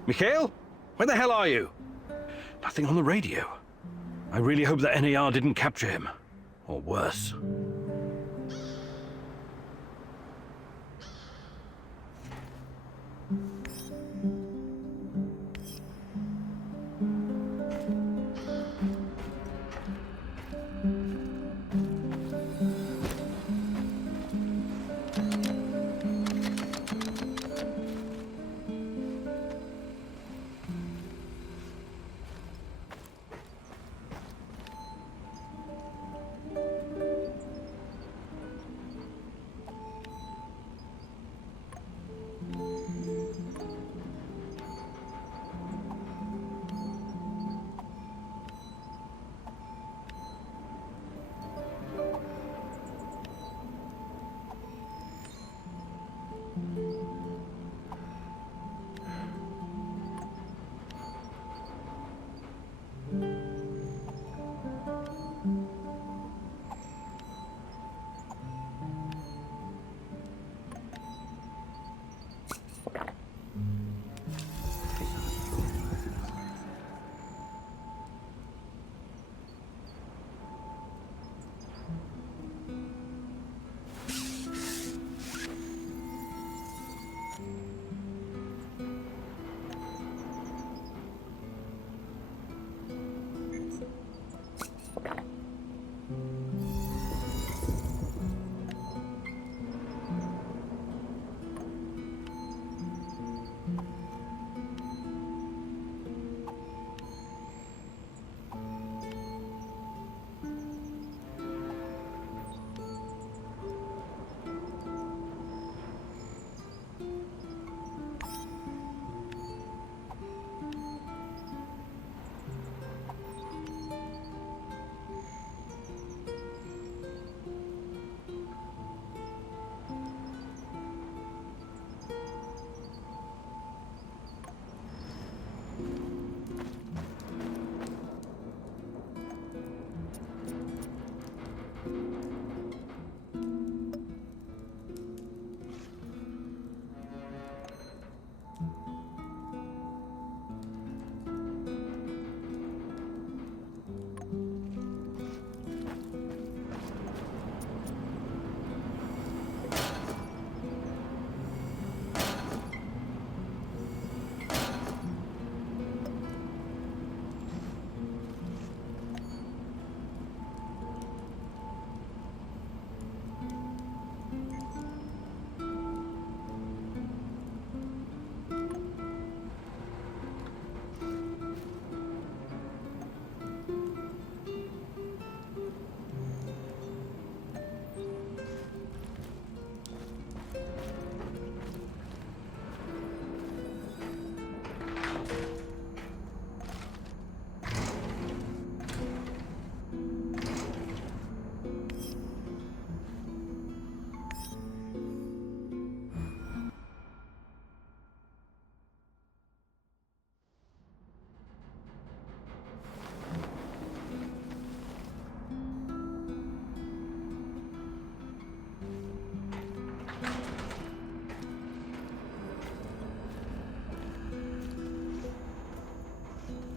Mikhail? Where the hell are you? Nothing on the radio. I really hope that s.t.a.l.k.e.r didn't capture him. Or worse.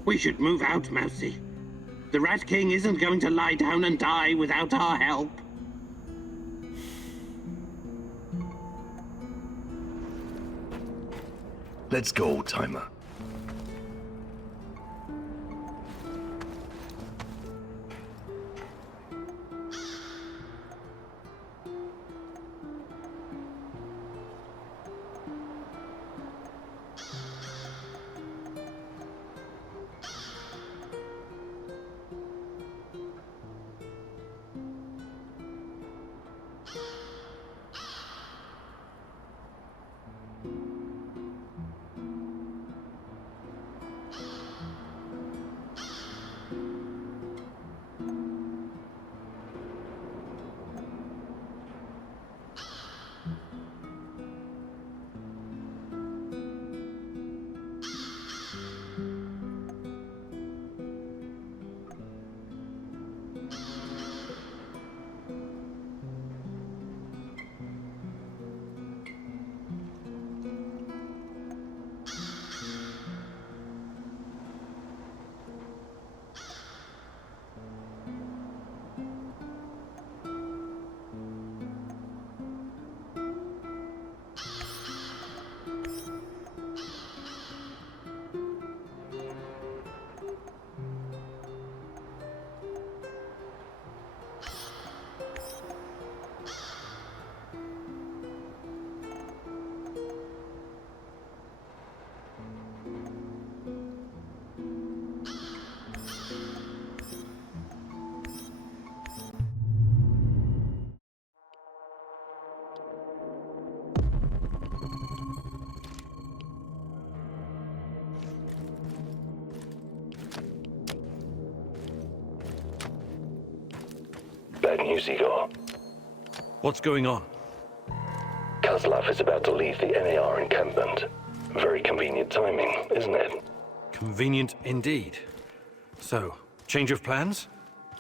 We should move out, Mousy. The Rat King isn't going to lie down and die without our help. Let's go, Timer. bad news, Igor. What's going on? Kozlov is about to leave the n.a.r. encampment. Very convenient timing, isn't it? Convenient indeed. So, change of plans?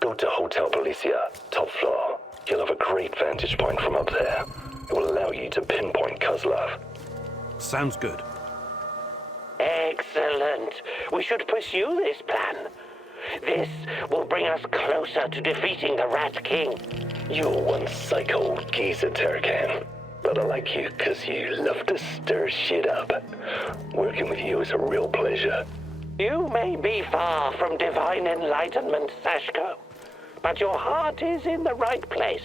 Go to Hotel Policia, top floor. You'll have a great vantage point from up there. It will allow you to pinpoint Kozlov. Sounds good. Excellent. We should pursue this plan. This will bring us closer to defeating the Rat King. You're one psycho geezer, Terracan. But I like you because you love to stir shit up. Working with you is a real pleasure. You may be far from divine enlightenment, Sashko, but your heart is in the right place.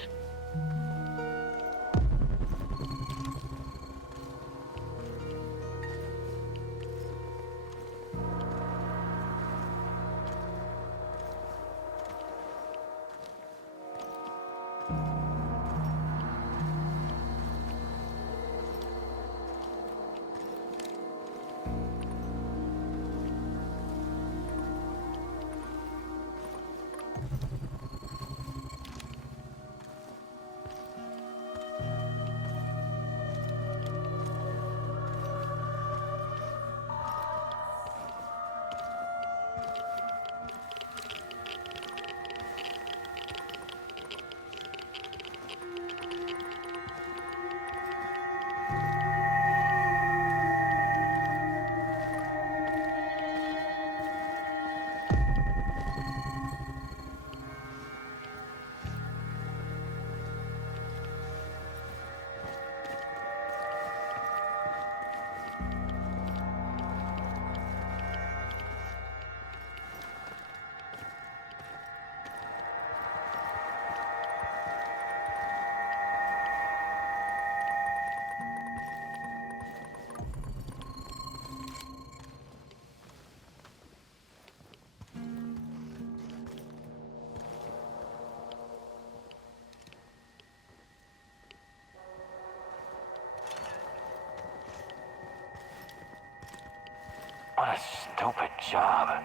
What a stupid job.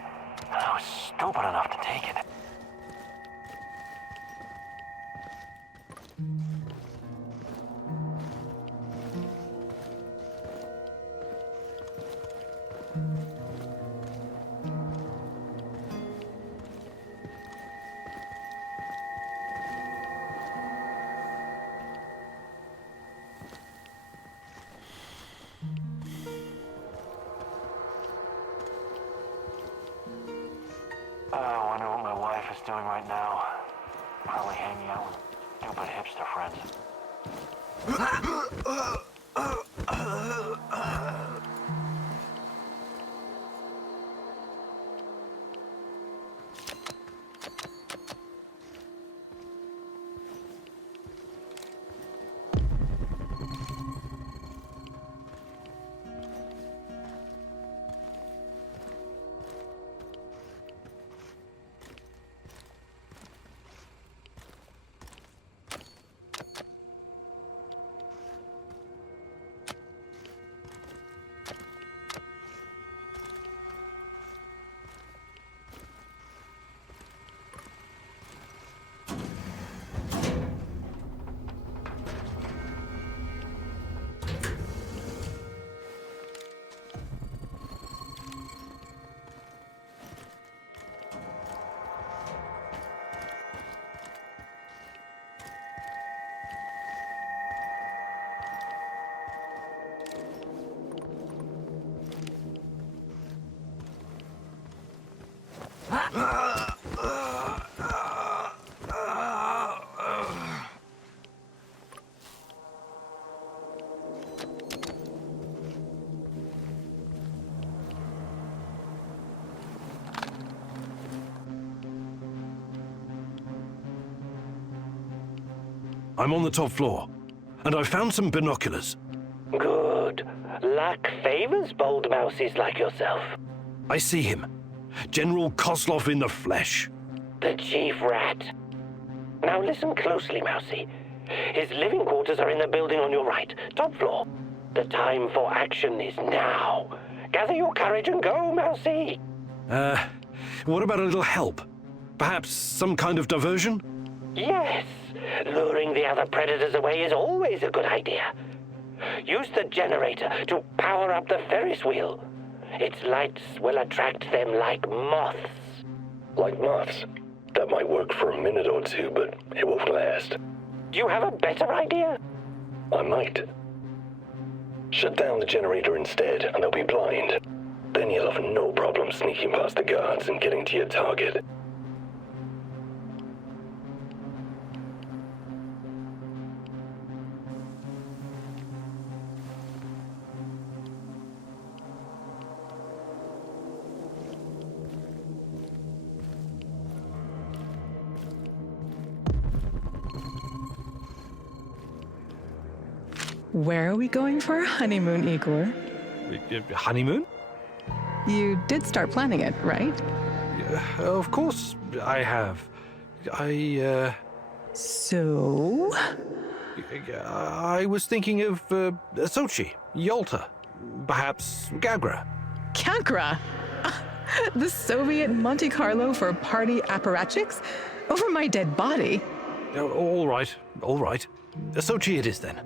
I was stupid enough to take it. I wonder what my wife is doing right now. Probably hanging out with stupid hipster friends. I'm on the top floor, and I found some binoculars. Good. Luck favors bold mouses like yourself. I see him. General Kozlov in the flesh. The chief rat. Now listen closely, Mousy. His living quarters are in the building on your right, top floor. The time for action is now. Gather your courage and go, Mousy. What about a little help? Perhaps some kind of diversion? Yes, luring the other predators away is always a good idea. Use the generator to power up the Ferris wheel. Its lights will attract them like moths. Like moths? That might work for a minute or two, but it won't last. Do you have a better idea? I might. Shut down the generator instead, and they'll be blind. Then you'll have no problem sneaking past the guards and getting to your target. Where are we going for our honeymoon, Igor? Honeymoon? You did start planning it, right? Of course I have. So? I was thinking of Sochi, Yalta, perhaps Gagra. Gagra? The Soviet Monte Carlo for party apparatchiks? Over my dead body? All right. Sochi it is then.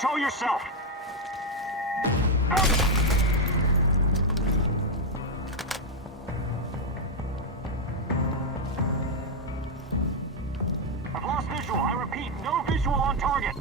Show yourself! I've lost visual. I repeat, no visual on target.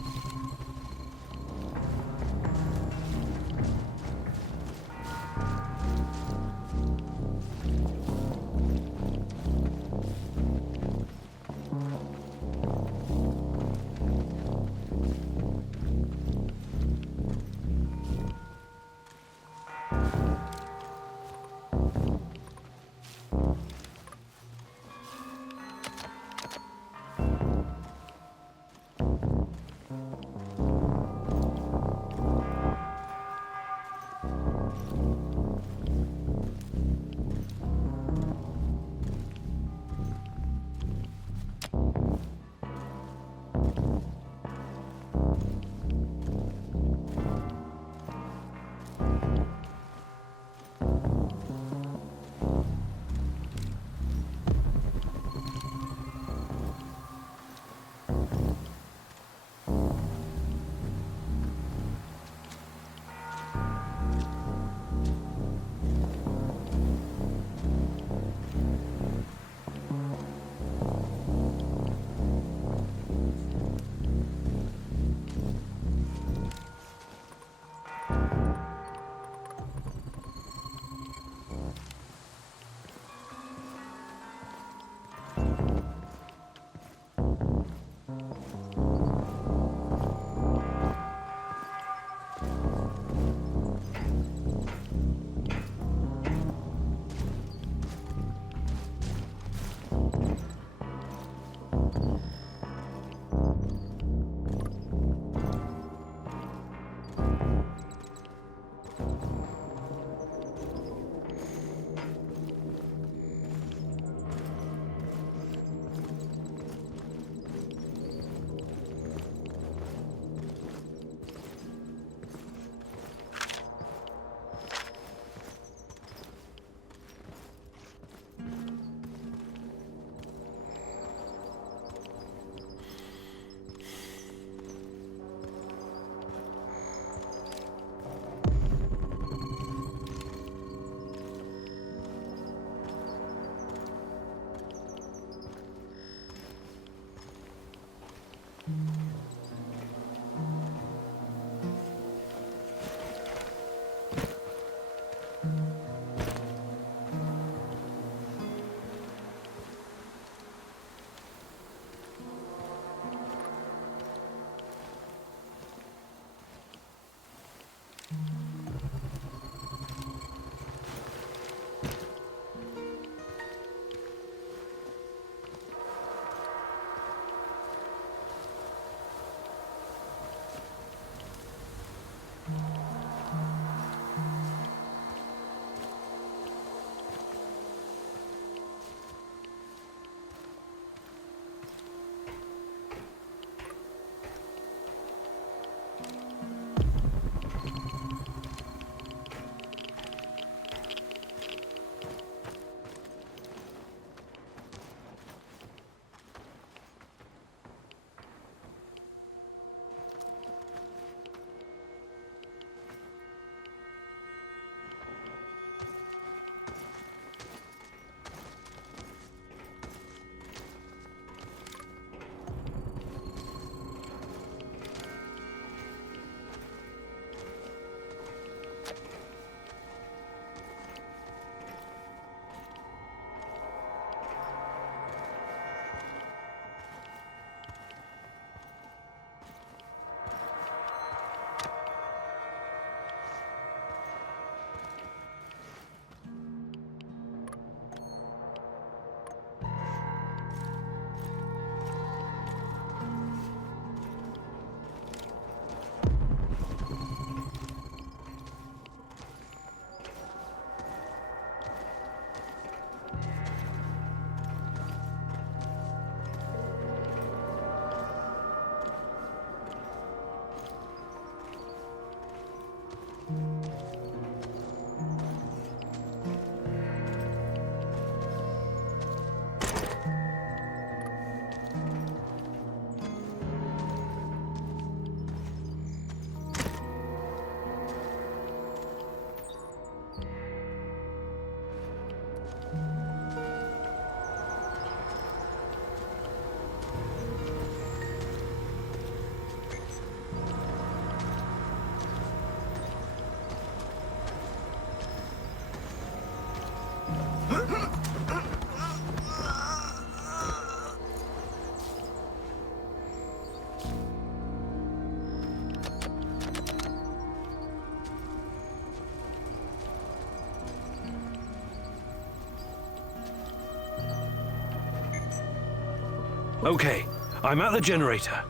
Okay, I'm at the generator.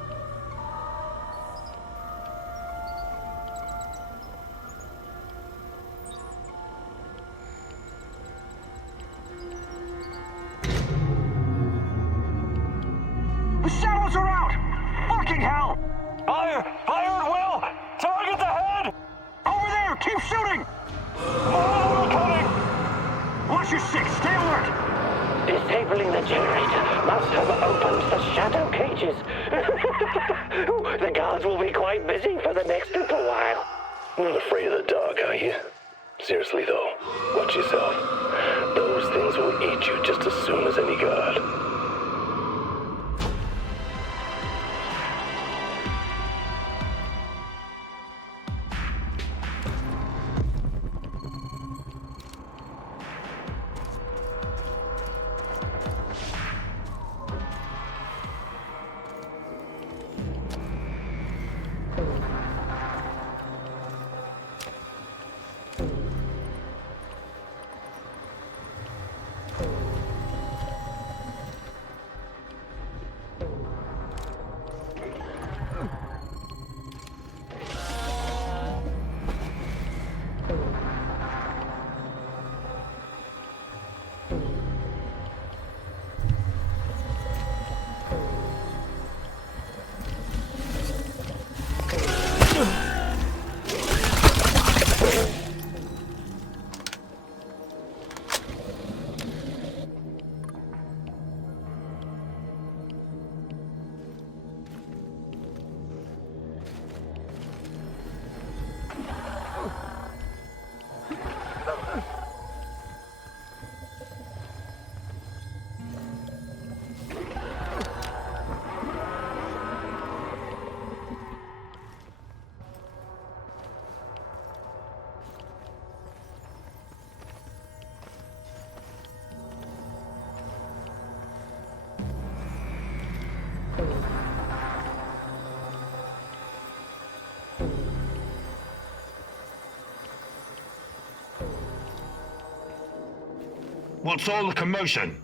The shadows are out! Fucking hell! Fire! Fire at will! Target ahead! Over there! Keep shooting! More coming! Watch your six! Stay alert! Disabling the generator must have opened the shadow cages. The guards will be quite busy for the next little while. Not afraid of the dark, are you? Seriously though, watch yourself. Those things will eat you just as soon as any guard. What's all the commotion?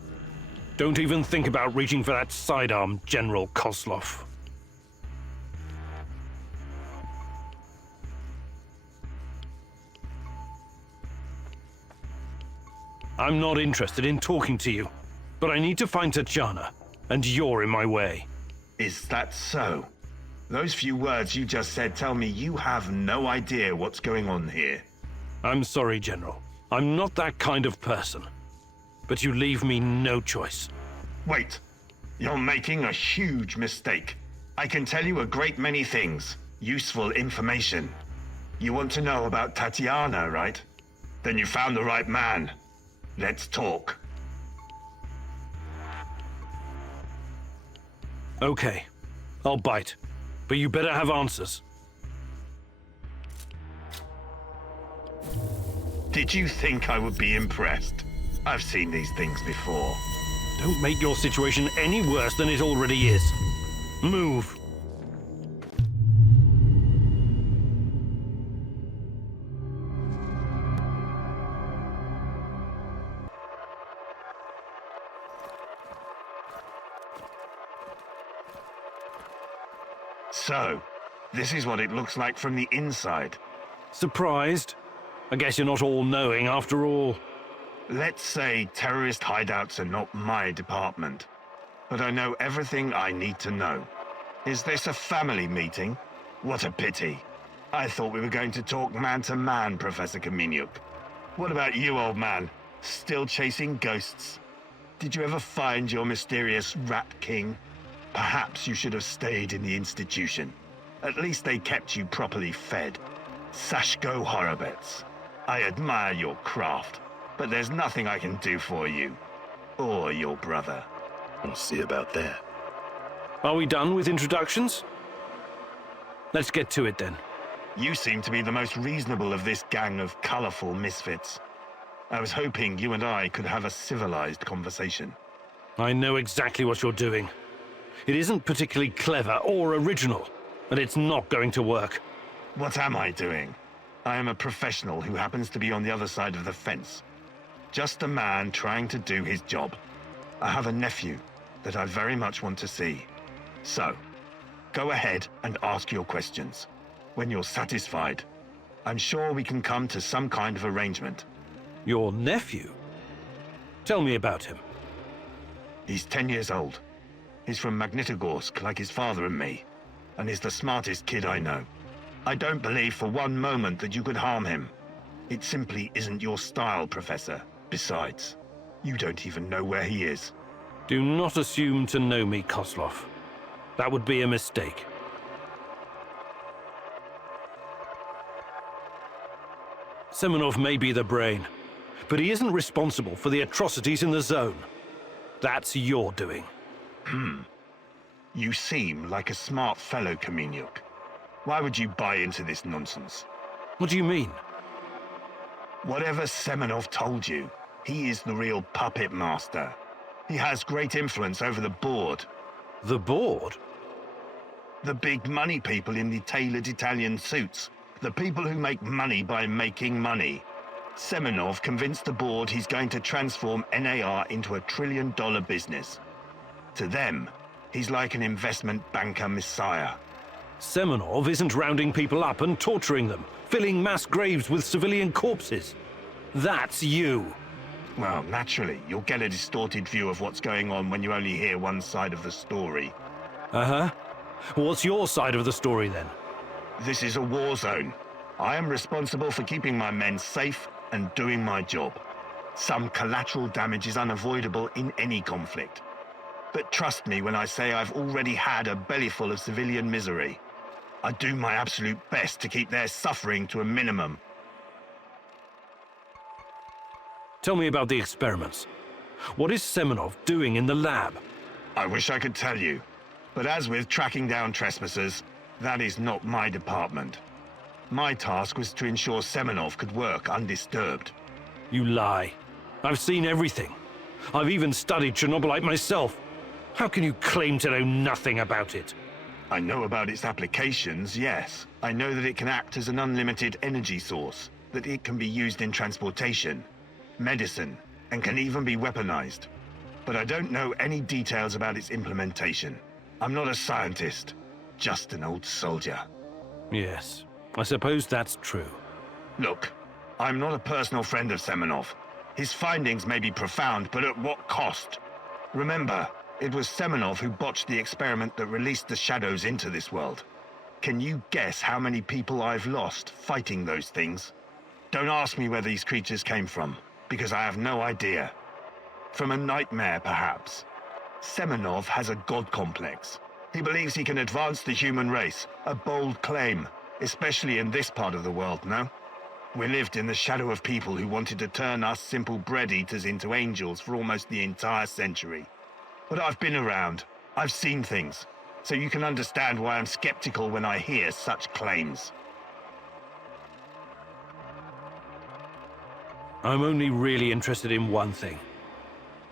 Don't even think about reaching for that sidearm, General Kozlov. I'm not interested in talking to you, but I need to find Tatiana, and you're in my way. Is that so? Those few words you just said tell me you have no idea what's going on here. I'm sorry, General. I'm not that kind of person. But you leave me no choice. Wait. You're making a huge mistake. I can tell you a great many things. Useful information. You want to know about Tatiana, right? Then you found the right man. Let's talk. Okay. I'll bite. But you better have answers. Did you think I would be impressed? I've seen these things before. Don't make your situation any worse than it already is. Move. So, this is what it looks like from the inside. Surprised? I guess you're not all-knowing after all. Let's say terrorist hideouts are not my department, but I know everything I need to know. Is this a family meeting? What a pity. I thought we were going to talk man-to-man, Professor Kaminyuk. What about you, old man? Still chasing ghosts? Did you ever find your mysterious Rat King? Perhaps you should have stayed in the institution. At least they kept you properly fed. Sashko Horobets, I admire your craft, but there's nothing I can do for you. Or your brother. We'll see about that. Are we done with introductions? Let's get to it then. You seem to be the most reasonable of this gang of colorful misfits. I was hoping you and I could have a civilized conversation. I know exactly what you're doing. It isn't particularly clever or original, and it's not going to work. What am I doing? I am a professional who happens to be on the other side of the fence. Just a man trying to do his job. I have a nephew, that I very much want to see. So, go ahead and ask your questions. When you're satisfied, I'm sure we can come to some kind of arrangement. Your nephew? Tell me about him. He's 10 years old. He's from Magnitogorsk, like his father and me, and he's the smartest kid I know. I don't believe for one moment that you could harm him. It simply isn't your style, Professor. Besides, you don't even know where he is. Do not assume to know me, Koslov. That would be a mistake. Semenov may be the brain, but he isn't responsible for the atrocities in the zone. That's your doing. You seem like a smart fellow, Kamenyuk. Why would you buy into this nonsense? What do you mean? Whatever Semenov told you, he is the real puppet master. He has great influence over the board. The board? The big money people in the tailored Italian suits. The people who make money by making money. Semenov convinced the board he's going to transform s.t.a.l.k.e.r into a $1 trillion business. To them, he's like an investment banker messiah. Semenov isn't rounding people up and torturing them, filling mass graves with civilian corpses. That's you. Well, naturally, you'll get a distorted view of what's going on when you only hear one side of the story. Uh-huh. What's your side of the story, then? This is a war zone. I am responsible for keeping my men safe and doing my job. Some collateral damage is unavoidable in any conflict. But trust me when I say I've already had a bellyful of civilian misery. I do my absolute best to keep their suffering to a minimum. Tell me about the experiments. What is Semenov doing in the lab? I wish I could tell you, but as with tracking down trespassers, that is not my department. My task was to ensure Semenov could work undisturbed. You lie. I've seen everything. I've even studied Chernobylite myself. How can you claim to know nothing about it? I know about its applications, yes. I know that it can act as an unlimited energy source, that it can be used in transportation, medicine, and can even be weaponized. But I don't know any details about its implementation. I'm not a scientist, just an old soldier. Yes, I suppose that's true. Look, I'm not a personal friend of Semenov. His findings may be profound, but at what cost? Remember, it was Semenov who botched the experiment that released the shadows into this world. Can you guess how many people I've lost fighting those things? Don't ask me where these creatures came from, because I have no idea. From a nightmare, perhaps. Semenov has a god complex. He believes he can advance the human race, a bold claim, especially in this part of the world, no? We lived in the shadow of people who wanted to turn us simple bread-eaters into angels for almost the entire century. But I've been around. I've seen things. So you can understand why I'm skeptical when I hear such claims. I'm only really interested in one thing.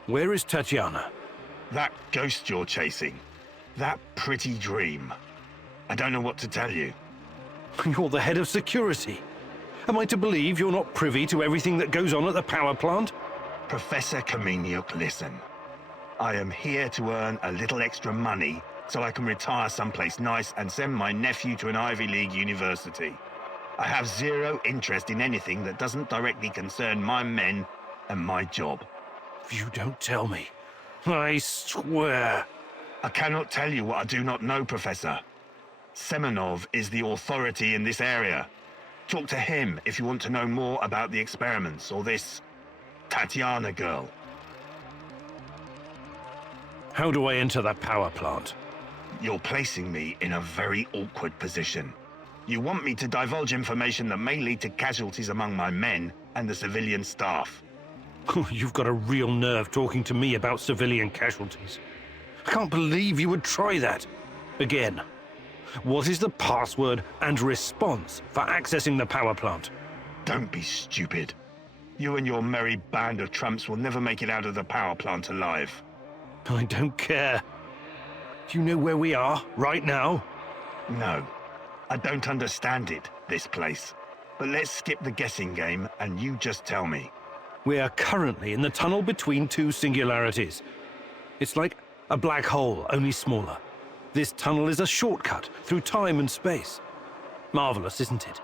Where is Tatiana? That ghost you're chasing. That pretty dream. I don't know what to tell you. You're the head of security. Am I to believe you're not privy to everything that goes on at the power plant? Professor Kamenyuk, listen. I am here to earn a little extra money so I can retire someplace nice and send my nephew to an Ivy League university. I have zero interest in anything that doesn't directly concern my men and my job. You don't tell me. I swear. I cannot tell you what I do not know, Professor. Semenov is the authority in this area. Talk to him if you want to know more about the experiments or this Tatiana girl. How do I enter that power plant? You're placing me in a very awkward position. You want me to divulge information that may lead to casualties among my men and the civilian staff. You've got a real nerve talking to me about civilian casualties. I can't believe you would try that. Again, what is the password and response for accessing the power plant? Don't be stupid. You and your merry band of trumps will never make it out of the power plant alive. I don't care. Do you know where we are right now? No. I don't understand it, this place. But let's skip the guessing game and you just tell me. We are currently in the tunnel between two singularities. It's like A black hole, only smaller. This tunnel is a shortcut through time and space. Marvelous, isn't it?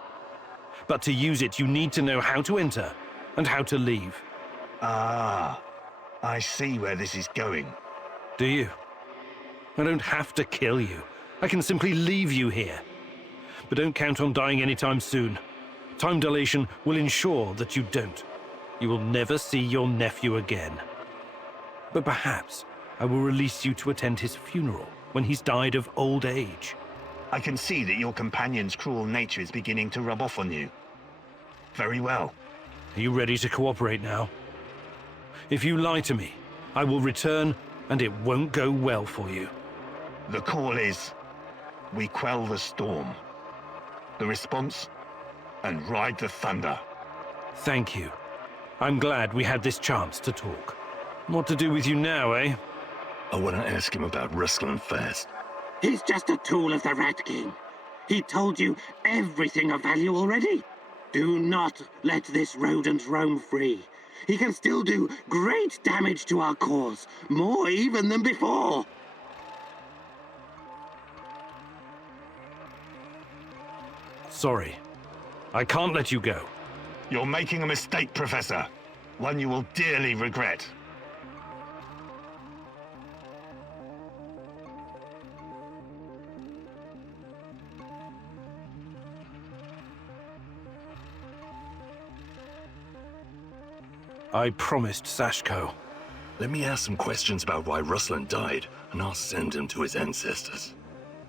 But to use it, you need to know how to enter and how to leave. Ah, I see where this is going. Do you? I don't have to kill you. I can simply leave you here. But don't count on dying anytime soon. Time dilation will ensure that you don't. You will never see your nephew again. But perhaps I will release you to attend his funeral when he's died of old age. I can see that your companion's cruel nature is beginning to rub off on you. Very well. Are you ready to cooperate now? If you lie to me, I will return and it won't go well for you. The call is, we quell the storm. The response, and ride the thunder. Thank you. I'm glad we had this chance to talk. What to do with you now, eh? I want to ask him about Ruslan first. He's just a tool of the Rat King. He told you everything of value already. Do not let this rodent roam free. He can still do great damage to our cause, more even than before. Sorry. I can't let you go. You're making a mistake, Professor. One you will dearly regret. I promised Sashko. Let me ask some questions about why Ruslan died, and I'll send him to his ancestors.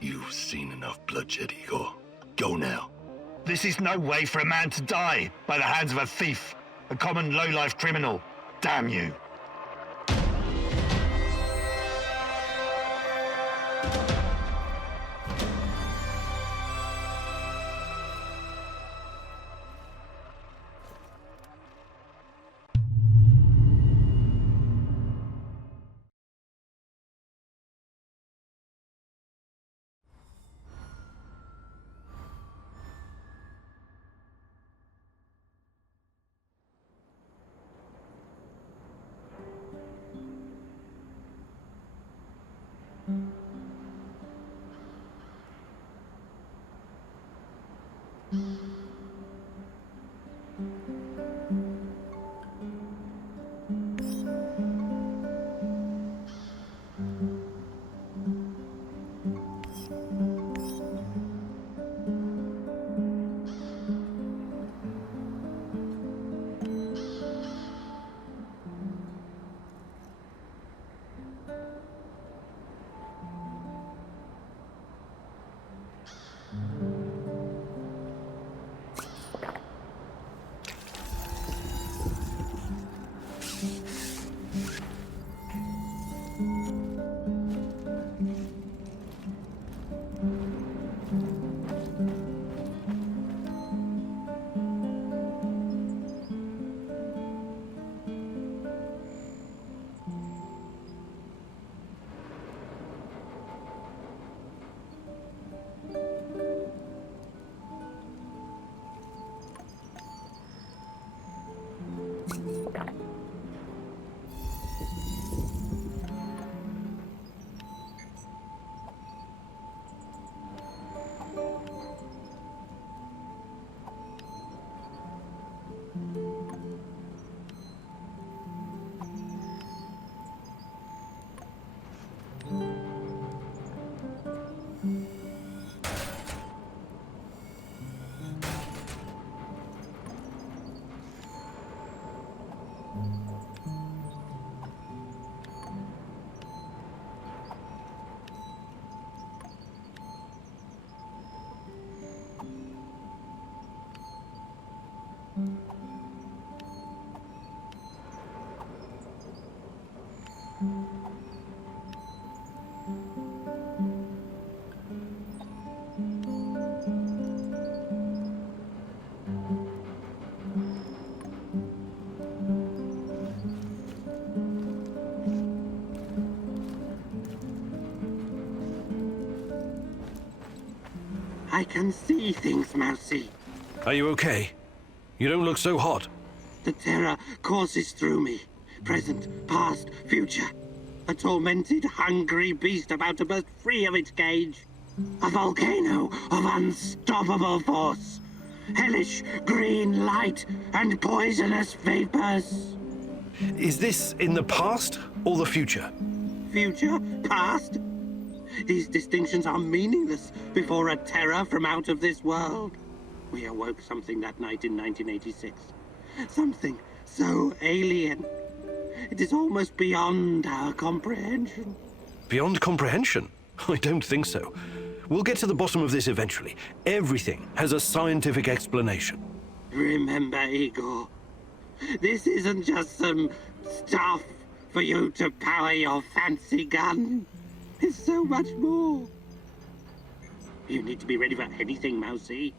You've seen enough bloodshed, Igor. Go now. This is no way for a man to die by the hands of a thief, a common low-life criminal. Damn you. I can see things, Mousy. Are you okay? You don't look so hot. The terror courses through me. Present, past, future. A tormented, hungry beast about to burst free of its cage. A volcano of unstoppable force. Hellish green light and poisonous vapors. Is this in the past or the future? Future? Past? These distinctions are meaningless before a terror from out of this world. We awoke something that night in 1986. Something so alien. It is almost beyond our comprehension. Beyond comprehension? I don't think so. We'll get to the bottom of this eventually. Everything has a scientific explanation. Remember, Igor, this isn't just some stuff for you to power your fancy gun. It's so much more. You need to be ready for anything, Mousy.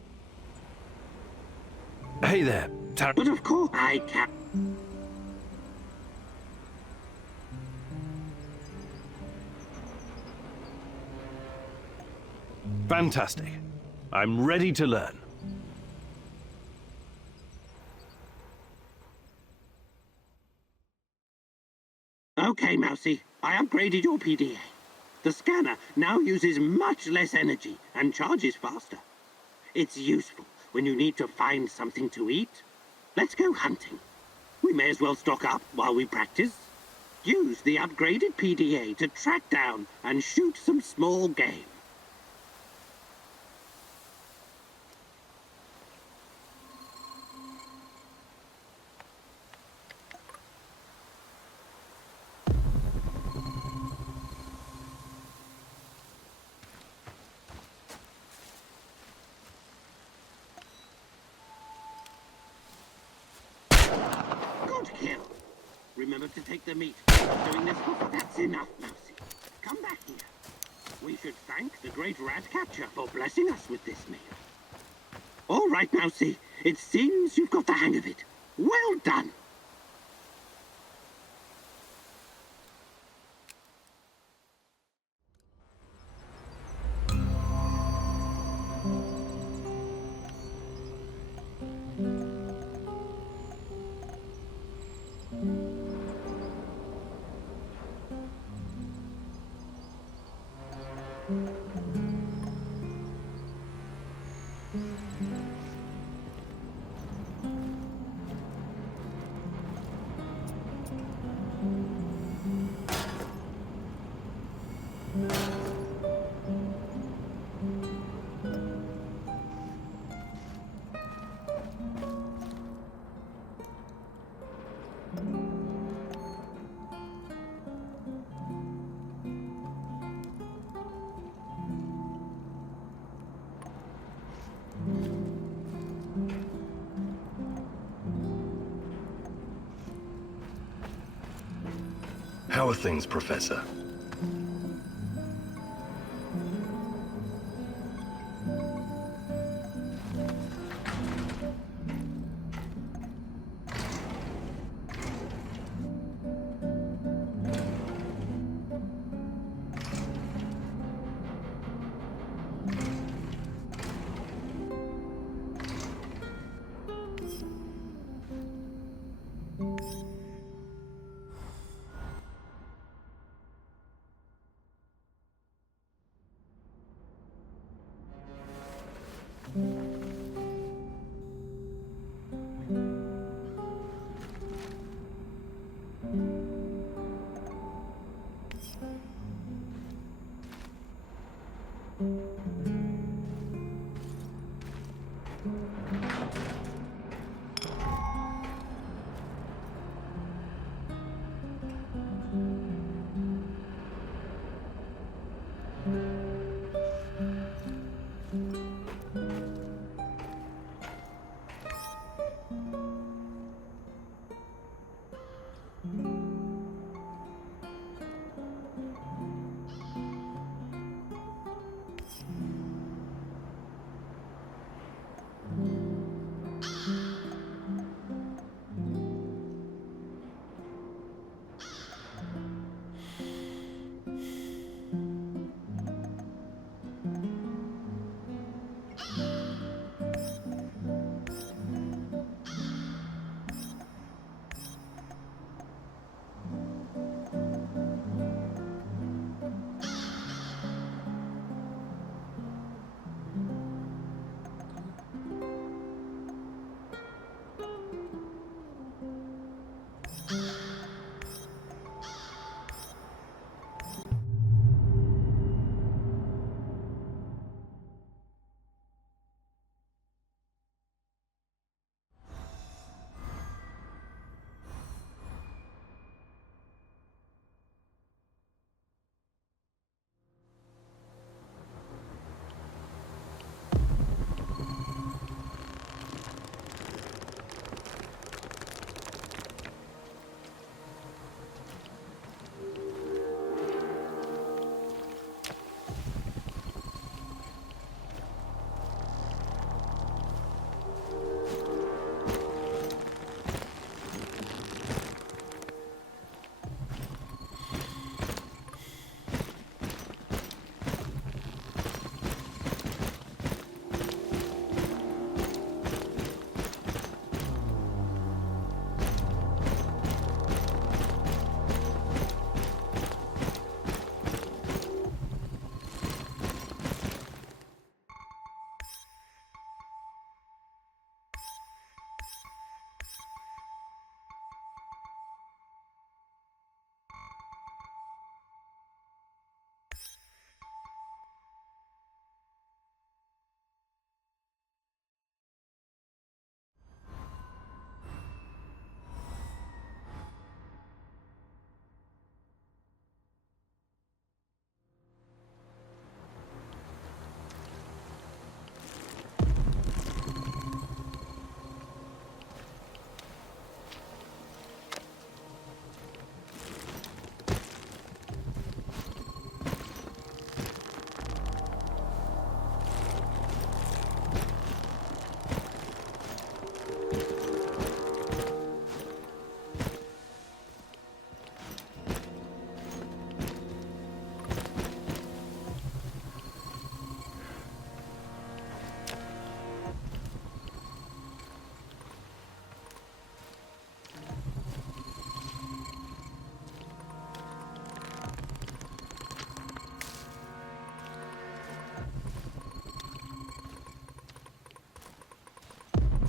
Hey there, But of course I can. Fantastic. I'm ready to learn. Okay, Mousy, I upgraded your PDA. The scanner now uses much less energy and charges faster. It's useful when you need to find something to eat. Let's go hunting. We may as well stock up while we practice. Use the upgraded PDA to track down and shoot some small game. Good kill. Remember to take the meat. Doing this, that's enough, Mousy. Come back here. We should thank the great rat catcher for blessing us with this meal. All right, Mousy. It seems you've got the hang of it. Well done. How are things, Professor?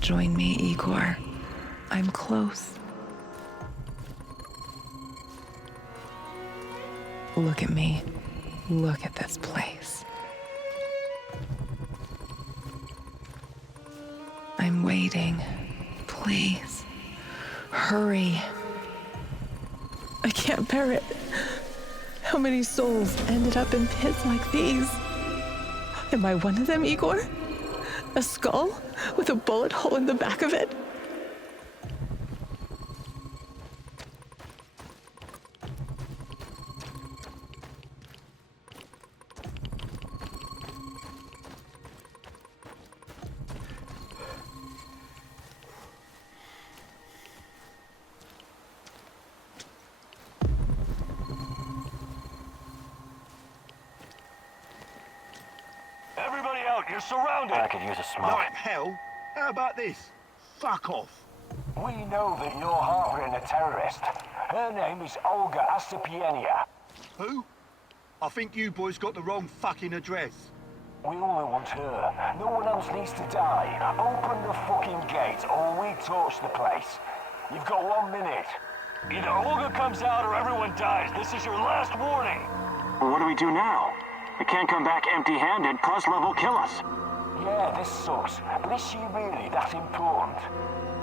join me, Igor. I'm close. Look at me. Look at this place. I'm waiting. Please. Hurry. I can't bear it. How many souls ended up in pits like these? Am I one of them, Igor? A skull with a bullet hole in the back of it? Everybody out, you're surrounded! I could use a smoke. Like hell? How about this? Fuck off. We know that you're harboring a terrorist. Her name is Olga s.t.a.l.k.e.r. Who? I think you boys got the wrong fucking address. We only want her. No one else needs to die. Open the fucking gate or we torch the place. You've got 1 minute. Either Olga comes out or everyone dies. This is your last warning. Well, what do we do now? We can't come back empty-handed. Kozlov will kill us. Yeah, this sucks. But is she really that important?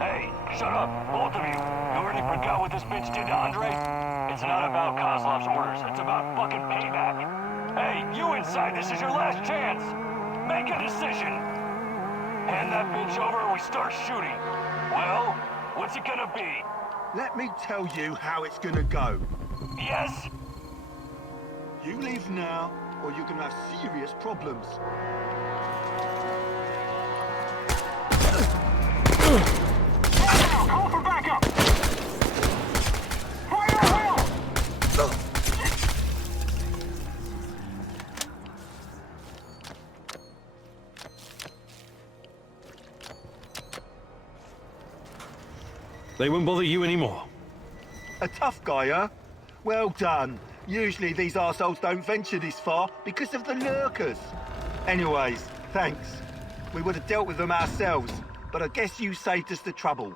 Hey, shut up, both of you. You already forgot what this bitch did to Andre? It's not about Kozlov's orders. It's about fucking payback. Hey, you inside, this is your last chance. Make a decision. Hand that bitch over or we start shooting. Well, what's it gonna be? Let me tell you how it's gonna go. Yes? You leave now, or you're gonna have serious problems. Call for backup! Fire at will! They won't bother you anymore. A tough guy, huh? Well done. Usually these arseholes don't venture this far because of the lurkers. Anyways, thanks. We would have dealt with them ourselves, but I guess you saved us the trouble.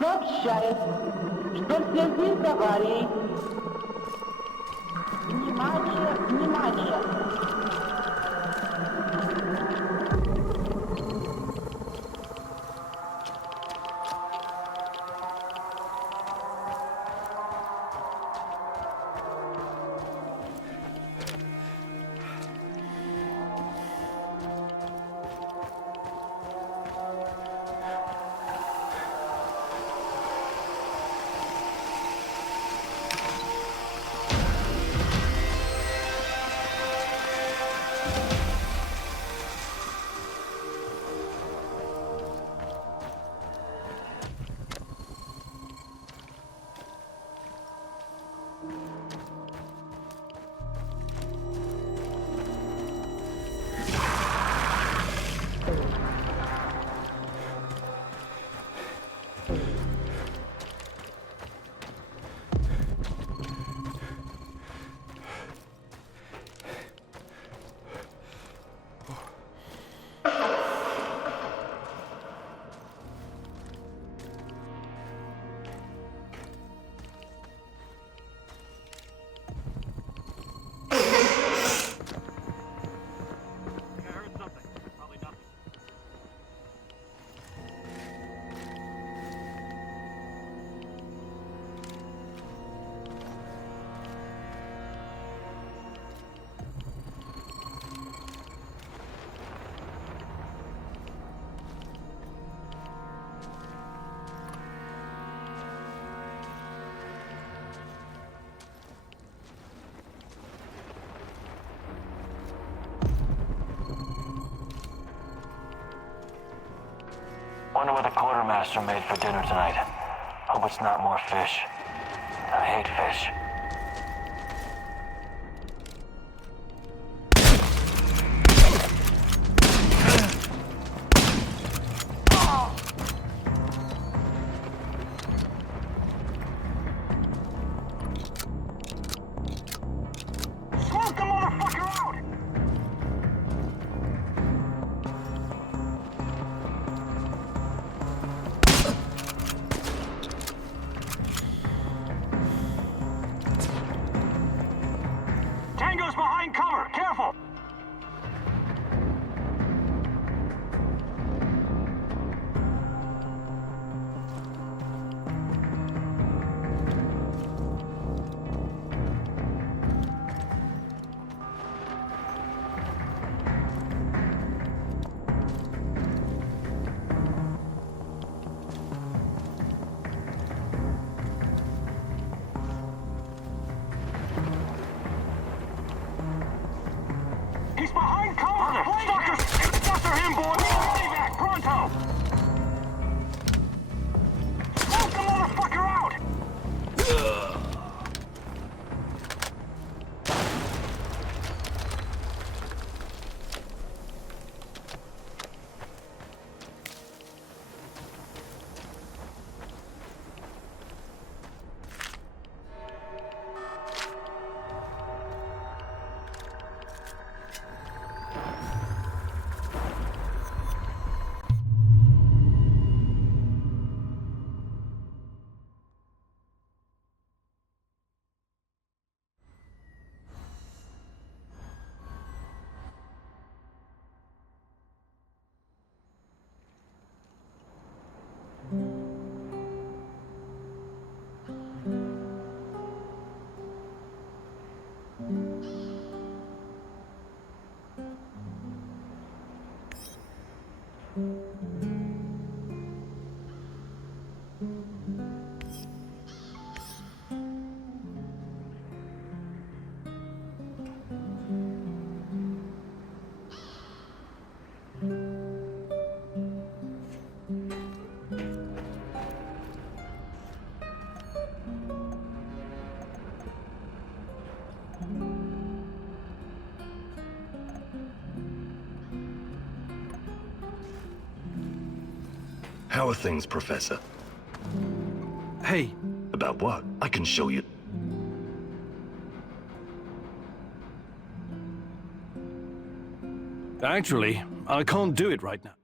Сообщает, что в связи с аварией... Внимание, внимание! Wonder what the quartermaster made for dinner tonight. Hope it's not more fish. I hate fish. Smoke the motherfucker out! Tango's behind cover! Careful! He's behind cover! Stalkers! After him, boys! Evac, pronto! Smoke the motherfucker out! How are things, Professor? Hey. About what? I can show you. Actually, I can't do it right now.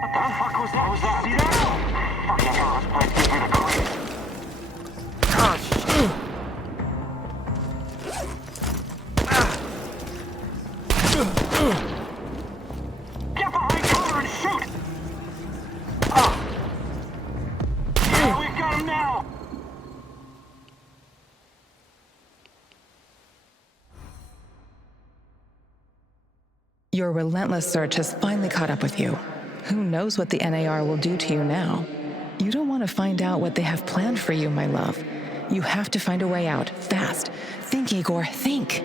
What the fuck was that? See that? Fucking hell, this place gives me the creeps. Ah, shit. Get behind cover and shoot! Yeah, we've got him now! Your relentless search has finally caught up with you. Who knows what the N.A.R. will do to you now? You don't want to find out what they have planned for you, my love. You have to find a way out, fast. Think, Igor, think!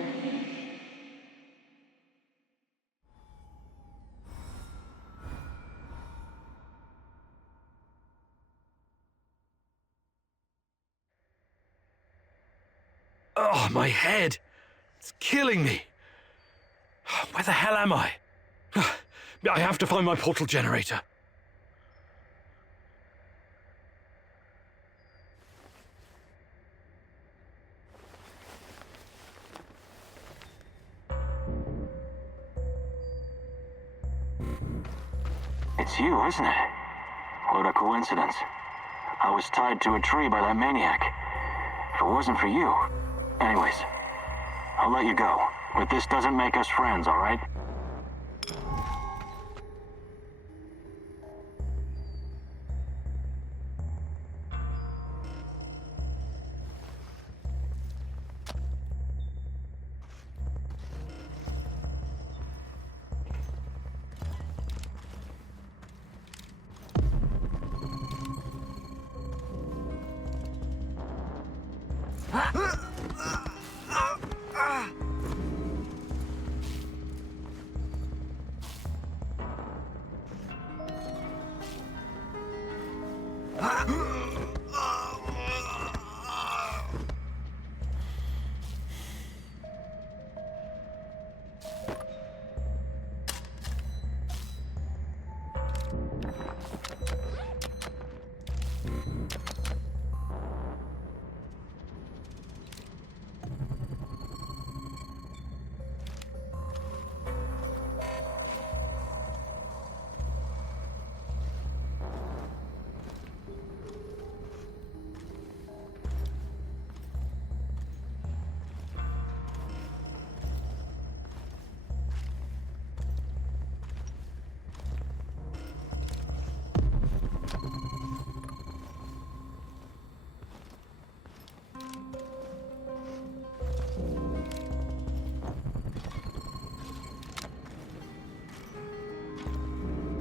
Oh, my head. It's killing me. Where the hell am I? I have to find my portal generator. It's you, isn't it? What a coincidence. I was tied to a tree by that maniac. If it wasn't for you... Anyways, I'll let you go. But this doesn't make us friends, all right?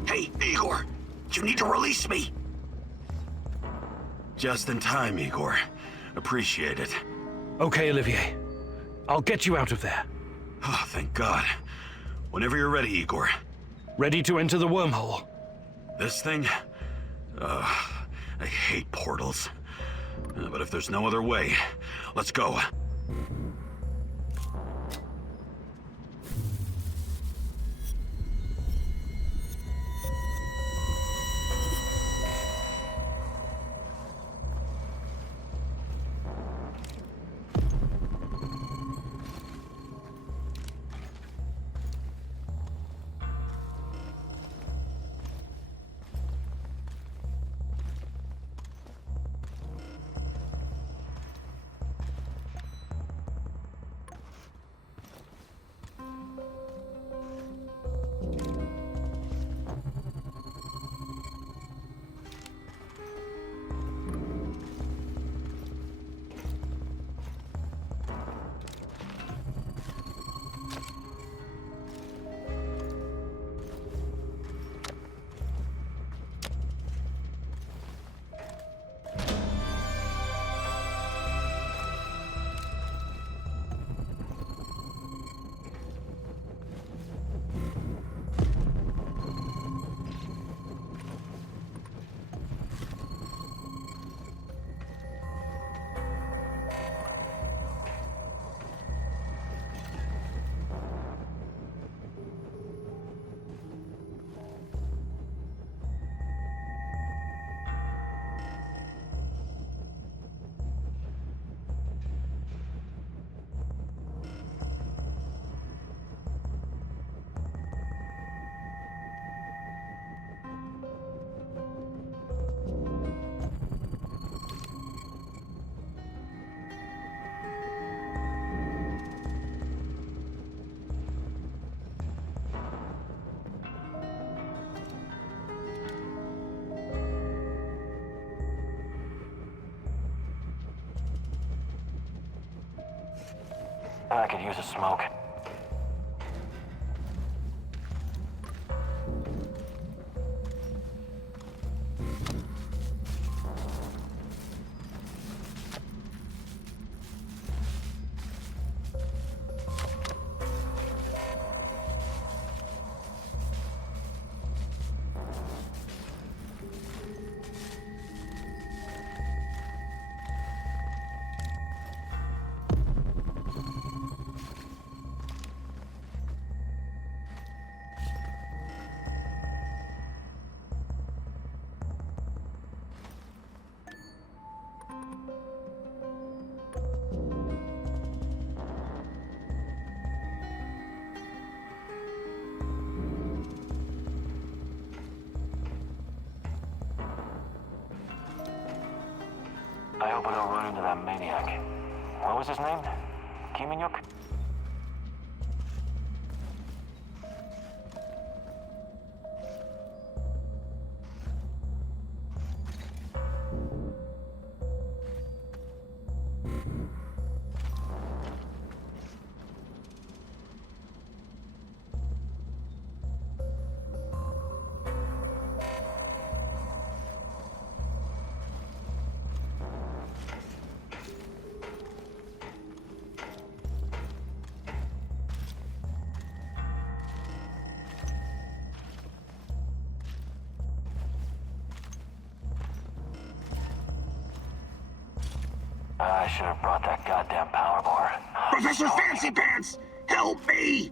Hey, Igor! You need to release me! Just in time, Igor. Appreciate it. Okay, Olivier. I'll get you out of there. Oh, thank God. Whenever you're ready, Igor. Ready to enter the wormhole? This thing? I hate portals. But if there's no other way, let's go. I could use a smoke. I hope I don't run into that maniac. What was his name? Kiminyuk? I should have brought that goddamn power bar. Professor Fancy Pants! Help me!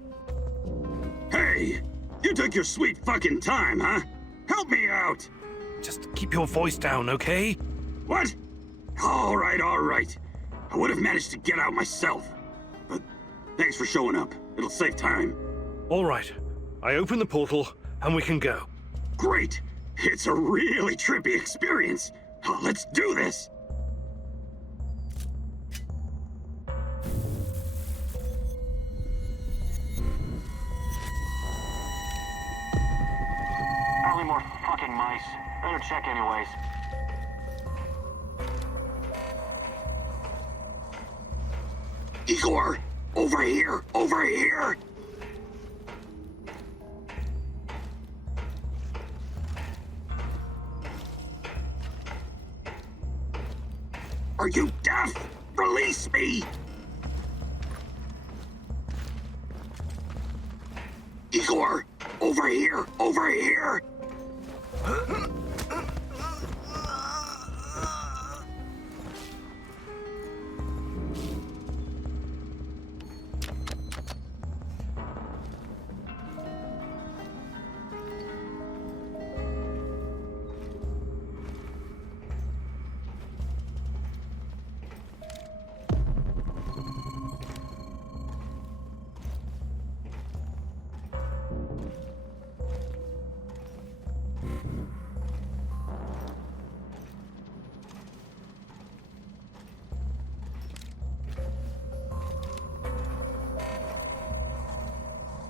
Hey! You took your sweet fucking time, huh? Help me out! Just keep your voice down, okay? What? All right, all right. I would have managed to get out myself. But thanks for showing up. It'll save time. All right. I open the portal, and we can go. Great! It's a really trippy experience. Oh, let's do this! Probably more fucking mice. Better check anyways. Igor! Over here! Over here! Are you deaf? Release me! Igor! Over here! Over here!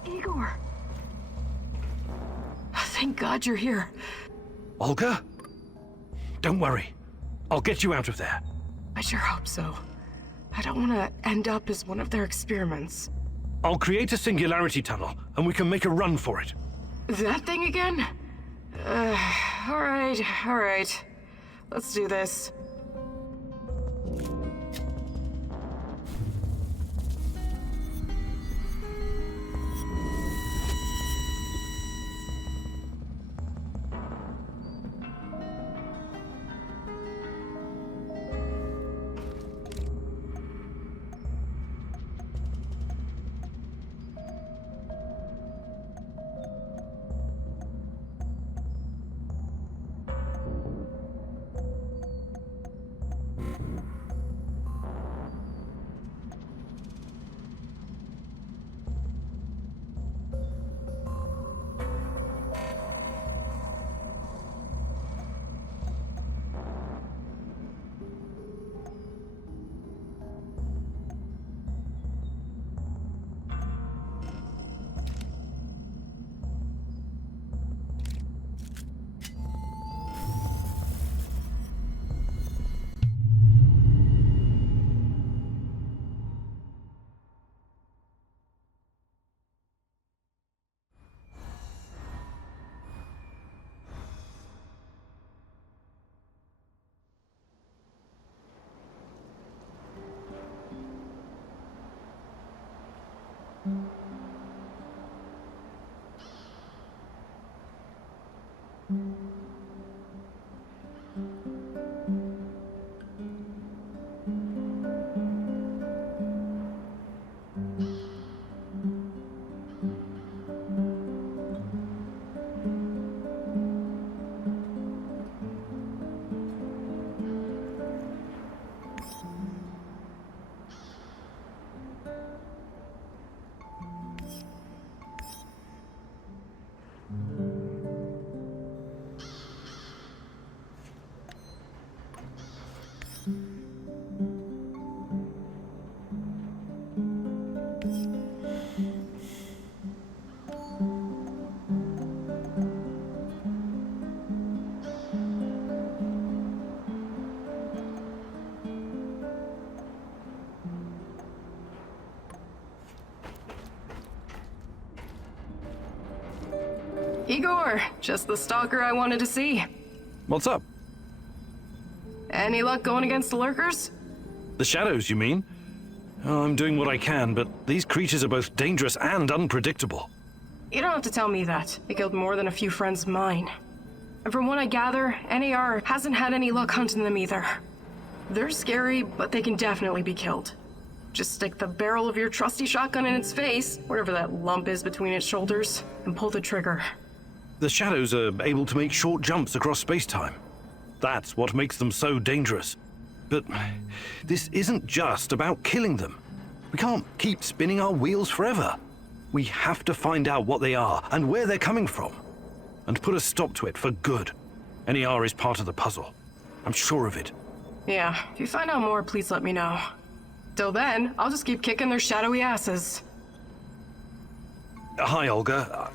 Igor! Thank God you're here. Olga? Don't worry. I'll get you out of there. I sure hope so. I don't want to end up as one of their experiments. I'll create a singularity tunnel, and we can make a run for it. That thing again? All right. Let's do this. Igor, just the stalker I wanted to see. What's up? Any luck going against the lurkers? The shadows, you mean? Oh, I'm doing what I can, but these creatures are both dangerous and unpredictable. You don't have to tell me that. They killed more than a few friends of mine. And from what I gather, s.t.a.l.k.e.r hasn't had any luck hunting them either. They're scary, but they can definitely be killed. Just stick the barrel of your trusty shotgun in its face, whatever that lump is between its shoulders, and pull the trigger. The shadows are able to make short jumps across space-time. That's what makes them so dangerous. But this isn't just about killing them. We can't keep spinning our wheels forever. We have to find out what they are and where they're coming from, and put a stop to it for good. s.t.a.l.k.e.r is part of the puzzle. I'm sure of it. Yeah, if you find out more, please let me know. Till then, I'll just keep kicking their shadowy asses. Hi, Olga.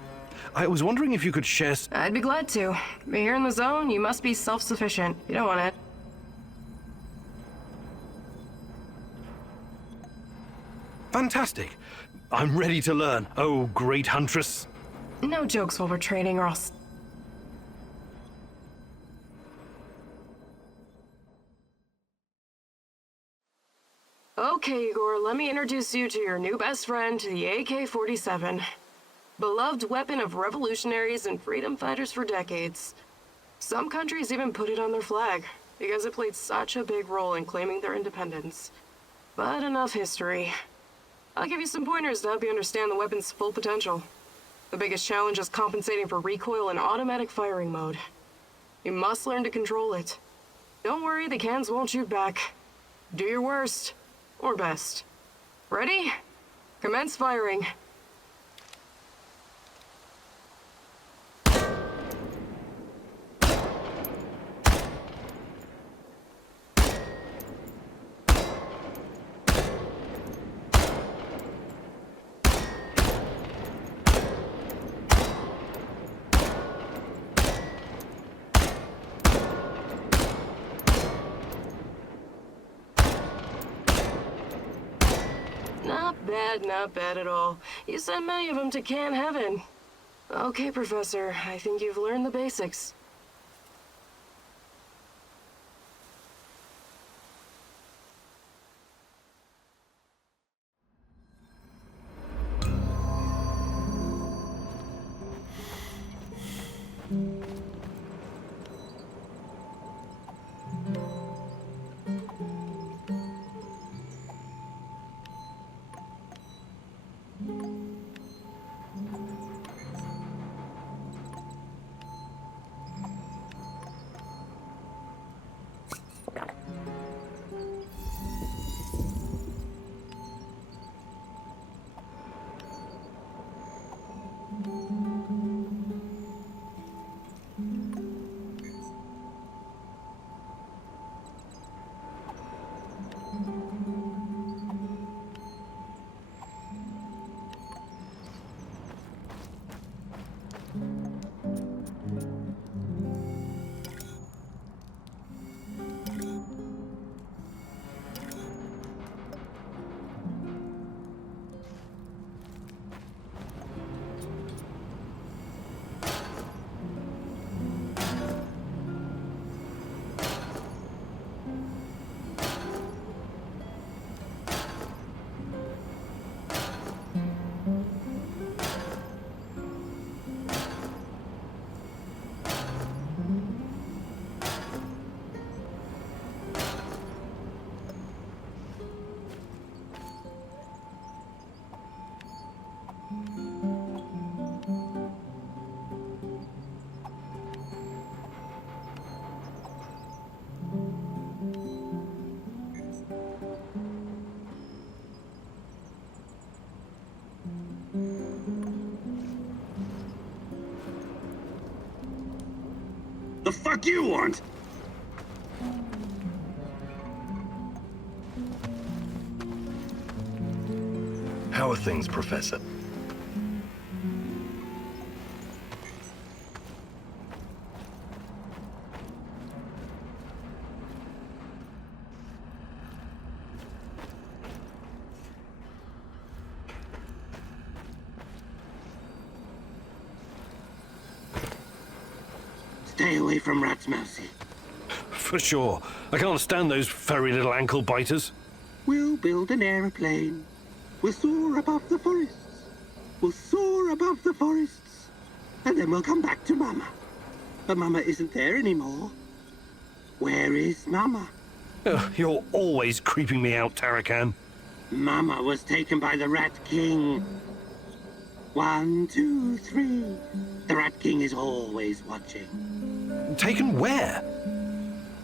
I was wondering if you could share... I'd be glad to. But here in the zone, you must be self-sufficient. You don't want it. Fantastic. I'm ready to learn. Oh, great huntress. No jokes while we're trading, or I'll... Okay, Igor, let me introduce you to your new best friend, the AK-47. Beloved weapon of revolutionaries and freedom fighters for decades. Some countries even put it on their flag, because it played such a big role in claiming their independence. But enough history. I'll give you some pointers to help you understand the weapon's full potential. The biggest challenge is compensating for recoil in automatic firing mode. You must learn to control it. Don't worry, the cans won't shoot back. Do your worst. Or best. Ready? Commence firing. Not bad at all. You sent many of them to Can Heaven. Okay, Professor, I think you've learned the basics. The fuck you want? How are things, Professor? Stay away from rats, Mousy. For sure. I can't stand those furry little ankle biters. We'll build an aeroplane. We'll soar above the forests. We'll soar above the forests. And then we'll come back to Mama. But Mama isn't there anymore. Where is Mama? You're always creeping me out, Tarakan. Mama was taken by the Rat King. 1, 2, 3. The Rat King is always watching. Taken where?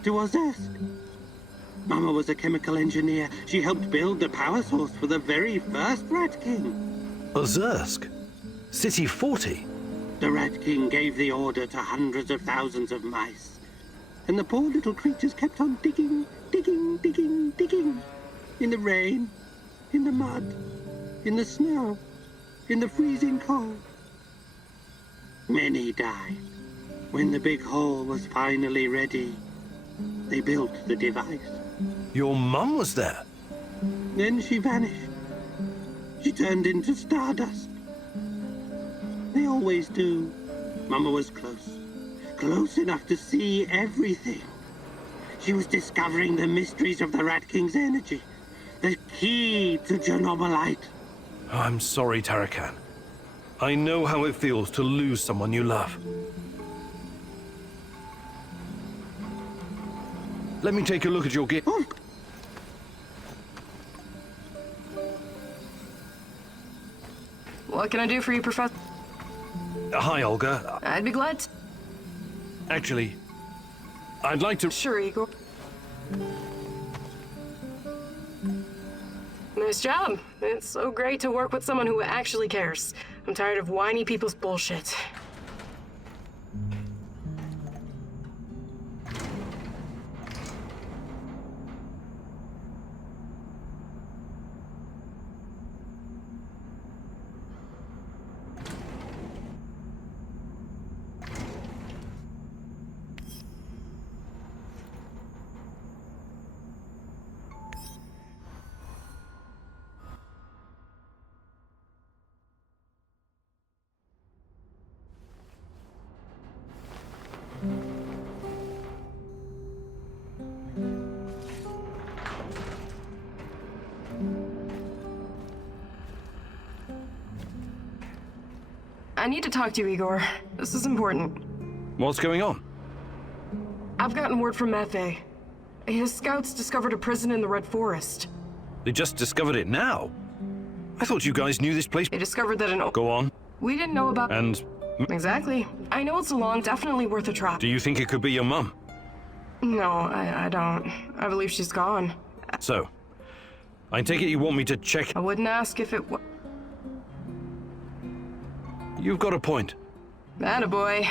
To Ozersk. Mama was a chemical engineer. She helped build the power source for the very first Rat King. Ozersk? City 40? The Rat King gave the order to hundreds of thousands of mice. And the poor little creatures kept on digging, digging, digging, digging. In the rain, in the mud, in the snow, in the freezing cold. Many died. When the big hole was finally ready, they built the device. Your mum was there? Then she vanished. She turned into stardust. They always do. Mama was close. Close enough to see everything. She was discovering the mysteries of the Rat King's energy. The key to Chernobylite. Oh, I'm sorry, Tarakan. I know how it feels to lose someone you love. Let me take a look at your gift. Oh. What can I do for you, Professor? Hi, Olga. I'd be glad to. Actually, I'd like to... Sure, Igor. Nice job. It's so great to work with someone who actually cares. I'm tired of whiny people's bullshit. I need to talk to you, Igor. This is important. What's going on? I've gotten word from F.A. His scouts discovered a prison in the Red Forest. They just discovered it now. I thought you guys knew this place. They discovered that an... Go on. We didn't know about... And... Exactly. I know it's long, definitely worth a try. Do you think it could be your mum? No, I don't. I believe she's gone. So, I take it you want me to check... I wouldn't ask if it was... You've got a point. Attaboy.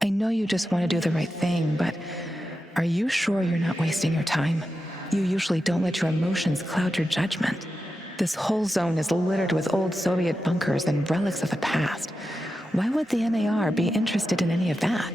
I know you just want to do the right thing, but are you sure you're not wasting your time? You usually don't let your emotions cloud your judgment. This whole zone is littered with old Soviet bunkers and relics of the past. Why would the s.t.a.l.k.e.r. be interested in any of that?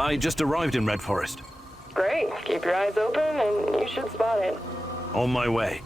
I just arrived in Red Forest. Great. Keep your eyes open and you should spot it. On my way.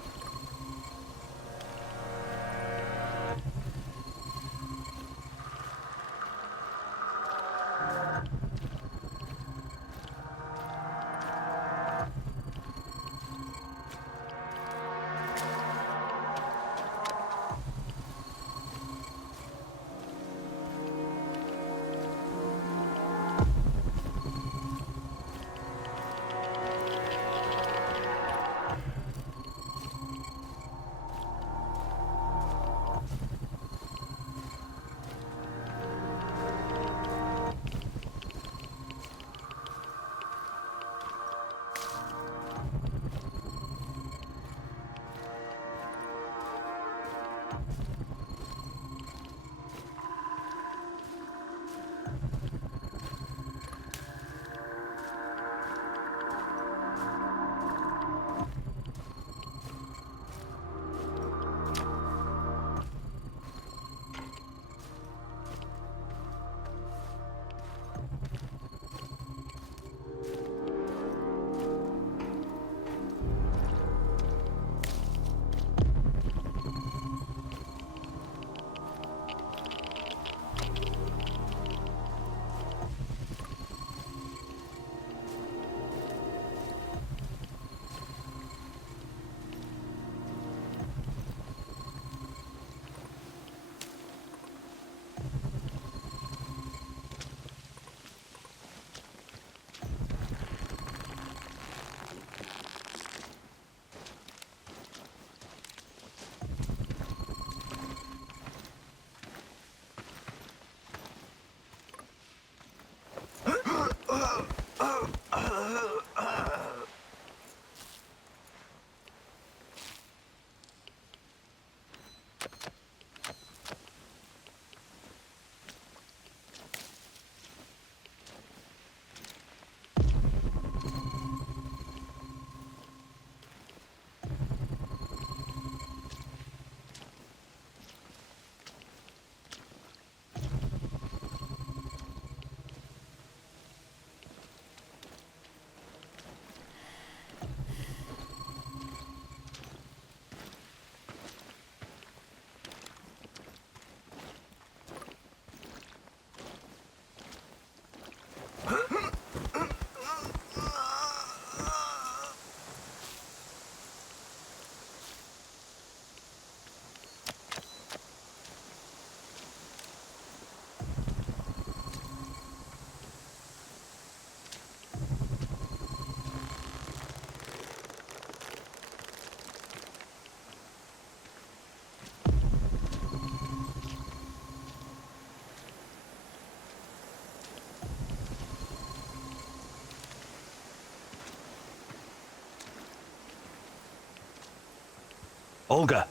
Olga,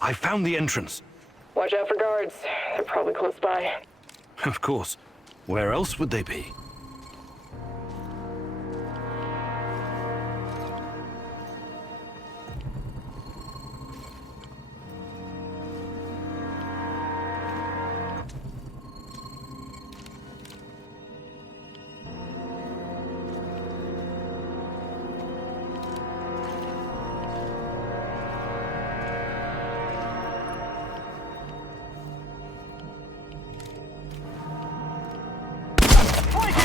I found the entrance. Watch out for guards. They're probably close by. Of course. Where else would they be? Flank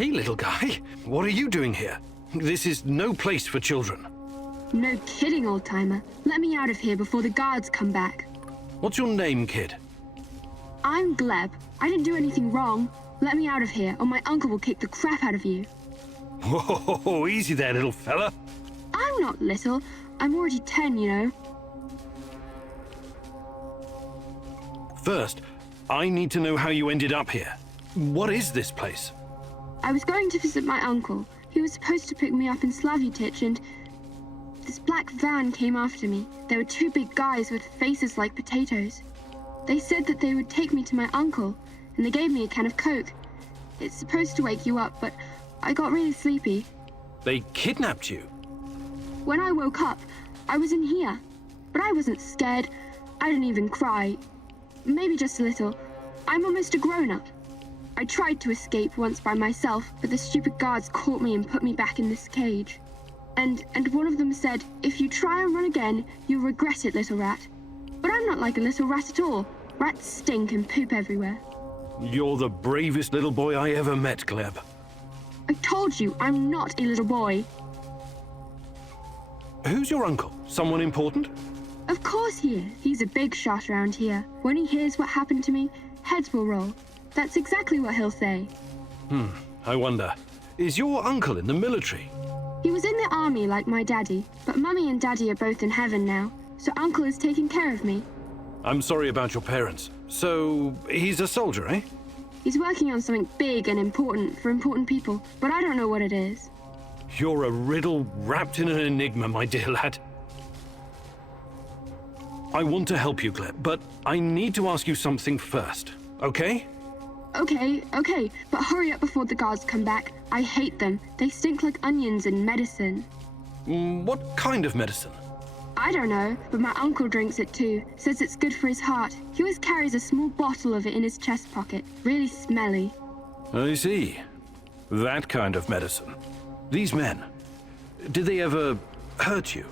Hey, little guy. What are you doing here? This is no place for children. No kidding, old-timer. Let me out of here before the guards come back. What's your name, kid? I'm Gleb. I didn't do anything wrong. Let me out of here, or my uncle will kick the crap out of you. Whoa, easy there, little fella. I'm not little. I'm already 10, you know. First, I need to know how you ended up here. What is this place? I was going to visit my uncle. He was supposed to pick me up in Slavutich, and this black van came after me. There were two big guys with faces like potatoes. They said that they would take me to my uncle, and they gave me a can of Coke. It's supposed to wake you up, but I got really sleepy. They kidnapped you? When I woke up, I was in here. But I wasn't scared. I didn't even cry. Maybe just a little. I'm almost a grown-up. I tried to escape once by myself, but the stupid guards caught me and put me back in this cage. And one of them said, if you try and run again, you'll regret it, little rat. But I'm not like a little rat at all. Rats stink and poop everywhere. You're the bravest little boy I ever met, Gleb. I told you, I'm not a little boy. Who's your uncle? Someone important? Of course he is. He's a big shot around here. When he hears what happened to me, heads will roll. That's exactly what he'll say. I wonder. Is your uncle in the military? He was in the army like my daddy, but Mummy and Daddy are both in heaven now, so Uncle is taking care of me. I'm sorry about your parents. So, he's a soldier, eh? He's working on something big and important for important people, but I don't know what it is. You're a riddle wrapped in an enigma, my dear lad. I want to help you, Gleb, but I need to ask you something first, okay? Okay, but hurry up before the guards come back. I hate them. They stink like onions and medicine. What kind of medicine? I don't know, but my uncle drinks it too. Says it's good for his heart. He always carries a small bottle of it in his chest pocket. Really smelly. I see. That kind of medicine. These men, did they ever hurt you?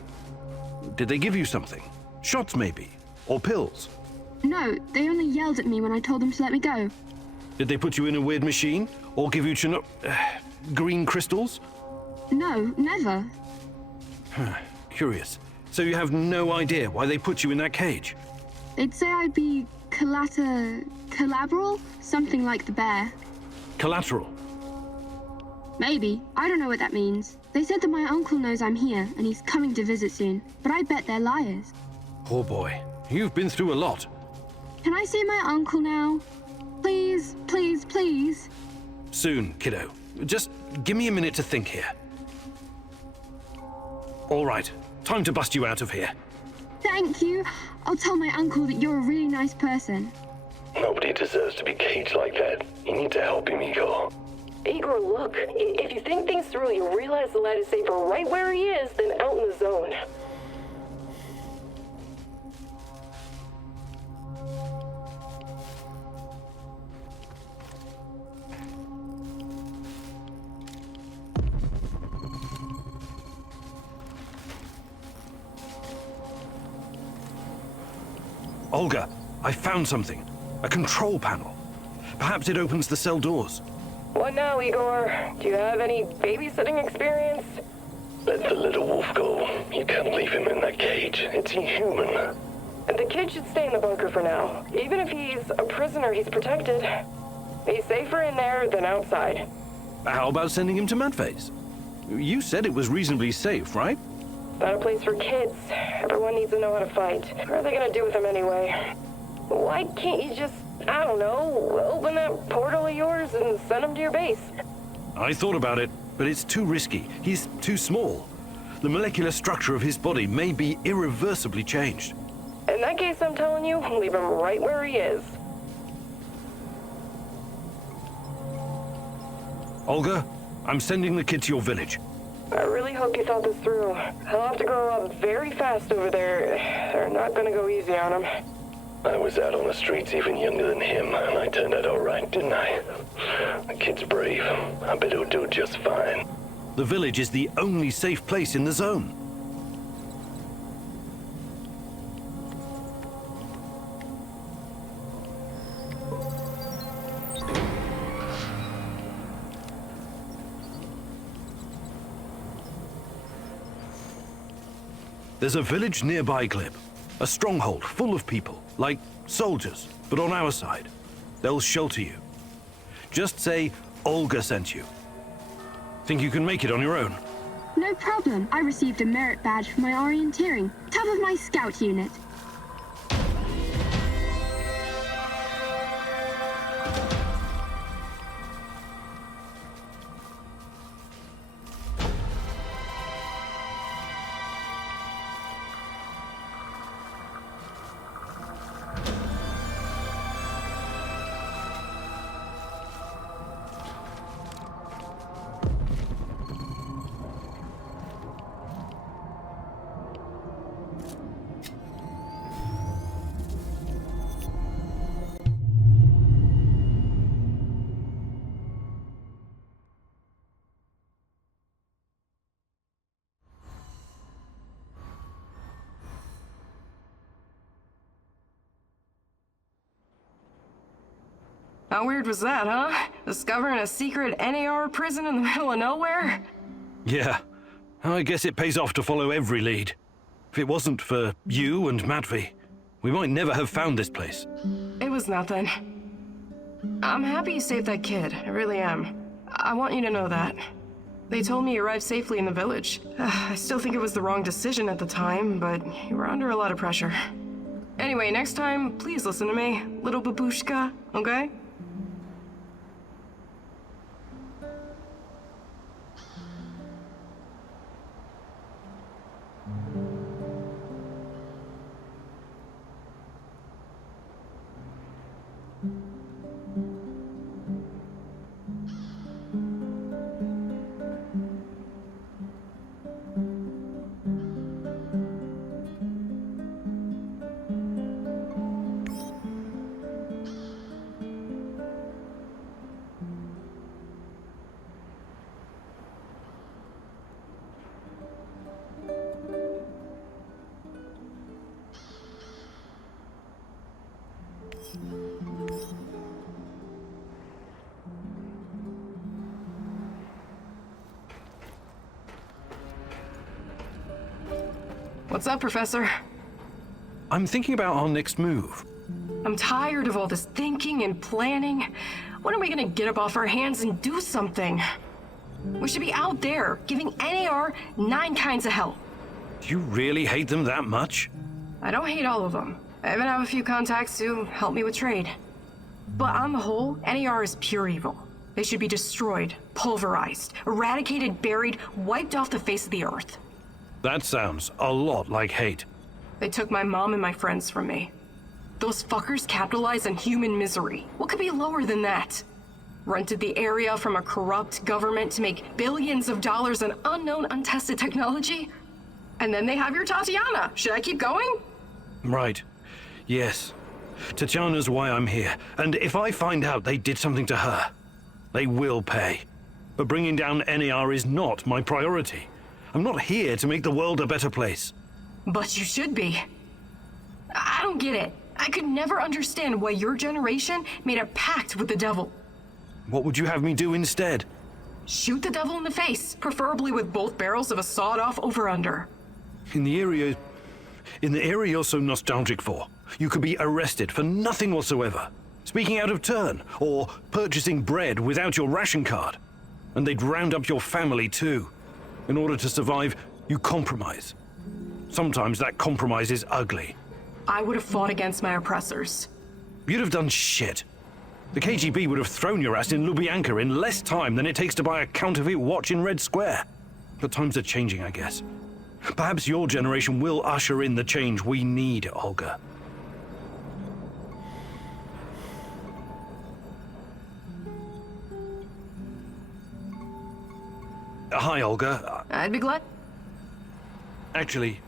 Did they give you something? Shots, maybe? Or pills? No, they only yelled at me when I told them to let me go. Did they put you in a weird machine? Or give you green crystals? No, never. Curious. So you have no idea why they put you in that cage? They'd say I'd be collateral? Something like the bear. Collateral? Maybe. I don't know what that means. They said that my uncle knows I'm here, and he's coming to visit soon, but I bet they're liars. Poor boy. You've been through a lot. Can I see my uncle now? Please, please, please. Soon, kiddo. Just give me a minute to think here. All right. Time to bust you out of here. Thank you. I'll tell my uncle that you're a really nice person. Nobody deserves to be caged like that. You need to help him, Igor. Igor, look. If you think things through, you'll realize the lad is safer right where he is than out in the zone. Olga, I found something. A control panel. Perhaps it opens the cell doors. What now, Igor? Do you have any babysitting experience? Let the little wolf go. You can't leave him in that cage. It's inhuman. The kid should stay in the bunker for now. Even if he's a prisoner, he's protected. He's safer in there than outside. How about sending him to Madface? You said it was reasonably safe, right? Not a place for kids. Everyone needs to know how to fight. What are they gonna do with him anyway? Why can't you just, I don't know, open that portal of yours and send him to your base? I thought about it, but it's too risky. He's too small. The molecular structure of his body may be irreversibly changed. In that case, I'm telling you, leave him right where he is. Olga, I'm sending the kid to your village. I really hope you thought this through. He'll have to grow up very fast over there. They're not gonna go easy on him. I was out on the streets even younger than him, and I turned out all right, didn't I? The kid's brave. I bet he'll do just fine. The village is the only safe place in the zone. There's a village nearby, Glib. A stronghold full of people, like soldiers, but on our side. They'll shelter you. Just say Olga sent you. Think you can make it on your own? No problem. I received a merit badge for my orienteering. Top of my scout unit. How weird was that, huh? Discovering a secret n.a.r. prison in the middle of nowhere? Yeah. I guess it pays off to follow every lead. If it wasn't for you and Matvey, we might never have found this place. It was nothing. I'm happy you saved that kid. I really am. I want you to know that. They told me you arrived safely in the village. I still think it was the wrong decision at the time, but you were under a lot of pressure. Anyway, next time, please listen to me, little babushka, okay? What's up, Professor? I'm thinking about our next move. I'm tired of all this thinking and planning. When are we gonna get up off our hands and do something? We should be out there, giving n.a.r. 9 kinds of hell. Do you really hate them that much? I don't hate all of them. I even have a few contacts who help me with trade. But on the whole, n.a.r. is pure evil. They should be destroyed, pulverized, eradicated, buried, wiped off the face of the earth. That sounds a lot like hate. They took my mom and my friends from me. Those fuckers capitalize on human misery. What could be lower than that? Rented the area from a corrupt government to make billions of dollars on unknown, untested technology? And then they have your Tatiana. Should I keep going? Right. Yes. Tatiana's why I'm here. And if I find out they did something to her, they will pay. But bringing down n.a.r. is not my priority. I'm not here to make the world a better place. But you should be. I don't get it. I could never understand why your generation made a pact with the devil. What would you have me do instead? Shoot the devil in the face, preferably with both barrels of a sawed-off over-under. In the area you're so nostalgic for, you could be arrested for nothing whatsoever. Speaking out of turn, or purchasing bread without your ration card. And they'd round up your family too. In order to survive, you compromise. Sometimes that compromise is ugly. I would have fought against my oppressors. You'd have done shit. The KGB would have thrown your ass in Lubyanka in less time than it takes to buy a counterfeit watch in Red Square. But times are changing, I guess. Perhaps your generation will usher in the change we need, Olga. Hi, Olga. I'd be glad. Actually...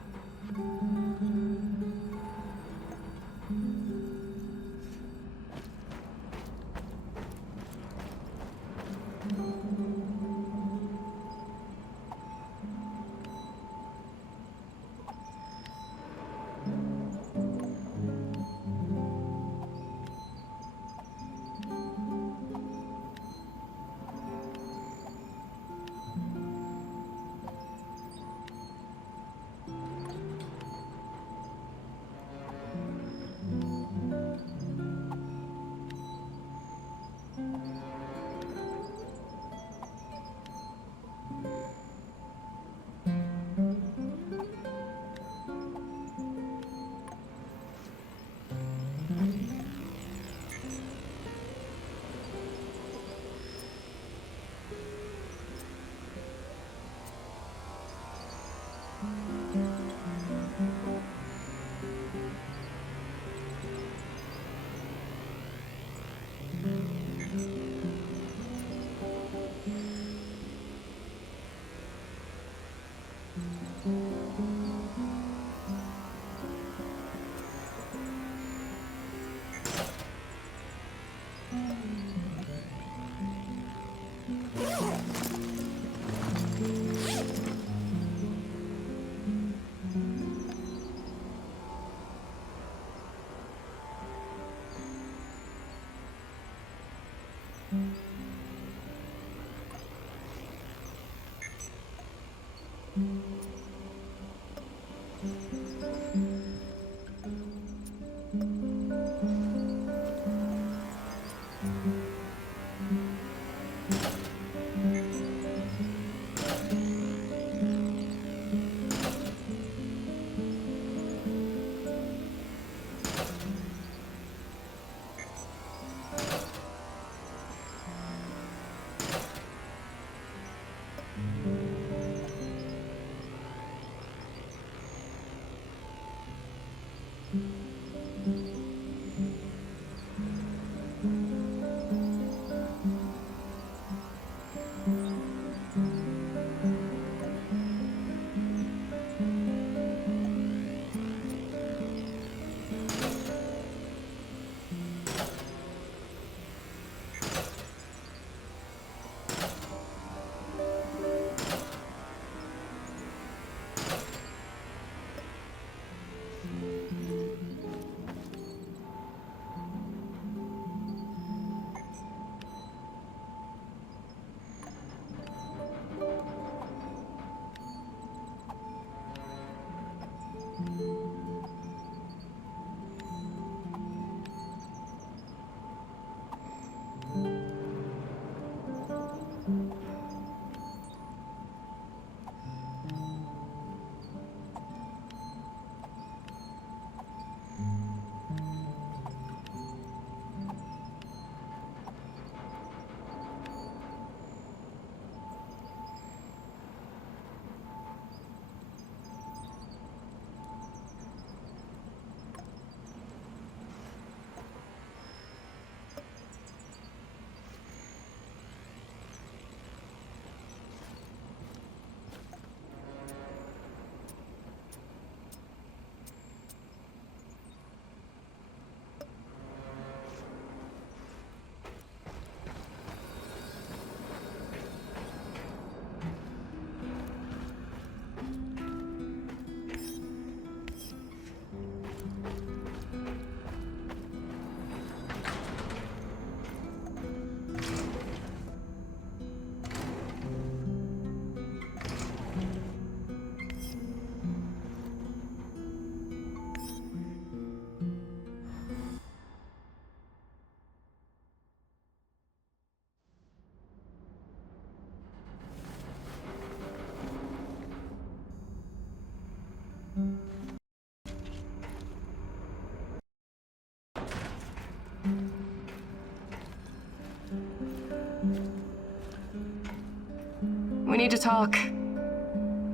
We need to talk.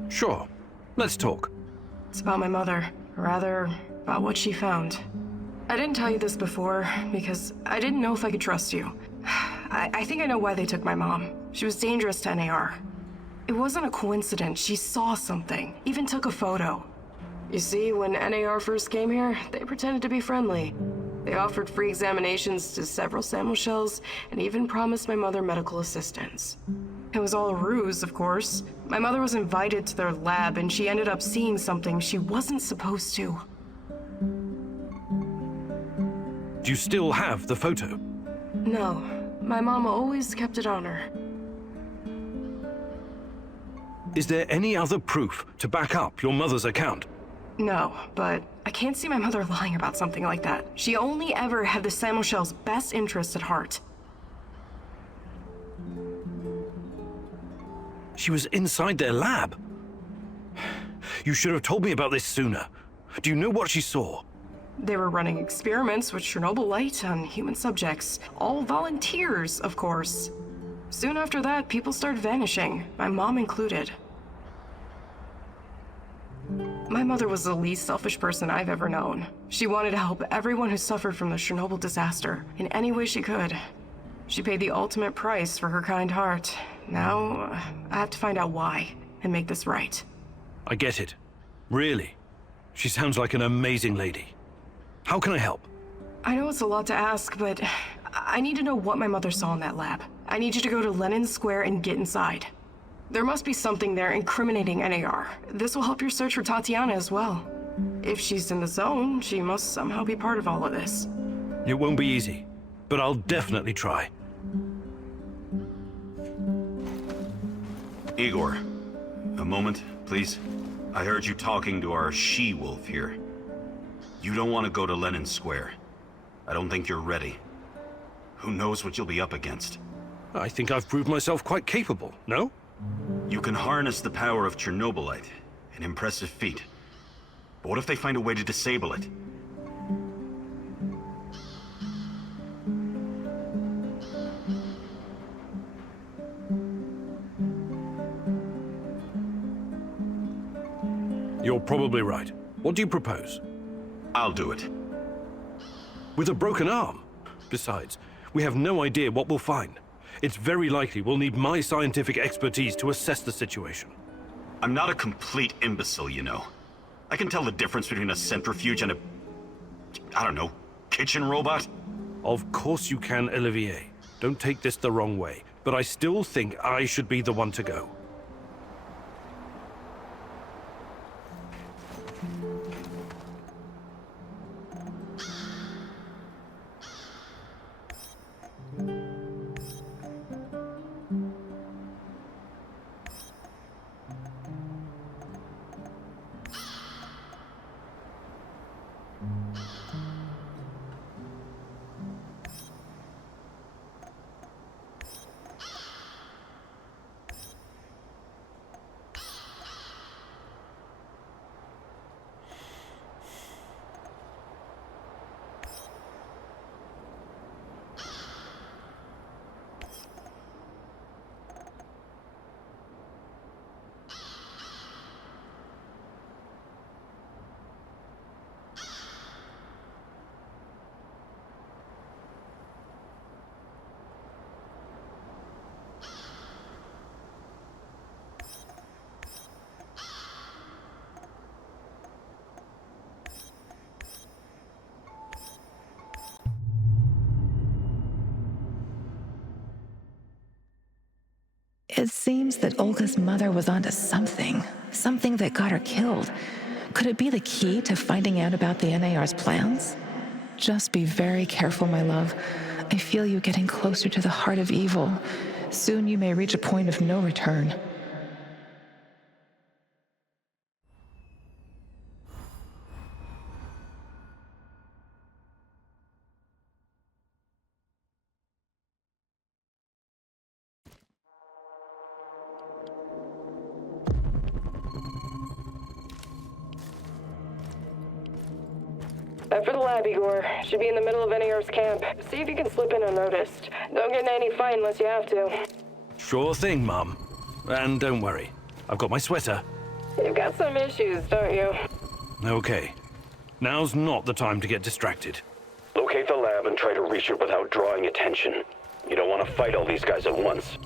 Sure. Let's talk. It's about my mother. Or rather, about what she found. I didn't tell you this before, because I didn't know if I could trust you. I think I know why they took my mom. She was dangerous to s.t.a.l.k.e.r. It wasn't a coincidence. She saw something. Even took a photo. You see, when s.t.a.l.k.e.r. first came here, they pretended to be friendly. They offered free examinations to several shells, and even promised my mother medical assistance. It was all a ruse, of course. My mother was invited to their lab, and she ended up seeing something she wasn't supposed to. Do you still have the photo? No. My mom always kept it on her. Is there any other proof to back up your mother's account? No, but I can't see my mother lying about something like that. She only ever had the s.t.a.l.k.e.r.'s best interests at heart. She was inside their lab. You should have told me about this sooner. Do you know what she saw? They were running experiments with Chernobylite on human subjects. All volunteers, of course. Soon after that, people started vanishing, my mom included. My mother was the least selfish person I've ever known. She wanted to help everyone who suffered from the Chernobyl disaster in any way she could. She paid the ultimate price for her kind heart. Now, I have to find out why and make this right. I get it. Really. She sounds like an amazing lady. How can I help? I know it's a lot to ask, but I need to know what my mother saw in that lab. I need you to go to Lenin Square and get inside. There must be something there incriminating s.t.a.l.k.e.r. This will help your search for Tatiana as well. If she's in the zone, she must somehow be part of all of this. It won't be easy, but I'll definitely try. Igor, a moment, please. I heard you talking to our she-wolf here. You don't want to go to Lenin Square. I don't think you're ready. Who knows what you'll be up against? I think I've proved myself quite capable, no? You can harness the power of Chernobylite, an impressive feat. But what if they find a way to disable it? You're probably right. What do you propose? I'll do it. With a broken arm? Besides, we have no idea what we'll find. It's very likely we'll need my scientific expertise to assess the situation. I'm not a complete imbecile, you know. I can tell the difference between a centrifuge and a... I don't know, kitchen robot? Of course you can, Olivier. Don't take this the wrong way, but I still think I should be the one to go. It seems that Olga's mother was onto something that got her killed. Could it be the key to finding out about the s.t.a.l.k.e.r.'s plans? Just be very careful, my love. I feel you getting closer to the heart of evil. Soon you may reach a point of no return. After the lab, Igor. Should be in the middle of s.t.a.l.k.e.r.'s camp. See if you can slip in unnoticed. Don't get in any fight unless you have to. Sure thing, Mum. And don't worry, I've got my sweater. You've got some issues, don't you? Okay. Now's not the time to get distracted. Locate the lab and try to reach it without drawing attention. You don't want to fight all these guys at once.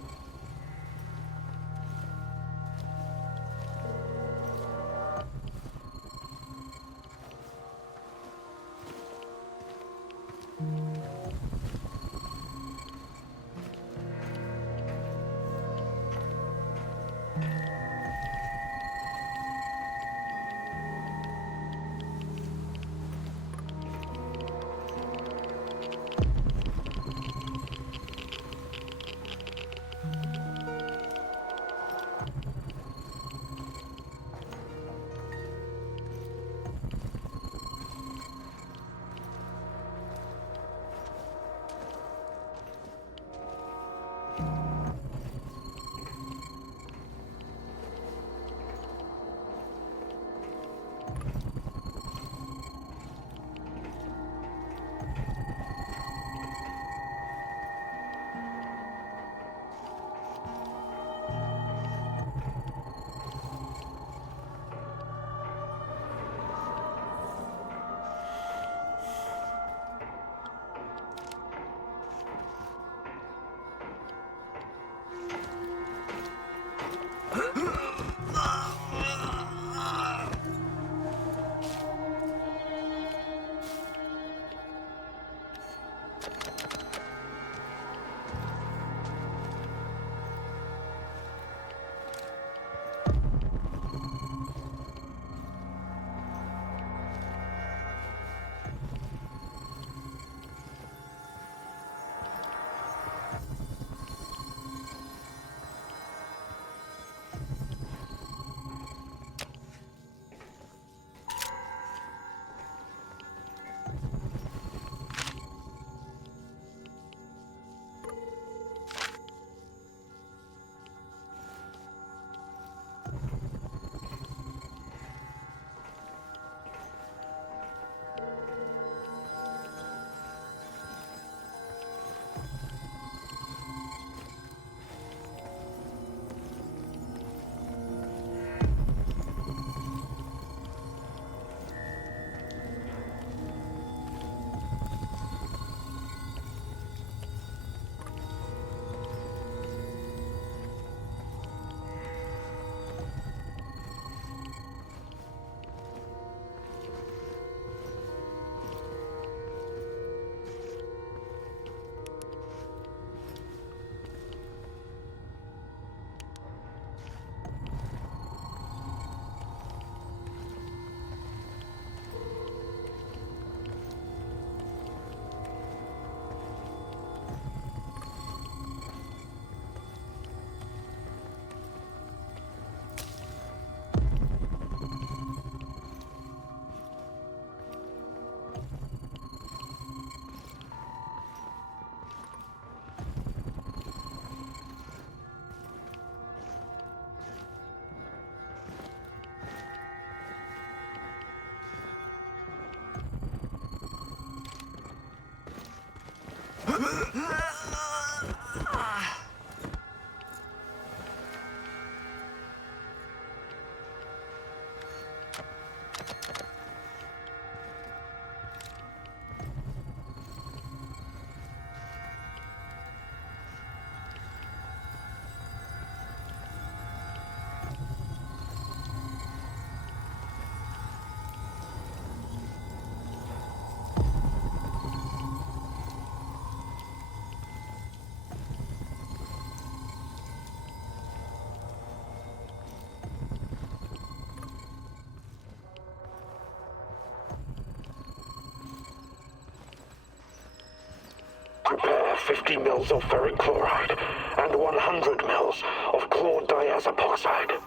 Prepare 50 mils of ferric chloride and 100 mils of chlordiazepoxide.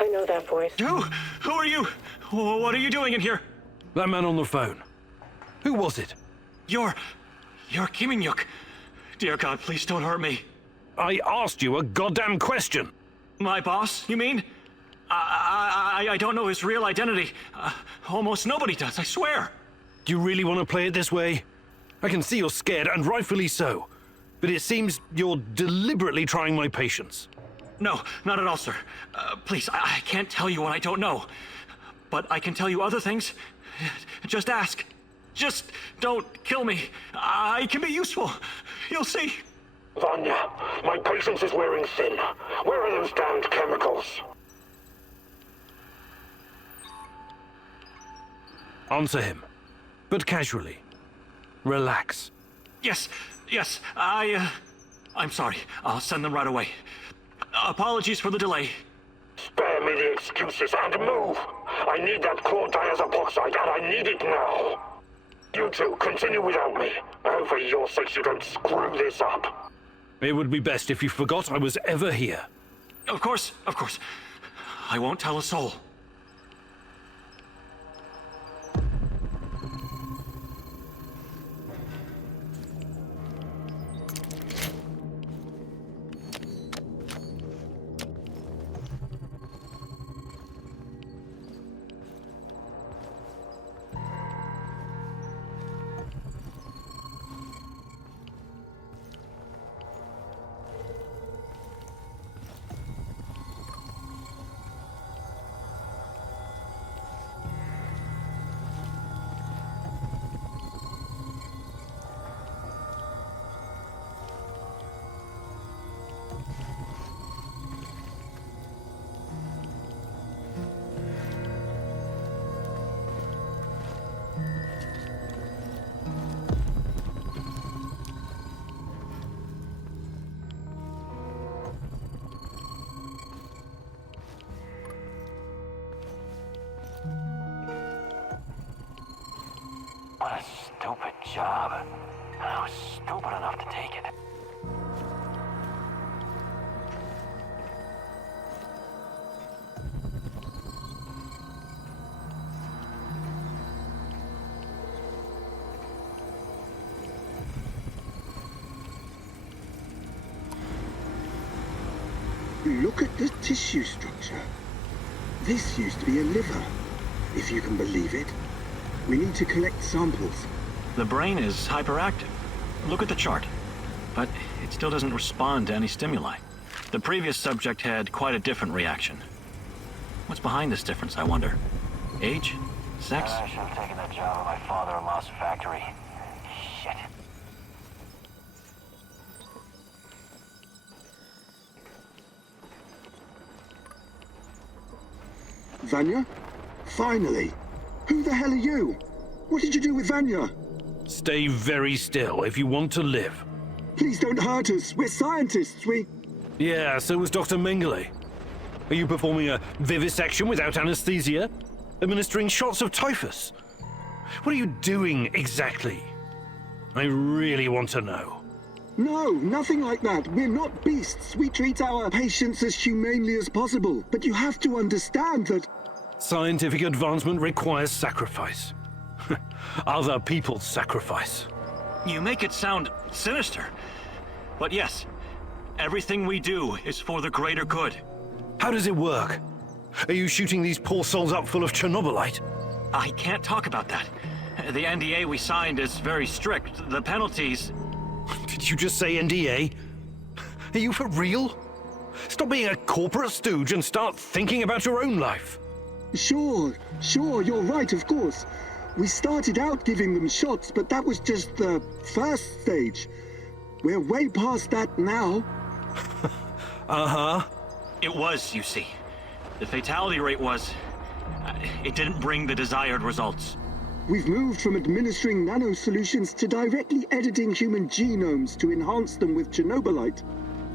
I know that voice. Who are you? What are you doing in here? That man on the phone. Who was it? You're Kiminyuk. Dear God, please don't hurt me. I asked you a goddamn question. My boss, you mean? I don't know his real identity. Almost nobody does, I swear. Do you really want to play it this way? I can see you're scared, and rightfully so. But it seems you're deliberately trying my patience. No, not at all, sir. Please, I can't tell you what I don't know. But I can tell you other things. Just ask. Just don't kill me. I can be useful. You'll see. Vanya, my patience is wearing thin. Where are those damned chemicals? Answer him, but casually. Relax. Yes, I'm sorry. I'll send them right away. Apologies for the delay. Spare me the excuses and move! I need that chlordiazepoxide, and I need it now! You two, continue without me. I hope for your sakes you don't screw this up. It would be best if you forgot I was ever here. Of course. I won't tell a soul. What a stupid job. And I was stupid enough to take it. Look at the tissue structure. This used to be a liver, if you can believe it. We need to collect samples. The brain is hyperactive. Look at the chart. But it still doesn't respond to any stimuli. The previous subject had quite a different reaction. What's behind this difference, I wonder? Age? Sex? I should have taken that job at my father-in-law's factory. Shit. Vanya? Finally! Who the hell are you? What did you do with Vanya? Stay very still if you want to live. Please don't hurt us. We're scientists. Yeah, so was Dr. Mengele. Are you performing a vivisection without anesthesia? Administering shots of typhus? What are you doing exactly? I really want to know. No, nothing like that. We're not beasts. We treat our patients as humanely as possible. But you have to understand that... Scientific advancement requires sacrifice. Other people's sacrifice. You make it sound sinister. But yes, everything we do is for the greater good. How does it work? Are you shooting these poor souls up full of Chernobylite? I can't talk about that. The NDA we signed is very strict. The penalties... Did you just say NDA? Are you for real? Stop being a corporate stooge and start thinking about your own life. Sure, you're right, of course. We started out giving them shots, but that was just the first stage. We're way past that now. Uh-huh. It was, you see. The fatality rate was... it didn't bring the desired results. We've moved from administering nano-solutions to directly editing human genomes to enhance them with Chernobylite.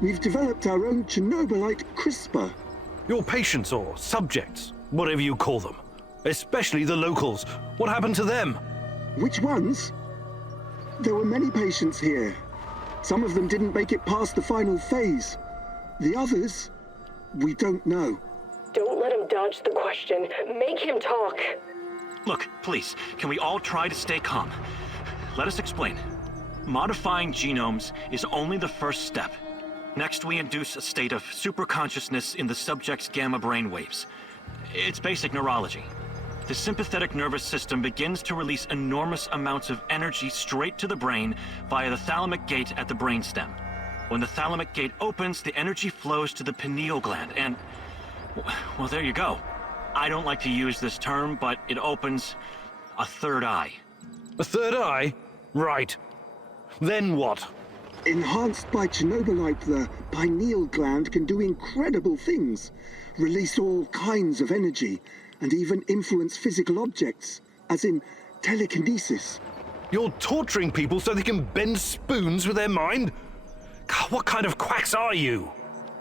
We've developed our own Chernobylite CRISPR. Your patients or subjects, whatever you call them. Especially the locals. What happened to them? Which ones? There were many patients here. Some of them didn't make it past the final phase. The others, we don't know. Don't let him dodge the question. Make him talk. Look, please, can we all try to stay calm? Let us explain. Modifying genomes is only the first step. Next, we induce a state of superconsciousness in the subject's gamma brain waves. It's basic neurology. The sympathetic nervous system begins to release enormous amounts of energy straight to the brain via the thalamic gate at the brainstem. When the thalamic gate opens, the energy flows to the pineal gland and... well, there you go. I don't like to use this term, but it opens a third eye. A third eye? Right. Then what? Enhanced by Chernobylite, the pineal gland can do incredible things. Release all kinds of energy, and even influence physical objects, as in telekinesis. You're torturing people so they can bend spoons with their mind? God, what kind of quacks are you?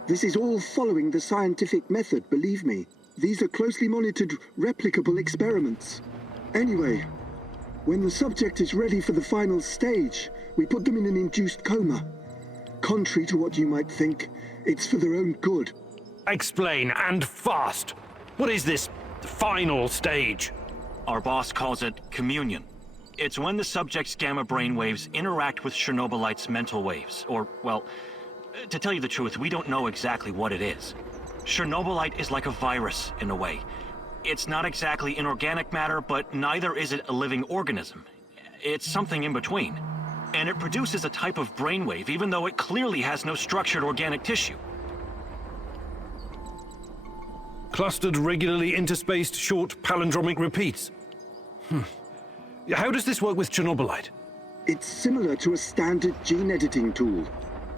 This is all following the scientific method, believe me. These are closely monitored, replicable experiments. Anyway, when the subject is ready for the final stage, we put them in an induced coma. Contrary to what you might think, it's for their own good. Explain, and fast. What is this final stage? Our boss calls it communion. It's when the subject's gamma brain waves interact with Chernobylite's mental waves. Or, well, to tell you the truth, we don't know exactly what it is. Chernobylite is like a virus, in a way. It's not exactly inorganic matter, but neither is it a living organism. It's something in between. And it produces a type of brainwave, even though it clearly has no structured organic tissue. Clustered, regularly interspaced, short palindromic repeats. How does this work with Chernobylite? It's similar to a standard gene editing tool.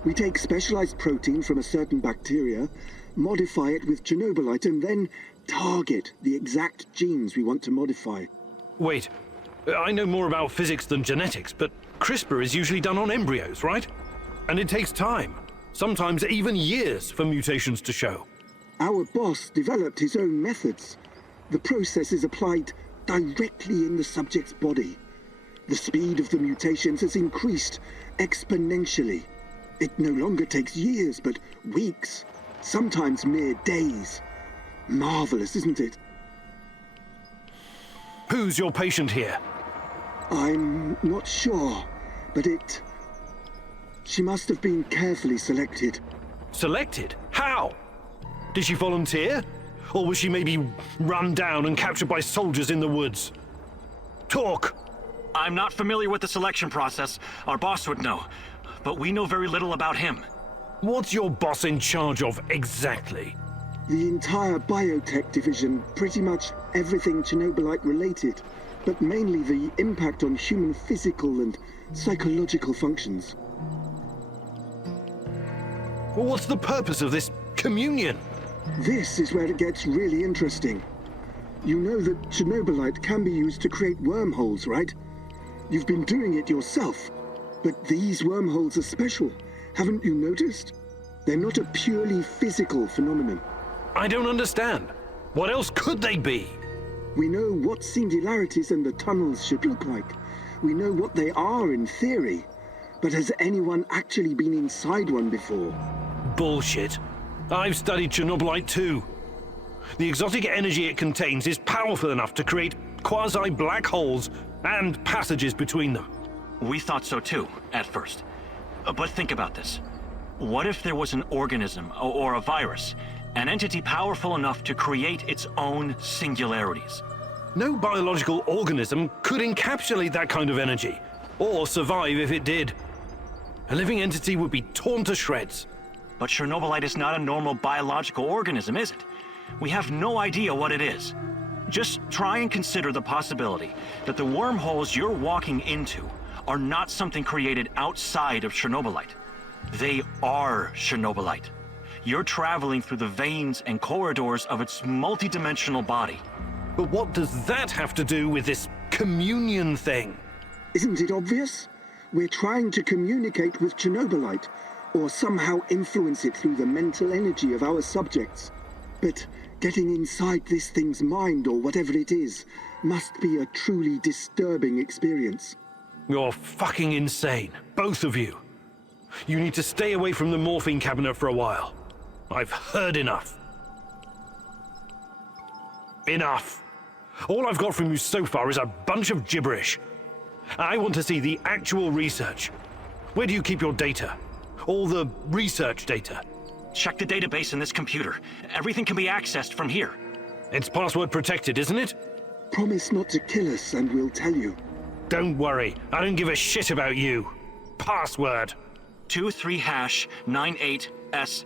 We take specialized protein from a certain bacteria, modify it with Chernobylite, and then target the exact genes we want to modify. Wait, I know more about physics than genetics, but CRISPR is usually done on embryos, right? And it takes time, sometimes even years, for mutations to show. Our boss developed his own methods. The process is applied directly in the subject's body. The speed of the mutations has increased exponentially. It no longer takes years, but weeks, sometimes mere days. Marvelous, isn't it? Who's your patient here? I'm not sure, but she must have been carefully selected. Selected? How? Did she volunteer? Or was she maybe run down and captured by soldiers in the woods? Talk! I'm not familiar with the selection process. Our boss would know. But we know very little about him. What's your boss in charge of exactly? The entire biotech division, pretty much everything Chernobylite related, but mainly the impact on human physical and psychological functions. Well, what's the purpose of this communion? This is where it gets really interesting. You know that Chernobylite can be used to create wormholes, right? You've been doing it yourself. But these wormholes are special. Haven't you noticed? They're not a purely physical phenomenon. I don't understand. What else could they be? We know what singularities and the tunnels should look like. We know what they are in theory. But has anyone actually been inside one before? Bullshit. I've studied Chernobylite too. The exotic energy it contains is powerful enough to create quasi-black holes and passages between them. We thought so too, at first. But think about this. What if there was an organism, or a virus, an entity powerful enough to create its own singularities? No biological organism could encapsulate that kind of energy, or survive if it did. A living entity would be torn to shreds. But Chernobylite is not a normal biological organism, is it? We have no idea what it is. Just try and consider the possibility that the wormholes you're walking into are not something created outside of Chernobylite. They are Chernobylite. You're traveling through the veins and corridors of its multidimensional body. But what does that have to do with this communion thing? Isn't it obvious? We're trying to communicate with Chernobylite, or somehow influence it through the mental energy of our subjects. But getting inside this thing's mind, or whatever it is, must be a truly disturbing experience. You're fucking insane, both of you. You need to stay away from the morphine cabinet for a while. I've heard enough. Enough. All I've got from you so far is a bunch of gibberish. I want to see the actual research. Where do you keep your data? All the research data? Check the database in this computer. Everything can be accessed from here. It's password protected, isn't it? Promise not to kill us and we'll tell you. Don't worry, I don't give a shit about you. Password. 23#98S$.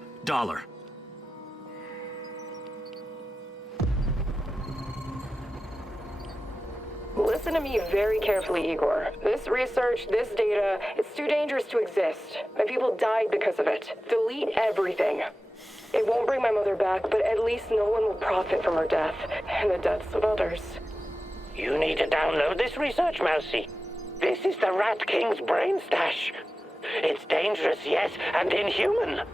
Listen to me very carefully, Igor. This research, this data, it's too dangerous to exist. My people died because of it. Delete everything. It won't bring my mother back, but at least no one will profit from her death, and the deaths of others. You need to download this research, Mousy. This is the Rat King's brain stash. It's dangerous, yes, and inhuman.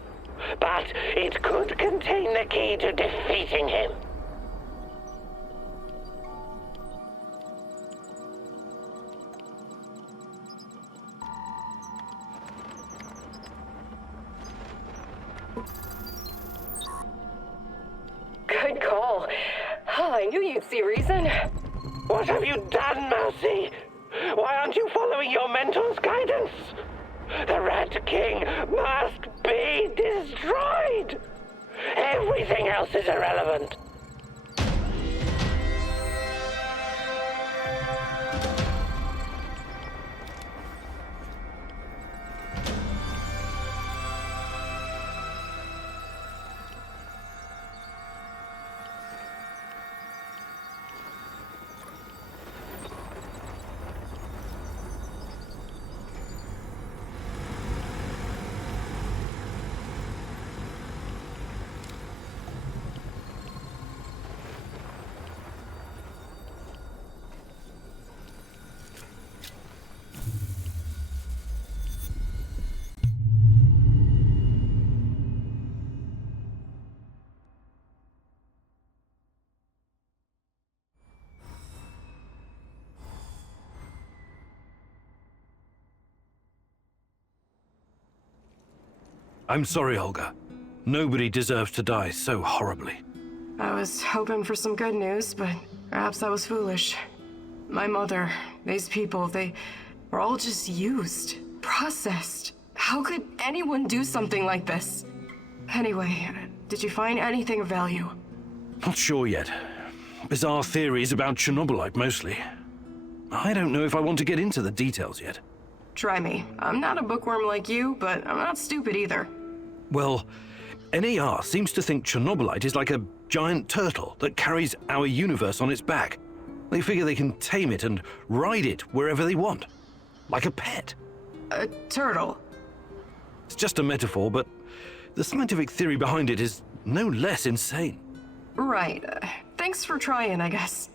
But it could contain the key to defeating him. Good call. I knew you'd see reason. What have you done, Mousy? Why aren't you following your mentor's guidance? The Rat King must be destroyed! Everything else is irrelevant. I'm sorry, Olga. Nobody deserves to die so horribly. I was hoping for some good news, but perhaps I was foolish. My mother, these people, they were all just used, processed. How could anyone do something like this? Anyway, did you find anything of value? Not sure yet. Bizarre theories about Chernobylite, mostly. I don't know if I want to get into the details yet. Try me. I'm not a bookworm like you, but I'm not stupid either. Well, s.t.a.l.k.e.r seems to think Chernobylite is like a giant turtle that carries our universe on its back. They figure they can tame it and ride it wherever they want. Like a pet. A turtle? It's just a metaphor, but the scientific theory behind it is no less insane. Right. Thanks for trying, I guess.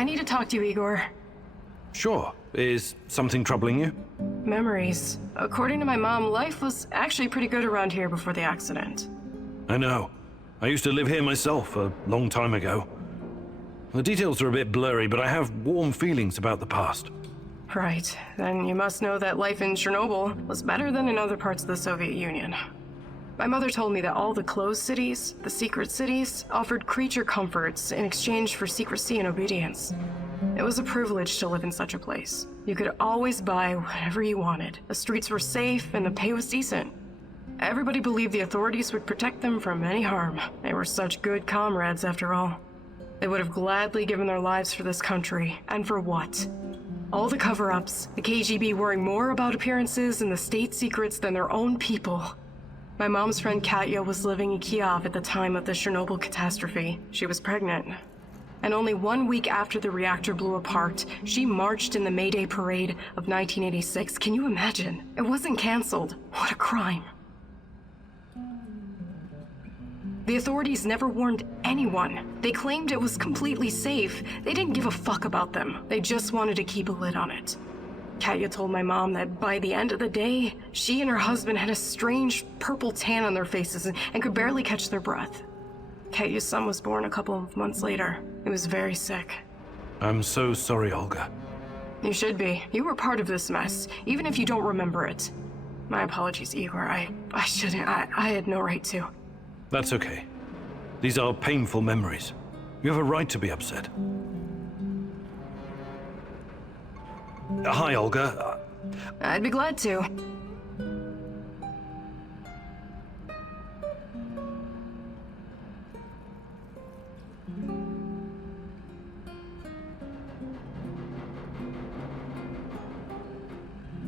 I need to talk to you, Igor. Sure. Is something troubling you? Memories. According to my mom, life was actually pretty good around here before the accident. I know. I used to live here myself a long time ago. The details are a bit blurry, but I have warm feelings about the past. Right. Then you must know that life in Chernobyl was better than in other parts of the Soviet Union. My mother told me that all the closed cities, the secret cities, offered creature comforts in exchange for secrecy and obedience. It was a privilege to live in such a place. You could always buy whatever you wanted. The streets were safe and the pay was decent. Everybody believed the authorities would protect them from any harm. They were such good comrades, after all. They would have gladly given their lives for this country. And for what? All the cover-ups, the KGB worrying more about appearances and the state secrets than their own people. My mom's friend Katya was living in Kiev at the time of the Chernobyl catastrophe. She was pregnant. And only 1 week after the reactor blew apart, she marched in the May Day parade of 1986. Can you imagine? It wasn't canceled. What a crime. The authorities never warned anyone. They claimed it was completely safe. They didn't give a fuck about them. They just wanted to keep a lid on it. Katya told my mom that by the end of the day, she and her husband had a strange purple tan on their faces and could barely catch their breath. Katya's son was born a couple of months later. He was very sick. I'm so sorry, Olga. You should be. You were part of this mess, even if you don't remember it. My apologies, Igor. I shouldn't. I had no right to. That's okay. These are painful memories. You have a right to be upset. Hi, Olga. I'd be glad to.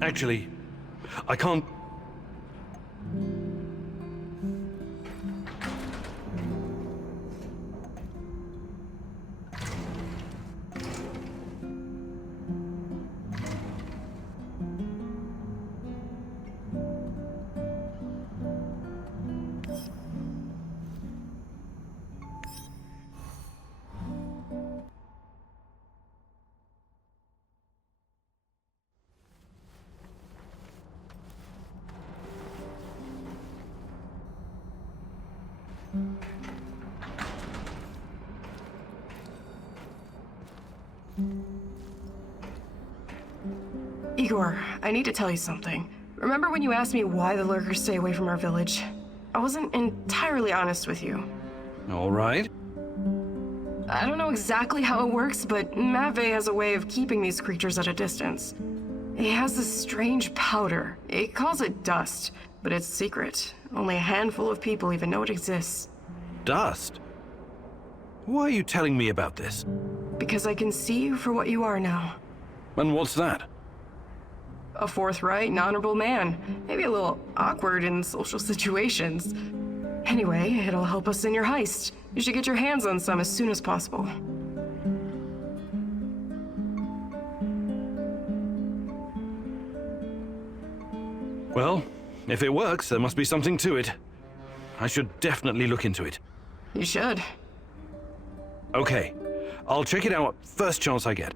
Actually, I can't... Igor, I need to tell you something. Remember when you asked me why the lurkers stay away from our village? I wasn't entirely honest with you. All right. I don't know exactly how it works, but Matvey has a way of keeping these creatures at a distance. He has this strange powder. He calls it dust, but it's secret. Only a handful of people even know it exists. Dust? Why are you telling me about this? Because I can see you for what you are now. And what's that? A forthright and honorable man. Maybe a little awkward in social situations. Anyway, it'll help us in your heist. You should get your hands on some as soon as possible. Well, if it works, there must be something to it. I should definitely look into it. You should. Okay, I'll check it out first chance I get.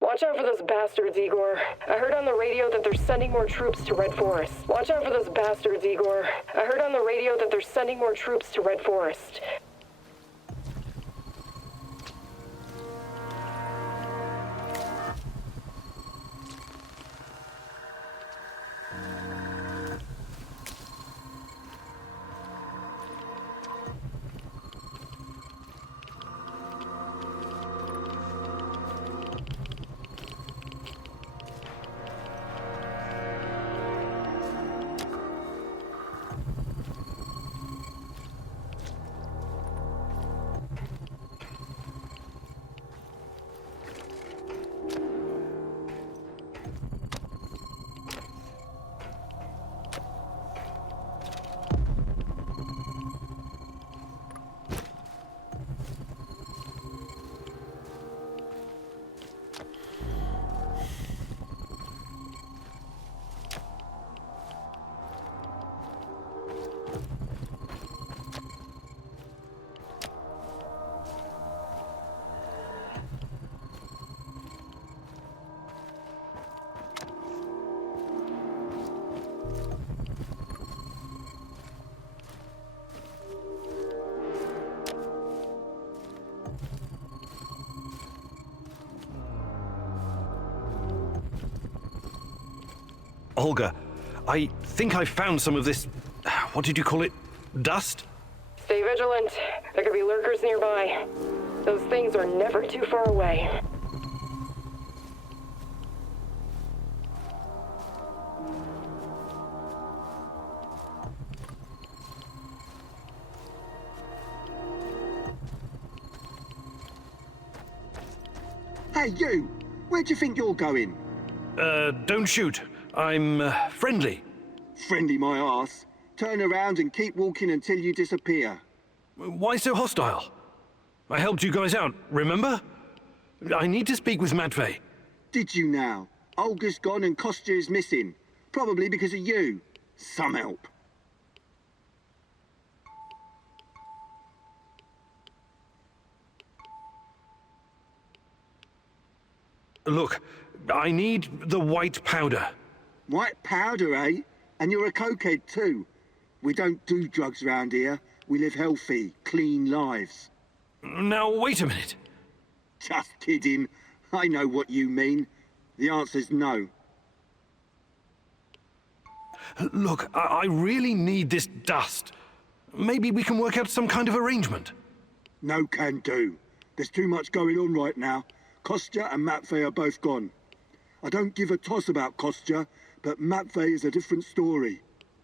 Watch out for those bastards, Igor. I heard on the radio that they're sending more troops to Red Forest. Watch out for those bastards, Igor. I heard on the radio that they're sending more troops to Red Forest. Olga, I think I found some of this... what did you call it? Dust? Stay vigilant. There could be lurkers nearby. Those things are never too far away. Hey, you! Where do you think you're going? Don't shoot. I'm, friendly. Friendly my arse. Turn around and keep walking until you disappear. Why so hostile? I helped you guys out, remember? I need to speak with Matvey. Did you now? Olga's gone and Kostya is missing. Probably because of you. Some help. Look, I need the white powder. White powder, eh? And you're a cokehead too. We don't do drugs round here. We live healthy, clean lives. Now, wait a minute. Just kidding. I know what you mean. The answer's no. Look, I really need this dust. Maybe we can work out some kind of arrangement. No can do. There's too much going on right now. Kostya and Matvey are both gone. I don't give a toss about Kostya, but Matvey is a different story.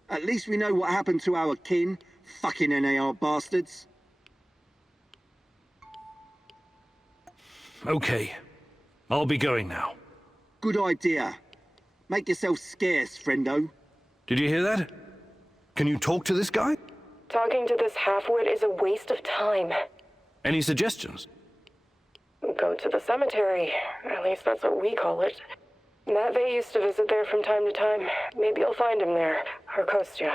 At least we know what happened to our kin. Fucking s.t.a.l.k.e.r bastards. Okay. I'll be going now. Good idea. Make yourself scarce, friendo. Did you hear that? Can you talk to this guy? Talking to this halfwit is a waste of time. Any suggestions? Go to the cemetery. At least that's what we call it. Matvey used to visit there from time to time. Maybe you'll find him there. Or Kostya.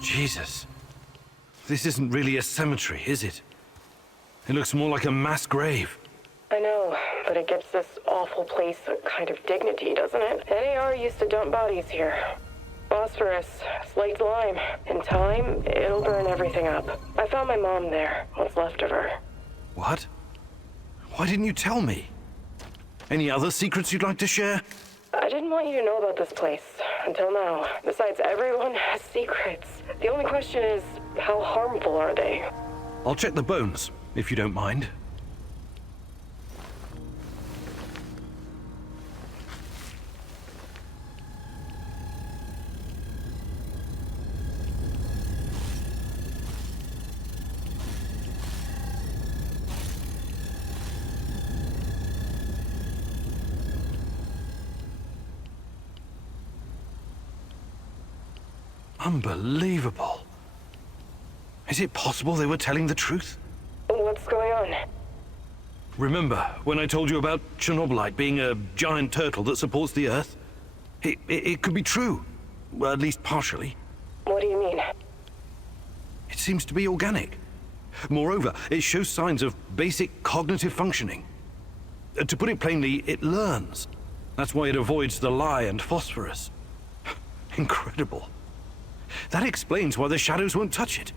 Jesus. This isn't really a cemetery, is it? It looks more like a mass grave. I know, but it gives this awful place a kind of dignity, doesn't it? s.t.a.l.k.e.r used to dump bodies here. Phosphorus, slaked lime. In time, it'll burn everything up. I found my mom there, what's left of her. What? Why didn't you tell me? Any other secrets you'd like to share? I didn't want you to know about this place, until now. Besides, everyone has secrets. The only question is, how harmful are they? I'll check the bones, if you don't mind. Unbelievable. Is it possible they were telling the truth? What's going on? Remember when I told you about Chernobylite being a giant turtle that supports the Earth? It could be true. Well, at least partially. What do you mean? It seems to be organic. Moreover, it shows signs of basic cognitive functioning. To put it plainly, it learns. That's why it avoids the lye and phosphorus. Incredible. That explains why the shadows won't touch it.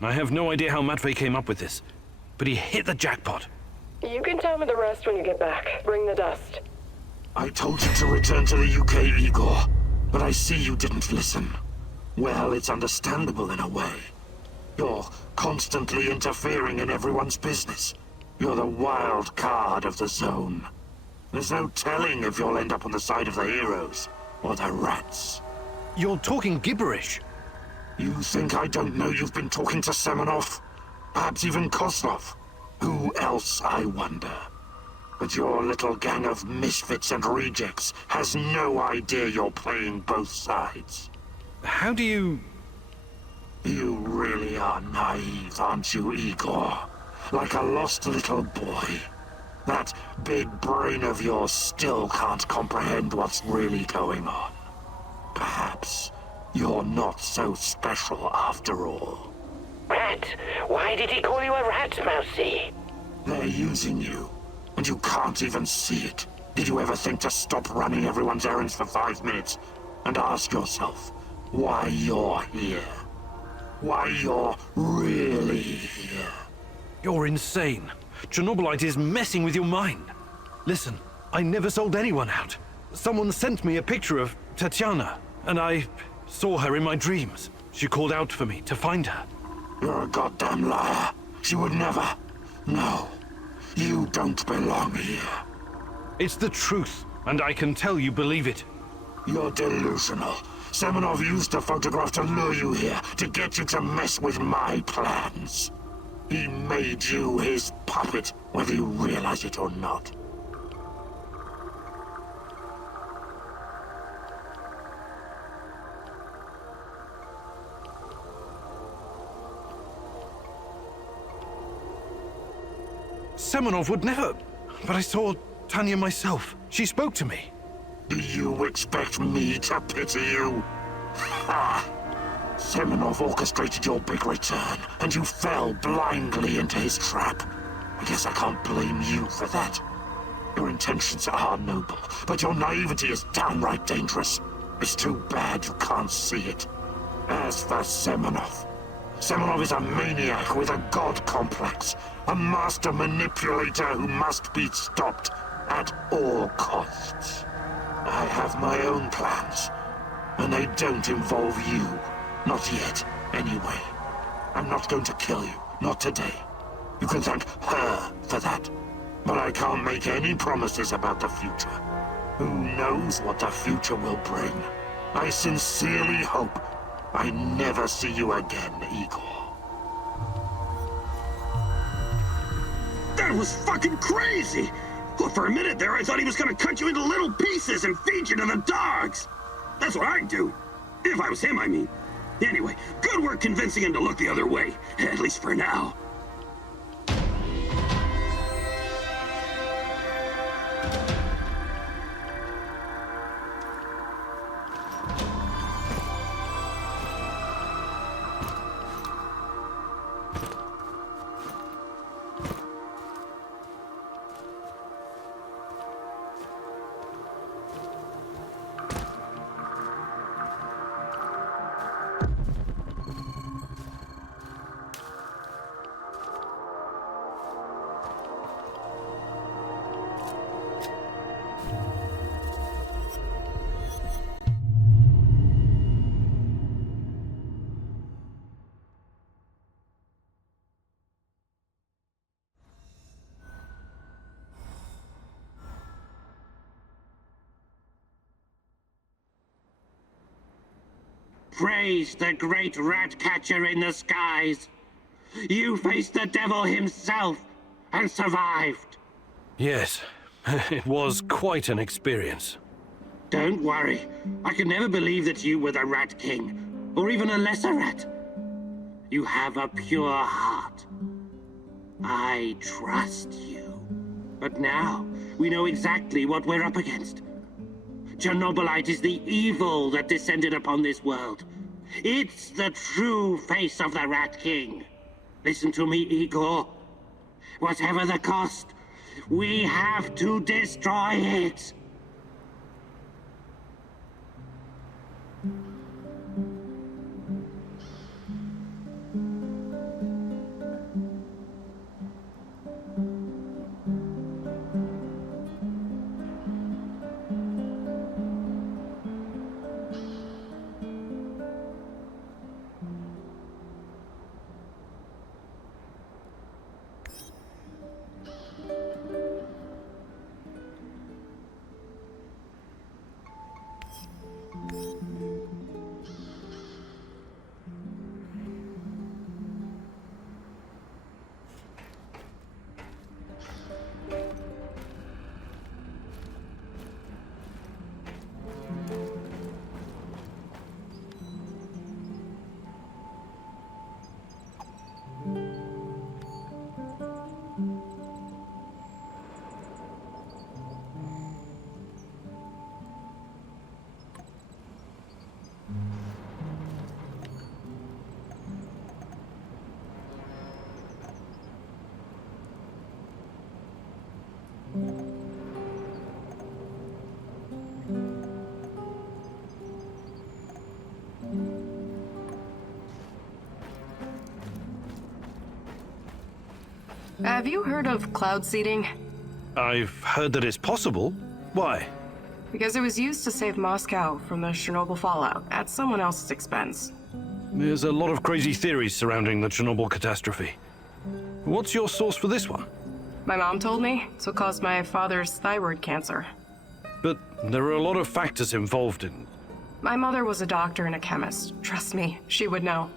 I have no idea how Matvey came up with this, but he hit the jackpot. You can tell me the rest when you get back. Bring the dust. I told you to return to the UK, Igor, but I see you didn't listen. Well, it's understandable in a way. You're constantly interfering in everyone's business. You're the wild card of the zone. There's no telling if you'll end up on the side of the heroes or the rats. You're talking gibberish. You think I don't know you've been talking to Semenov? Perhaps even Kozlov? Who else, I wonder? But your little gang of misfits and rejects has no idea you're playing both sides. How do you... You really are naive, aren't you, Igor? Like a lost little boy. That big brain of yours still can't comprehend what's really going on. Perhaps you're not so special after all. Rat? Why did he call you a rat, Mousy? They're using you, and you can't even see it. Did you ever think to stop running everyone's errands for 5 minutes and ask yourself why you're here? Why you're really here? You're insane. Chernobylite is messing with your mind. Listen, I never sold anyone out. Someone sent me a picture of Tatiana, and I saw her in my dreams. She called out for me to find her. You're a goddamn liar. She would never. No, you don't belong here. It's the truth, and I can tell you believe it. You're delusional. Semenov used a photograph to lure you here, to get you to mess with my plans. He made you his puppet, whether you realize it or not. Semenov would never... But I saw Tanya myself. She spoke to me. Do you expect me to pity you? Ha! Semenov orchestrated your big return, and you fell blindly into his trap. I guess I can't blame you for that. Your intentions are noble, but your naivety is downright dangerous. It's too bad you can't see it. As for Semenov, Semenov is a maniac with a god complex, a master manipulator who must be stopped at all costs. I have my own plans, and they don't involve you. Not yet, anyway. I'm not going to kill you, not today. You can thank her for that. But I can't make any promises about the future. Who knows what the future will bring? I sincerely hope I never see you again, Igor. That was fucking crazy! Well, for a minute there, I thought he was gonna cut you into little pieces and feed you to the dogs! That's what I'd do. If I was him, I mean. Anyway, good work convincing him to look the other way. At least for now. Praise the great rat catcher in the skies. You faced the devil himself and survived. Yes, it was quite an experience. Don't worry. I could never believe that you were the Rat King, or even a lesser rat. You have a pure heart. I trust you. But now, we know exactly what we're up against. Chernobylite is the evil that descended upon this world. It's the true face of the Rat King. Listen to me, Igor. Whatever the cost, we have to destroy it. Have you heard of cloud seeding? I've heard that it's possible. Why? Because it was used to save Moscow from the Chernobyl fallout at someone else's expense. There's a lot of crazy theories surrounding the Chernobyl catastrophe. What's your source for this one? My mom told me, so it caused my father's thyroid cancer. But there are a lot of factors involved in... My mother was a doctor and a chemist. Trust me, she would know.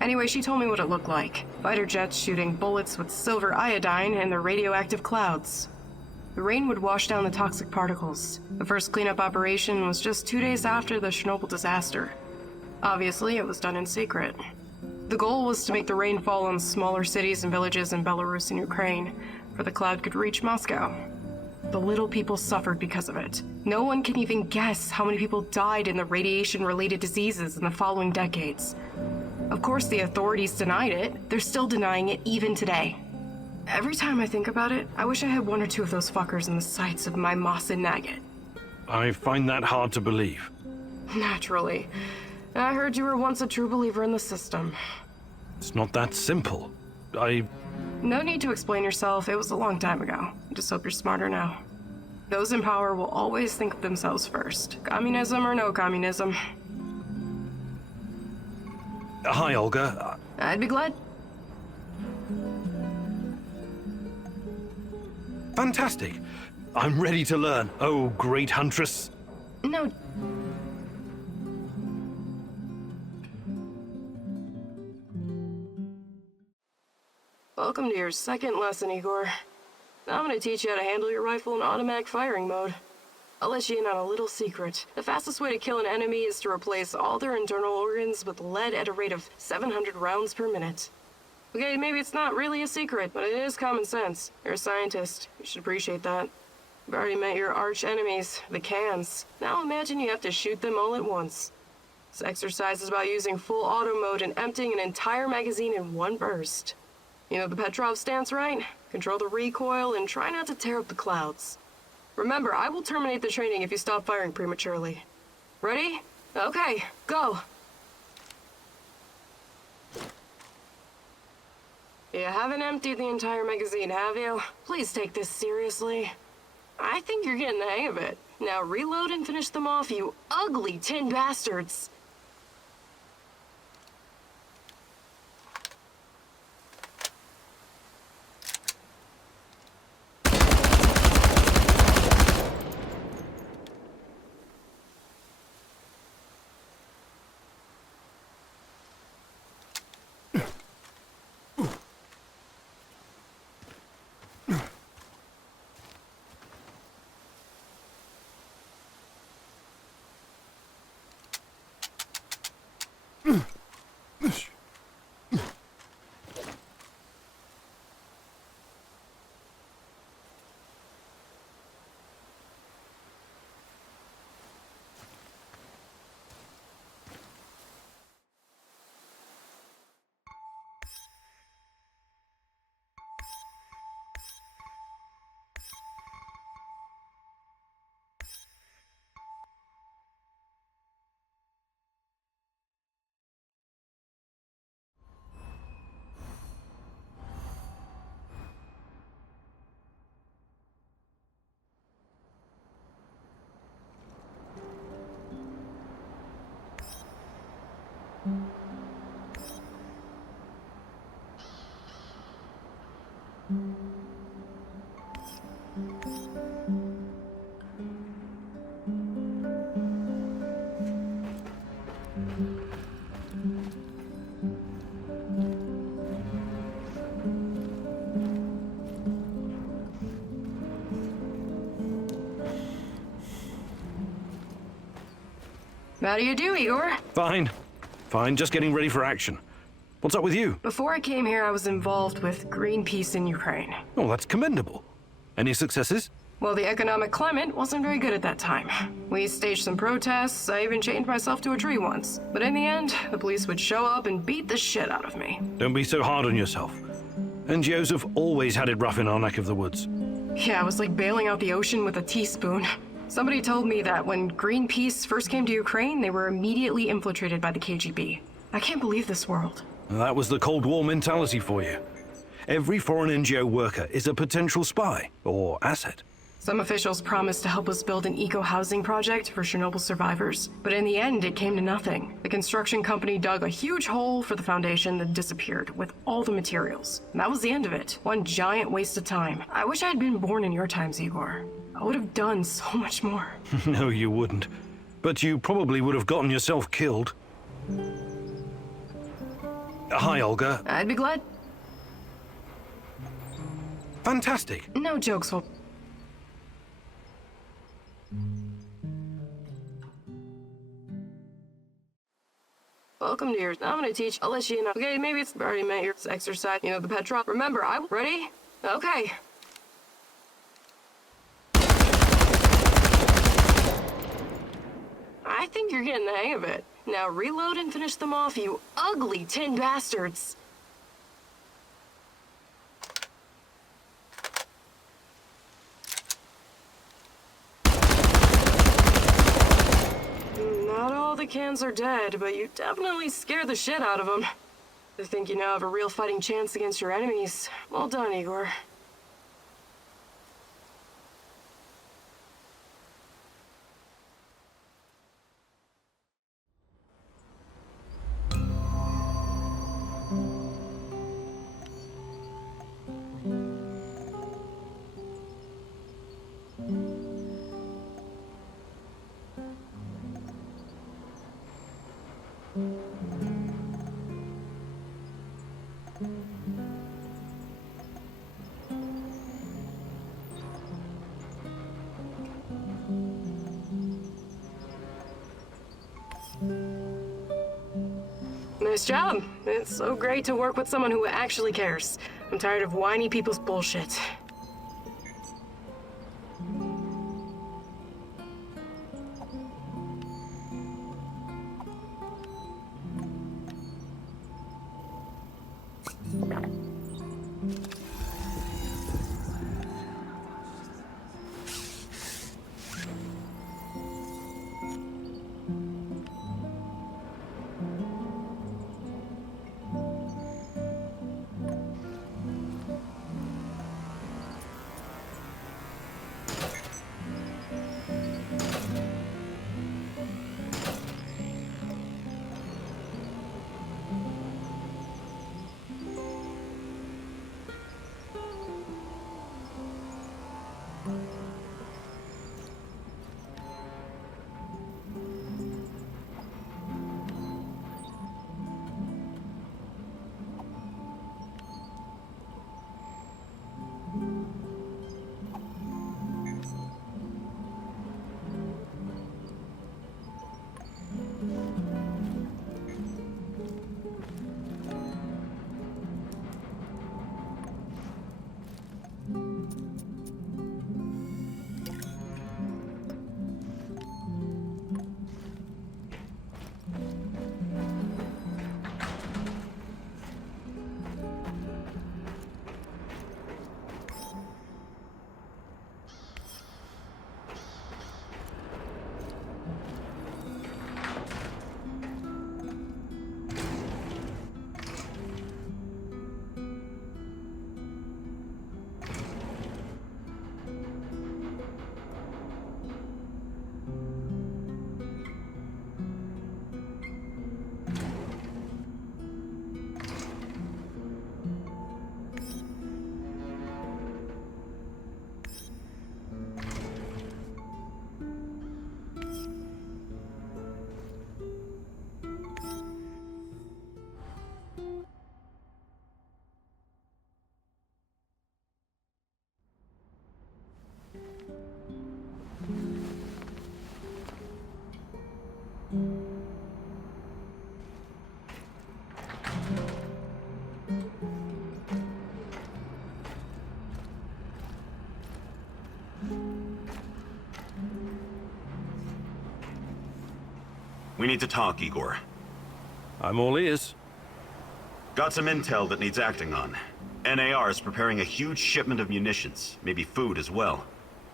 Anyway, she told me what it looked like. Fighter jets shooting bullets with silver iodine and the radioactive clouds. The rain would wash down the toxic particles. The first cleanup operation was just 2 days after the Chernobyl disaster. Obviously, it was done in secret. The goal was to make the rain fall on smaller cities and villages in Belarus and Ukraine, where the cloud could reach Moscow. The little people suffered because of it. No one can even guess how many people died in the radiation-related diseases in the following decades. Of course, the authorities denied it. They're still denying it even today. Every time I think about it, I wish I had 1 or 2 of those fuckers in the sights of my Moss and Nugget. I find that hard to believe. Naturally. I heard you were once a true believer in the system. It's not that simple. No need to explain yourself. It was a long time ago. I just hope you're smarter now. Those in power will always think of themselves first. Communism or no communism. Hi, Olga. I'd be glad. Fantastic. I'm ready to learn. Oh, great huntress. No. Welcome to your second lesson, Igor. Now I'm gonna teach you how to handle your rifle in automatic firing mode. I'll let you in on a little secret. The fastest way to kill an enemy is to replace all their internal organs with lead at a rate of 700 rounds per minute. Okay, maybe it's not really a secret, but it is common sense. You're a scientist. You should appreciate that. You've already met your arch enemies, the cans. Now imagine you have to shoot them all at once. This exercise is about using full auto mode and emptying an entire magazine in one burst. You know the Petrov stance, right? Control the recoil and try not to tear up the clouds. Remember, I will terminate the training if you stop firing prematurely. Ready? Okay, go! You haven't emptied the entire magazine, have you? Please take this seriously. I think you're getting the hang of it. Now reload and finish them off, you ugly tin bastards! How do you do, Igor? Fine. Fine, just getting ready for action. What's up with you? Before I came here, I was involved with Greenpeace in Ukraine. Oh, that's commendable. Any successes? Well, the economic climate wasn't very good at that time. We staged some protests, I even chained myself to a tree once. But in the end, the police would show up and beat the shit out of me. Don't be so hard on yourself. NGOs have always had it rough in our neck of the woods. Yeah, it was like bailing out the ocean with a teaspoon. Somebody told me that when Greenpeace first came to Ukraine, they were immediately infiltrated by the KGB. I can't believe this world. That was the Cold War mentality for you. Every foreign NGO worker is a potential spy or asset. Some officials promised to help us build an eco-housing project for Chernobyl survivors, but in the end, it came to nothing. The construction company dug a huge hole for the foundation that disappeared with all the materials. And that was the end of it. One giant waste of time. I wish I had been born in your times, Igor. I would have done so much more. No, you wouldn't. But you probably would have gotten yourself killed. Hi, Olga. I'd be glad. Fantastic. No jokes, will... Welcome to yours. I'm gonna teach. I'll let you know. Okay, maybe it's already met your exercise. You know, the petrol. Remember, I'm ready? Okay. I think you're getting the hang of it. Now reload and finish them off, you ugly tin bastards. Not all the cans are dead, but you definitely scared the shit out of them. I think you now have a real fighting chance against your enemies. Well done, Igor. Nice job. It's so great to work with someone who actually cares. I'm tired of whiny people's bullshit. We need to talk, Igor. I'm all ears. Got some intel that needs acting on. s.t.a.l.k.e.r is preparing a huge shipment of munitions, maybe food as well.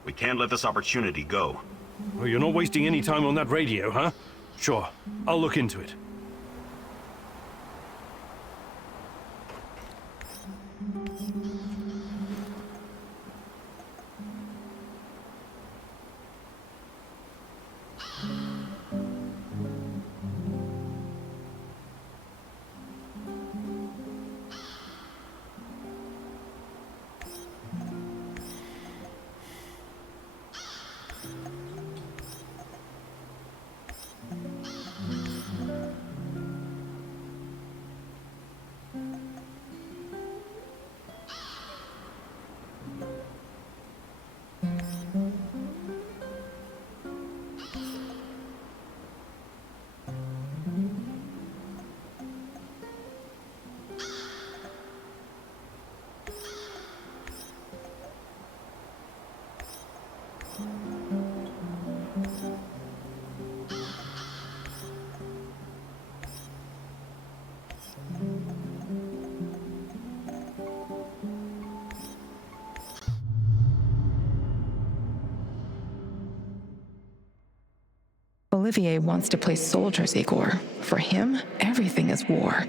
We can't let this opportunity go. Well, you're not wasting any time on that radio, huh? Sure, I'll look into it. Olivier wants to play soldiers, Igor. For him, everything is war.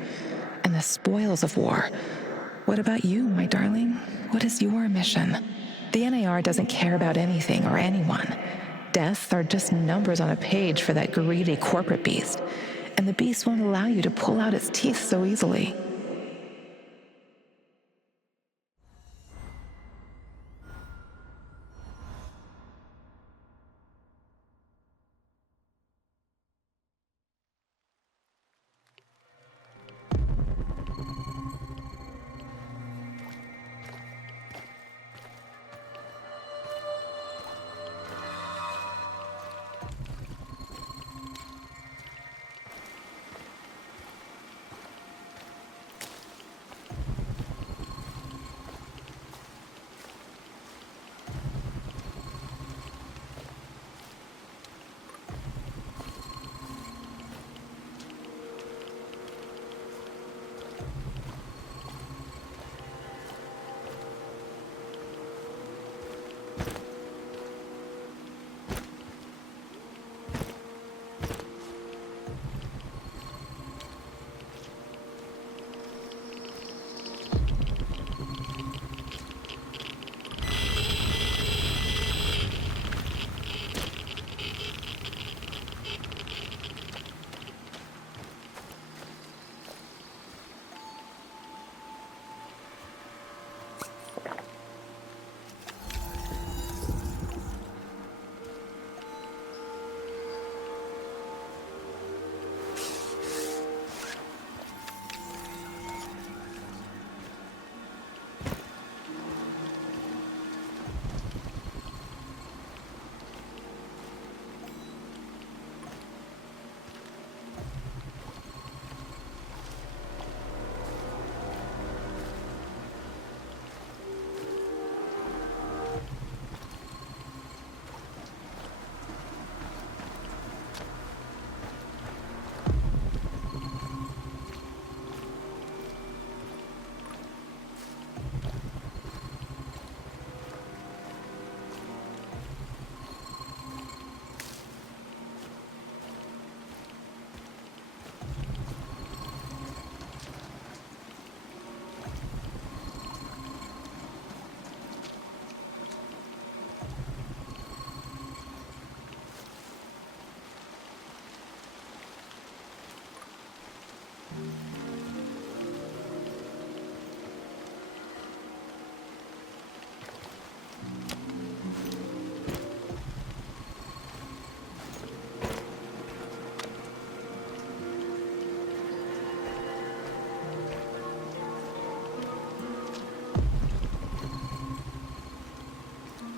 And the spoils of war. What about you, my darling? What is your mission? The n.a.r. doesn't care about anything or anyone. Deaths are just numbers on a page for that greedy corporate beast. And the beast won't allow you to pull out its teeth so easily.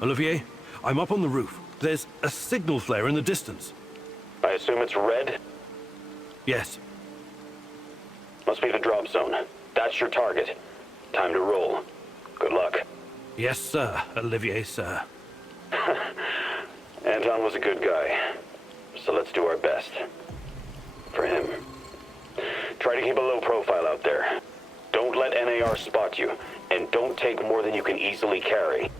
Olivier, I'm up on the roof. There's a signal flare in the distance. I assume it's red? Yes. Must be the drop zone. That's your target. Time to roll. Good luck. Yes, sir, Olivier, sir. Anton was a good guy, so let's do our best. For him. Try to keep a low profile out there. Don't let n.a.r. spot you, and don't take more than you can easily carry.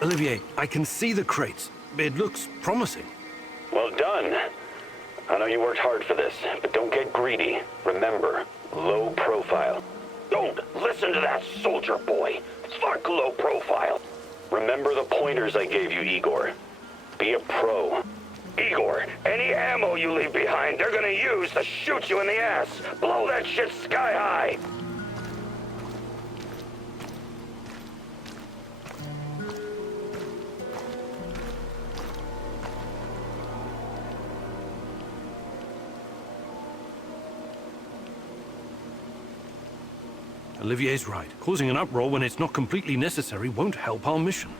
Olivier, I can see the crates. It looks promising. Well done. I know you worked hard for this, but don't get greedy. Remember, low profile. Don't listen to that soldier boy. Fuck low profile. Remember the pointers I gave you, Igor. Be a pro. Igor, any ammo you leave behind, they're gonna use to shoot you in the ass. Blow that shit sky high. Olivier's right. Causing an uproar when it's not completely necessary won't help our mission.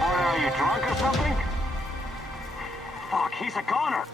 Are you drunk or something? Fuck, he's a goner.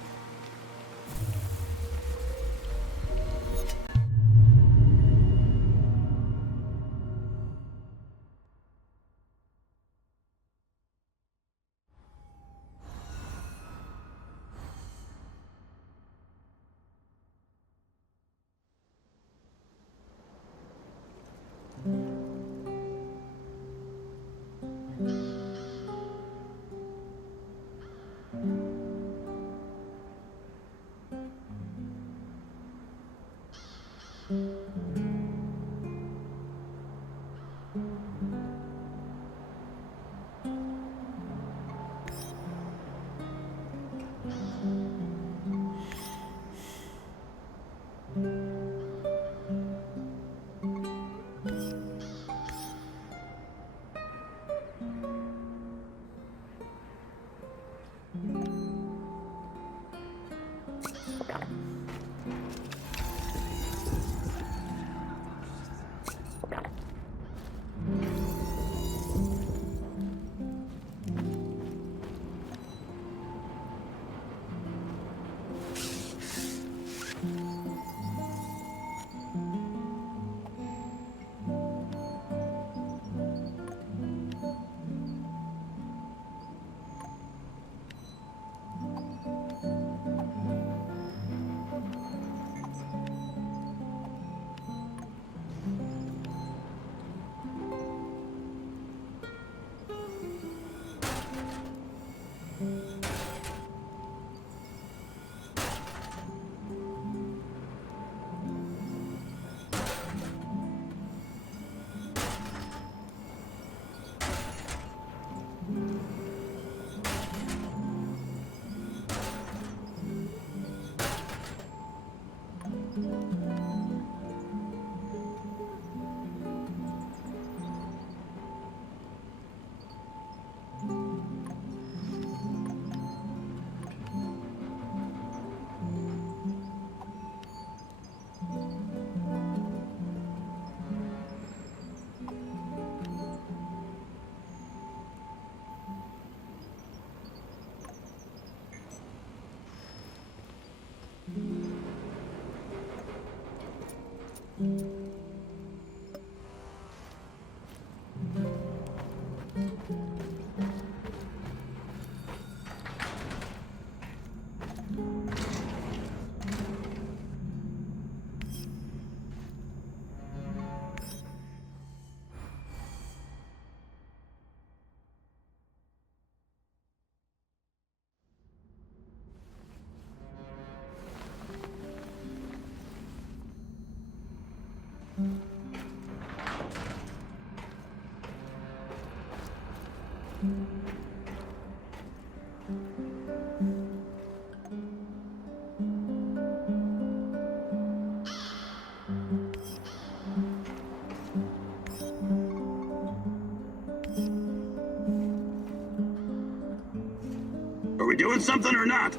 Are we doing something or not?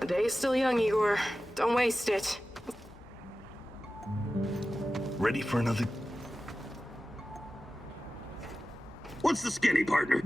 The day is still young, Igor. Don't waste it. Ready for another? What's the skinny, partner?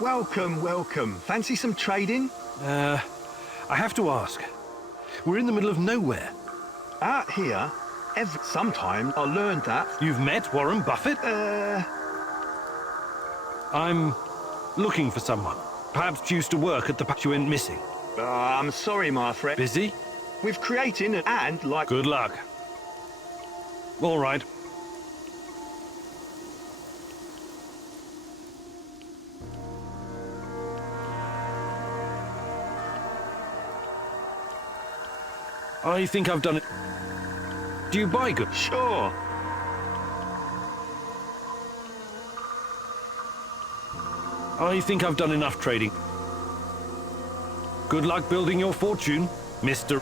Welcome, welcome. Fancy some trading? I have to ask. We're in the middle of nowhere. Out here, sometime I learned that... You've met Warren Buffett? I'm looking for someone. Perhaps used to work at the patch you went missing. I'm sorry, my friend. Busy? With creating and like... Good luck. All right. I think I've done it. Do you buy goods? Sure. I think I've done enough trading. Good luck building your fortune, Mr.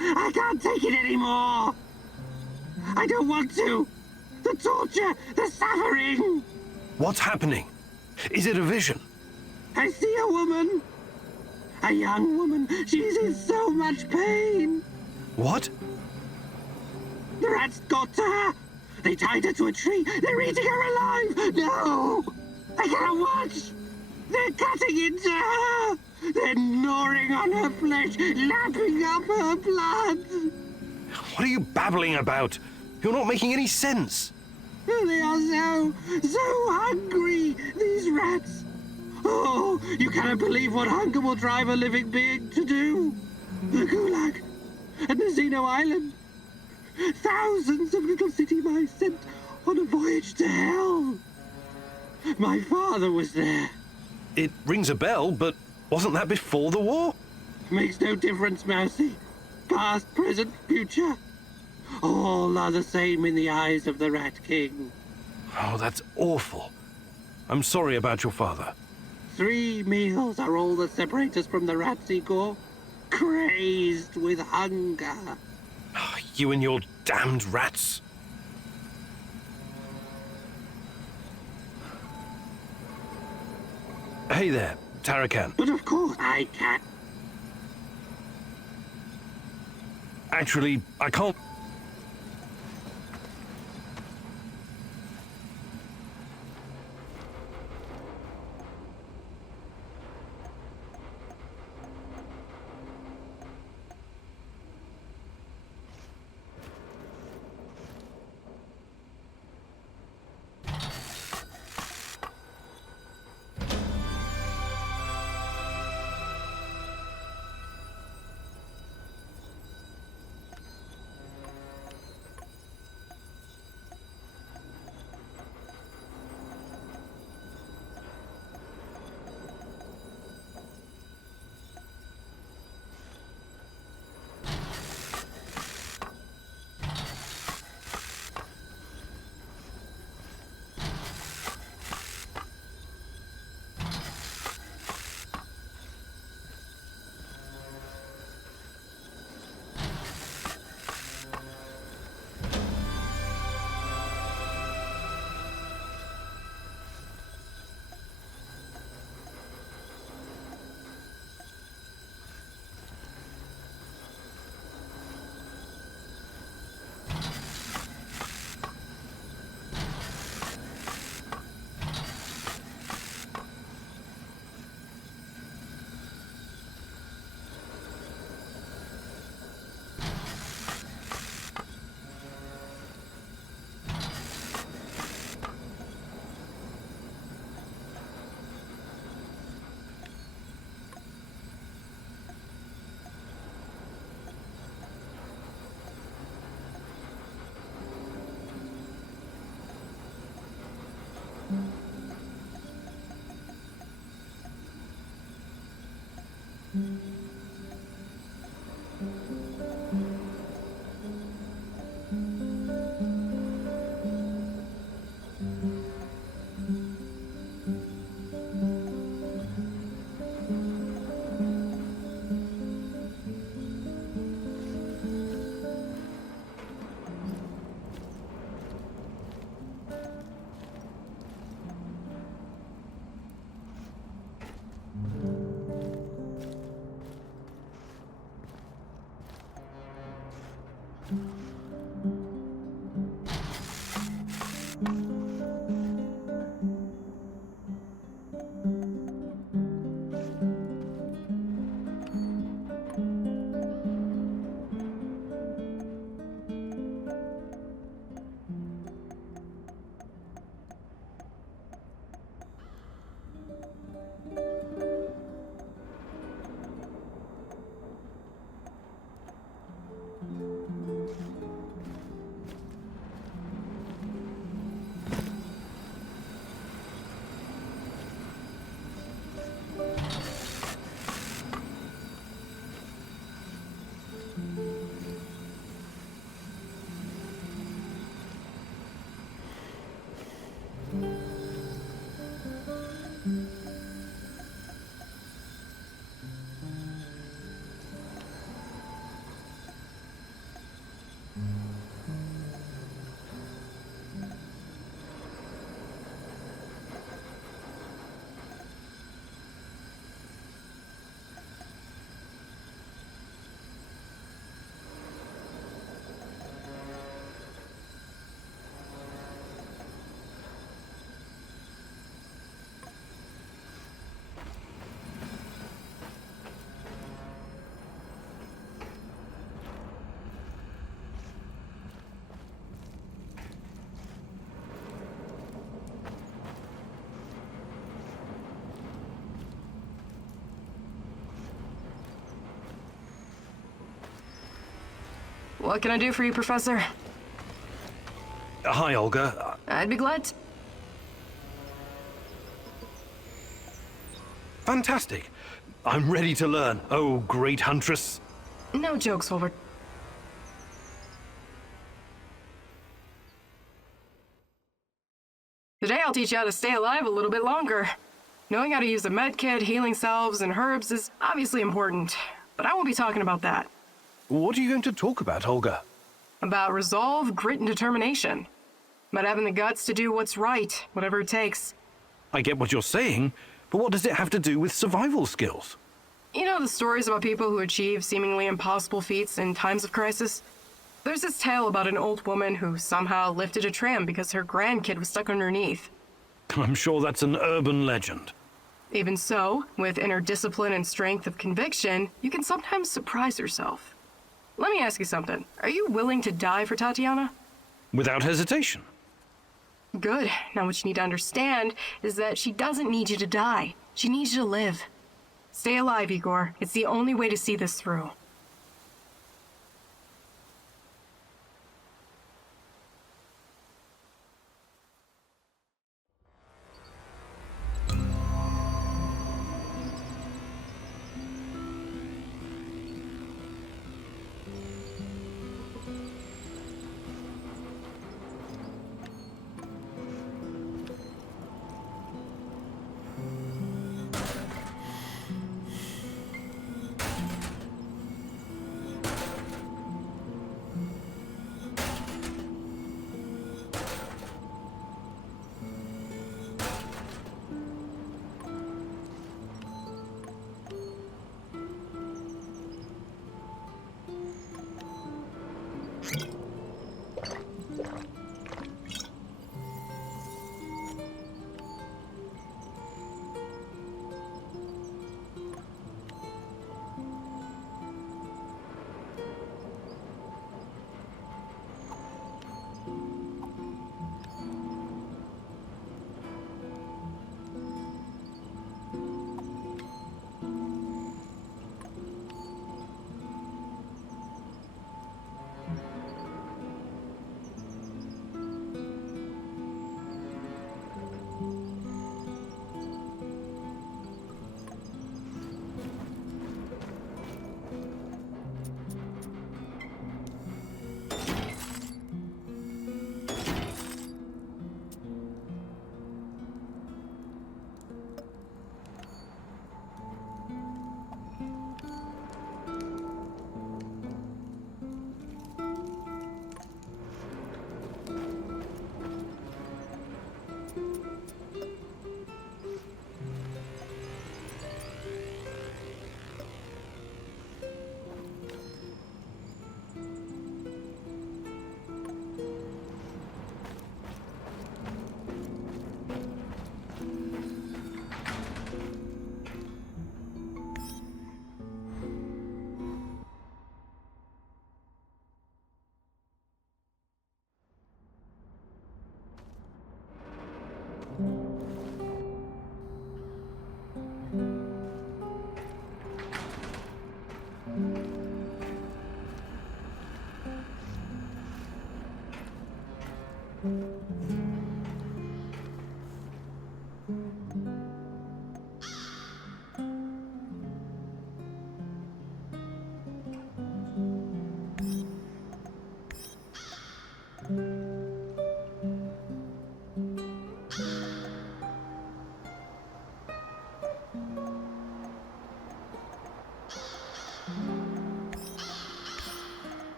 I can't take it anymore! I don't want to! The torture! The suffering! What's happening? Is it a vision? I see a woman! A young woman! She's in so much pain! What? The rats got to her! They tied her to a tree! They're eating her alive! No! I can't watch! They're cutting into her! They're gnawing on her flesh, lapping up her blood! What are you babbling about? You're not making any sense. They are so hungry, these rats! Oh, you cannot believe what hunger will drive a living being to do! The Gulag and the Xeno Island. Thousands of little city mice sent on a voyage to hell. My father was there. It rings a bell, but wasn't that before the war? Makes no difference, Mousy. Past, present, future. All are the same in the eyes of the Rat King. Oh, that's awful. I'm sorry about your father. 3 meals are all that separate us from the rats, Igor. Crazed with hunger. You and your damned rats. Hey there, Tarakan. But of course I can't. Actually, I can't. What can I do for you, Professor? Hi, Olga. I'd be glad to. Fantastic. I'm ready to learn, oh great huntress. No jokes, Wilbur. Today I'll teach you how to stay alive a little bit longer. Knowing how to use a medkit, healing salves, and herbs is obviously important, but I won't be talking about that. What are you going to talk about, Olga? About resolve, grit, and determination. About having the guts to do what's right, whatever it takes. I get what you're saying, but what does it have to do with survival skills? You know the stories about people who achieve seemingly impossible feats in times of crisis? There's this tale about an old woman who somehow lifted a tram because her grandkid was stuck underneath. I'm sure that's an urban legend. Even so, with inner discipline and strength of conviction, you can sometimes surprise yourself. Let me ask you something. Are you willing to die for Tatiana? Without hesitation. Good. Now what you need to understand is that she doesn't need you to die. She needs you to live. Stay alive, Igor. It's the only way to see this through.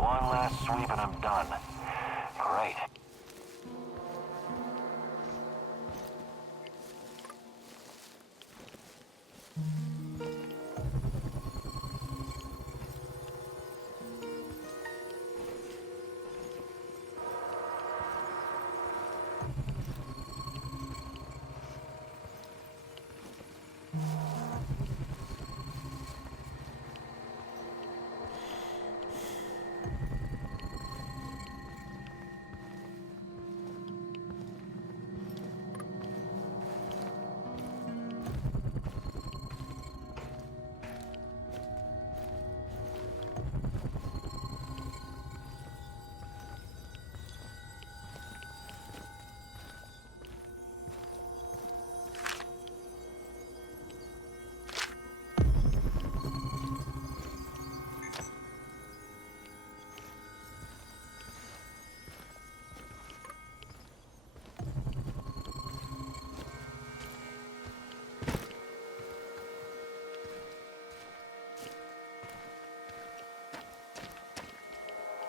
One last sweep and I'm done. Great.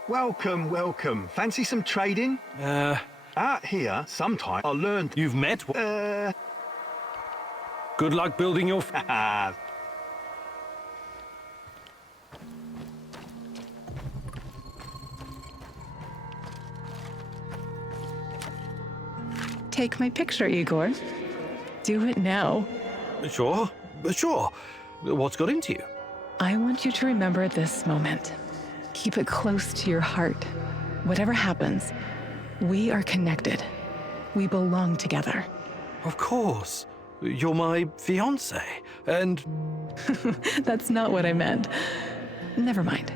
Welcome, welcome. Fancy some trading? Out here, sometime I learned... You've met? Good luck building your... Take my picture, Igor. Do it now. Sure. What's got into you? I want you to remember this moment. Keep it close to your heart. Whatever happens, we are connected. We belong together. Of course. You're my fiancée, and... That's not what I meant. Never mind.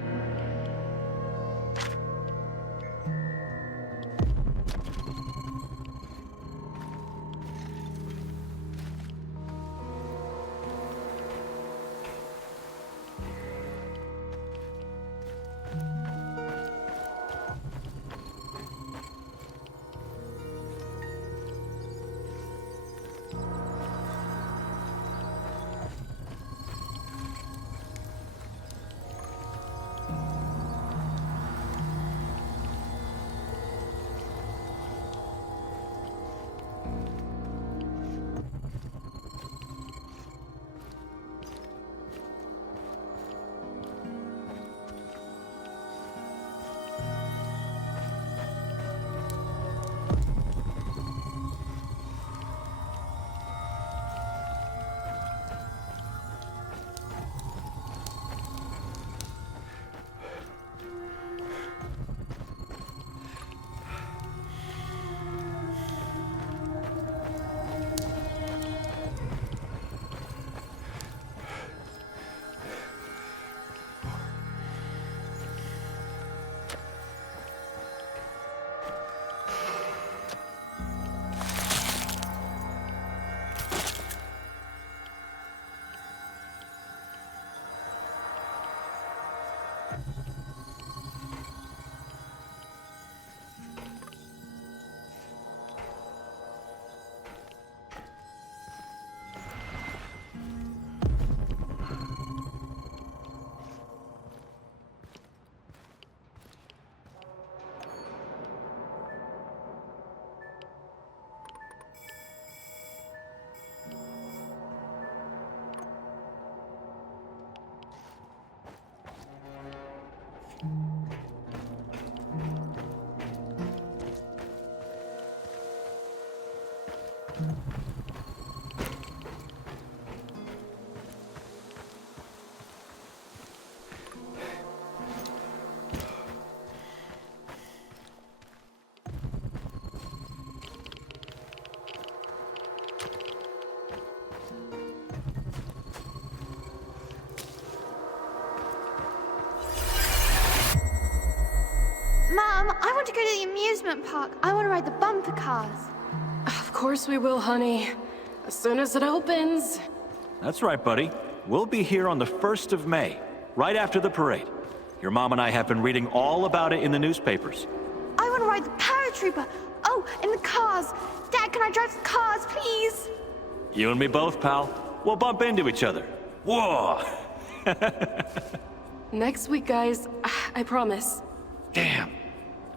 I want to go to the amusement park. I want to ride the bumper cars. Of course we will, honey. As soon as it opens. That's right, buddy. We'll be here on the 1st of May, right after the parade. Your mom and I have been reading all about it in the newspapers. I want to ride the paratrooper. Oh, and the cars. Dad, can I drive the cars, please? You and me both, pal. We'll bump into each other. Whoa! Next week, guys. I promise. Damn.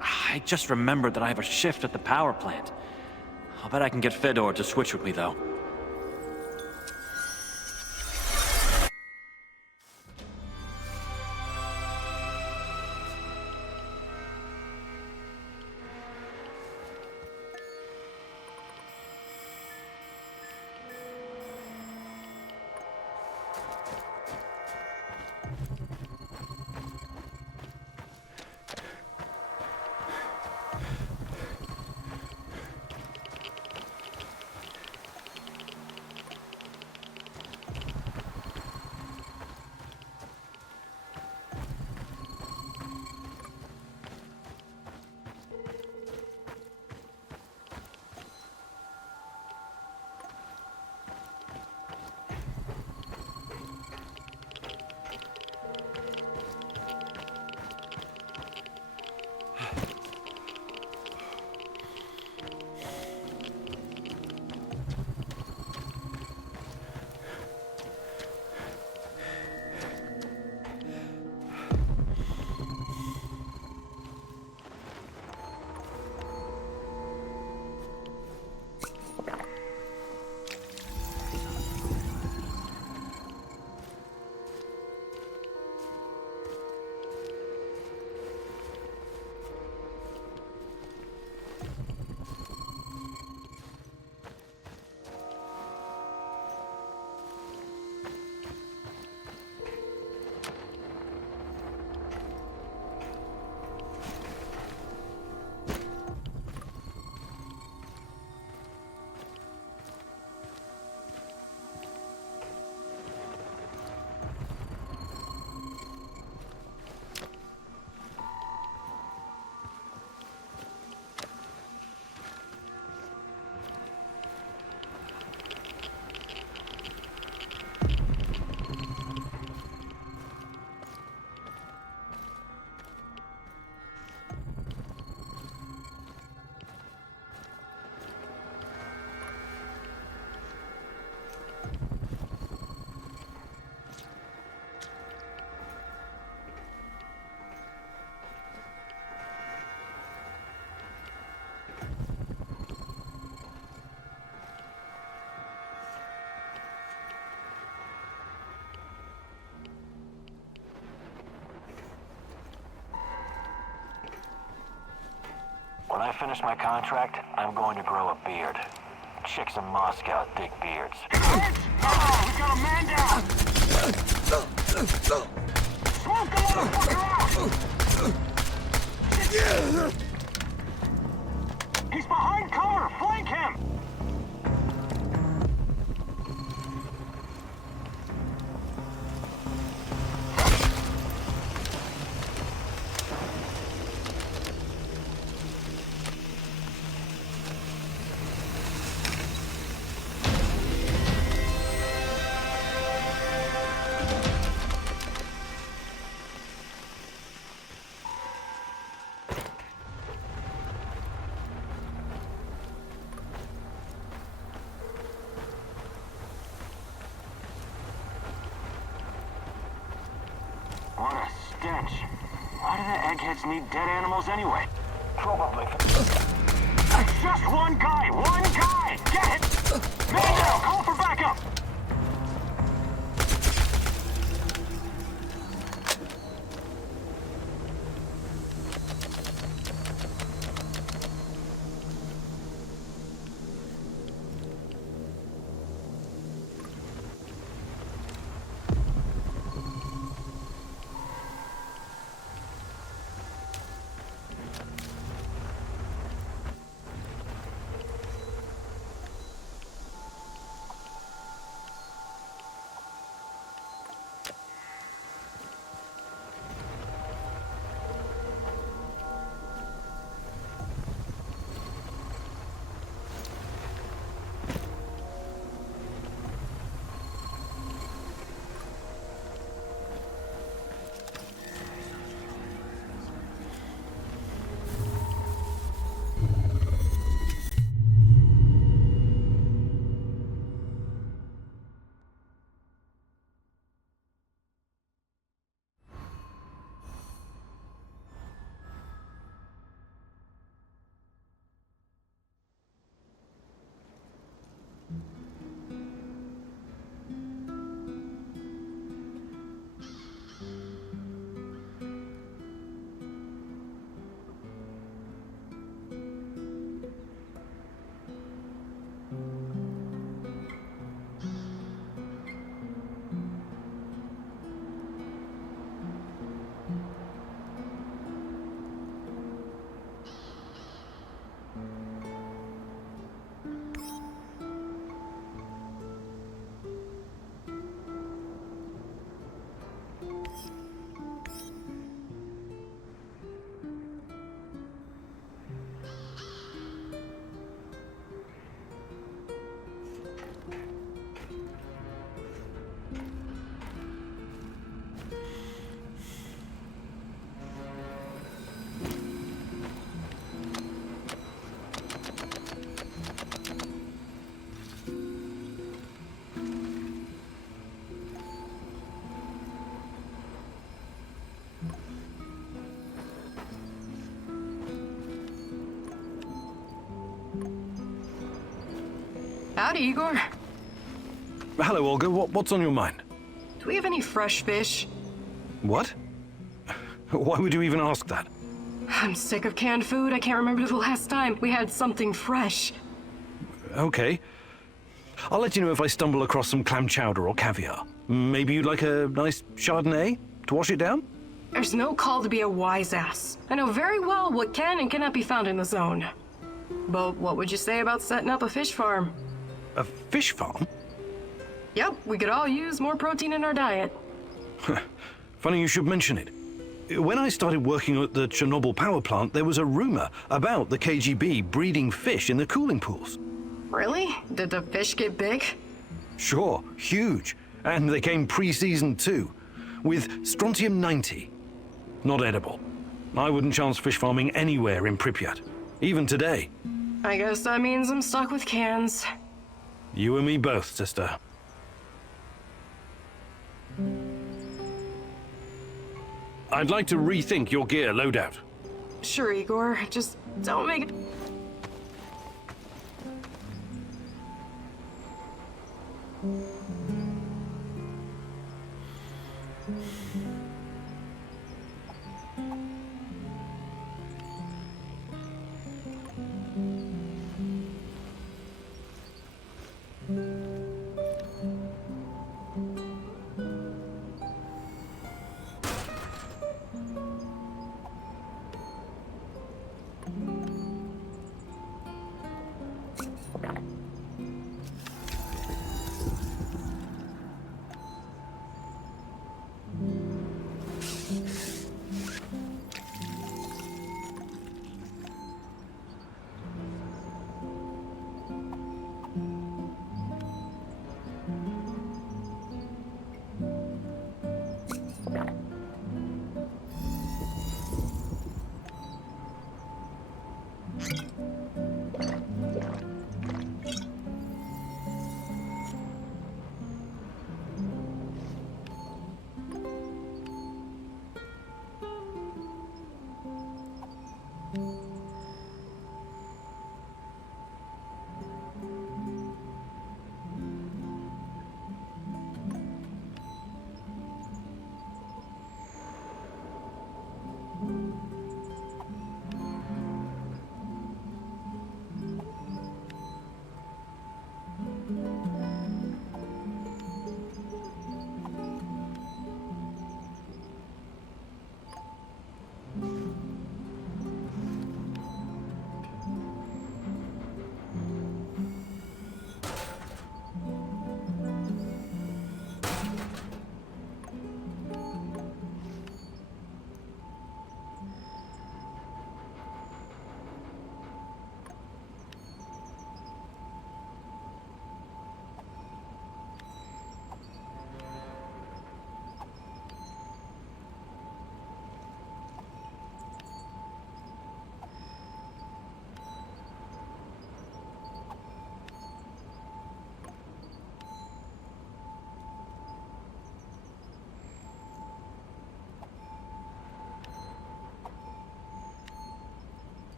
I just remembered that I have a shift at the power plant. I'll bet I can get Fedor to switch with me, though. When I finish my contract, I'm going to grow a beard. Chicks in Moscow dig beards. Oh, we got a man down! Smoke the motherfucker out! He's behind cover! Flank him! What a stench. Why do the eggheads need dead animals anyway? Probably. It's just one guy! One guy! Get it! Man down! Call for backup! Howdy, Igor. Hello, Olga. What's on your mind? Do we have any fresh fish? What? Why would you even ask that? I'm sick of canned food. I can't remember the last time we had something fresh. Okay. I'll let you know if I stumble across some clam chowder or caviar. Maybe you'd like a nice Chardonnay to wash it down? There's no call to be a wise ass. I know very well what can and cannot be found in the zone. But what would you say about setting up a fish farm? A fish farm? Yep, we could all use more protein in our diet. Funny you should mention it. When I started working at the Chernobyl Power Plant, there was a rumor about the KGB breeding fish in the cooling pools. Really? Did the fish get big? Sure, huge. And they came pre-seasoned too, with strontium-90. Not edible. I wouldn't chance fish farming anywhere in Pripyat, even today. I guess that means I'm stuck with cans. You and me both, sister. I'd like to rethink your gear loadout. Sure, Igor. Just don't make it...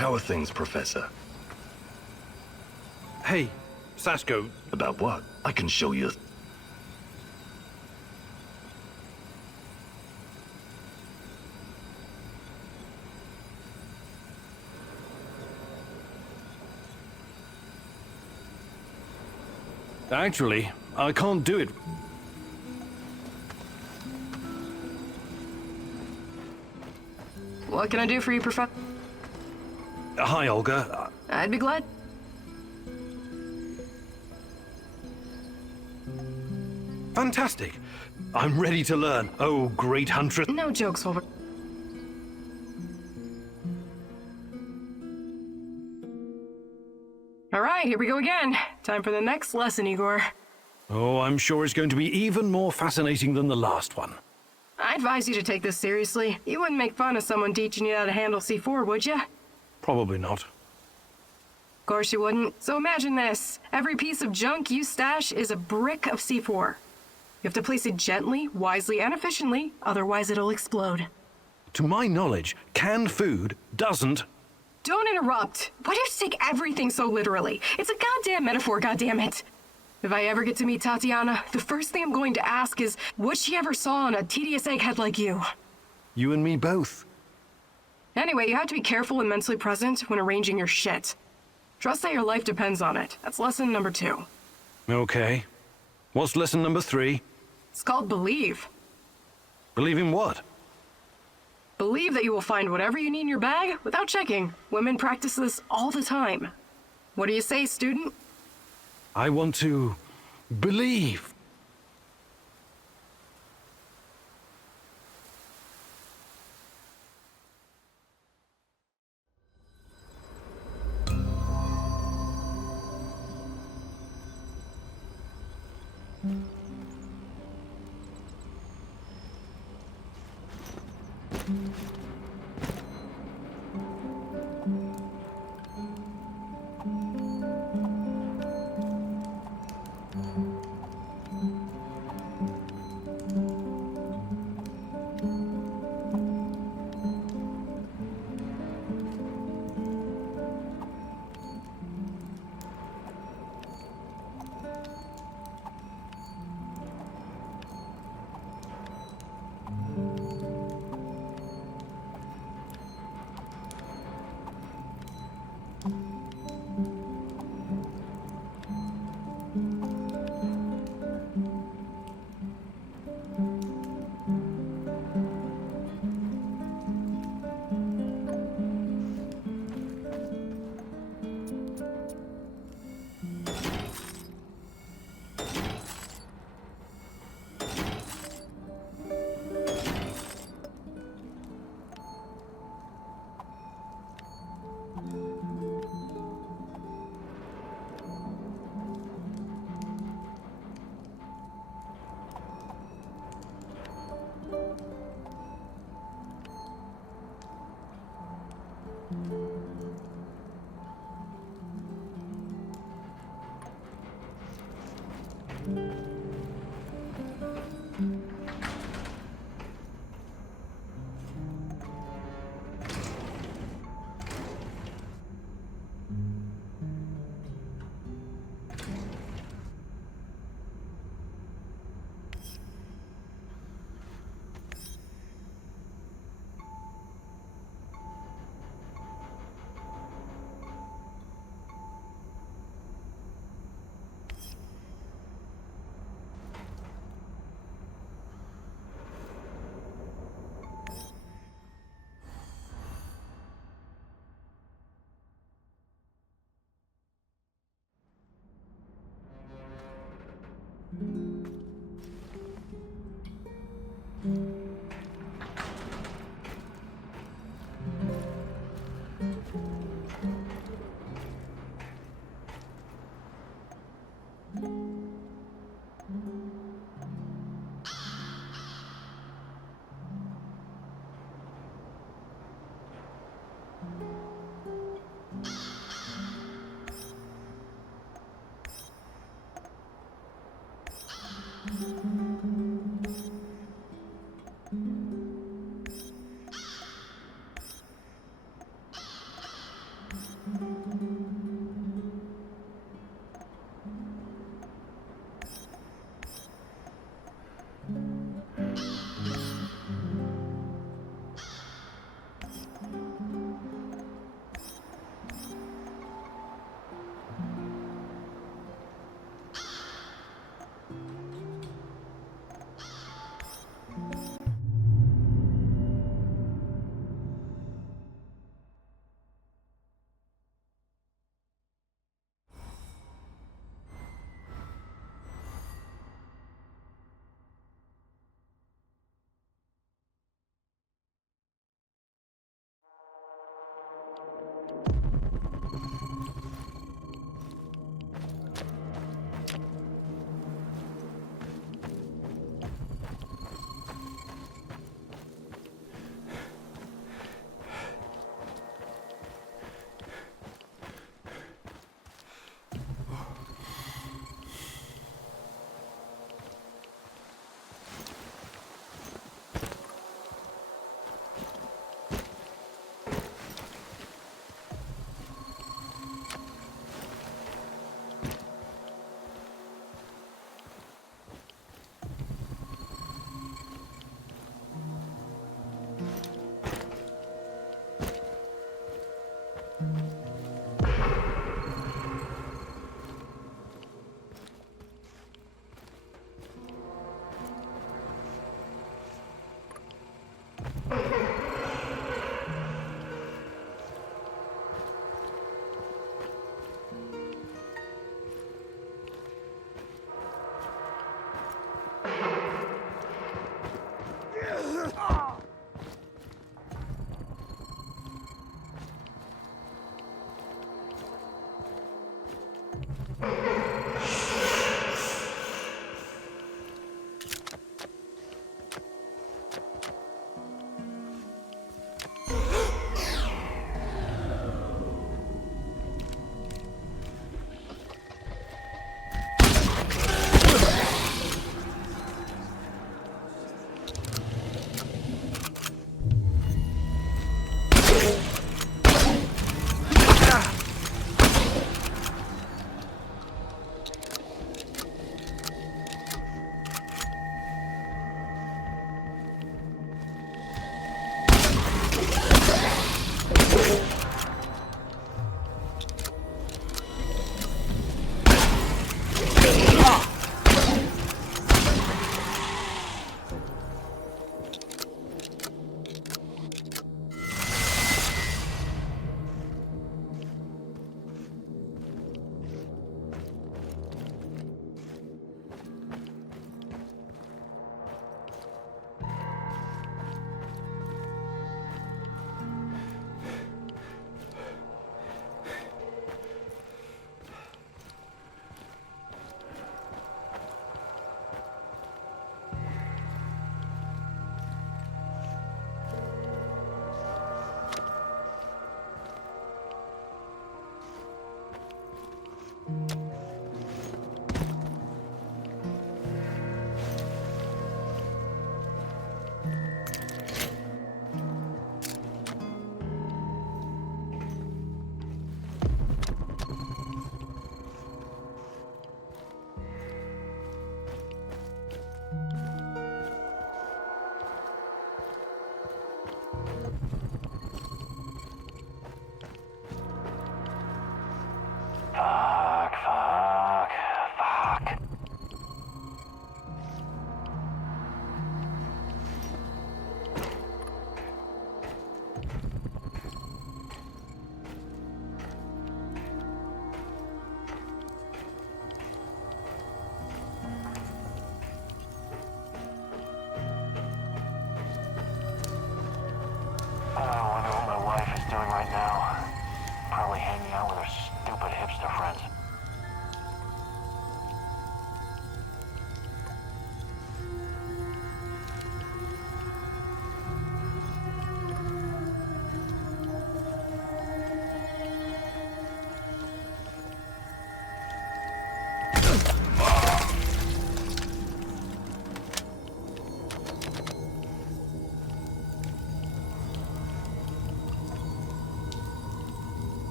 How are things, Professor? Hey, Sasko. About what? I can show you. Actually, I can't do it. What can I do for you, Professor? Hi, Olga. I'd be glad. Fantastic. I'm ready to learn. Oh, great huntress. No jokes, Wilbur. All right, here we go again. Time for the next lesson, Igor. Oh, I'm sure it's going to be even more fascinating than the last one. I advise you to take this seriously. You wouldn't make fun of someone teaching you how to handle C4, would you? Probably not. Of course you wouldn't. So imagine this. Every piece of junk you stash is a brick of C4. You have to place it gently, wisely, and efficiently, otherwise it'll explode. To my knowledge, canned food doesn't... Don't interrupt. Why do you take everything so literally? It's a goddamn metaphor, goddammit. If I ever get to meet Tatiana, the first thing I'm going to ask is what she ever saw in a tedious egghead like you. You and me both. Anyway, you have to be careful and mentally present when arranging your shit. Trust that your life depends on it. That's lesson number 2. Okay. What's lesson number 3? It's called believe. Believe in what? Believe that you will find whatever you need in your bag without checking. Women practice this all the time. What do you say, student? I want to believe.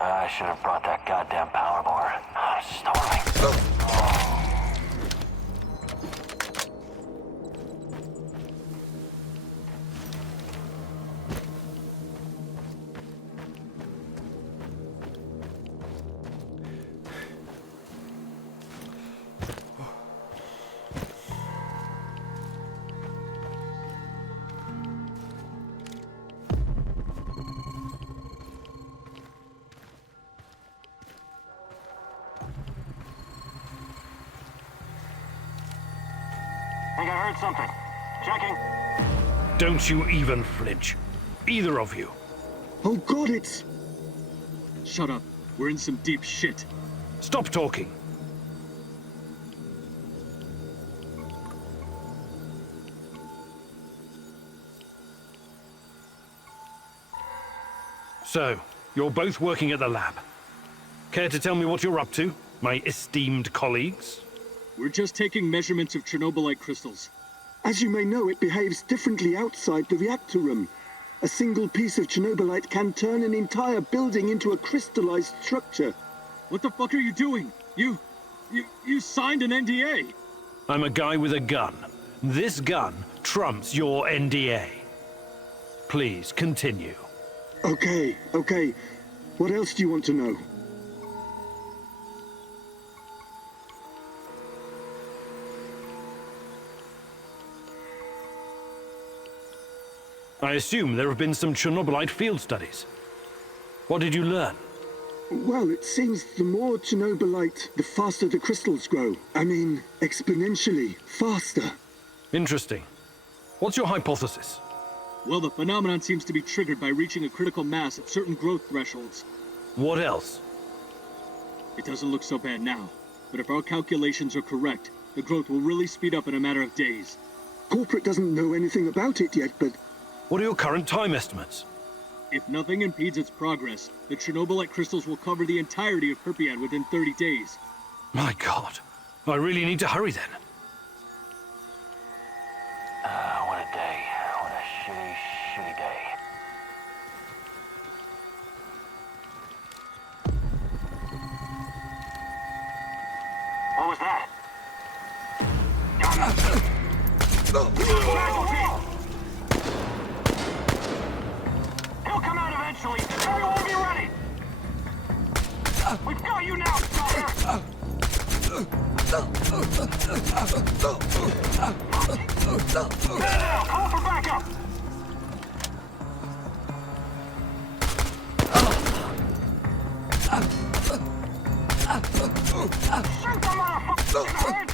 I should have brought that goddamn power board. Oh, storming. Think I heard something. Checking. Don't you even flinch. Either of you. Oh God, it's... Shut up. We're in some deep shit. Stop talking. So, you're both working at the lab. Care to tell me what you're up to, my esteemed colleagues? We're just taking measurements of Chernobylite crystals. As you may know, it behaves differently outside the reactor room. A single piece of Chernobylite can turn an entire building into a crystallized structure. What the fuck are you doing? You signed an NDA. I'm a guy with a gun. This gun trumps your NDA. Please, continue. Okay. What else do you want to know? I assume there have been some Chernobylite field studies. What did you learn? Well, it seems the more Chernobylite, the faster the crystals grow. I mean, exponentially faster. Interesting. What's your hypothesis? Well, the phenomenon seems to be triggered by reaching a critical mass at certain growth thresholds. What else? It doesn't look so bad now, but if our calculations are correct, the growth will really speed up in a matter of days. Corporate doesn't know anything about it yet, but... What are your current time estimates? If nothing impedes its progress, the Chernobylite crystals will cover the entirety of Pripyat within 30 days. My God. I really need to hurry then. What a day. What a shitty, shitty day. What was that? He'll come out eventually. Everyone be ready. We've got you now, stalker. Now, call for backup. Shoot the motherfucker!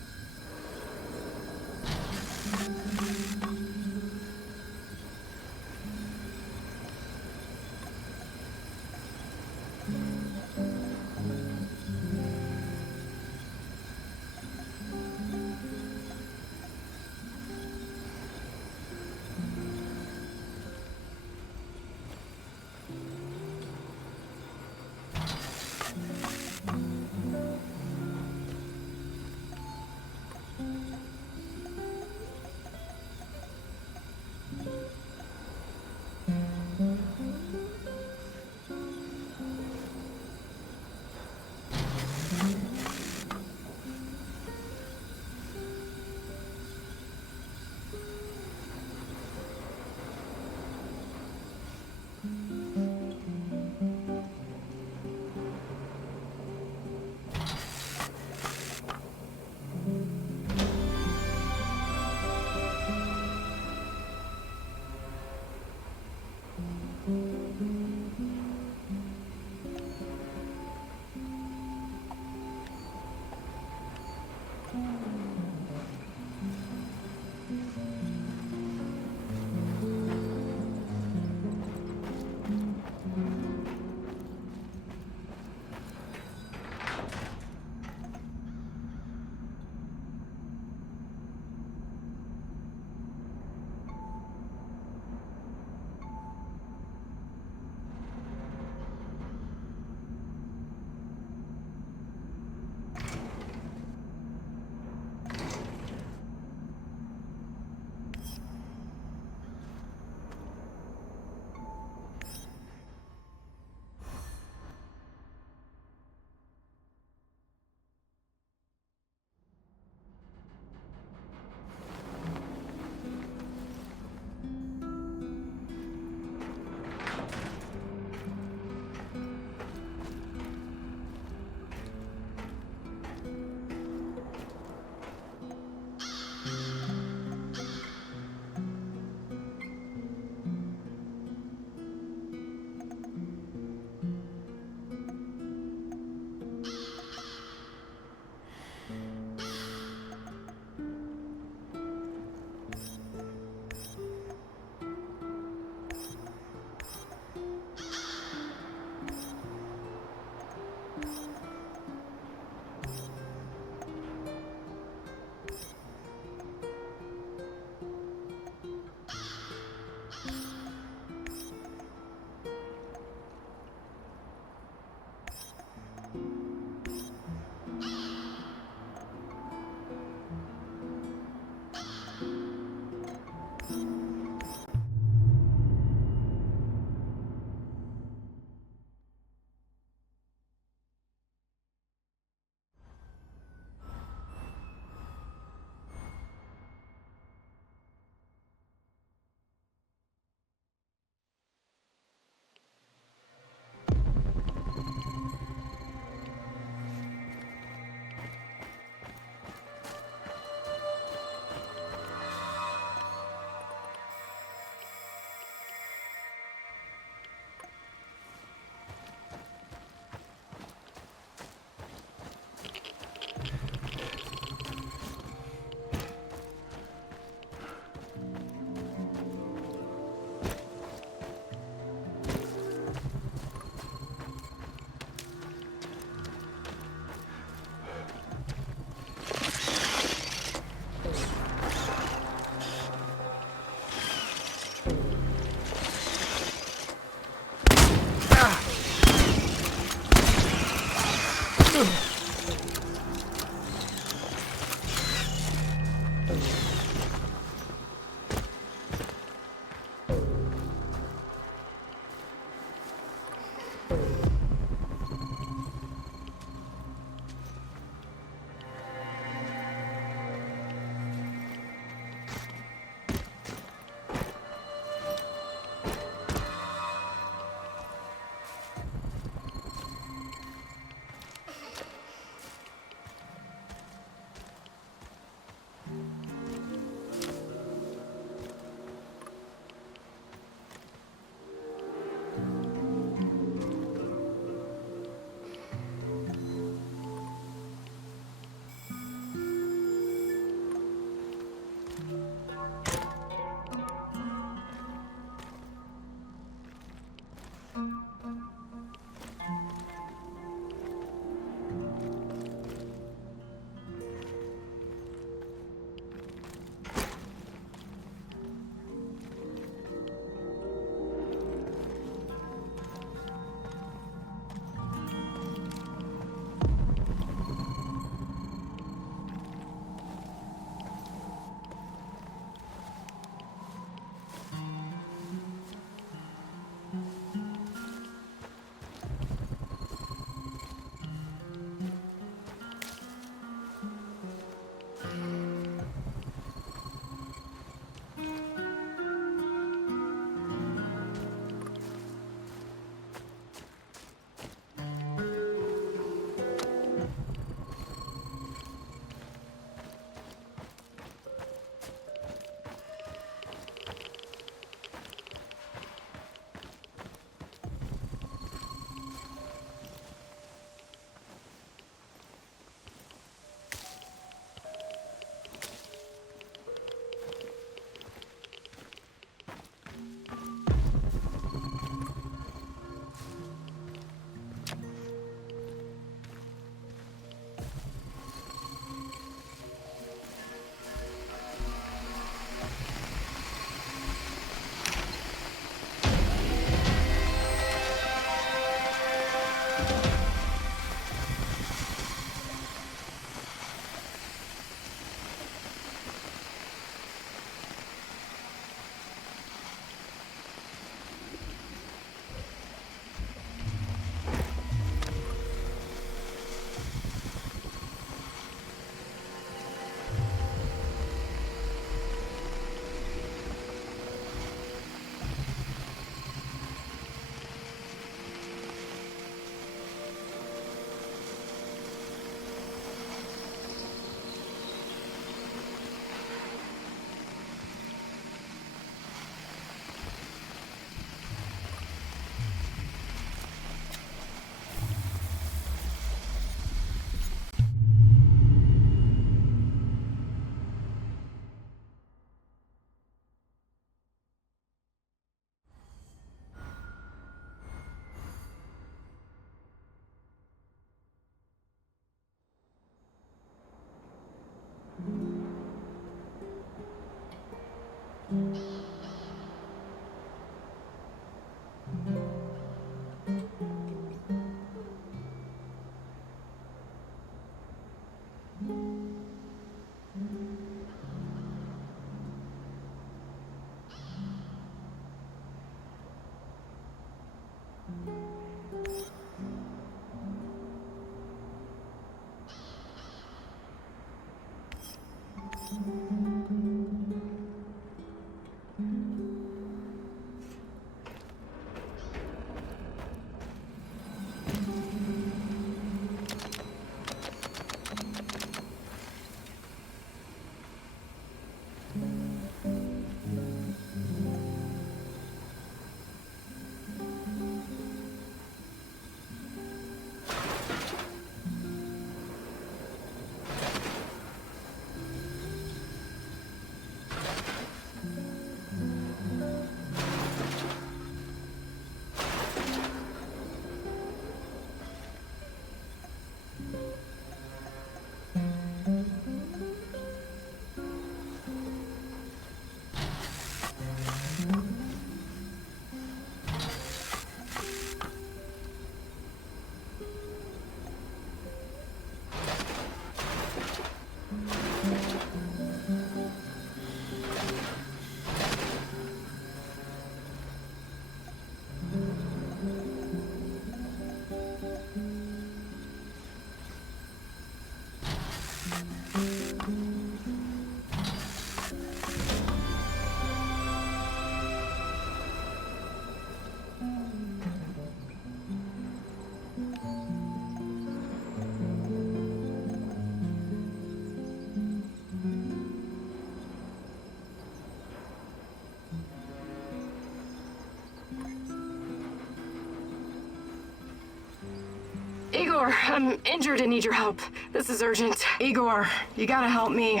Igor, I'm injured and need your help. This is urgent. Igor, you gotta help me.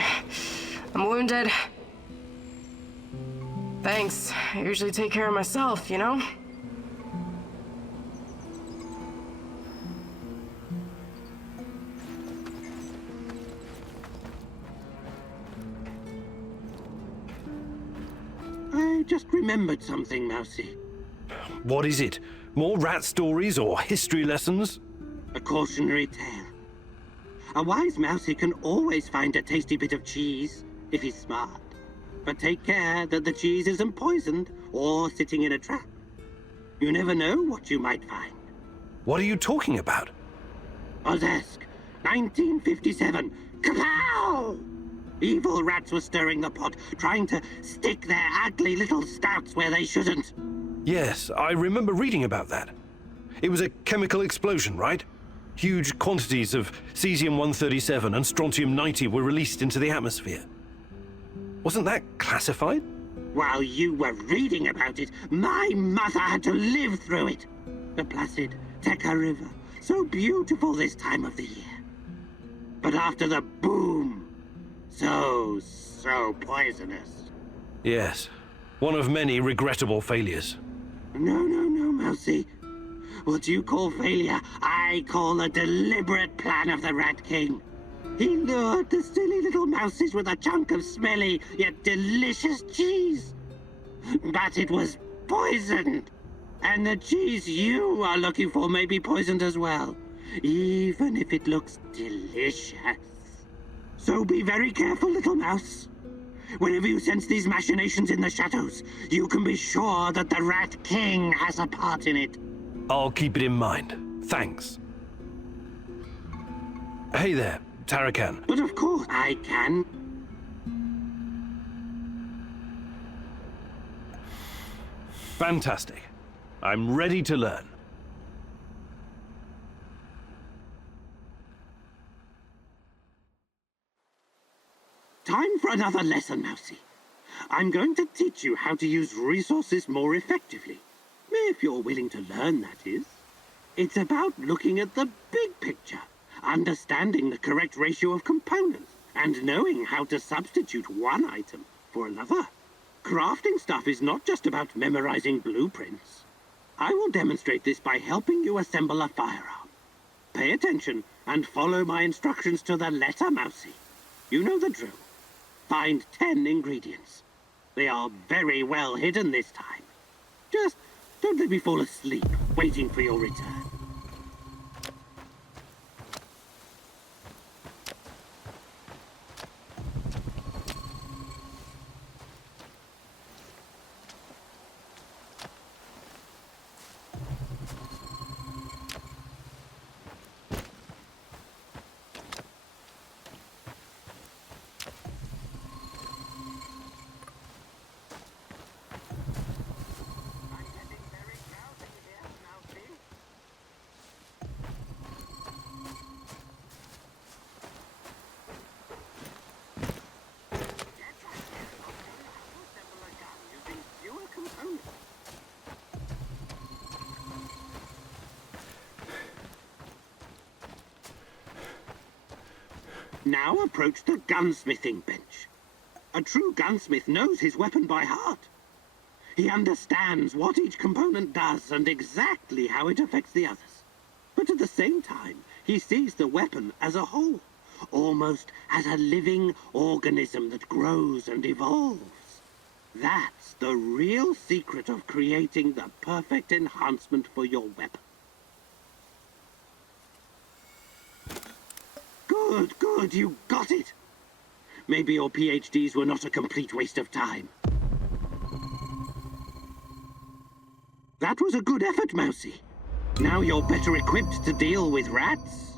I'm wounded. Thanks. I usually take care of myself, you know? I just remembered something, Mousy. What is it? More rat stories or history lessons? A cautionary tale. A wise Mousy can always find a tasty bit of cheese, if he's smart. But take care that the cheese isn't poisoned or sitting in a trap. You never know what you might find. What are you talking about? Ozersk, 1957. Kapow! Evil rats were stirring the pot, trying to stick their ugly little snouts where they shouldn't. Yes, I remember reading about that. It was a chemical explosion, right? Huge quantities of cesium-137 and strontium-90 were released into the atmosphere. Wasn't that classified? While you were reading about it, my mother had to live through it. The placid Tekka River, so beautiful this time of the year. But after the boom, so poisonous. Yes, one of many regrettable failures. No, Mousy. What you call failure, I call a deliberate plan of the Rat King. He lured the silly little mouses with a chunk of smelly yet delicious cheese. But it was poisoned. And the cheese you are looking for may be poisoned as well, even if it looks delicious. So be very careful, little mouse. Whenever you sense these machinations in the shadows, you can be sure that the Rat King has a part in it. I'll keep it in mind. Thanks. Hey there, Tarakan. But of course I can. Fantastic. I'm ready to learn. Time for another lesson, Mousy. I'm going to teach you how to use resources more effectively. If you're willing to learn, that is. It's about looking at the big picture, understanding the correct ratio of components, and knowing how to substitute one item for another. Crafting stuff is not just about memorizing blueprints. I will demonstrate this by helping you assemble a firearm. Pay attention and follow my instructions to the letter, Mousy. You know the drill. Find 10 ingredients. They are very well hidden this time. Just don't let me fall asleep waiting for your return. Now approach the gunsmithing bench. A true gunsmith knows his weapon by heart. He understands what each component does and exactly how it affects the others. But at the same time, he sees the weapon as a whole, almost as a living organism that grows and evolves. That's the real secret of creating the perfect enhancement for your weapon. Good, you got it. Maybe your PhDs were not a complete waste of time. That was a good effort, Mousy. Now you're better equipped to deal with rats.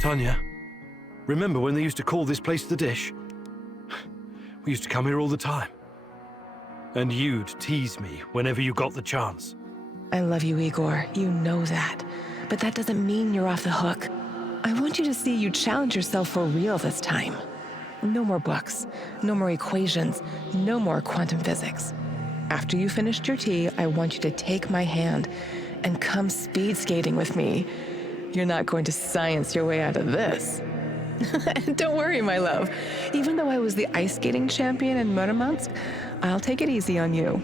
Tanya, remember when they used to call this place the Dish? We used to come here all the time. And you'd tease me whenever you got the chance. I love you, Igor. You know that. But that doesn't mean you're off the hook. I want you to see you challenge yourself for real this time. No more books, no more equations, no more quantum physics. After you finished your tea, I want you to take my hand and come speed skating with me. You're not going to science your way out of this. Don't worry, my love. Even though I was the ice skating champion in Murmansk, I'll take it easy on you.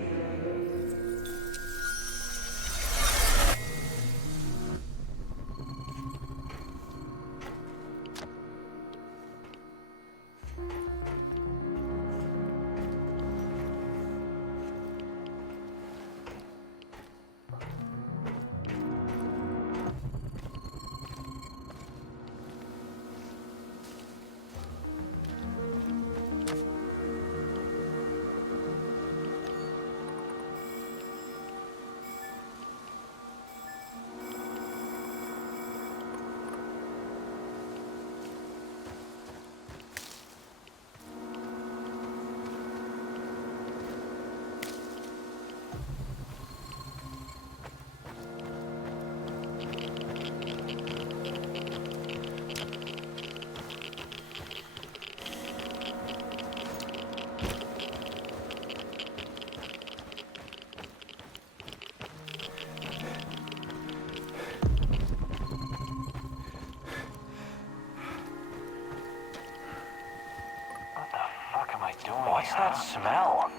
What's that smell?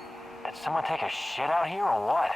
Did someone take a shit out here or what?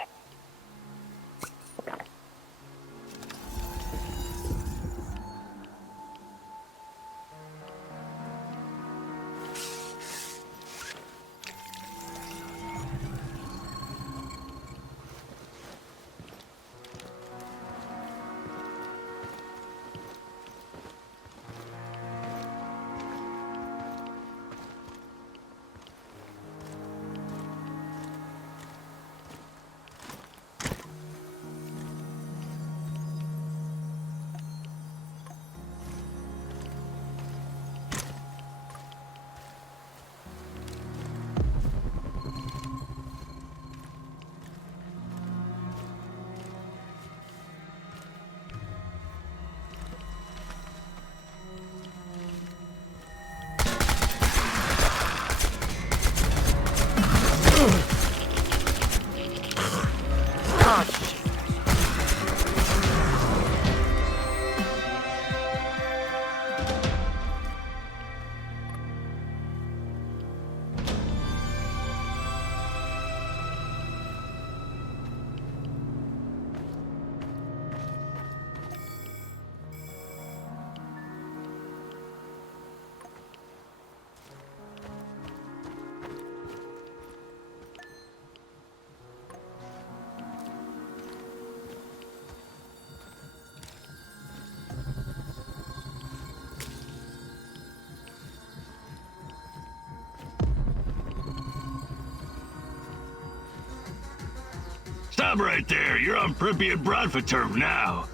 Stop right there. You're on Pripyat Bratva turf now.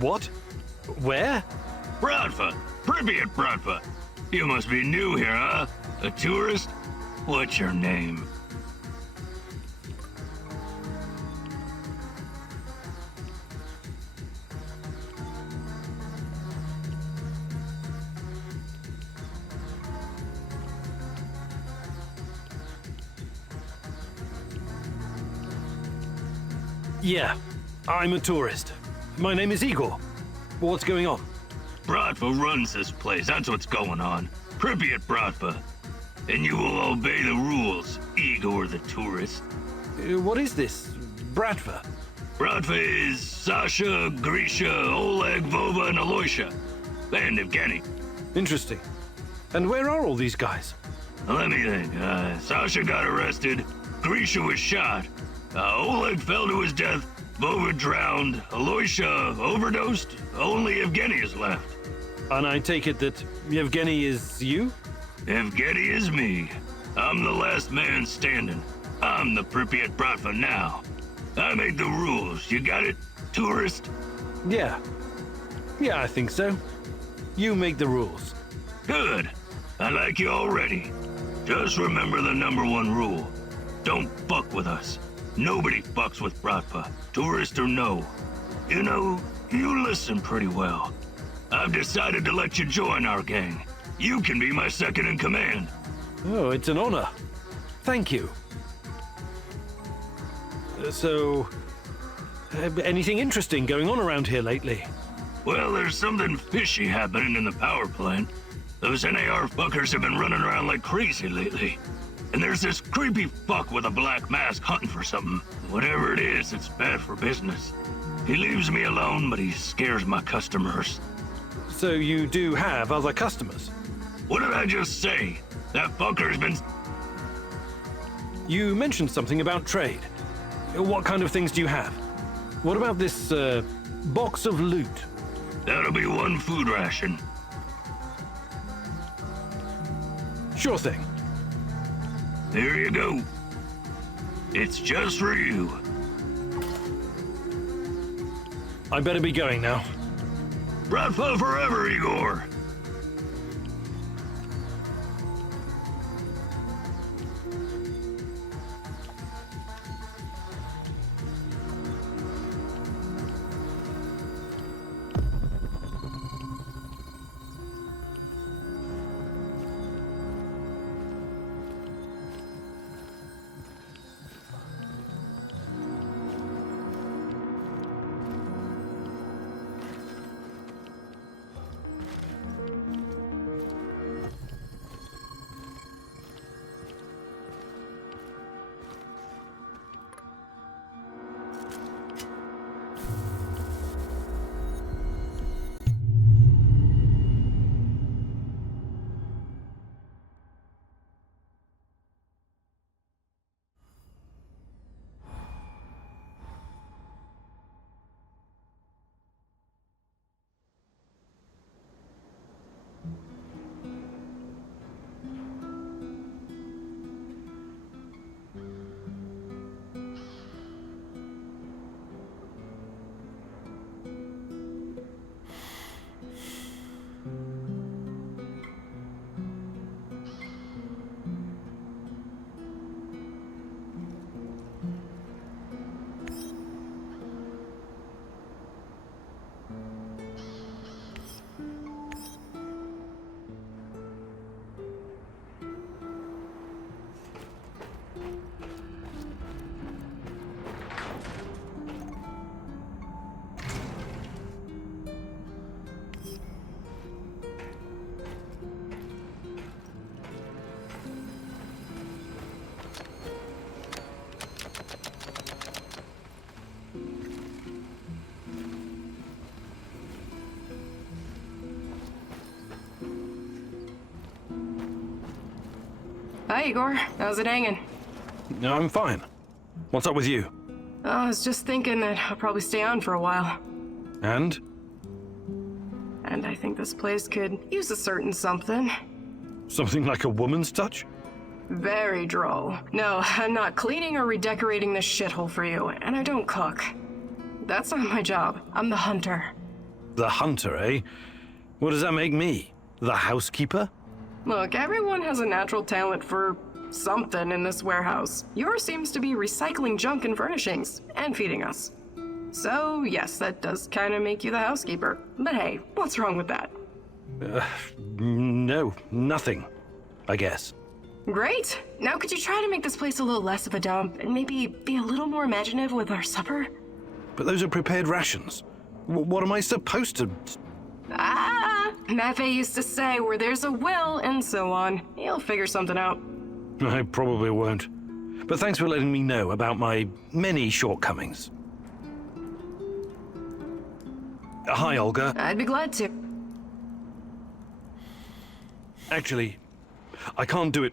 What? Where? Bratva. Pripyat Bratva. You must be new here, huh? A tourist? What's your name? Yeah, I'm a tourist. My name is Igor. What's going on? Bratva runs this place, that's what's going on. Pripyat Bratva. And you will obey the rules, Igor the tourist. What is this? Bratva? Bratva is Sasha, Grisha, Oleg, Vova, and Aloysia. And Evgeny. Interesting. And where are all these guys? Let me think. Sasha got arrested. Grisha was shot. Oleg fell to his death. Vova drowned. Aloysia overdosed. Only Evgeny is left. And I take it that Yevgeny is you? Evgeny is me. I'm the last man standing. I'm the Pripyat Bratva now. I made the rules. You got it, tourist? Yeah. Yeah, I think so. You make the rules. Good. I like you already. Just remember the #1 rule. Don't fuck with us. Nobody fucks with Bratva, tourist or no. You know, you listen pretty well. I've decided to let you join our gang. You can be my second in command. Oh, it's an honor. Thank you. So, anything interesting going on around here lately? Well, there's something fishy happening in the power plant. Those s.t.a.l.k.e.r fuckers have been running around like crazy lately. And there's this creepy fuck with a black mask hunting for something. Whatever it is, it's bad for business. He leaves me alone, but he scares my customers. So you do have other customers? What did I just say? That fucker's been... You mentioned something about trade. What kind of things do you have? What about this, box of loot? That'll be 1 food ration. Sure thing. There you go. It's just for you. I better be going now. Bratva forever, Igor. Hi, Igor. How's it hanging? No, I'm fine. What's up with you? I was just thinking that I'll probably stay on for a while. And? And I think this place could use a certain something. Something like a woman's touch? Very droll. No, I'm not cleaning or redecorating this shithole for you, and I don't cook. That's not my job. I'm the hunter. The hunter, eh? What does that make me? The housekeeper? Look, everyone has a natural talent for something in this warehouse. Yours seems to be recycling junk and furnishings, and feeding us. So, yes, that does kind of make you the housekeeper. But hey, what's wrong with that? No, nothing, I guess. Great! Now could you try to make this place a little less of a dump, and maybe be a little more imaginative with our supper? But those are prepared rations. What am I supposed to... Maffei used to say, where there's a will, and so on. He'll figure something out. I probably won't. But thanks for letting me know about my many shortcomings. Hi, Olga. I'd be glad to. Actually, I can't do it.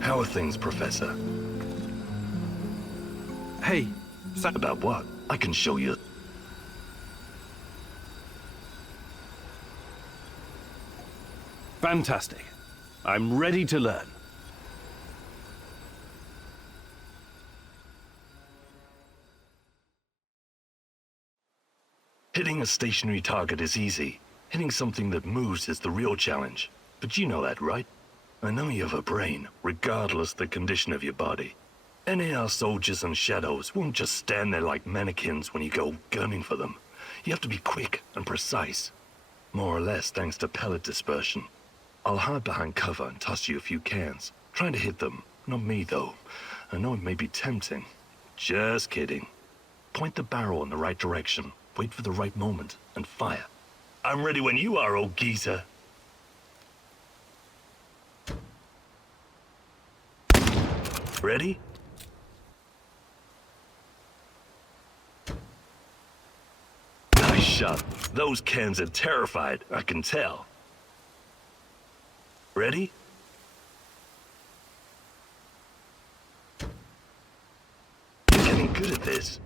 How are things, Professor? Hey, about what? I can show you. Fantastic. I'm ready to learn. Hitting a stationary target is easy. Hitting something that moves is the real challenge. But you know that, right? I know you have a brain, regardless the condition of your body. S.t.a.l.k.e.r soldiers and shadows won't just stand there like mannequins when you go gunning for them. You have to be quick and precise. More or less thanks to pellet dispersion. I'll hide behind cover and toss you a few cans. Trying to hit them. Not me, though. I know it may be tempting. Just kidding. Point the barrel in the right direction. Wait for the right moment and fire. I'm ready when you are, old geezer. Ready? Nice shot. Those cans are terrified, I can tell. Ready? You're getting good at this.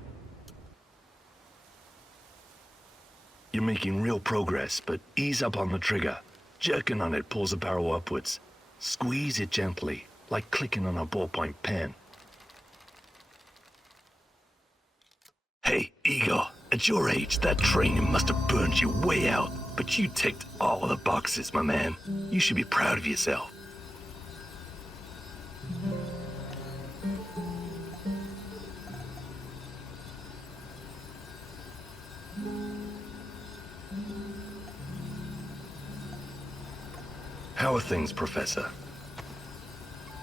You're making real progress, but ease up on the trigger. Jerking on it pulls the barrel upwards. Squeeze it gently, like clicking on a ballpoint pen. Hey, Igor, at your age, that training must have burned you way out, but you ticked all the boxes, my man. You should be proud of yourself. How are things, Professor?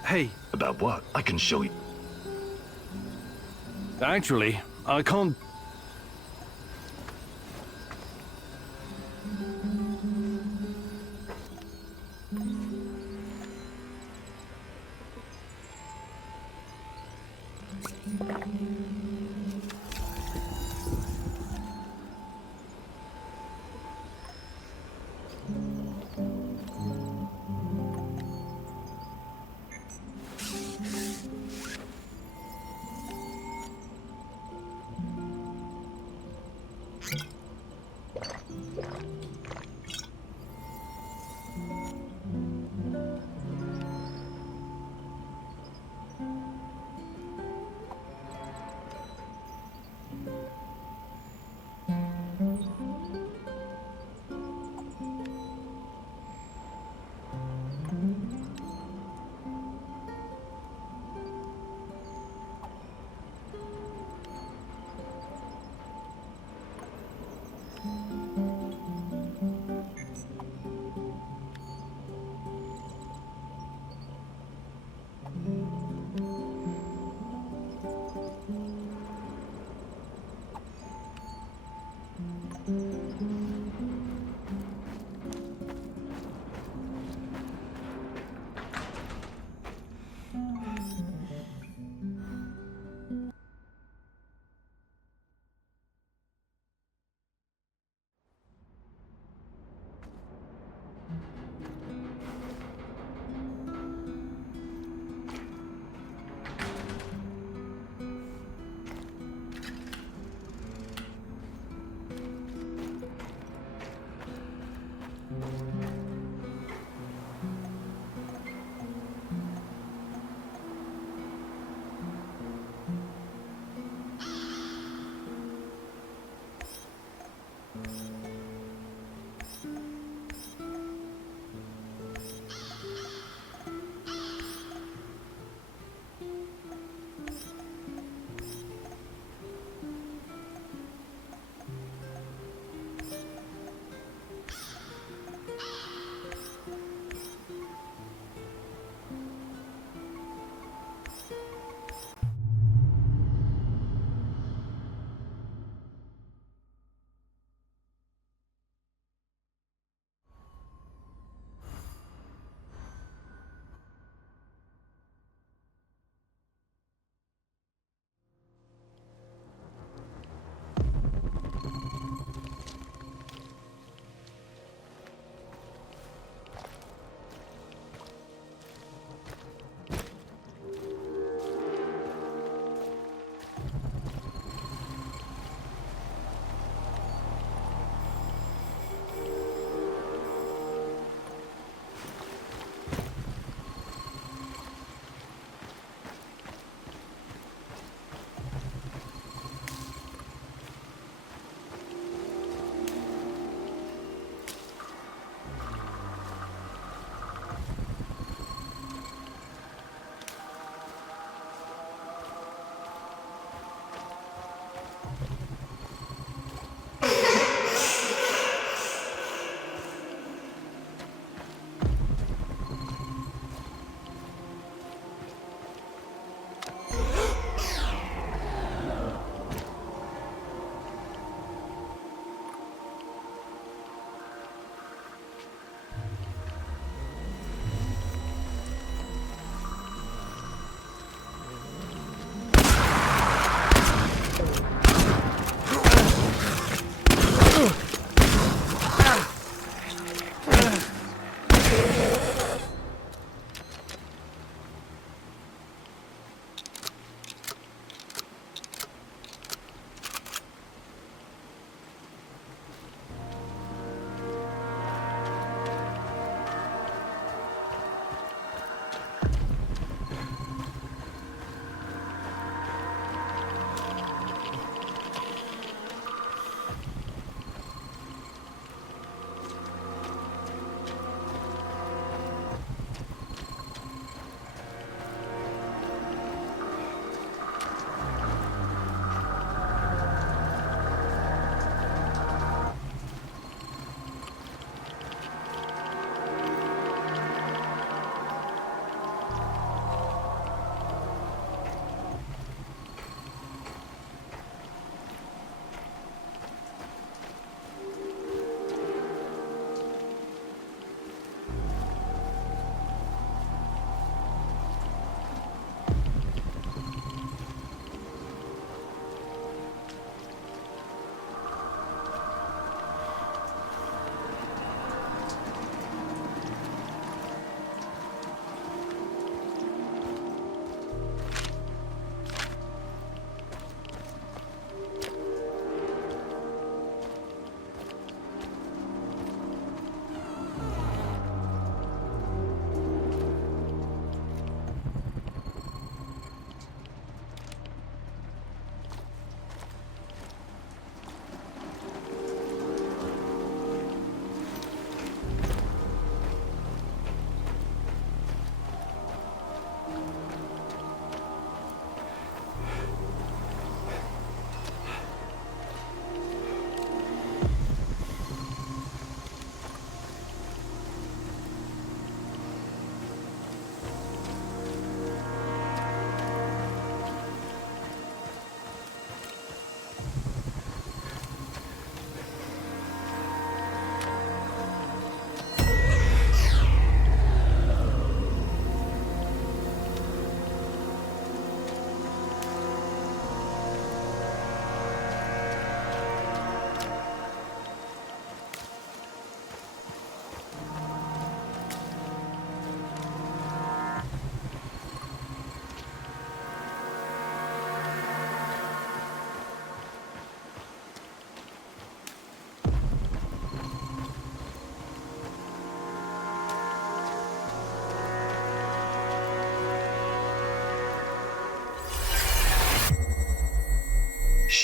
Hey. About what? I can show you. Actually, I can't...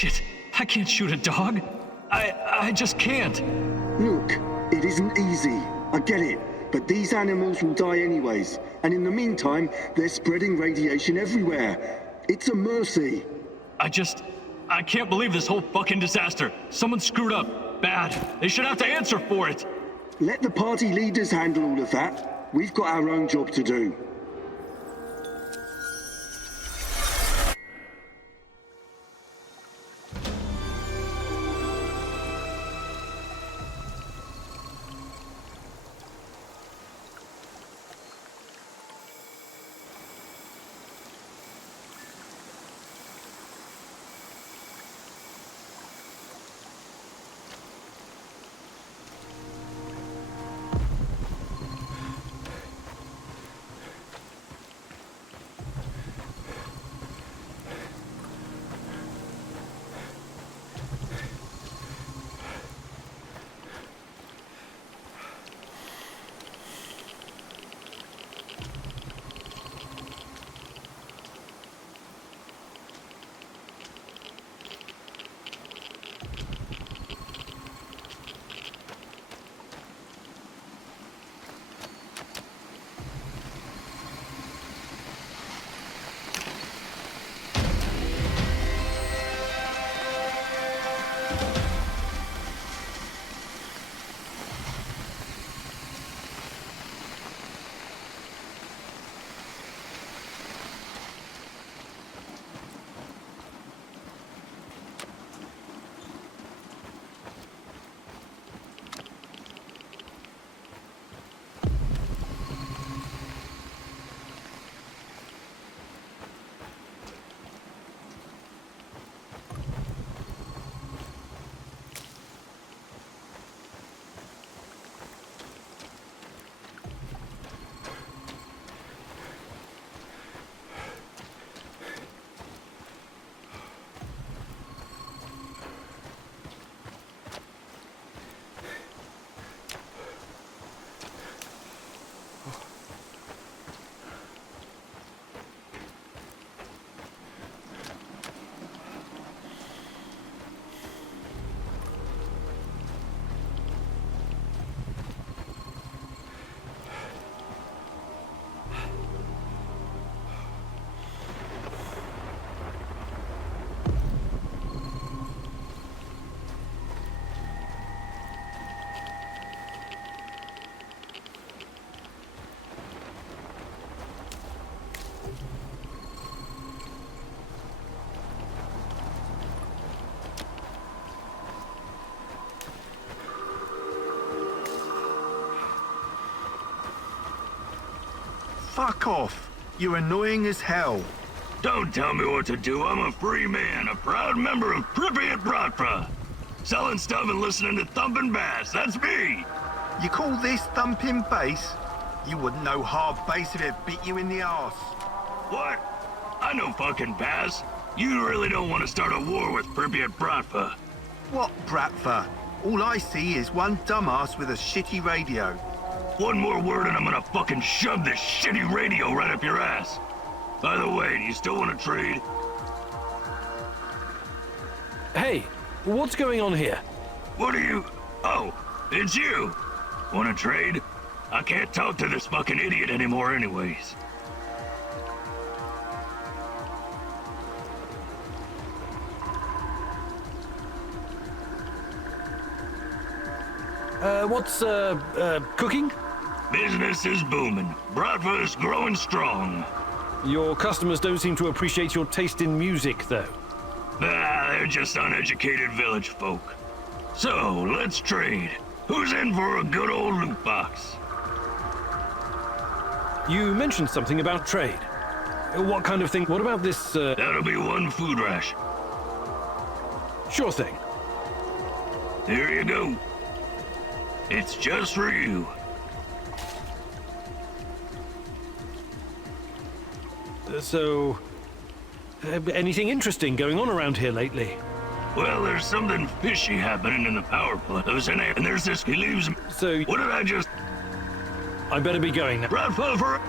Shit, I can't shoot a dog. I just can't. Look, it isn't easy. I get it. But these animals will die anyways. And in the meantime, they're spreading radiation everywhere. It's a mercy. I can't believe this whole fucking disaster. Someone screwed up. Bad. They should have to answer for it. Let the party leaders handle all of that. We've got our own job to do. Fuck off. You're annoying as hell. Don't tell me what to do. I'm a free man, a proud member of Pripyat Bratva. Selling stuff and listening to thumping bass. That's me. You call this thumping bass? You wouldn't know hard bass if it bit you in the arse. What? I know fucking bass. You really don't want to start a war with Pripyat Bratva. What Bratva? All I see is one dumbass with a shitty radio. One more word and I'm gonna fucking shove this shitty radio right up your ass. By the way, do you still want to trade? Hey, what's going on here? What are you... Oh, it's you. Want to trade? I can't talk to this fucking idiot anymore anyways. What's, cooking? Business is booming. Bratva is growing strong. Your customers don't seem to appreciate your taste in music, though. Ah, they're just uneducated village folk. So, let's trade. Who's in for a good old loot box? You mentioned something about trade. What kind of thing? What about this, That'll be one food ration. Sure thing. Here you go. It's just for you. So... anything interesting going on around here lately? Well, there's something fishy happening in the power plant. And there's this... He leaves... So... What did I just... I better be going now. Bratva for...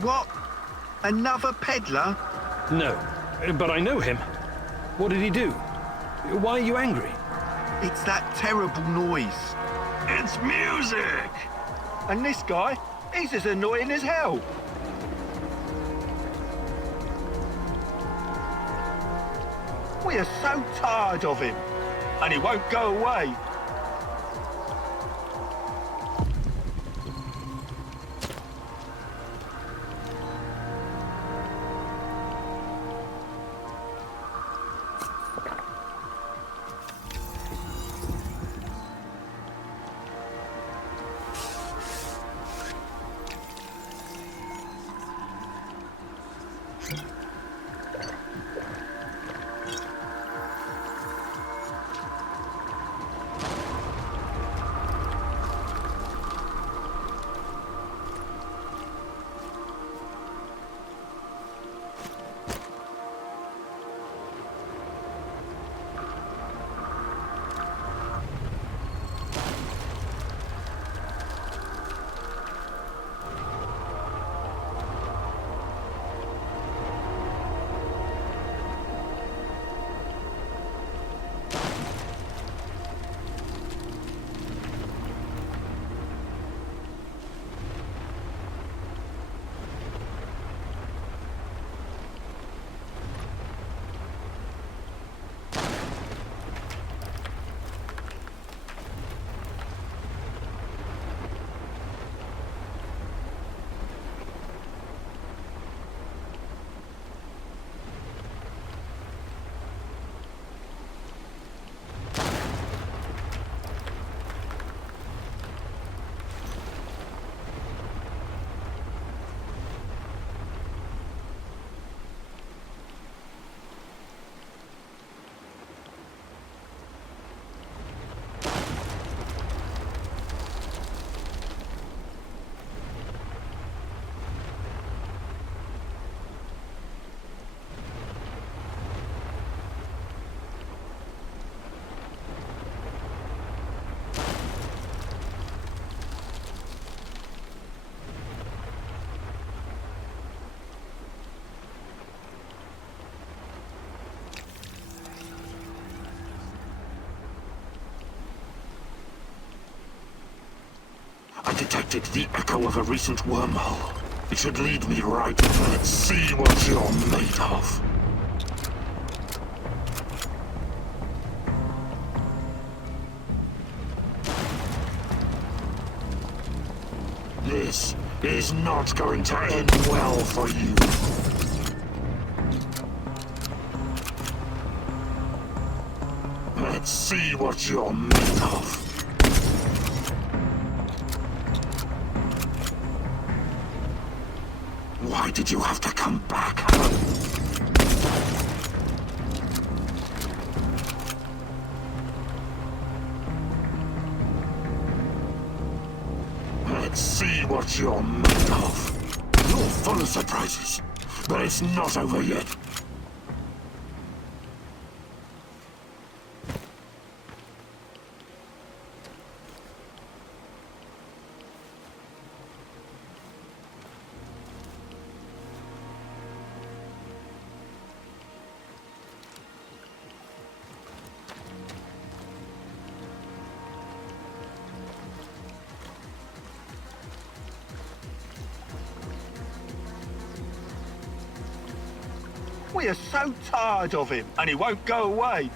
What? Another peddler? No, but I know him. What did he do? Why are you angry? It's that terrible noise. It's music! And this guy, he's as annoying as hell. We are so tired of him, and he won't go away. I detected the echo of a recent wormhole. It should lead me right. Let's see what you're made of. This is not going to end well for you. Let's see what you're made of. Why did you have to come back? Let's see what you're made of. You're full of surprises, but it's not over yet. We are so tired of him, and he won't go away.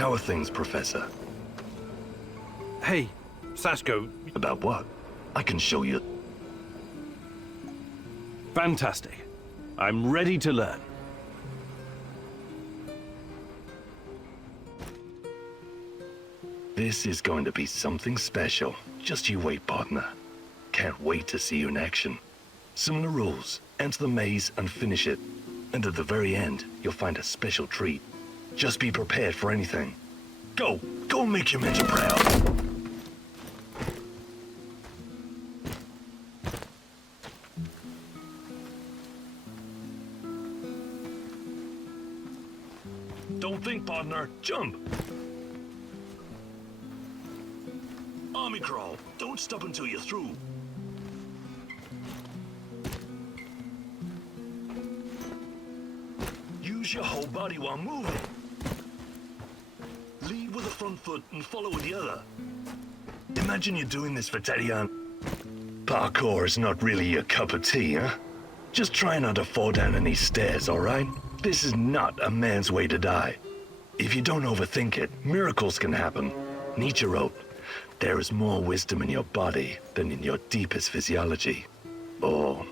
How are things, Professor? Hey, Sashko. About what? I can show you. Fantastic. I'm ready to learn. This is going to be something special. Just you wait, partner. Can't wait to see you in action. Similar rules. Enter the maze and finish it. And at the very end, you'll find a special treat. Just be prepared for anything. Go! Go and make your mentor proud! Don't think, partner. Jump! Army crawl. Don't stop until you're through. Use your whole body while moving. Lead with the front foot and follow with the other. Imagine you're doing this for Tatiana. Parkour is not really your cup of tea, huh? Just try not to fall down any stairs, alright? This is not a man's way to die. If you don't overthink it, miracles can happen. Nietzsche wrote, "There is more wisdom in your body than in your deepest physiology." Or,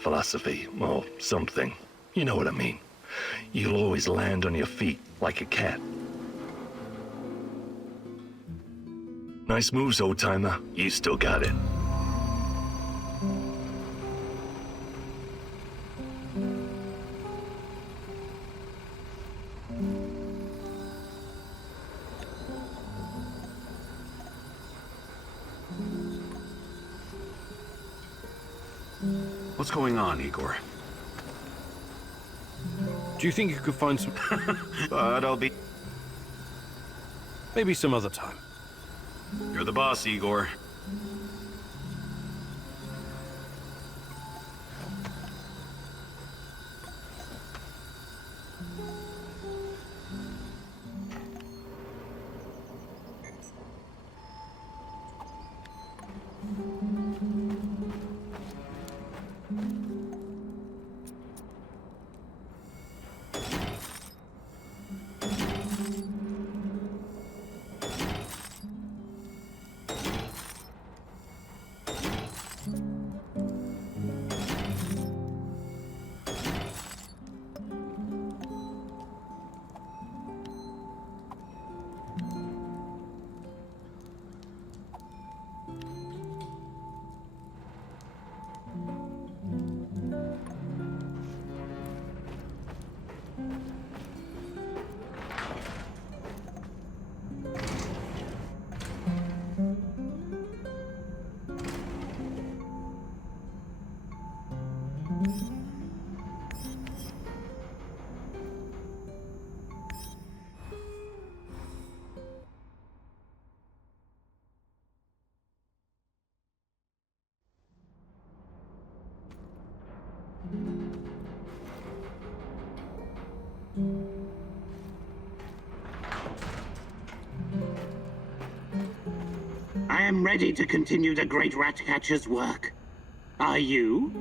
philosophy, or something. You know what I mean. You'll always land on your feet like a cat. Nice moves, old-timer. You still got it. What's going on, Igor? Do you think you could find some... But I'll be... Maybe some other time. You're the boss, Igor. I am ready to continue the great Ratcatcher's work. Are you?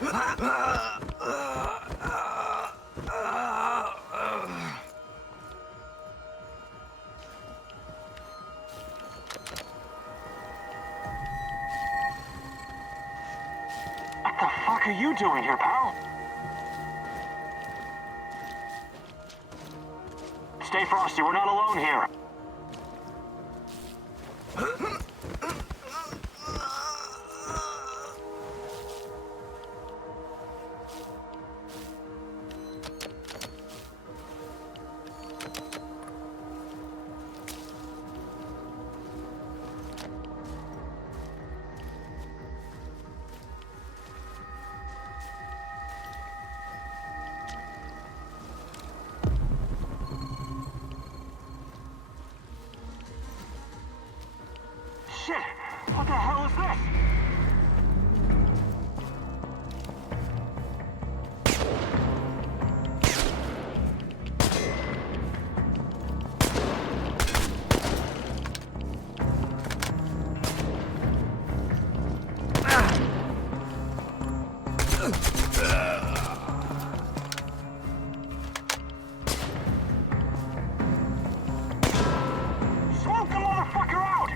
What the fuck are you doing here, pal? Stay frosty, we're not alone here. Shit! What the hell is this? Smoke the motherfucker out!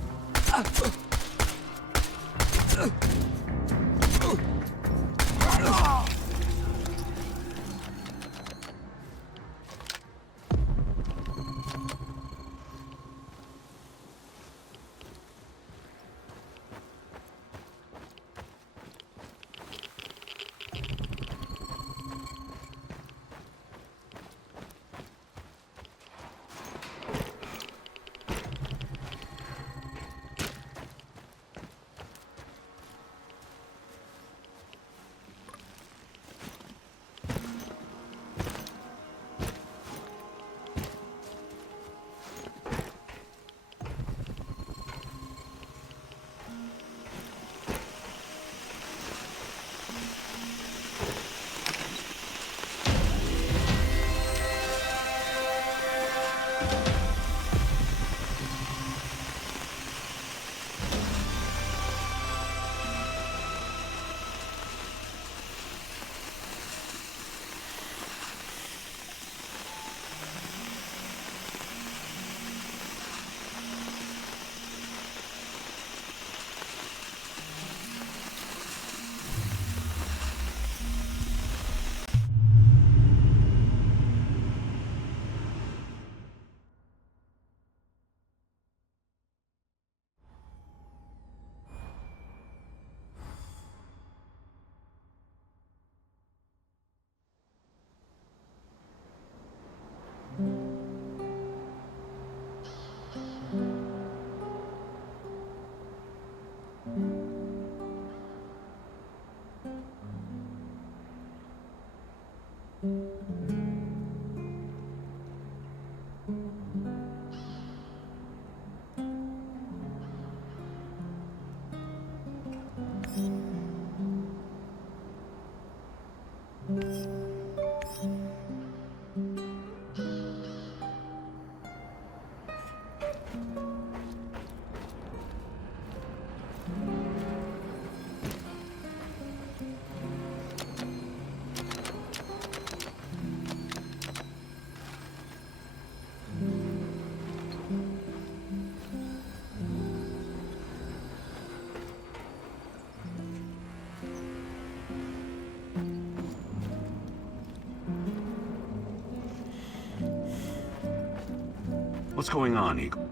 What's going on, Igor?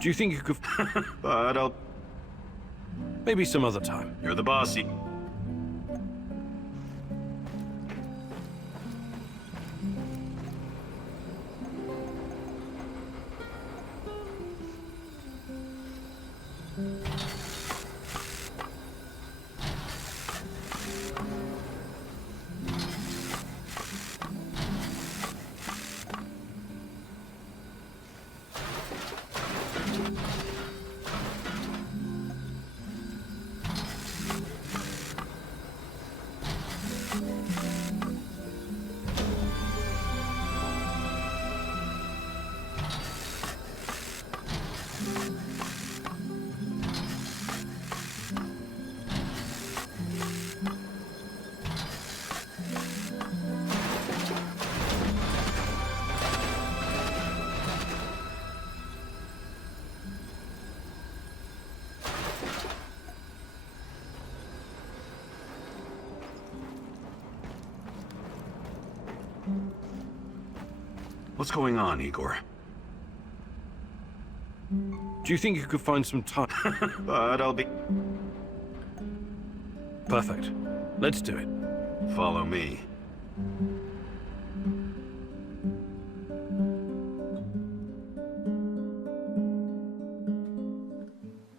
Do you think you could... But I'll... Maybe some other time. You're the boss, What's going on, Igor? Do you think you could find some time? But I'll be... Perfect. Let's do it. Follow me.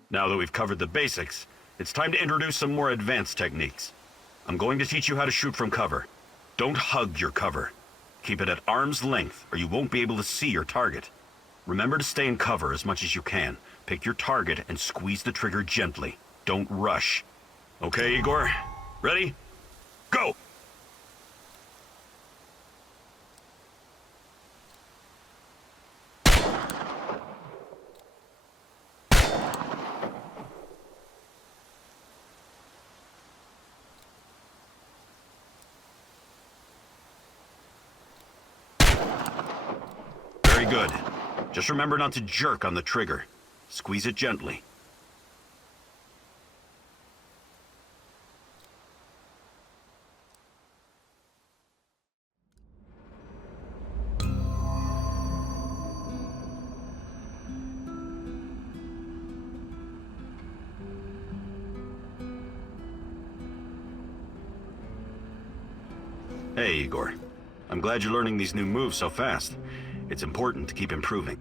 Now that we've covered the basics, it's time to introduce some more advanced techniques. I'm going to teach you how to shoot from cover. Don't hug your cover. Keep it at arm's length, or you won't be able to see your target. Remember to stay in cover as much as you can. Pick your target and squeeze the trigger gently. Don't rush. Okay, Igor? Ready? Go! Very good. Just remember not to jerk on the trigger. Squeeze it gently. Hey, Igor. I'm glad you're learning these new moves so fast. It's important to keep improving.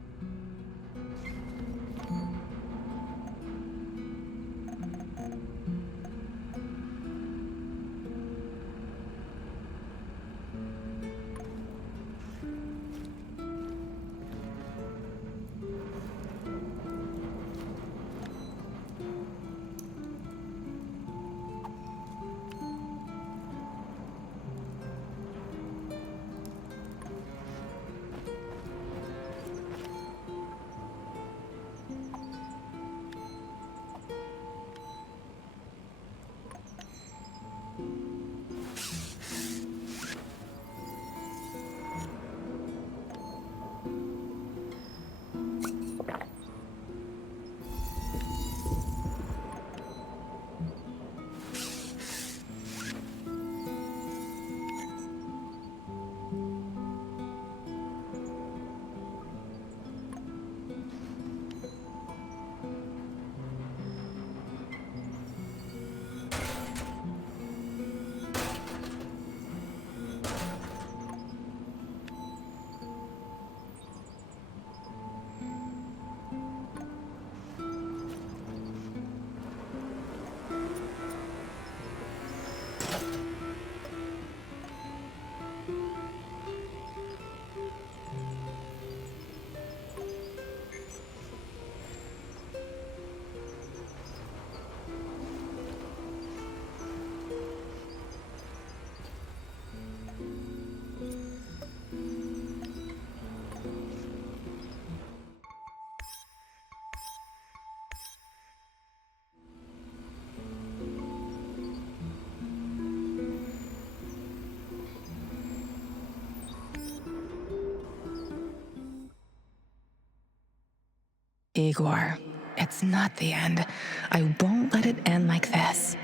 Igor, it's not the end. I won't let it end like this.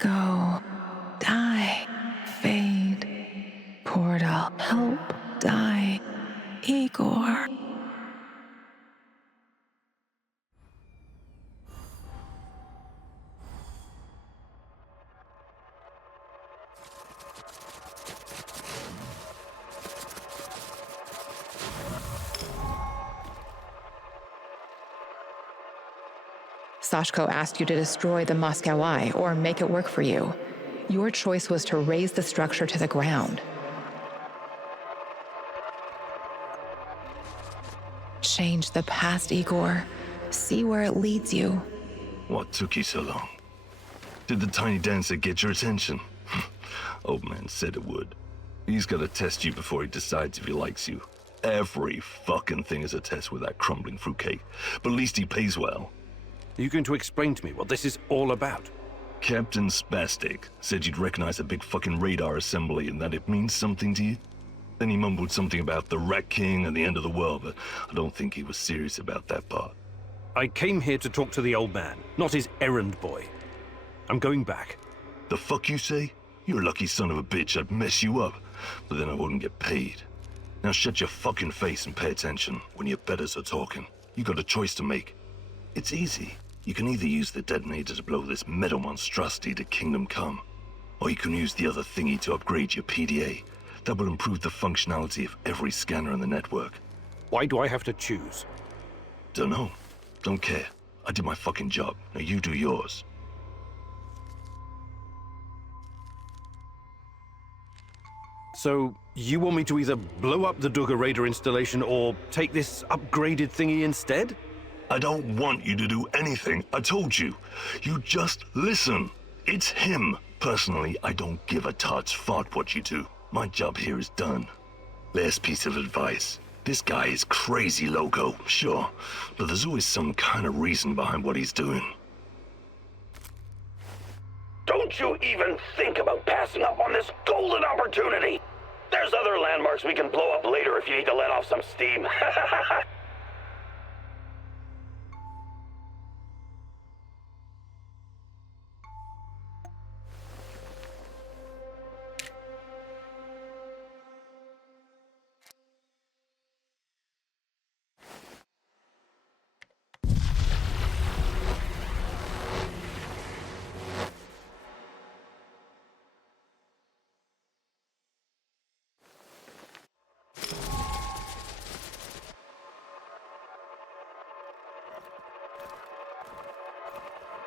Go, die, fade, portal, help, die, Igor. Sashko asked you to destroy the Moscow Eye or make it work for you. Your choice was to raise the structure to the ground. Change the past, Igor. See where it leads you. What took you so long? Did the tiny dancer get your attention? Old man said it would. He's gotta test you before he decides if he likes you. Every fucking thing is a test with that crumbling fruitcake, but at least he pays well. Are you going to explain to me what this is all about? Captain Spastic said you'd recognize a big fucking radar assembly and that it means something to you. Then he mumbled something about the Rat King and the end of the world, but I don't think he was serious about that part. I came here to talk to the old man, not his errand boy. I'm going back. The fuck you say? You're a lucky son of a bitch. I'd mess you up, but then I wouldn't get paid. Now shut your fucking face and pay attention when your betters are talking. You got a choice to make. It's easy. You can either use the detonator to blow this metal monstrosity to Kingdom Come, or you can use the other thingy to upgrade your PDA. That will improve the functionality of every scanner in the network. Why do I have to choose? Dunno. Don't care. I did my fucking job. Now you do yours. So, you want me to either blow up the Duggar Raider installation or take this upgraded thingy instead? I don't want you to do anything. I told you. You just listen. It's him. Personally, I don't give a tot's fart what you do. My job here is done. Last piece of advice. This guy is crazy loco, sure, but there's always some kind of reason behind what he's doing. Don't you even think about passing up on this golden opportunity! There's other landmarks we can blow up later if you need to let off some steam.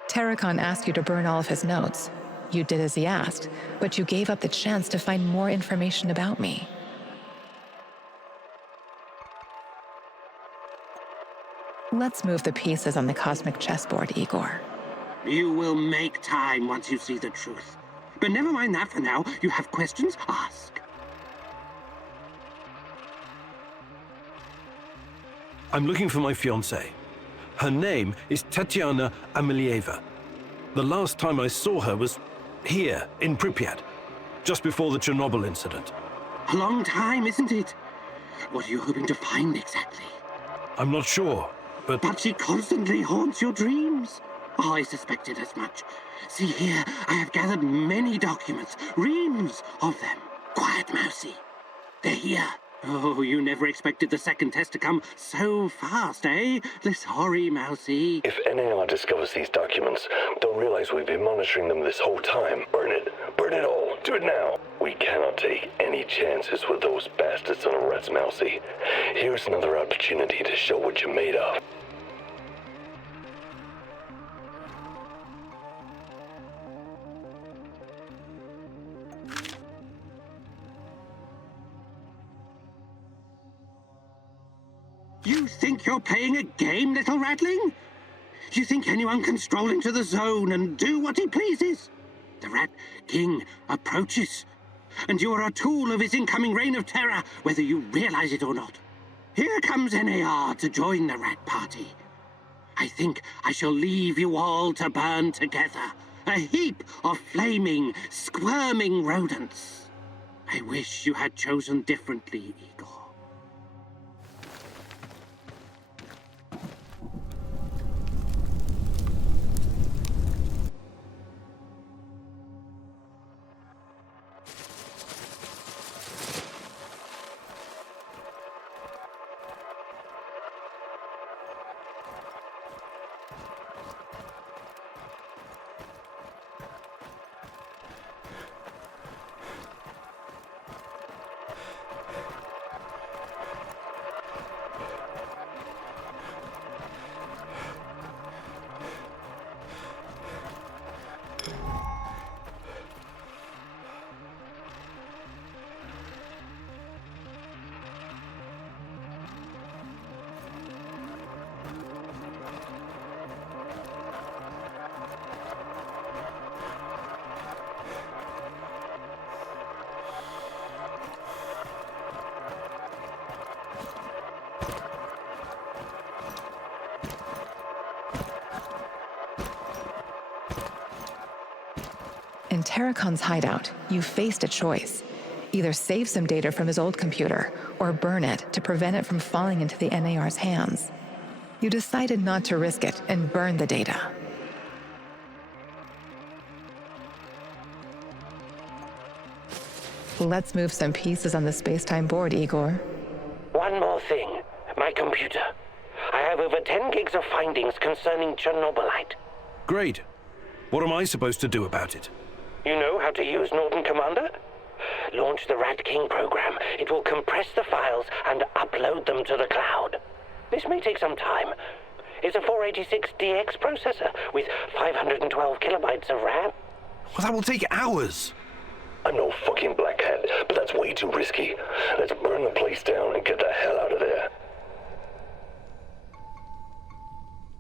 Terracon asked you to burn all of his notes. You did as he asked, but you gave up the chance to find more information about me. Let's move the pieces on the cosmic chessboard, Igor. You will make time once you see the truth. But never mind that for now. You have questions? Ask. I'm looking for my fiancée. Her name is Tatiana Amelieva. The last time I saw her was here, in Pripyat, just before the Chernobyl incident. A long time, isn't it? What are you hoping to find exactly? I'm not sure, but... But she constantly haunts your dreams. Oh, I suspected as much. See here, I have gathered many documents, reams of them. Quiet, Mousy. They're here. Oh, you never expected the second test to come so fast, eh? Sorry, Mousy. If n.a.r. discovers these documents, they'll realize we've been monitoring them this whole time. Burn it. Burn it all. Do it now. We cannot take any chances with those bastards on the rats, Mousy. Here's another opportunity to show what you're made of. You think you're playing a game, little ratling? You think anyone can stroll into the zone and do what he pleases? The Rat King approaches, and you are a tool of his incoming reign of terror, whether you realize it or not. Here comes n.a.r. to join the Rat Party. I think I shall leave you all to burn together, a heap of flaming, squirming rodents. I wish you had chosen differently, Igor. In Terracon's hideout, you faced a choice. Either save some data from his old computer, or burn it to prevent it from falling into the n.a.r.'s hands. You decided not to risk it and burn the data. Let's move some pieces on the space-time board, Igor. one more thing. My computer. I have over 10 gigs of findings concerning Chernobylite. Great. What am I supposed to do about it? You know how to use Norton Commander? Launch the Rat King program. It will compress the files and upload them to the cloud. This may take some time. It's a 486DX processor with 512 kilobytes of RAM. Well, that will take hours. I'm no fucking Black Hand, but that's way too risky. Let's burn the place down and get the hell out of there.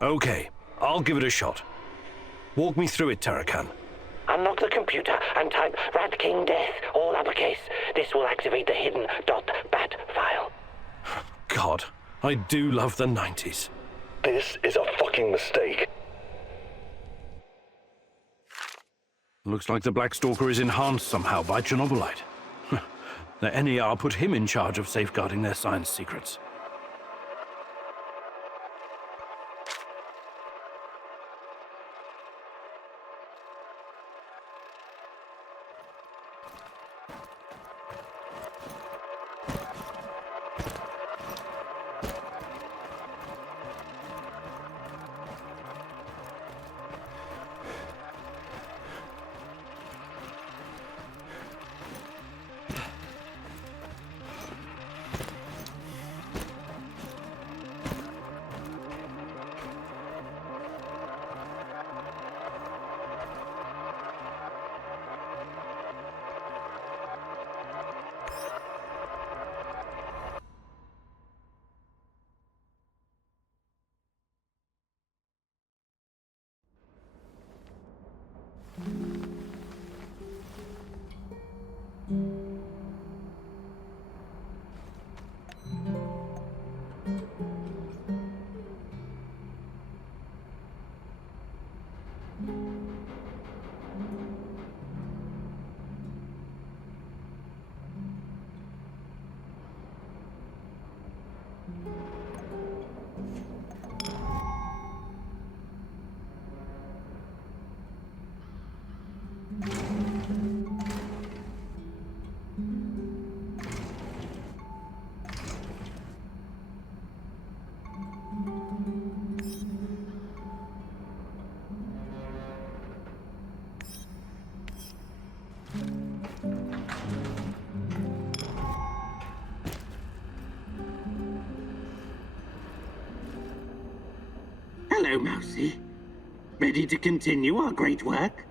Okay, I'll give it a shot. Walk me through it, Tarakan. Unlock the computer and type Rat King Death, all uppercase. This will activate the hidden .bat file. God, I do love the 90s. This is a fucking mistake. Looks like the Black Stalker is enhanced somehow by Chernobylite. The N.E.R. put him in charge of safeguarding their science secrets. Hello, Mousy. Ready to continue our great work?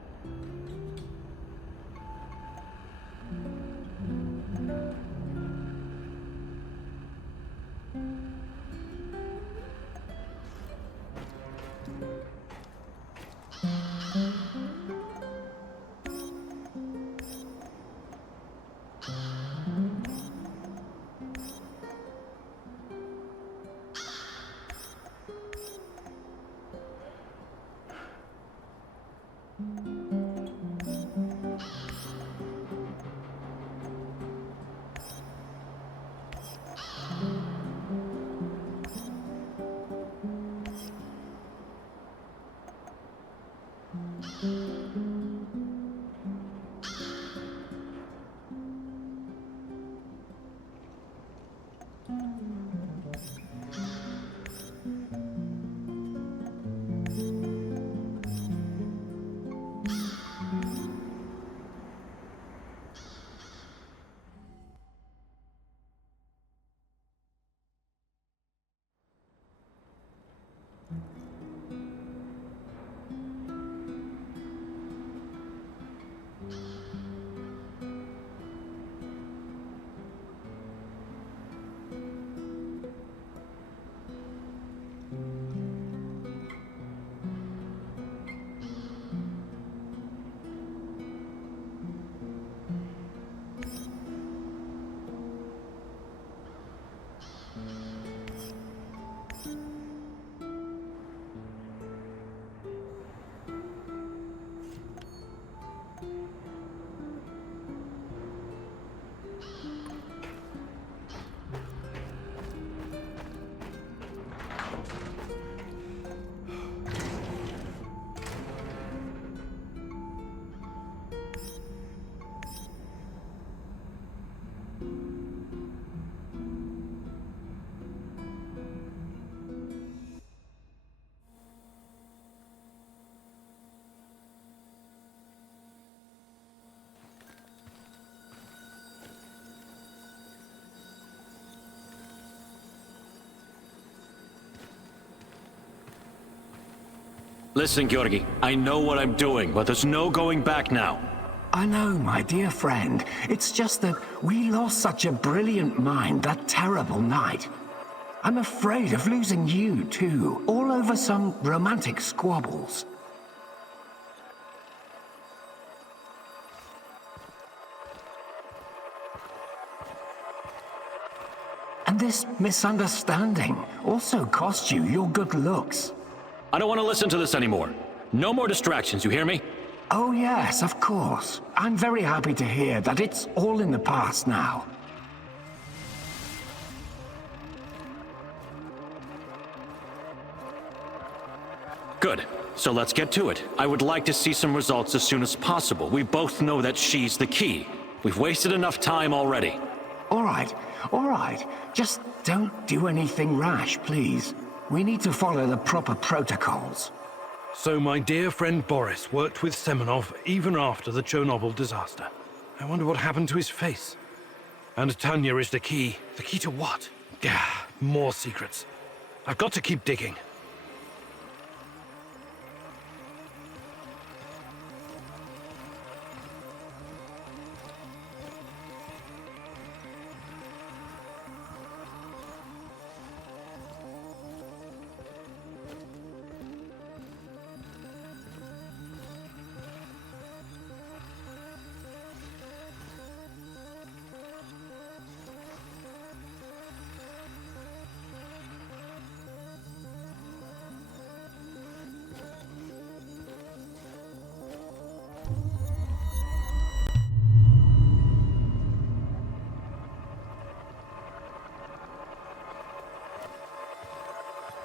Listen, Georgi, I know what I'm doing, but there's no going back now. I know, my dear friend. It's just that we lost such a brilliant mind that terrible night. I'm afraid of losing you, too, all over some romantic squabbles. And this misunderstanding also cost you your good looks. I don't want to listen to this anymore. No more distractions, you hear me? Oh yes, of course. I'm very happy to hear that it's all in the past now. Good. So let's get to it. I would like to see some results as soon as possible. We both know that she's the key. We've wasted enough time already. All right. Just don't do anything rash, please. We need to follow the proper protocols. So my dear friend Boris worked with Semenov even after the Chernobyl disaster. I wonder what happened to his face. And Tanya is the key. The key to what? More secrets. I've got to keep digging.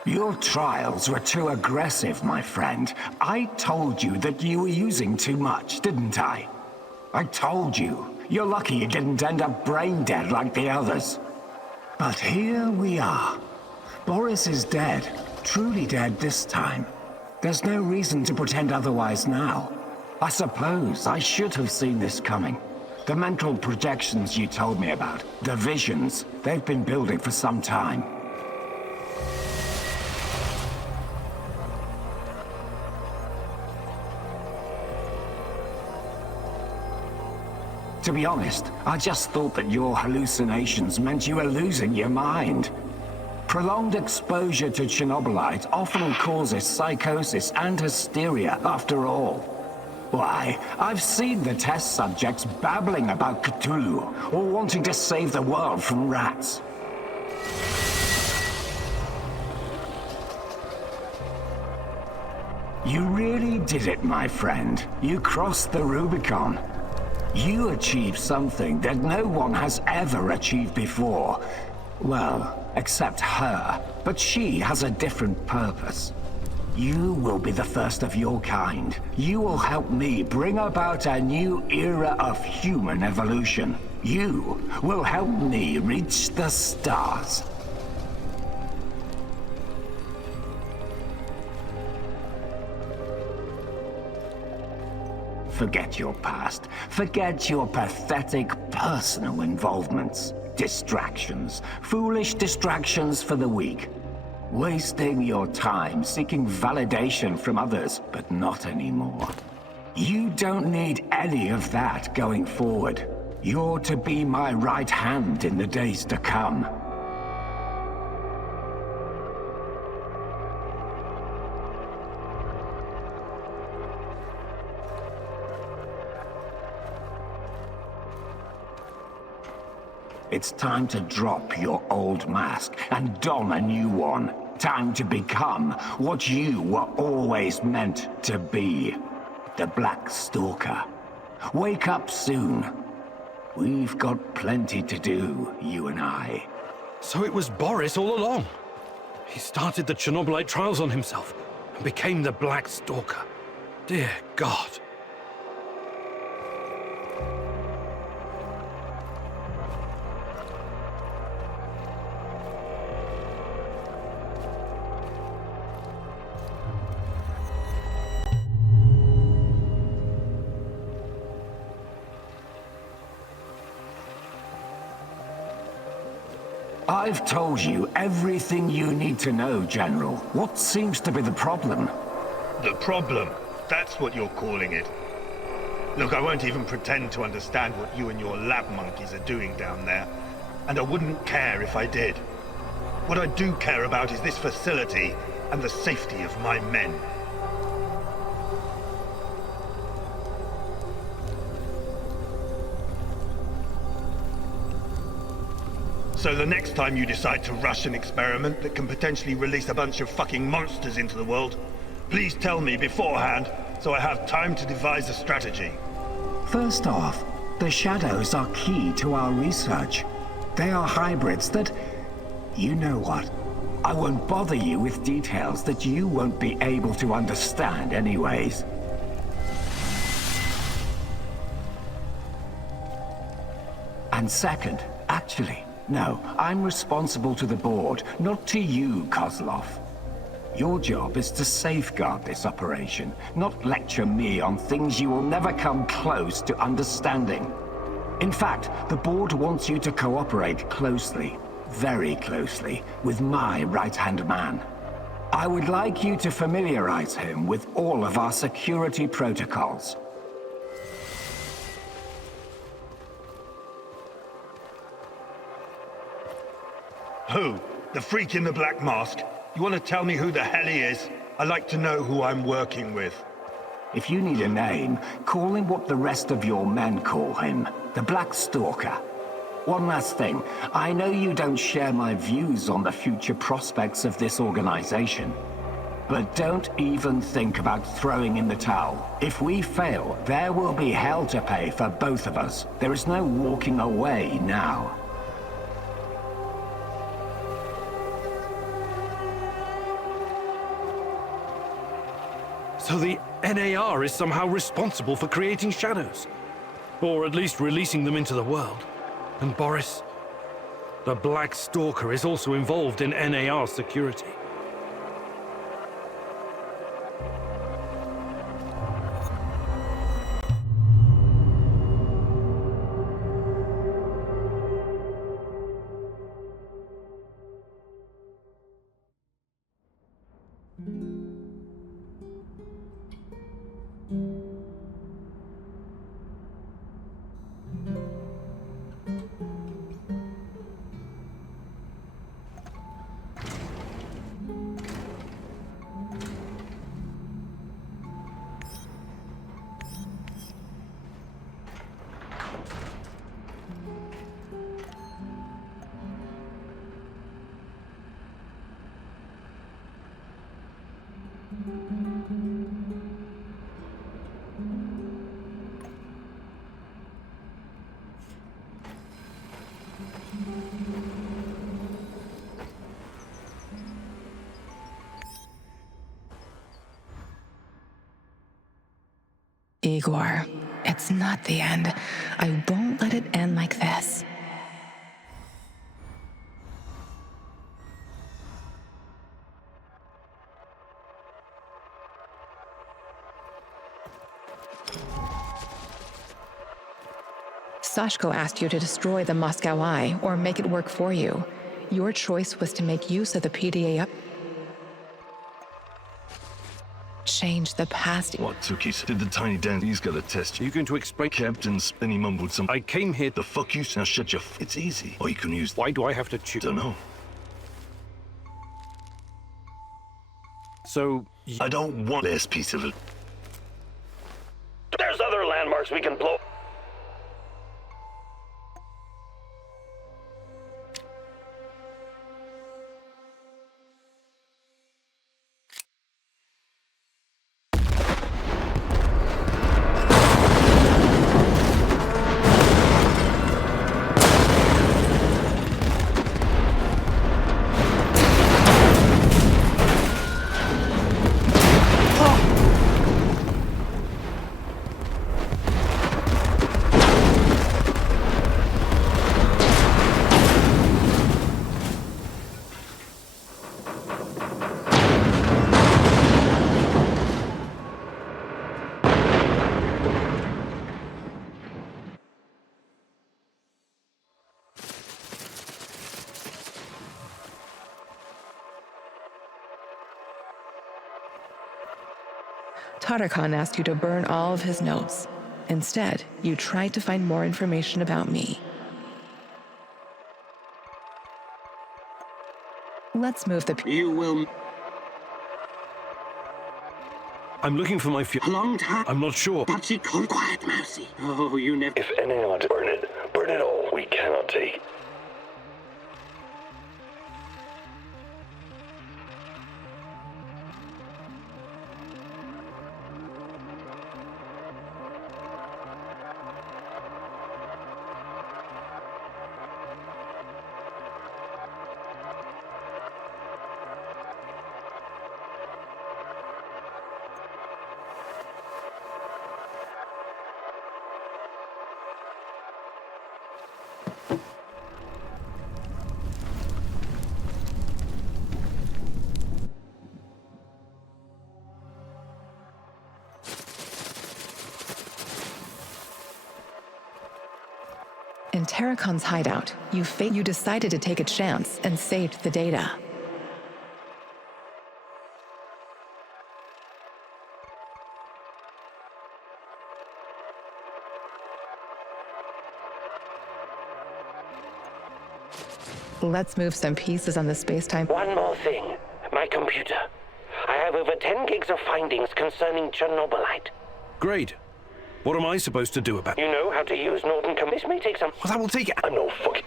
Your trials were too aggressive, my friend. I told you that you were using too much, didn't I? I told you. You're lucky you didn't end up brain dead like the others. But here we are. Boris is dead. Truly dead this time. There's no reason to pretend otherwise now. I suppose I should have seen this coming. The mental projections you told me about, the visions, they've been building for some time. To be honest, I just thought that your hallucinations meant you were losing your mind. Prolonged exposure to Chernobylite often causes psychosis and hysteria, after all. Why, I've seen the test subjects babbling about Cthulhu, or wanting to save the world from rats. You really did it, my friend. You crossed the Rubicon. You achieved something that no one has ever achieved before. Well, except her. But she has a different purpose. You will be the first of your kind. You will help me bring about a new era of human evolution. You will help me reach the stars. Forget your past. Forget your pathetic personal involvements. Distractions. Foolish distractions for the weak. Wasting your time seeking validation from others, but not anymore. You don't need any of that going forward. You're to be my right hand in the days to come. It's time to drop your old mask and don a new one. Time to become what you were always meant to be. The Black Stalker. Wake up soon. We've got plenty to do, you and I. So it was Boris all along. He started the Chernobylite trials on himself and became the Black Stalker. Dear God. I've told you everything you need to know, General. What seems to be the problem? The problem. That's what you're calling it. Look, I won't even pretend to understand what you and your lab monkeys are doing down there. And I wouldn't care if I did. What I do care about is this facility and the safety of my men. So the next time you decide to rush an experiment that can potentially release a bunch of fucking monsters into the world, please tell me beforehand so I have time to devise a strategy. First off, the shadows are key to our research. They are hybrids that... You know what? I won't bother you with details that you won't be able to understand anyways. And second, actually, no, I'm responsible to the board, not to you, Kozlov. Your job is to safeguard this operation, not lecture me on things you will never come close to understanding. In fact, the board wants you to cooperate closely, very closely, with my right-hand man. I would like you to familiarize him with all of our security protocols. Who? The freak in the black mask? You want to tell me who the hell he is? I like to know who I'm working with. If you need a name, call him what the rest of your men call him, the Black Stalker. One last thing, I know you don't share my views on the future prospects of this organization, but don't even think about throwing in the towel. If we fail, there will be hell to pay for both of us. There is no walking away now. So the NAR is somehow responsible for creating shadows. Or at least releasing them into the world. And Boris, the Black Stalker, is also involved in NAR security. Igor, it's not the end. I won't let it end like this. Sashko asked you to destroy the Moscow Eye or make it work for you. Your choice was to make use of the PDA up. Change the past. What, Tukis? Did the tiny dance? He's got a test. Are you going to explain? Captain's, then he mumbled some. I came here. The fuck you? Now shut your it's easy. Or you can use. Why do I have to choose? Dunno. So. I don't want this piece of it. There's other landmarks we can blow. Tarakan asked you to burn all of his notes. Instead, you tried to find more information about me. Let's move the... You will... I'm looking for my A long time. I'm not sure. But she can't quiet, Mousy. Oh, you never... If anyone wants to burn it all. We cannot take. In Tarakan's hideout, you decided to take a chance and saved the data. Let's move some pieces on the space-time... One more thing. My computer. I have over 10 gigs of findings concerning Chernobylite. Great. What am I supposed to do about it? You know how to use Norton Com... This may take some... Well, that will take it. I'm no fucking...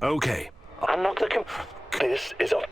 Okay. Unlock the This is a...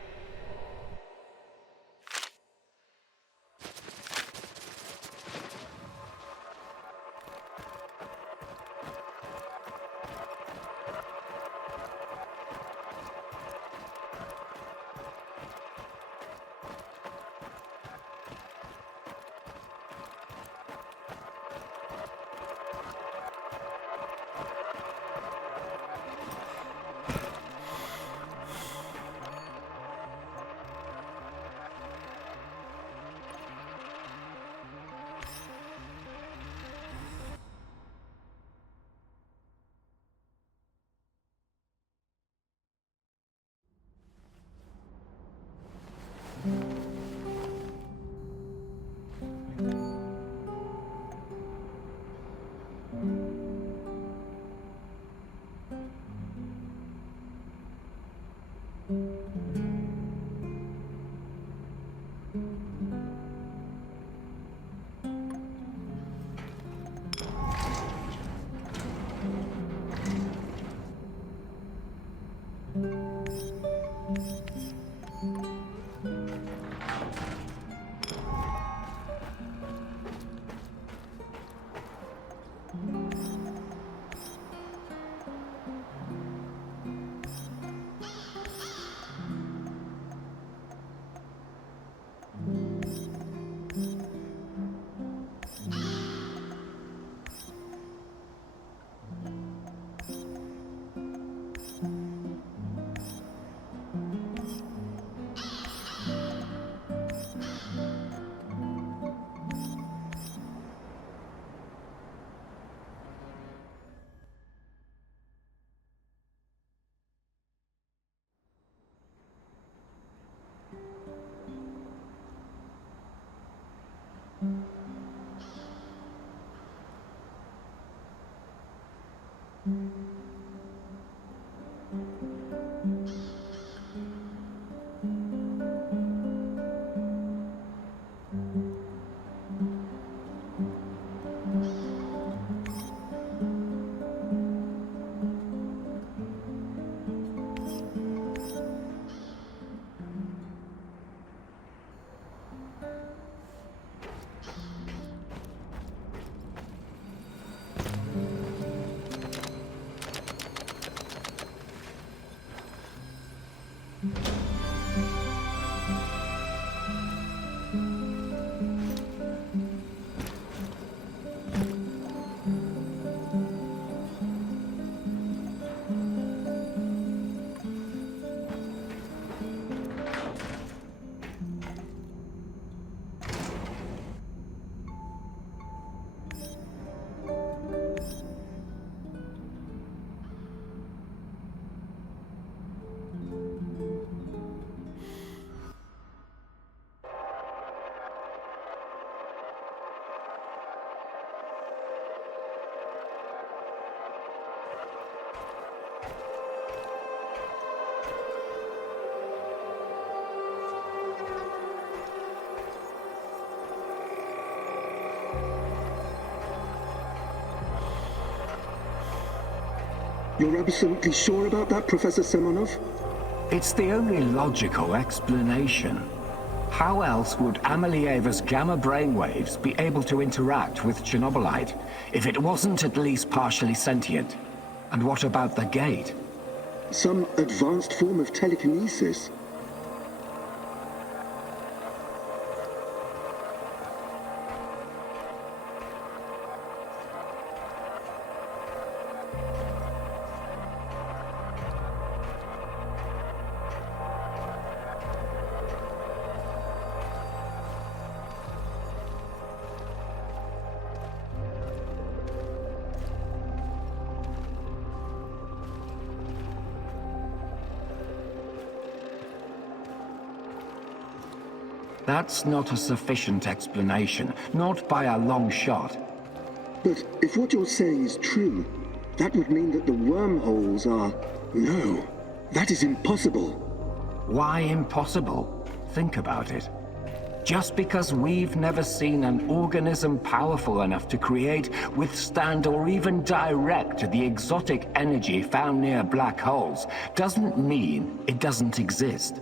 You're absolutely sure about that, Professor Semonov? It's the only logical explanation. How else would Amelieva's gamma brainwaves be able to interact with Chernobylite if it wasn't at least partially sentient? And what about the gate? Some advanced form of telekinesis. That's not a sufficient explanation, not by a long shot. But if what you're saying is true, that would mean that the wormholes are... No, that is impossible. Why impossible? Think about it. Just because we've never seen an organism powerful enough to create, withstand, or even direct the exotic energy found near black holes, doesn't mean it doesn't exist.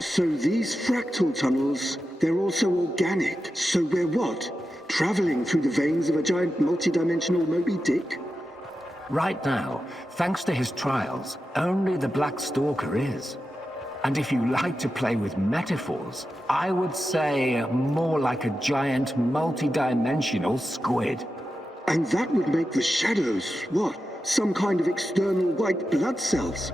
So these fractal tunnels, they're also organic. So we're what? Traveling through the veins of a giant multidimensional Moby Dick? Right now, thanks to his trials, only the Black Stalker is. And if you like to play with metaphors, I would say more like a giant multidimensional squid. And that would make the shadows, what? Some kind of external white blood cells?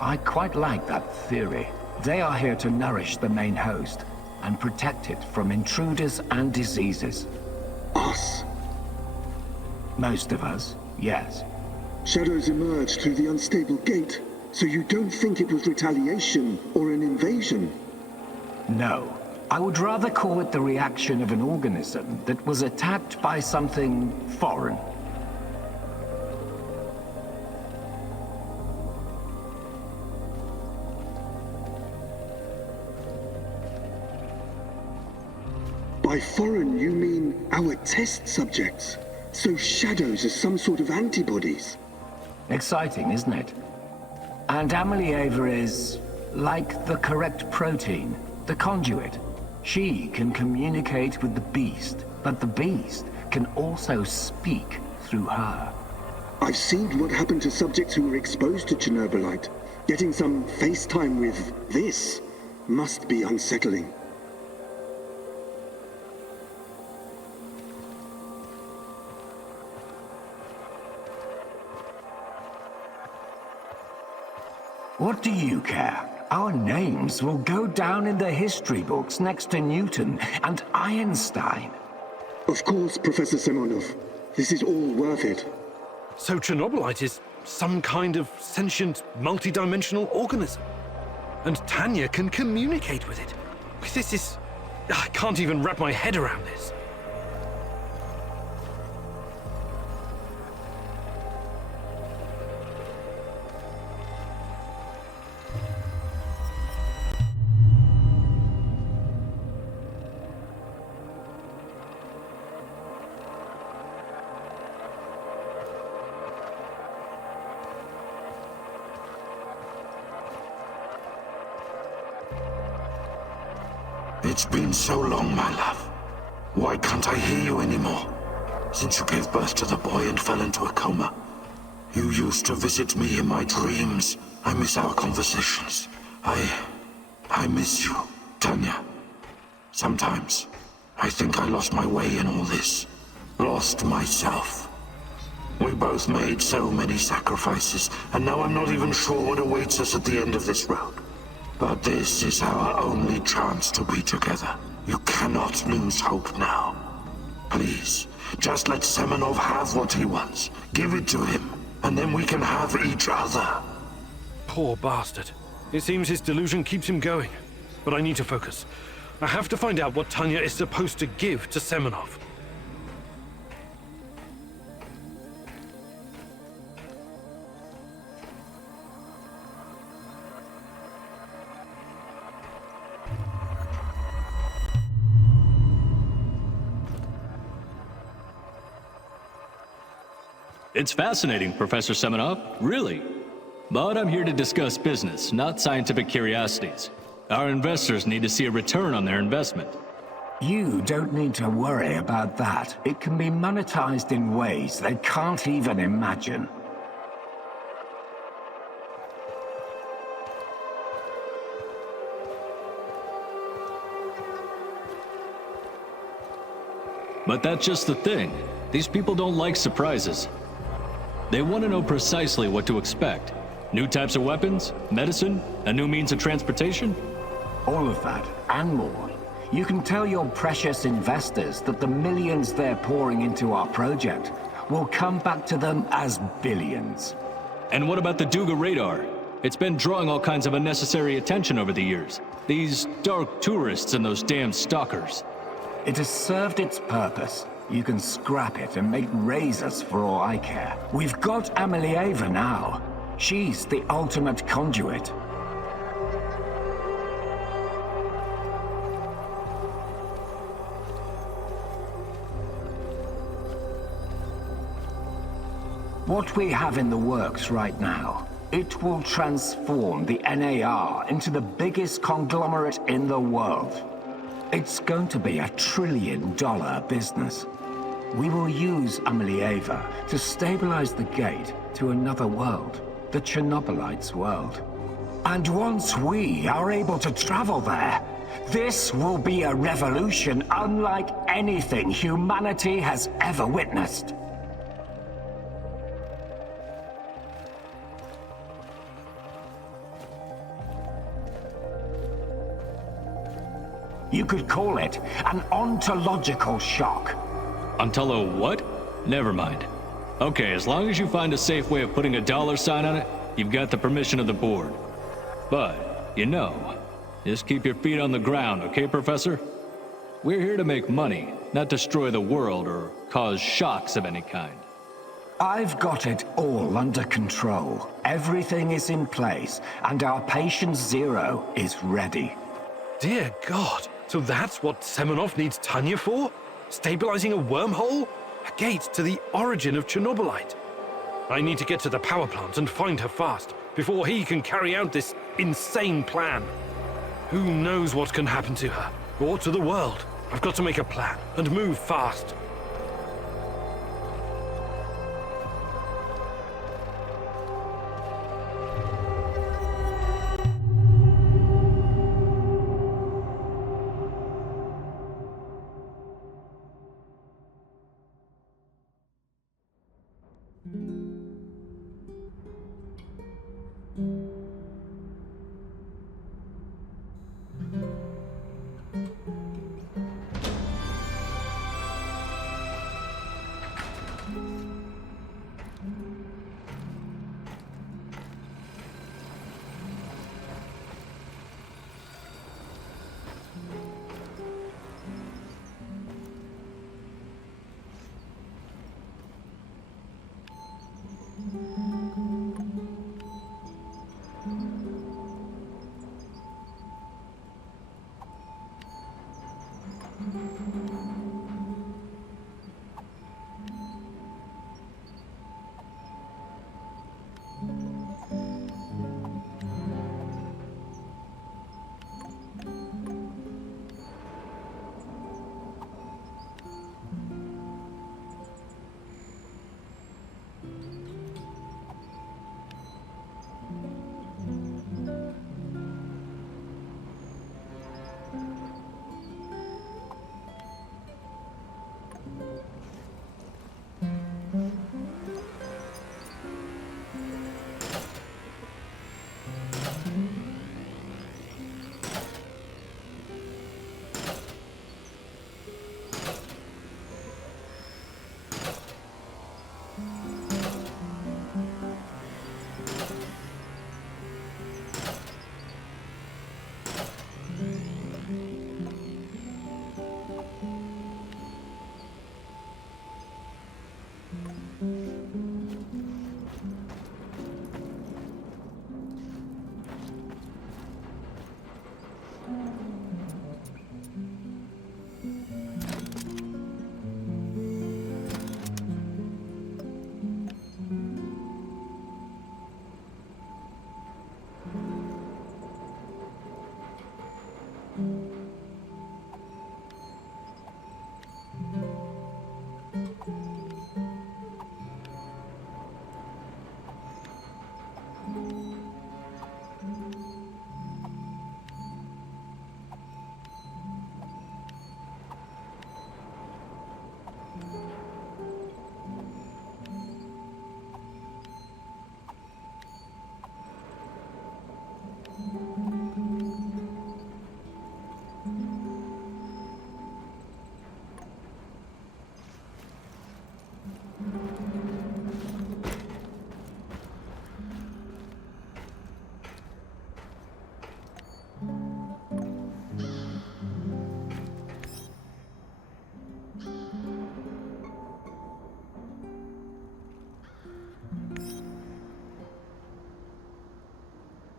I quite like that theory. They are here to nourish the main host and protect it from intruders and diseases. Us? Most of us, yes. Shadows emerged through the unstable gate, so you don't think it was retaliation or an invasion? No. I would rather call it the reaction of an organism that was attacked by something foreign. By foreign, you mean our test subjects? So shadows are some sort of antibodies? Exciting, isn't it? And Amelieva is like the correct protein, the conduit. She can communicate with the beast, but the beast can also speak through her. I've seen what happened to subjects who were exposed to Chernobylite. Getting some FaceTime with this must be unsettling. What do you care? Our names will go down in the history books next to Newton and Einstein. Of course, Professor Semonov. This is all worth it. So Chernobylite is some kind of sentient, multidimensional organism. And Tanya can communicate with it. This is... I can't even wrap my head around this. It's been so long, my love. Why can't I hear you anymore? Since you gave birth to the boy and fell into a coma. You used to visit me in my dreams. I miss our conversations. I miss you, Tanya. Sometimes, I think I lost my way in all this. Lost myself. We both made so many sacrifices, and now I'm not even sure what awaits us at the end of this road. But this is our only chance to be together. You cannot lose hope now. Please, just let Semenov have what he wants. Give it to him, and then we can have each other. Poor bastard. It seems his delusion keeps him going. But I need to focus. I have to find out what Tanya is supposed to give to Semenov. It's fascinating, Professor Semenov, really. But I'm here to discuss business, not scientific curiosities. Our investors need to see a return on their investment. You don't need to worry about that. It can be monetized in ways they can't even imagine. But that's just the thing. These people don't like surprises. They want to know precisely what to expect. New types of weapons, medicine, a new means of transportation? All of that, and more. You can tell your precious investors that the millions they're pouring into our project will come back to them as billions. And what about the Duga radar? It's been drawing all kinds of unnecessary attention over the years. These dark tourists and those damn stalkers. It has served its purpose. You can scrap it and make razors for all I care. We've got Amelieva now. She's the ultimate conduit. What we have in the works right now, it will transform the s.t.a.l.k.e.r. into the biggest conglomerate in the world. It's going to be $1 trillion business. We will use Amelieva to stabilize the gate to another world, the Chernobylite's world. And once we are able to travel there, this will be a revolution unlike anything humanity has ever witnessed. You could call it an ontological shock. Ontolo what? Never mind. Okay, as long as you find a safe way of putting a dollar sign on it, you've got the permission of the board. But, you know, just keep your feet on the ground, okay, Professor? We're here to make money, not destroy the world or cause shocks of any kind. I've got it all under control. Everything is in place, and our patient zero is ready. Dear God, so that's what Semenov needs Tanya for? Stabilizing a wormhole? A gate to the origin of Chernobylite. I need to get to the power plant and find her fast, before he can carry out this insane plan. Who knows what can happen to her, or to the world? I've got to make a plan, and move fast.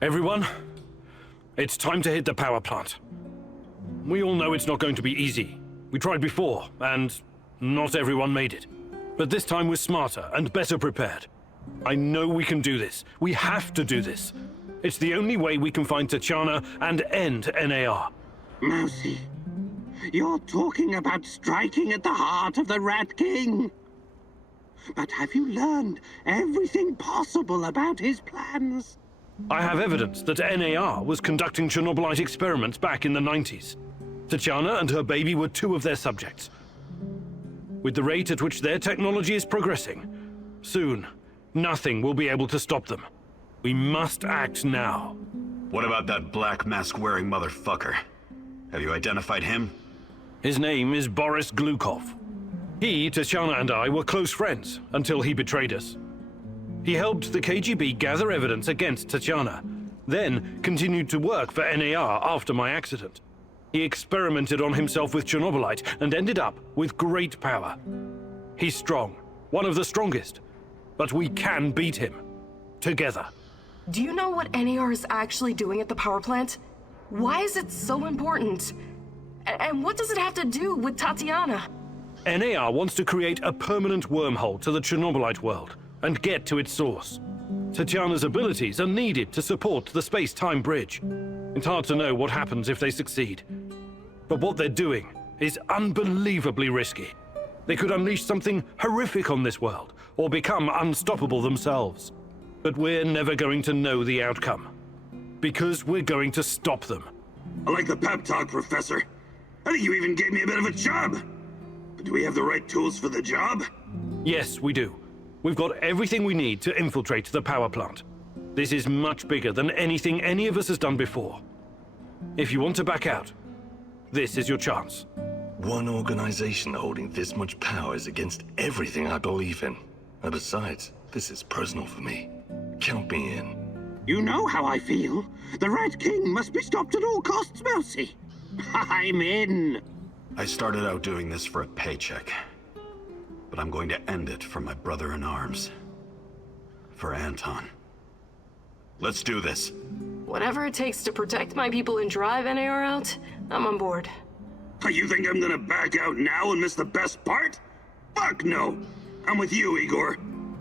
Everyone, it's time to hit the power plant. We all know it's not going to be easy. We tried before, and not everyone made it. But this time we're smarter and better prepared. I know we can do this. We have to do this. It's the only way we can find Tatiana and end NAR. Mousy, you're talking about striking at the heart of the Rat King. But have you learned everything possible about his plans? I have evidence that NAR was conducting Chernobylite experiments back in the 90s. Tatiana and her baby were 2 of their subjects. With the rate at which their technology is progressing, soon, nothing will be able to stop them. We must act now. What about that black mask-wearing motherfucker? Have you identified him? His name is Boris Glukov. He, Tatiana, and I were close friends until he betrayed us. He helped the KGB gather evidence against Tatiana, then continued to work for NAR after my accident. He experimented on himself with Chernobylite and ended up with great power. He's strong, one of the strongest, but we can beat him. Together. Do you know what NAR is actually doing at the power plant? Why is it so important? And what does it have to do with Tatiana? NAR wants to create a permanent wormhole to the Chernobylite world and get to its source. Tatiana's abilities are needed to support the space-time bridge. It's hard to know what happens if they succeed. But what they're doing is unbelievably risky. They could unleash something horrific on this world, or become unstoppable themselves. But we're never going to know the outcome. Because we're going to stop them. I like the pep talk, Professor. I think you even gave me a bit of a job. But do we have the right tools for the job? Yes, we do. We've got everything we need to infiltrate the power plant. This is much bigger than anything any of us has done before. If you want to back out, this is your chance. One organization holding this much power is against everything I believe in. And besides, this is personal for me. Count me in. You know how I feel. The Rat King must be stopped at all costs, Mousy. I'm in. I started out doing this for a paycheck. But I'm going to end it for my brother in arms. For Anton. Let's do this. Whatever it takes to protect my people and drive NAR out, I'm on board. You think I'm gonna back out now and miss the best part? Fuck no! I'm with you, Igor.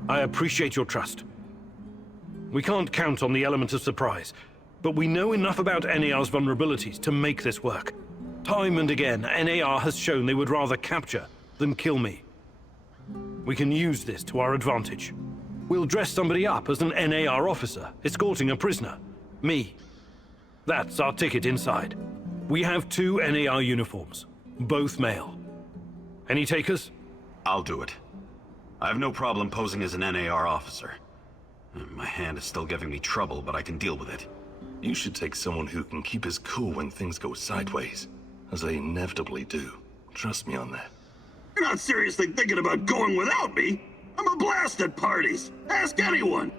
I appreciate your trust. We can't count on the element of surprise, but we know enough about NAR's vulnerabilities to make this work. Time and again, NAR has shown they would rather capture than kill me. We can use this to our advantage. We'll dress somebody up as an NAR officer, escorting a prisoner. Me. That's our ticket inside. We have 2 NAR uniforms, both male. Any takers? I'll do it. I have no problem posing as an NAR officer. My hand is still giving me trouble, but I can deal with it. You should take someone who can keep his cool when things go sideways, as they inevitably do. Trust me on that. You're not seriously thinking about going without me? I'm a blast at parties. Ask anyone.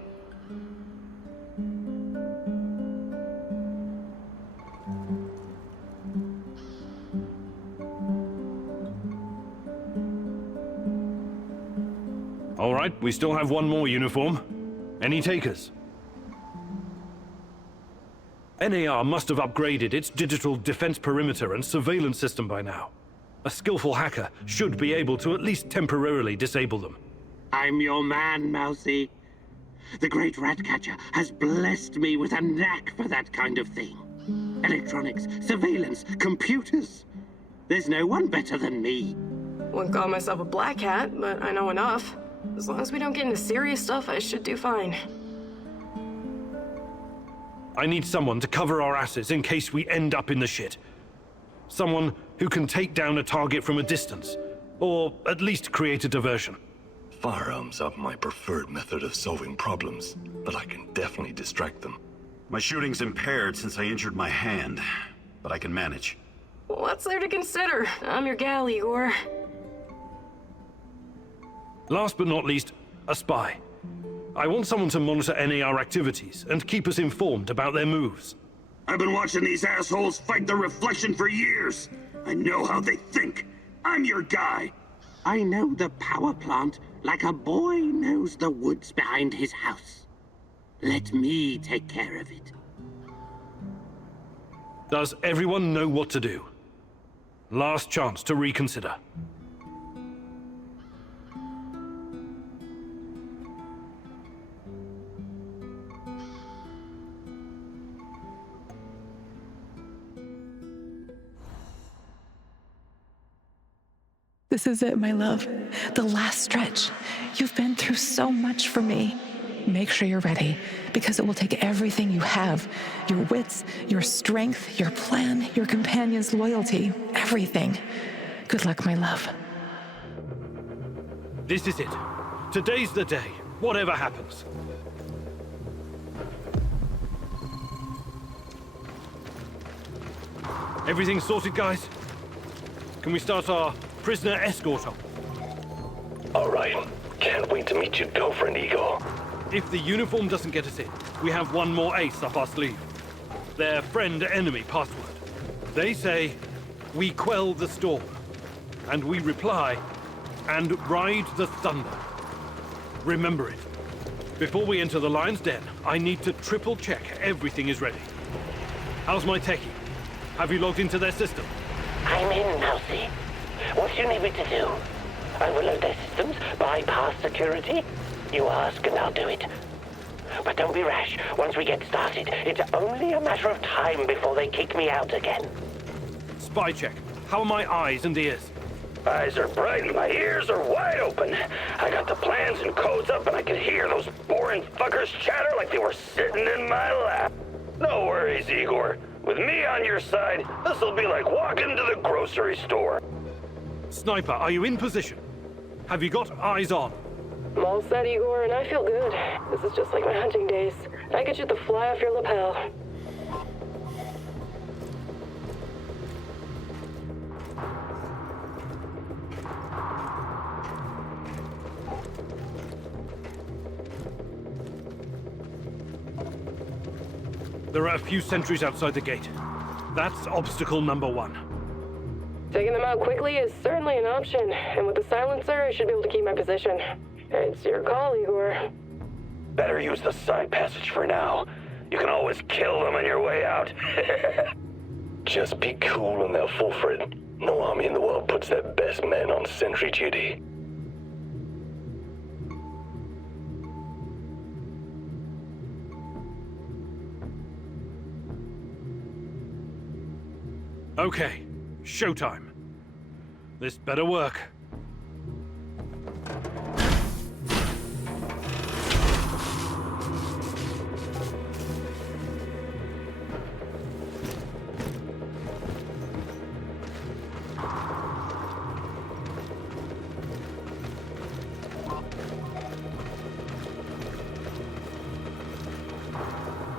All right, we still have one more uniform. Any takers? NAR must have upgraded its digital defense perimeter and surveillance system by now. A skillful hacker should be able to at least temporarily disable them. I'm your man, Mousy. The great Ratcatcher has blessed me with a knack for that kind of thing. Electronics, surveillance, computers. There's no one better than me. Wouldn't call myself a black hat, but I know enough. As long as we don't get into serious stuff, I should do fine. I need someone to cover our asses in case we end up in the shit. Someone who can take down a target from a distance, or at least create a diversion. Firearms are my preferred method of solving problems, but I can definitely distract them. My shooting's impaired since I injured my hand, but I can manage. What's there to consider? I'm your gal, Igor. Last but not least, a spy. I want someone to monitor NAR activities and keep us informed about their moves. I've been watching these assholes fight the reflection for years. I know how they think. I'm your guy. I know the power plant like a boy knows the woods behind his house. Let me take care of it. Does everyone know what to do? Last chance to reconsider. This is it, my love. The last stretch. You've been through so much for me. Make sure you're ready, because it will take everything you have. Your wits, your strength, your plan, your companion's loyalty, everything. Good luck, my love. This is it. Today's the day, whatever happens. Everything sorted, guys? Can we start our prisoner escort on? All right. Can't wait to meet your girlfriend, Igor. If the uniform doesn't get us in, we have one more ace up our sleeve. Their friend-enemy password. They say, we quell the storm. And we reply, and ride the thunder. Remember it. Before we enter the lion's den, I need to triple check everything is ready. How's my techie? Have you logged into their system? I'm in, Mousy. What do you need me to do? Overload their systems? Bypass security? You ask and I'll do it. But don't be rash. Once we get started, it's only a matter of time before they kick me out again. Spy check. How are my eyes and ears? Eyes are bright and my ears are wide open. I got the plans and codes up and I could hear those boring fuckers chatter like they were sitting in my lap. No worries, Igor. With me on your side, this'll be like walking to the grocery store. Sniper, are you in position? Have you got eyes on? I'm all set, Igor, and I feel good. This is just like my hunting days. I could shoot the fly off your lapel. There are a few sentries outside the gate. That's obstacle number 1. Taking them out quickly is certainly an option, and with the silencer, I should be able to keep my position. It's your call, Igor. Better use the side passage for now. You can always kill them on your way out. Just be cool and they'll fall for it. No army in the world puts their best men on sentry duty. Okay, showtime. This better work.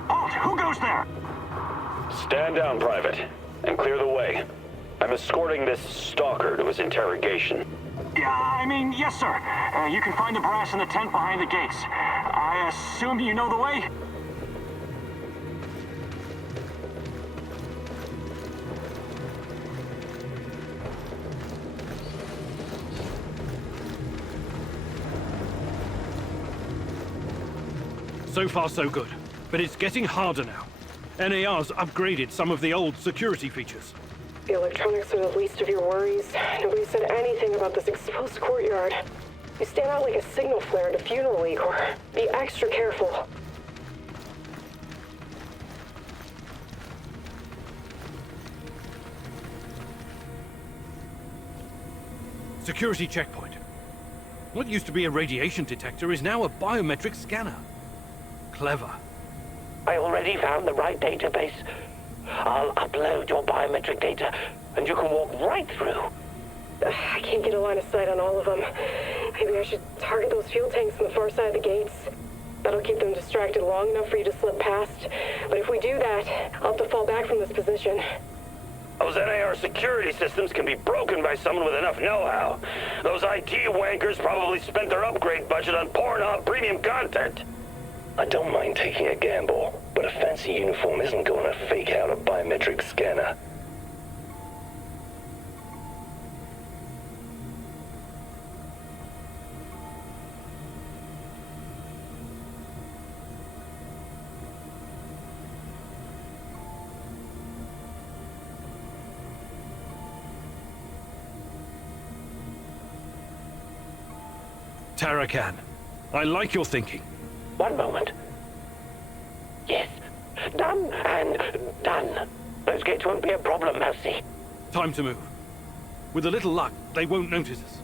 Halt! Who goes there? Stand down, Private, and clear the way. I'm escorting this stalker to his interrogation. Yeah, I mean, yes, sir. You can find the brass in the tent behind the gates. I assume you know the way? So far, so good. But it's getting harder now. NAR's upgraded some of the old security features. The electronics are the least of your worries. Nobody said anything about this exposed courtyard. You stand out like a signal flare at a funeral, Igor. Be extra careful. Security checkpoint. What used to be a radiation detector is now a biometric scanner. Clever. I already found the right database. I'll upload your biometric data, and you can walk right through. I can't get a line of sight on all of them. Maybe I should target those fuel tanks on the far side of the gates. That'll keep them distracted long enough for you to slip past. But if we do that, I'll have to fall back from this position. Those NAR security systems can be broken by someone with enough know-how. Those IT wankers probably spent their upgrade budget on Pornhub premium content. I don't mind taking a gamble, but a fancy uniform isn't going to fake out a biometric scanner. Tarakan, I like your thinking. One moment. Yes. Done and done. Those gates won't be a problem, Mousy. Time to move. With a little luck, they won't notice us.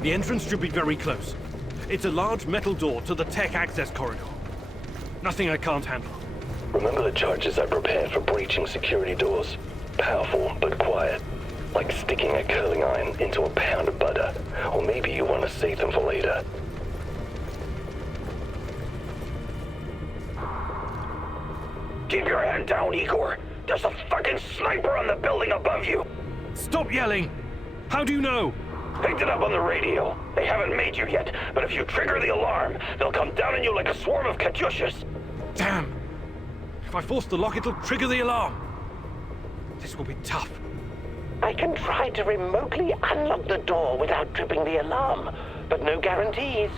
The entrance should be very close. It's a large metal door to the tech access corridor. Nothing I can't handle. Remember the charges I prepared for breaching security doors? Powerful, but quiet. Like sticking a curling iron into a pound of butter. Or maybe you want to save them for later. Keep your hand down, Igor. There's a fucking sniper on the building above you. Stop yelling! How do you know? Picked it up on the radio. They haven't made you yet, but if you trigger the alarm, they'll come down on you like a swarm of Katyushas. Damn! If I force the lock, it'll trigger the alarm. This will be tough. I can try to remotely unlock the door without tripping the alarm, but no guarantees.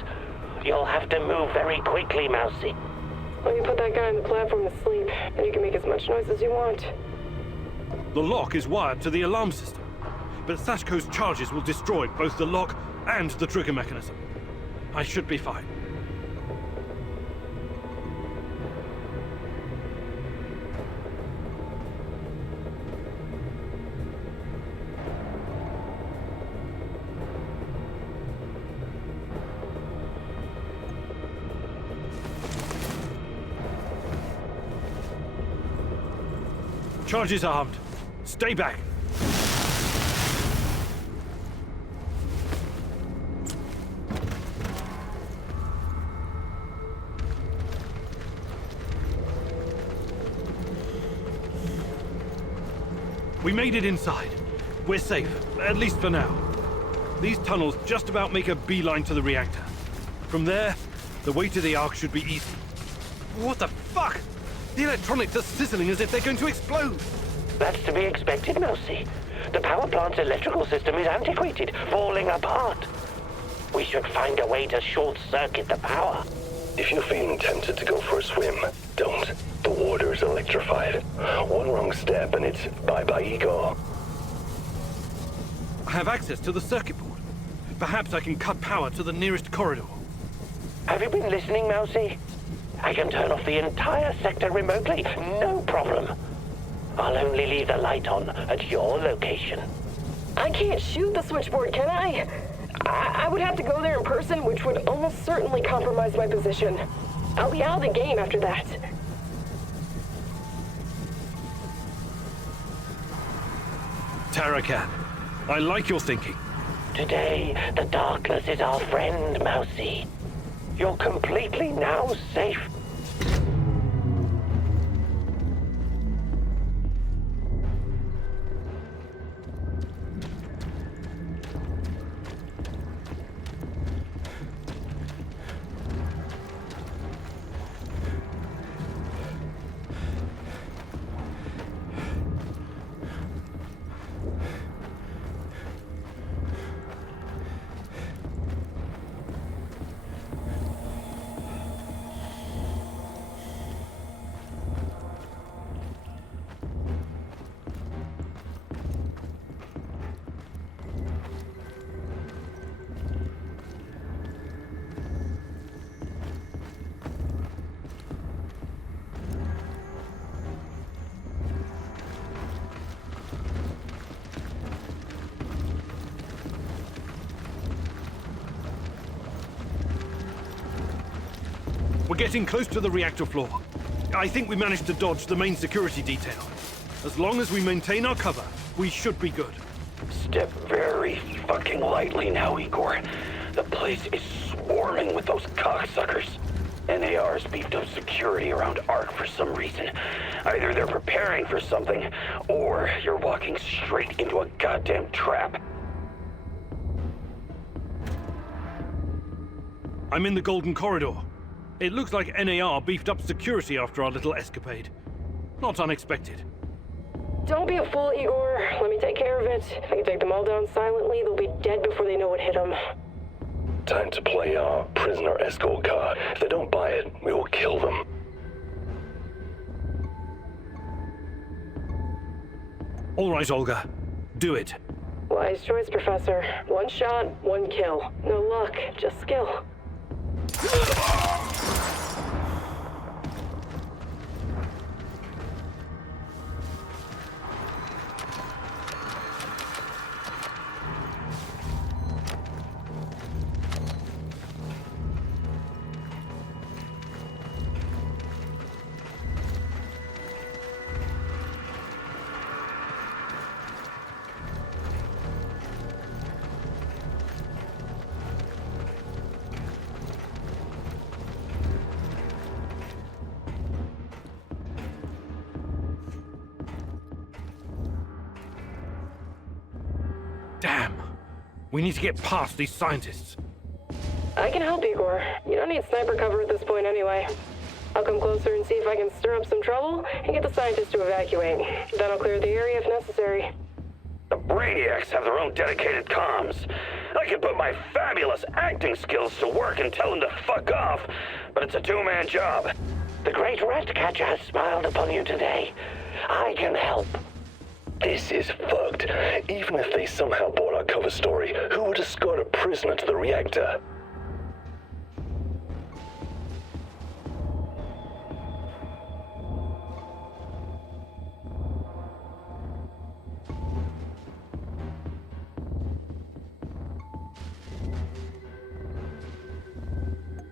You'll have to move very quickly, Mousy. Let me put that guy on the platform to sleep, and you can make as much noise as you want. The lock is wired to the alarm system, but s.t.a.l.k.e.r.'s charges will destroy both the lock and the trigger mechanism. I should be fine. Charges armed. Stay back. We made it inside. We're safe, at least for now. These tunnels just about make a beeline to the reactor. From there, the way to the Ark should be easy. What the fuck? The electronics are sizzling as if they're going to explode. That's to be expected, Mousy. The power plant's electrical system is antiquated, falling apart. We should find a way to short-circuit the power. If you're feeling tempted to go for a swim, don't. The water's electrified. One wrong step and it's bye-bye, Igor. I have access to the circuit board. Perhaps I can cut power to the nearest corridor. Have you been listening, Mousy? I can turn off the entire sector remotely, no problem. I'll only leave the light on at your location. I can't shoot the switchboard, can I? I would have to go there in person, which would almost certainly compromise my position. I'll be out of the game after that. Tarakan, I like your thinking. Today, the darkness is our friend, Mousy. You're completely now safe. We're getting close to the reactor floor. I think we managed to dodge the main security detail. As long as we maintain our cover, we should be good. Step very fucking lightly now, Igor. The place is swarming with those cocksuckers. NAR's beefed up security around ARK for some reason. Either they're preparing for something, or you're walking straight into a goddamn trap. I'm in the Golden Corridor. It looks like NAR beefed up security after our little escapade. Not unexpected. Don't be a fool, Igor. Let me take care of it. If I can take them all down silently, they'll be dead before they know what hit them. Time to play our prisoner escort card. If they don't buy it, we will kill them. All right, Olga. Do it. Wise choice, Professor. One shot, one kill. No luck, just skill. Damn. We need to get past these scientists. I can help, Igor. You don't need sniper cover at this point anyway. I'll come closer and see if I can stir up some trouble and get the scientists to evacuate. Then I'll clear the area if necessary. The Brainiacs have their own dedicated comms. I could put my fabulous acting skills to work and tell them to fuck off, but it's a two-man job. The great Ratcatcher has smiled upon you today. I can help. This is fucked. Even if they somehow bought our cover story, who would escort a prisoner to the reactor?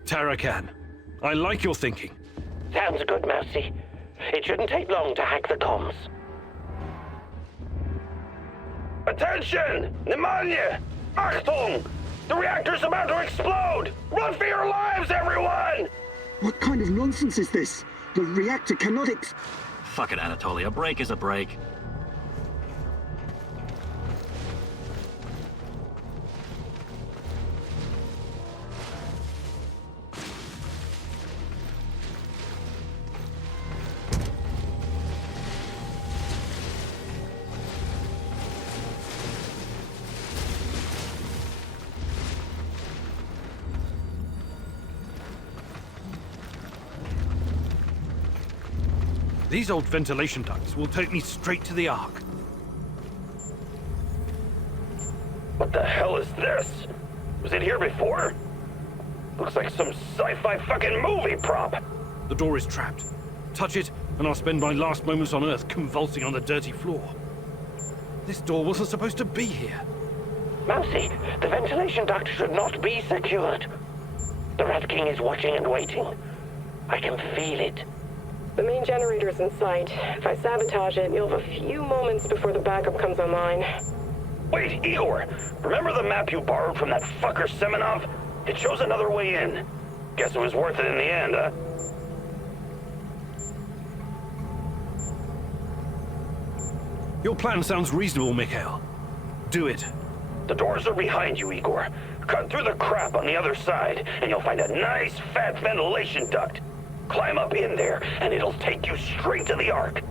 Tarakan, I like your thinking. Sounds good, Mousy. It shouldn't take long to hack the comms. Attention! Pneumonia! Achtung! The reactor's about to explode! Run for your lives, everyone! What kind of nonsense is this? The reactor cannot Fuck it, Anatoly. A break is a break. These old ventilation ducts will take me straight to the Ark. What the hell is this? Was it here before? Looks like some sci-fi fucking movie prop. The door is trapped. Touch it, and I'll spend my last moments on Earth convulsing on the dirty floor. This door wasn't supposed to be here. Mousy, the ventilation duct should not be secured. The Rat King is watching and waiting. I can feel it. The main generator's in sight. If I sabotage it, you'll have a few moments before the backup comes online. Wait, Igor! Remember the map you borrowed from that fucker Semenov? It shows another way in. Guess it was worth it in the end, huh? Your plan sounds reasonable, Mikhail. Do it. The doors are behind you, Igor. Cut through the crap on the other side, and you'll find a nice, fat ventilation duct. Climb up in there, and it'll take you straight to the Ark.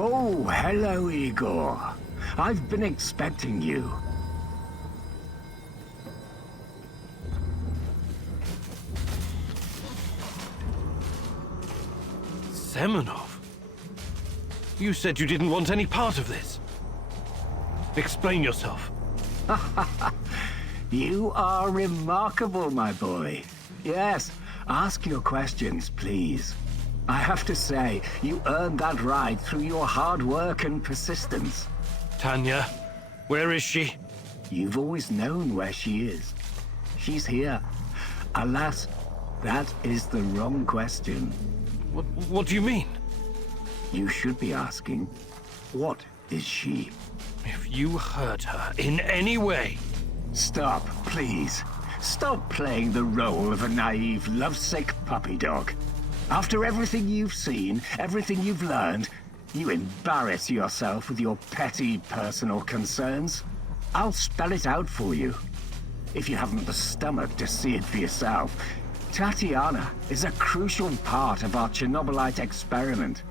Oh, hello, Igor. I've been expecting you. Semenov? You said you didn't want any part of this. Explain yourself. You are remarkable, my boy. Yes, ask your questions, please. I have to say, you earned that right through your hard work and persistence. Tanya, where is she? You've always known where she is. She's here. Alas, that is the wrong question. What do you mean? You should be asking, what is she? If you hurt her in any way... Stop, please. Stop playing the role of a naive, lovesick puppy dog. After everything you've seen, everything you've learned, you embarrass yourself with your petty personal concerns. I'll spell it out for you. If you haven't the stomach to see it for yourself, Tatiana is a crucial part of our Chernobylite experiment.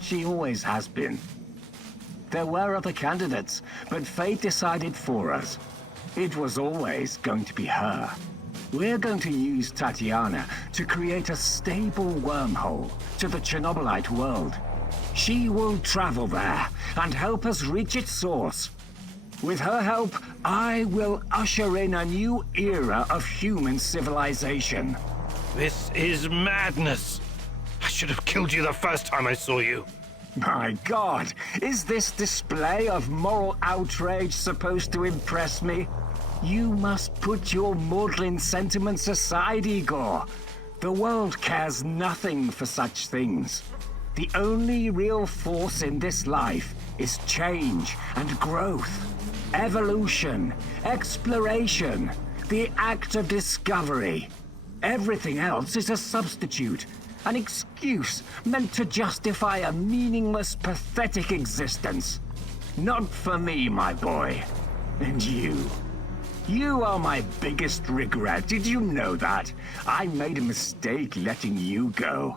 She always has been. There were other candidates, but fate decided for us. It was always going to be her. We're going to use Tatiana to create a stable wormhole to the Chernobylite world. She will travel there and help us reach its source. With her help, I will usher in a new era of human civilization. This is madness. I should have killed you the first time I saw you. My God, is this display of moral outrage supposed to impress me? You must put your maudlin sentiments aside, Igor. The world cares nothing for such things. The only real force in this life is change and growth, evolution, exploration, the act of discovery. Everything else is a substitute, an excuse meant to justify a meaningless, pathetic existence. Not for me, my boy. And you. You are my biggest regret. Did you know that? I made a mistake letting you go.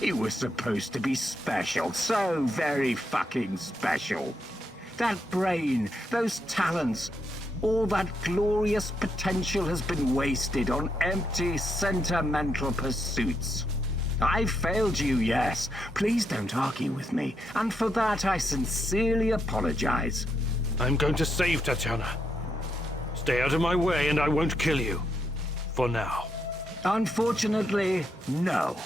You were supposed to be special, so very fucking special. That brain, those talents, all that glorious potential has been wasted on empty, sentimental pursuits. I failed you, yes. Please don't argue with me, and for that I sincerely apologize. I'm going to save Tatiana. Stay out of my way and I won't kill you. For now. Unfortunately, no.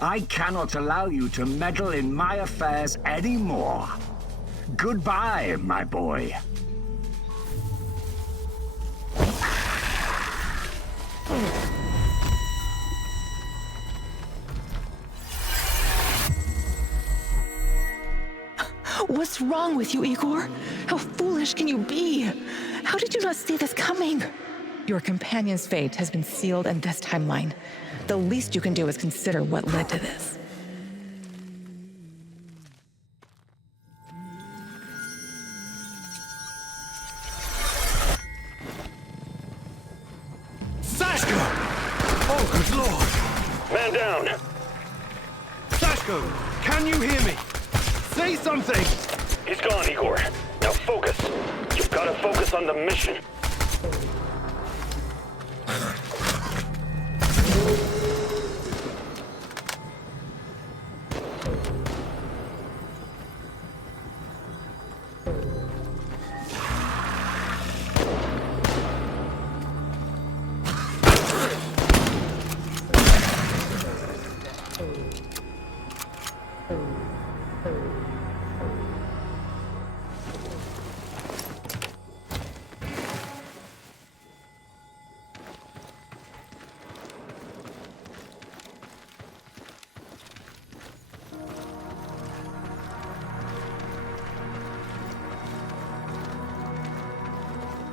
I cannot allow you to meddle in my affairs anymore. Goodbye, my boy. What's wrong with you, Igor? How foolish can you be? How did you not see this coming? Your companion's fate has been sealed in this timeline. The least you can do is consider what led to this. Sashko! Oh, good lord! Man down! Sashko, can you hear me? Say something! He's gone, Igor. Now focus. You've got to focus on the mission.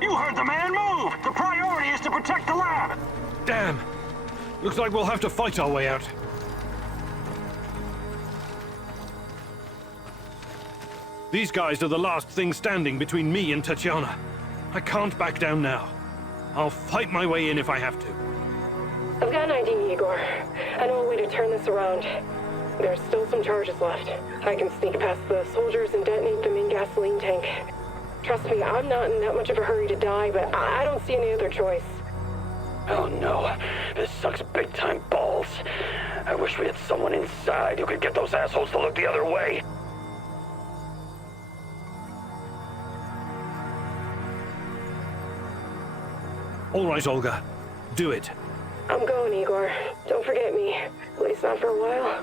You heard the man move! The priority is to protect the lab! Damn! Looks like we'll have to fight our way out. These guys are the last thing standing between me and Tatiana. I can't back down now. I'll fight my way in if I have to. I've got an idea, Igor. I know a way to turn this around. There's still some charges left. I can sneak past the soldiers and detonate them in gasoline tank. Trust me, I'm not in that much of a hurry to die, but I don't see any other choice. Oh no, this sucks big time balls. I wish we had someone inside who could get those assholes to look the other way. All right, Olga. Do it. I'm going, Igor. Don't forget me. At least not for a while.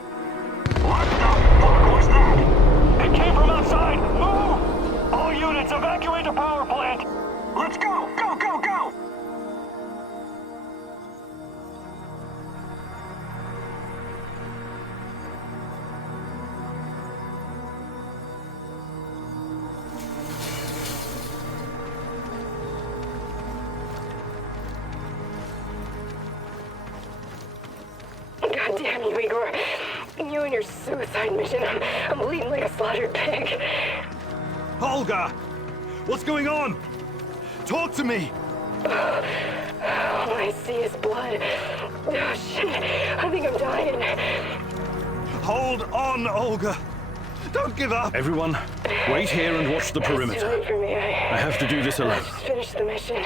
What the fuck was that? It came from outside! Move! All units, evacuate the power plant! Let's go! Go, go, go! God damn you, Igor. You and your suicide mission. I'm bleeding like a slaughtered pig. Olga! What's going on? Talk to me! All I see is blood. Oh, shit. I think I'm dying. Hold on, Olga! Don't give up! Everyone, wait here and watch the perimeter. It's too late for me. I have to do this alone. Just finish the mission.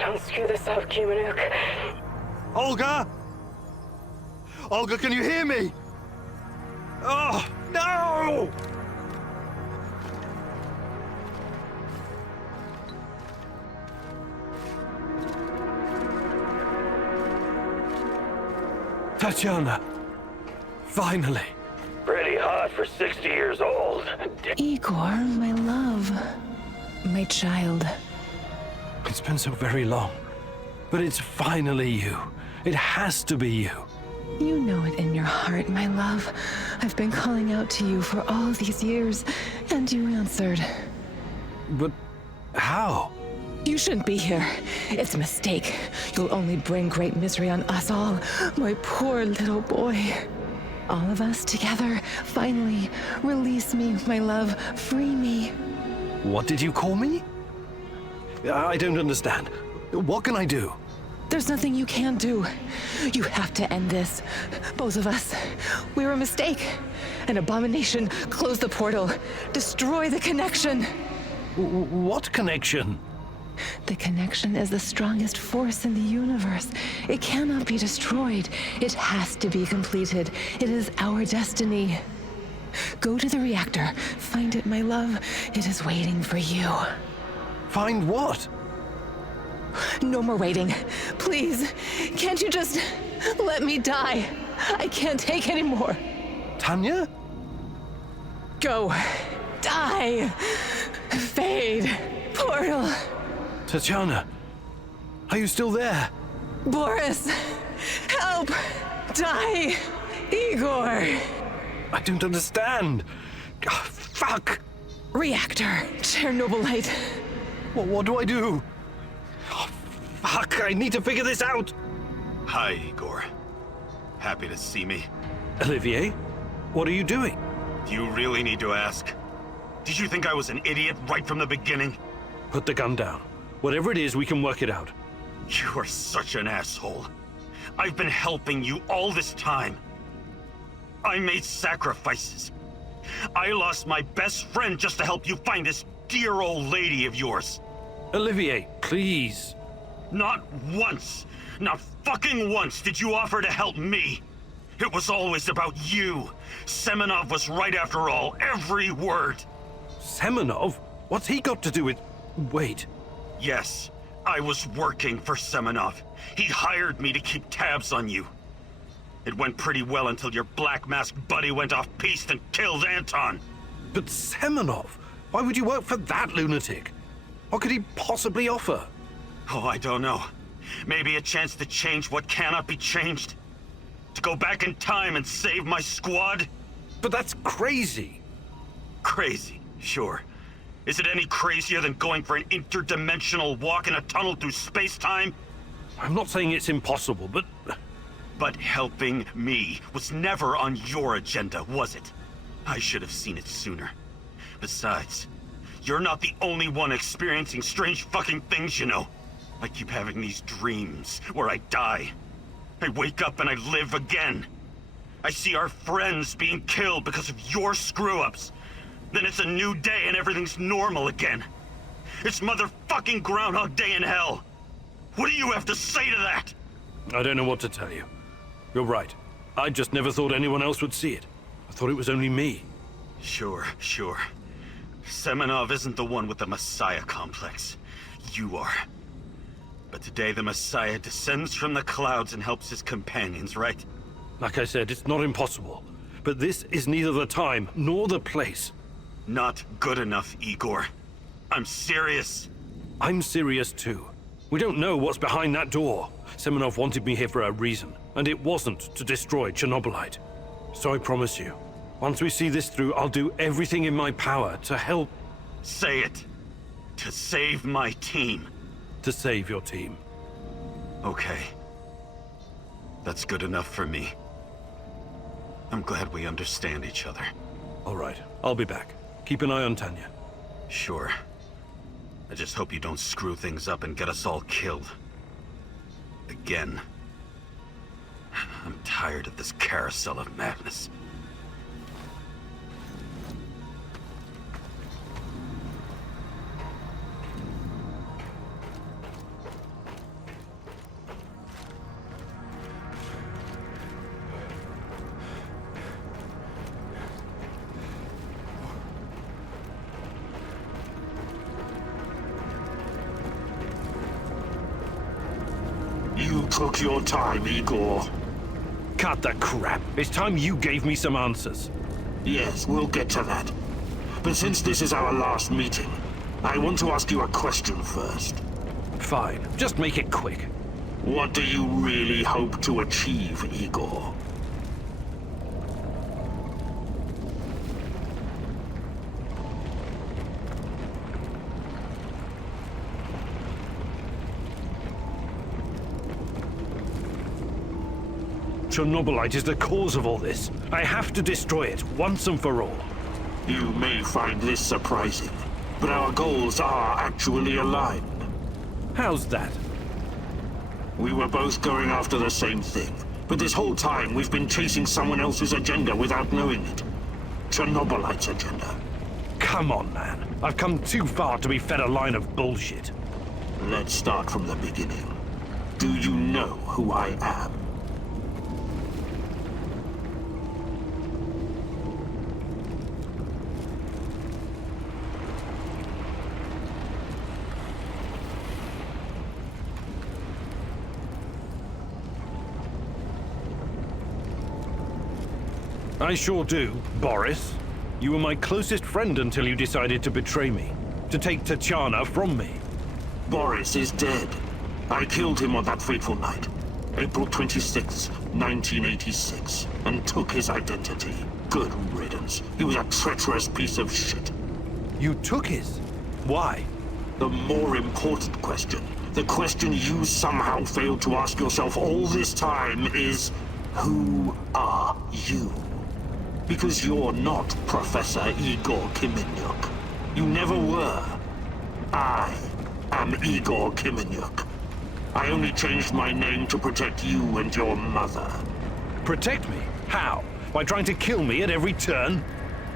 Don't screw this up, Cumanuk. Olga! Olga, can you hear me? Oh, no! Tatiana, finally. Pretty hot for 60 years old. Igor, my love. My child. It's been so very long, but it's finally you. It has to be you. You know it in your heart, my love. I've been calling out to you for all these years, and you answered. But how? You shouldn't be here. It's a mistake. You'll only bring great misery on us all. My poor little boy. All of us together, finally. Release me, my love. Free me. What did you call me? I don't understand. What can I do? There's nothing you can do. You have to end this. Both of us. We're a mistake. An abomination. Close the portal. Destroy the connection. What connection? The connection is the strongest force in the universe. It cannot be destroyed. It has to be completed. It is our destiny. Go to the reactor. Find it, my love. It is waiting for you. Find what? No more waiting. Please, can't you just let me die? I can't take any more. Tanya? Go. Die. Fade. Portal. Tatiana, are you still there? Boris, help. Die. Igor. I don't understand. Oh, fuck. Reactor. Chernobylite. What do I do? Oh, fuck, I need to figure this out. Hi, Igor. Happy to see me. Olivier, what are you doing? Do you really need to ask? Did you think I was an idiot right from the beginning? Put the gun down. Whatever it is, we can work it out. You are such an asshole. I've been helping you all this time. I made sacrifices. I lost my best friend just to help you find this dear old lady of yours. Olivier, please. Not once, not fucking once did you offer to help me. It was always about you. Semenov was right after all, every word. Semenov? What's he got to do with... Wait. Yes, I was working for Semenov. He hired me to keep tabs on you. It went pretty well until your black masked buddy went off-piste and killed Anton. But Semenov? Why would you work for that lunatic? What could he possibly offer? Oh, I don't know. Maybe a chance to change what cannot be changed? To go back in time and save my squad? But that's crazy. Crazy, sure. Is it any crazier than going for an interdimensional walk in a tunnel through space-time? I'm not saying it's impossible, but... But helping me was never on your agenda, was it? I should have seen it sooner. Besides, you're not the only one experiencing strange fucking things, you know. I keep having these dreams where I die. I wake up and I live again. I see our friends being killed because of your screw-ups. Then it's a new day and everything's normal again. It's motherfucking Groundhog Day in hell. What do you have to say to that? I don't know what to tell you. You're right. I just never thought anyone else would see it. I thought it was only me. Sure. Semenov isn't the one with the Messiah complex. You are. But today the Messiah descends from the clouds and helps his companions, right? Like I said, it's not impossible. But this is neither the time nor the place. Not good enough, Igor. I'm serious. I'm serious too. We don't know what's behind that door. Semenov wanted me here for a reason, and it wasn't to destroy Chernobylite. So I promise you, once we see this through, I'll do everything in my power to help... Say it. To save my team. To save your team. Okay. That's good enough for me. I'm glad we understand each other. All right, I'll be back. Keep an eye on Tanya. Sure. I just hope you don't screw things up and get us all killed. Again. I'm tired of this carousel of madness. You took your time, Igor. Cut the crap. It's time you gave me some answers. Yes, we'll get to that. But since this is our last meeting, I want to ask you a question first. Fine. Just make it quick. What do you really hope to achieve, Igor? Chernobylite is the cause of all this. I have to destroy it once and for all. You may find this surprising, but our goals are actually aligned. How's that? We were both going after the same thing, but this whole time we've been chasing someone else's agenda without knowing it. Chernobylite's agenda. Come on, man. I've come too far to be fed a line of bullshit. Let's start from the beginning. Do you know who I am? I sure do, Boris. You were my closest friend until you decided to betray me. To take Tatiana from me. Boris is dead. I killed him on that fateful night, April 26th, 1986, and took his identity. Good riddance. He was a treacherous piece of shit. You took his? Why? The more important question, the question you somehow failed to ask yourself all this time is, who are you? Because you're not Professor Igor Kamenyuk. You never were. I am Igor Kamenyuk. I only changed my name to protect you and your mother. Protect me? How? By trying to kill me at every turn?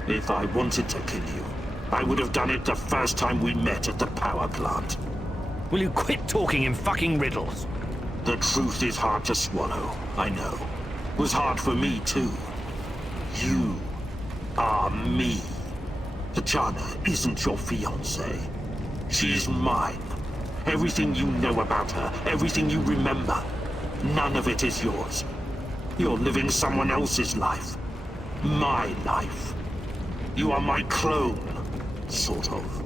If I wanted to kill you, I would have done it the first time we met at the power plant. Will you quit talking in fucking riddles? The truth is hard to swallow, I know. It was hard for me too. You are me. Tatiana isn't your fiancée. She's mine. Everything you know about her, everything you remember, none of it is yours. You're living someone else's life. My life. You are my clone, sort of.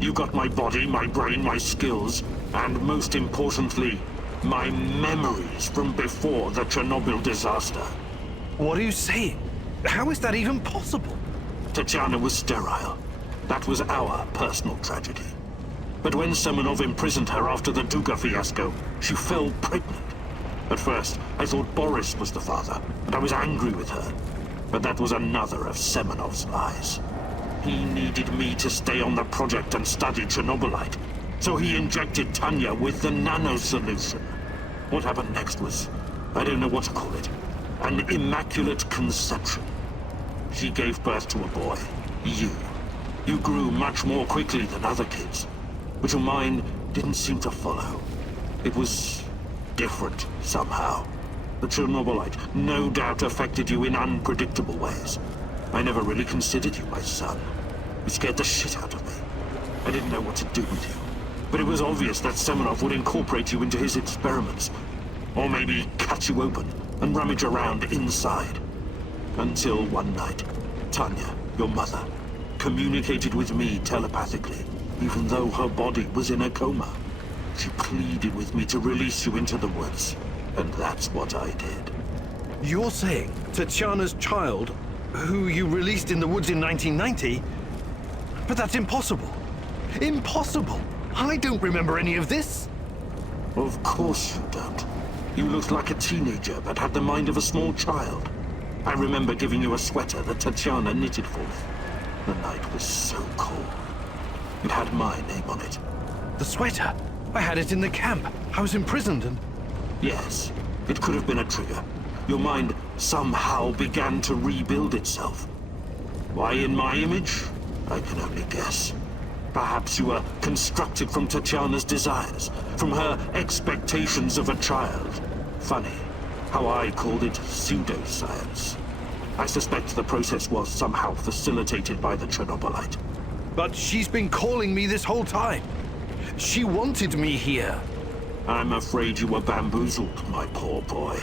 You got my body, my brain, my skills, and most importantly, my memories from before the Chernobyl disaster. What are you saying? How is that even possible? Tatiana was sterile. That was our personal tragedy. But when Semenov imprisoned her after the Duga fiasco, she fell pregnant. At first, I thought Boris was the father, and I was angry with her. But that was another of Semenov's lies. He needed me to stay on the project and study Chernobylite, so he injected Tanya with the nano solution. What happened next was, I don't know what to call it, an immaculate conception. She gave birth to a boy, you. You grew much more quickly than other kids, but your mind didn't seem to follow. It was different somehow. The Chernobylite no doubt affected you in unpredictable ways. I never really considered you my son. You scared the shit out of me. I didn't know what to do with you. but it was obvious that Semenov would incorporate you into his experiments. Or maybe cut you open and rummage around inside. Until one night, Tanya, your mother, communicated with me telepathically, even though her body was in a coma. She pleaded with me to release you into the woods, and that's what I did. You're saying Tatiana's child, who you released in the woods in 1990? But that's impossible. Impossible! I don't remember any of this. Of course you don't. You looked like a teenager, but had the mind of a small child. I remember giving you a sweater that Tatiana knitted for me. The night was so cold. It had my name on it. The sweater? I had it in the camp. I was imprisoned and... Yes, it could have been a trigger. Your mind somehow began to rebuild itself. Why in my image? I can only guess. Perhaps you were constructed from Tatiana's desires, from her expectations of a child. Funny how I called it pseudoscience. I suspect the process was somehow facilitated by the Chernobylite. But she's been calling me this whole time. She wanted me here. I'm afraid you were bamboozled, my poor boy.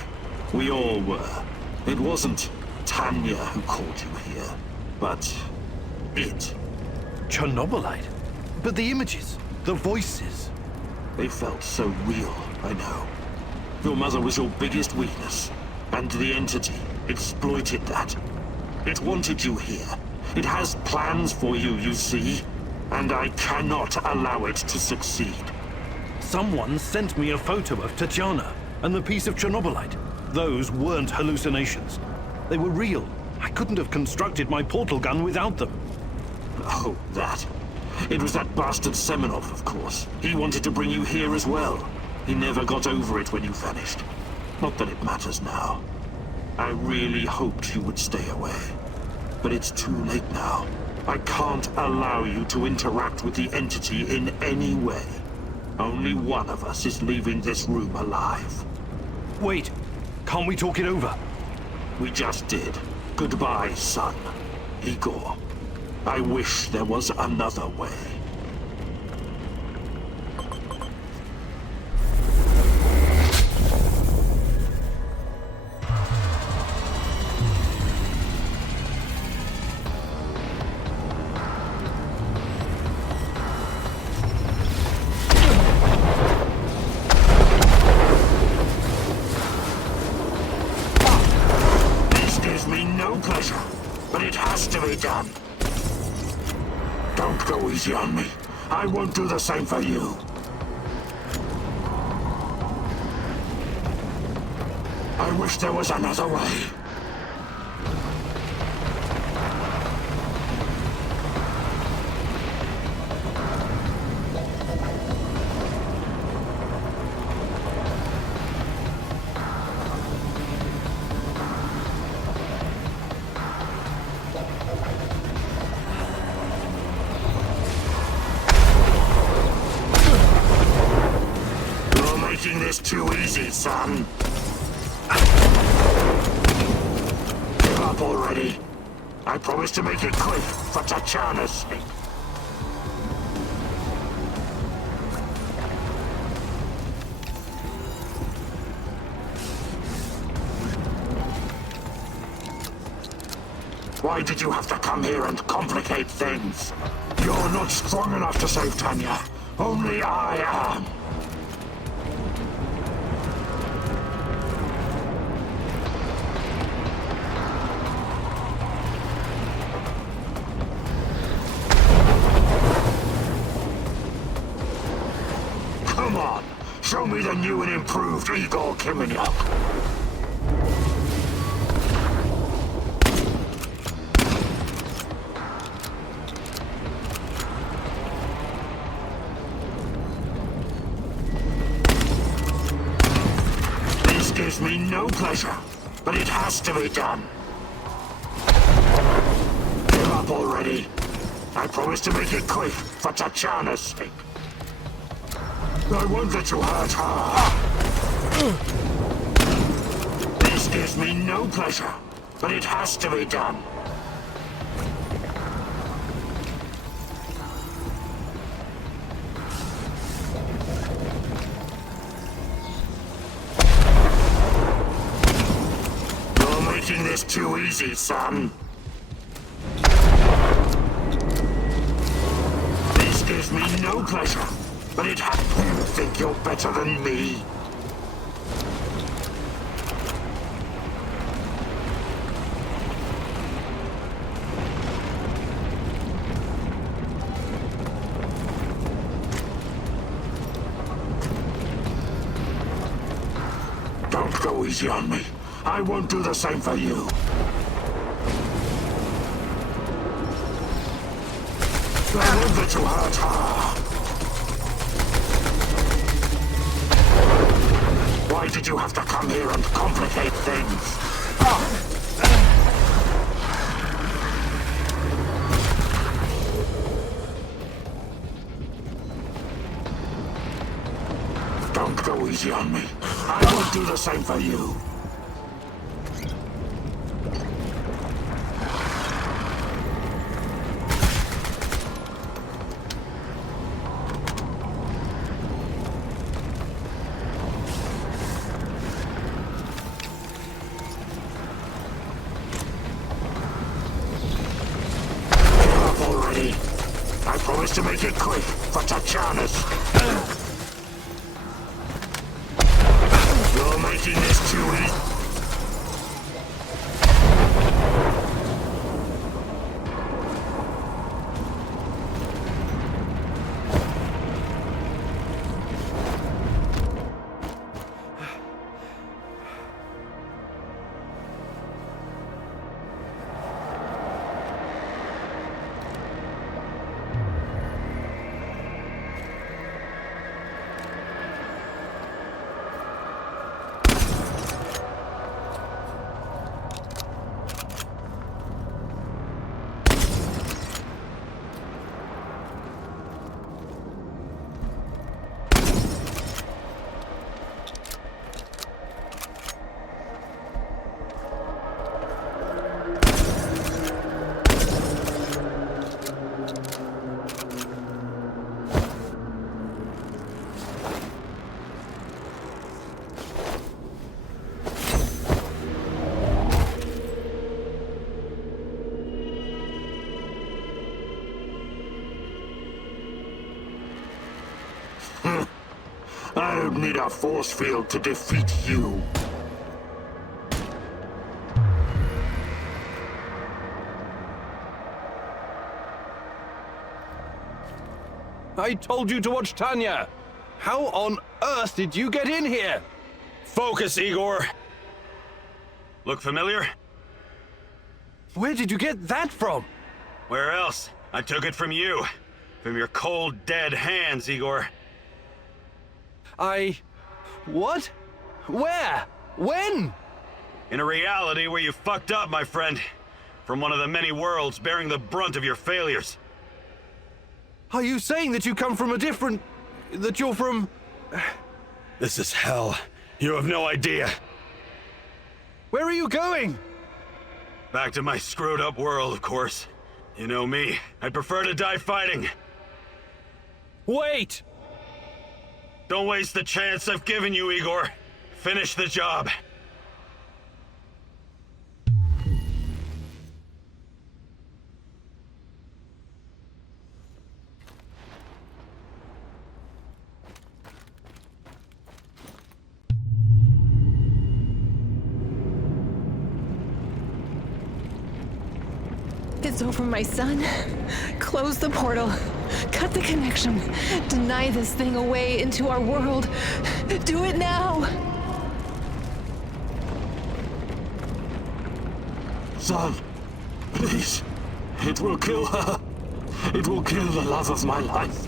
We all were. It wasn't Tanya who called you here, but it. Chernobylite? But the images, the voices. They felt so real, I know. Your mother was your biggest weakness, and the entity exploited that. It wanted you here. It has plans for you, you see, and I cannot allow it to succeed. Someone sent me a photo of Tatiana and the piece of Chernobylite. Those weren't hallucinations. They were real. I couldn't have constructed my portal gun without them. Oh, that. It was that bastard Semenov, of course. He wanted to bring you here as well. He never got over it when you vanished. Not that it matters now. I really hoped you would stay away. But it's too late now. I can't allow you to interact with the entity in any way. Only one of us is leaving this room alive. Wait, can't we talk it over? We just did. Goodbye, son. Igor. I wish there was another way. This gives me no pleasure, but it has to be done. Don't go easy on me. I won't do the same for you. I wish there was another way. Making this too easy, son. Give up already. I promise to make it quick for Tatiana's sake. Why did you have to come here and complicate things? You're not strong enough to save Tanya. Only I am. Come on, show me the new and improved Igor Kimeniuk. This gives me no pleasure, but it has to be done. Give up already. I promise to make it quick for Tatiana's sake. I won't let you hurt her. This gives me no pleasure, but it has to be done. too easy, son. This gives me no pleasure, but it happens you think you're better than me. Don't go easy on me. I won't do the same for you. I won't let you hurt her. Why did you have to come here and complicate things? Don't go easy on me. I won't do the same for you. I promise to make it quick for Tatjana's. You're making this too easy. I don't need a force field to defeat you. I told you to watch Tanya. How on earth did you get in here? Focus, Igor. Look familiar? Where did you get that from? Where else? I took it from you. From your cold, dead hands, Igor. What? Where? When? In a reality where you fucked up, my friend. From one of the many worlds bearing the brunt of your failures. Are you saying that you come from a different... that you're from... This is hell. You have no idea. Where are you going? Back to my screwed up world, of course. You know me. I'd prefer to die fighting. Wait! Don't waste the chance I've given you, Igor. Finish the job. It's over, my son. Close the portal. Cut the connection. Deny this thing away into our world. Do it now! Son, please. It will kill her. It will kill the love of my life.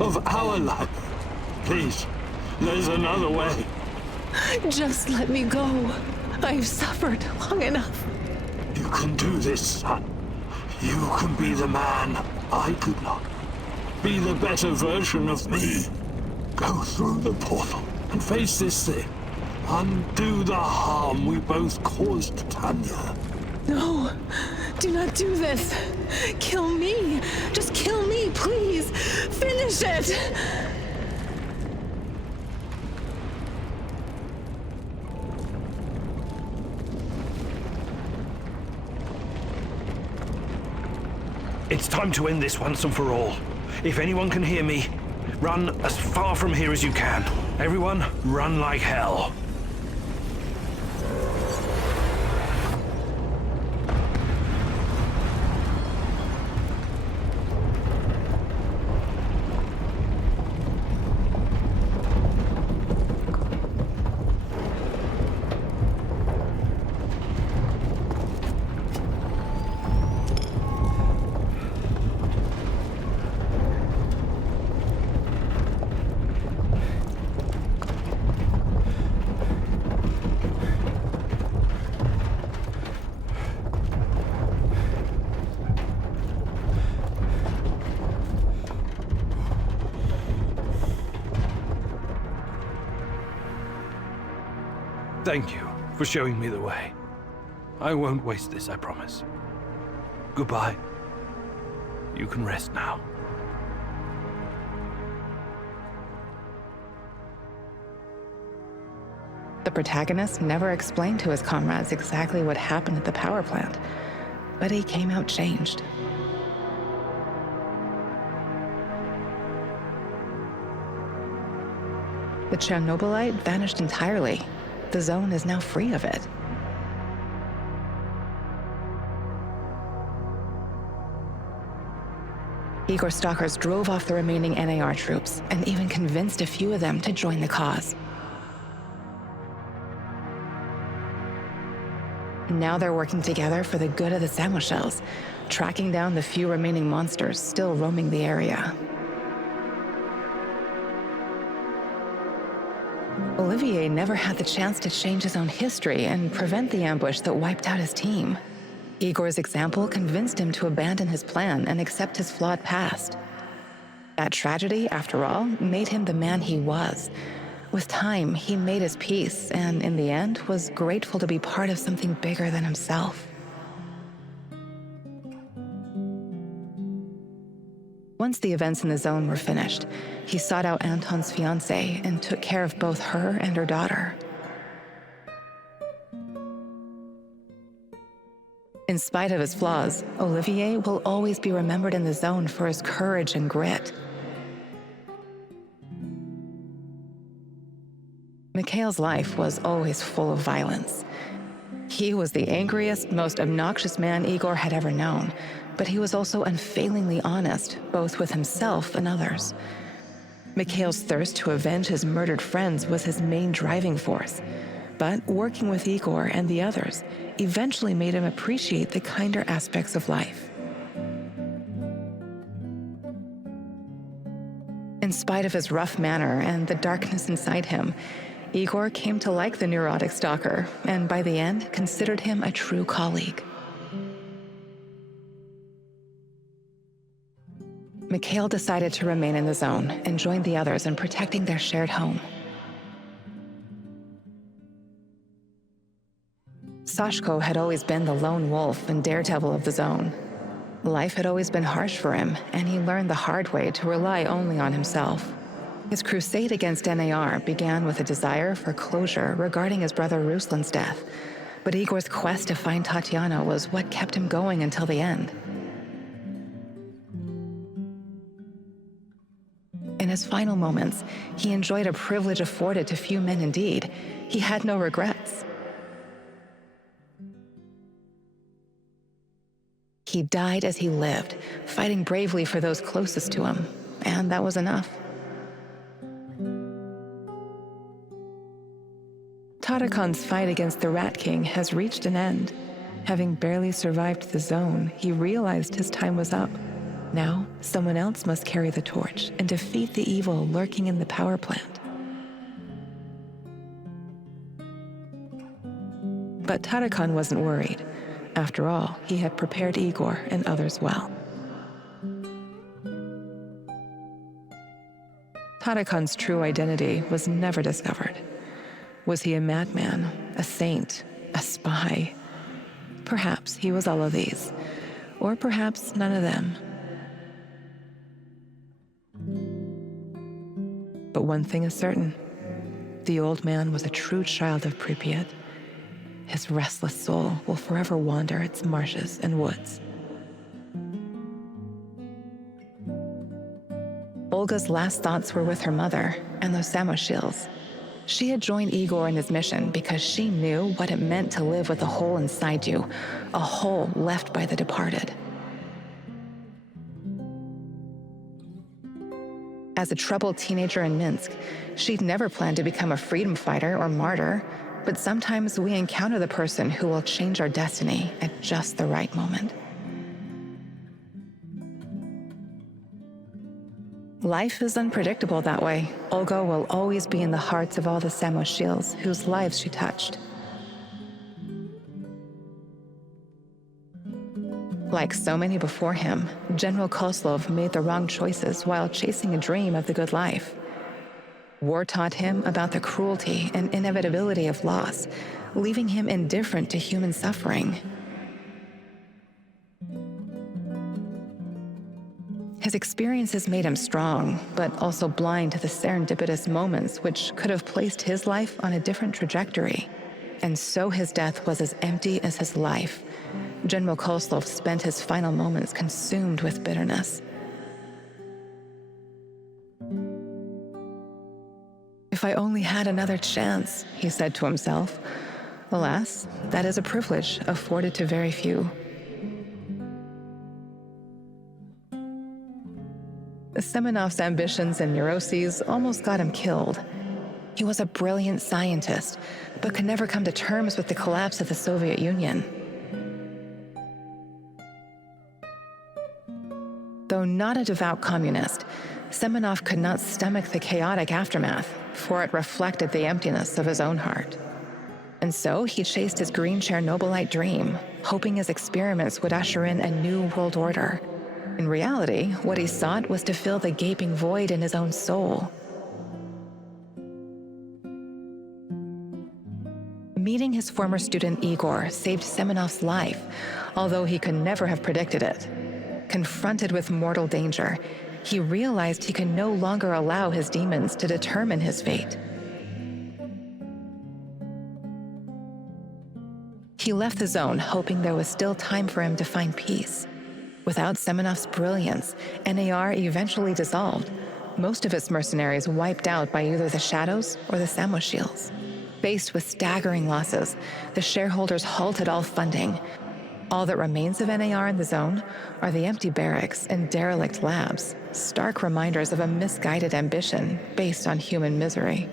Of our life. Please, there's another way. Just let me go. I've suffered long enough. You can do this, son. You can be the man I could not. Be the better version of me. Go through the portal and face this thing. Undo the harm we both caused Tanya. No, do not do this. Kill me. Just kill me, please. Finish it. It's time to end this once and for all. If anyone can hear me, run as far from here as you can. Everyone, run like hell. Thank you for showing me the way. I won't waste this, I promise. Goodbye. You can rest now. The protagonist never explained to his comrades exactly what happened at the power plant, but he came out changed. The Chernobylite vanished entirely. The zone is now free of it. Igor's stalkers drove off the remaining n.a.r. troops and even convinced a few of them to join the cause. Now they're working together for the good of the Samoshels, tracking down the few remaining monsters still roaming the area. Olivier never had the chance to change his own history and prevent the ambush that wiped out his team. Igor's example convinced him to abandon his plan and accept his flawed past. That tragedy, after all, made him the man he was. With time, he made his peace and, in the end, was grateful to be part of something bigger than himself. Once the events in the zone were finished, he sought out Anton's fiancée and took care of both her and her daughter. In spite of his flaws, Olivier will always be remembered in the zone for his courage and grit. Mikhail's life was always full of violence. He was the angriest, most obnoxious man Igor had ever known, but he was also unfailingly honest, both with himself and others. Mikhail's thirst to avenge his murdered friends was his main driving force, but working with Igor and the others eventually made him appreciate the kinder aspects of life. In spite of his rough manner and the darkness inside him, Igor came to like the neurotic stalker, and by the end, considered him a true colleague. Mikhail decided to remain in the zone and joined the others in protecting their shared home. Sashko had always been the lone wolf and daredevil of the zone. Life had always been harsh for him, and he learned the hard way to rely only on himself. His crusade against n.a.r. began with a desire for closure regarding his brother Ruslan's death, but Igor's quest to find Tatiana was what kept him going until the end. In his final moments, he enjoyed a privilege afforded to few men indeed. He had no regrets. He died as he lived, fighting bravely for those closest to him, and that was enough. Tarakan's fight against the Rat King has reached an end. Having barely survived the zone, he realized his time was up. Now, someone else must carry the torch and defeat the evil lurking in the power plant. But Tarakan wasn't worried. After all, he had prepared Igor and others well. Tarakan's true identity was never discovered. Was he a madman, a saint, a spy? Perhaps he was all of these, or perhaps none of them. But one thing is certain. The old man was a true child of Pripyat. His restless soul will forever wander its marshes and woods. Olga's last thoughts were with her mother and those s.t.a.l.k.e.r. She had joined Igor in his mission because she knew what it meant to live with a hole inside you, a hole left by the departed. As a troubled teenager in Minsk, she'd never planned to become a freedom fighter or martyr, but sometimes we encounter the person who will change our destiny at just the right moment. Life is unpredictable that way. Olga will always be in the hearts of all the s.t.a.l.k.e.r. whose lives she touched. Like so many before him, General Kozlov made the wrong choices while chasing a dream of the good life. War taught him about the cruelty and inevitability of loss, leaving him indifferent to human suffering. His experiences made him strong, but also blind to the serendipitous moments which could have placed his life on a different trajectory. And so his death was as empty as his life. General Kozlov spent his final moments consumed with bitterness. If I only had another chance, he said to himself. Alas, that is a privilege afforded to very few. Semenov's ambitions and neuroses almost got him killed. He was a brilliant scientist, but could never come to terms with the collapse of the Soviet Union. Though not a devout communist, Semenov could not stomach the chaotic aftermath, for it reflected the emptiness of his own heart. And so he chased his green Chernobylite dream, hoping his experiments would usher in a new world order. In reality, what he sought was to fill the gaping void in his own soul. Meeting his former student Igor saved Semenov's life, although he could never have predicted it. Confronted with mortal danger, he realized he could no longer allow his demons to determine his fate. He left the zone hoping there was still time for him to find peace. Without Semenov's brilliance, s.t.a.l.k.e.r. eventually dissolved, most of its mercenaries wiped out by either the Shadows or the Samoshills. Faced with staggering losses, the shareholders halted all funding. All that remains of s.t.a.l.k.e.r. in the zone are the empty barracks and derelict labs, stark reminders of a misguided ambition based on human misery.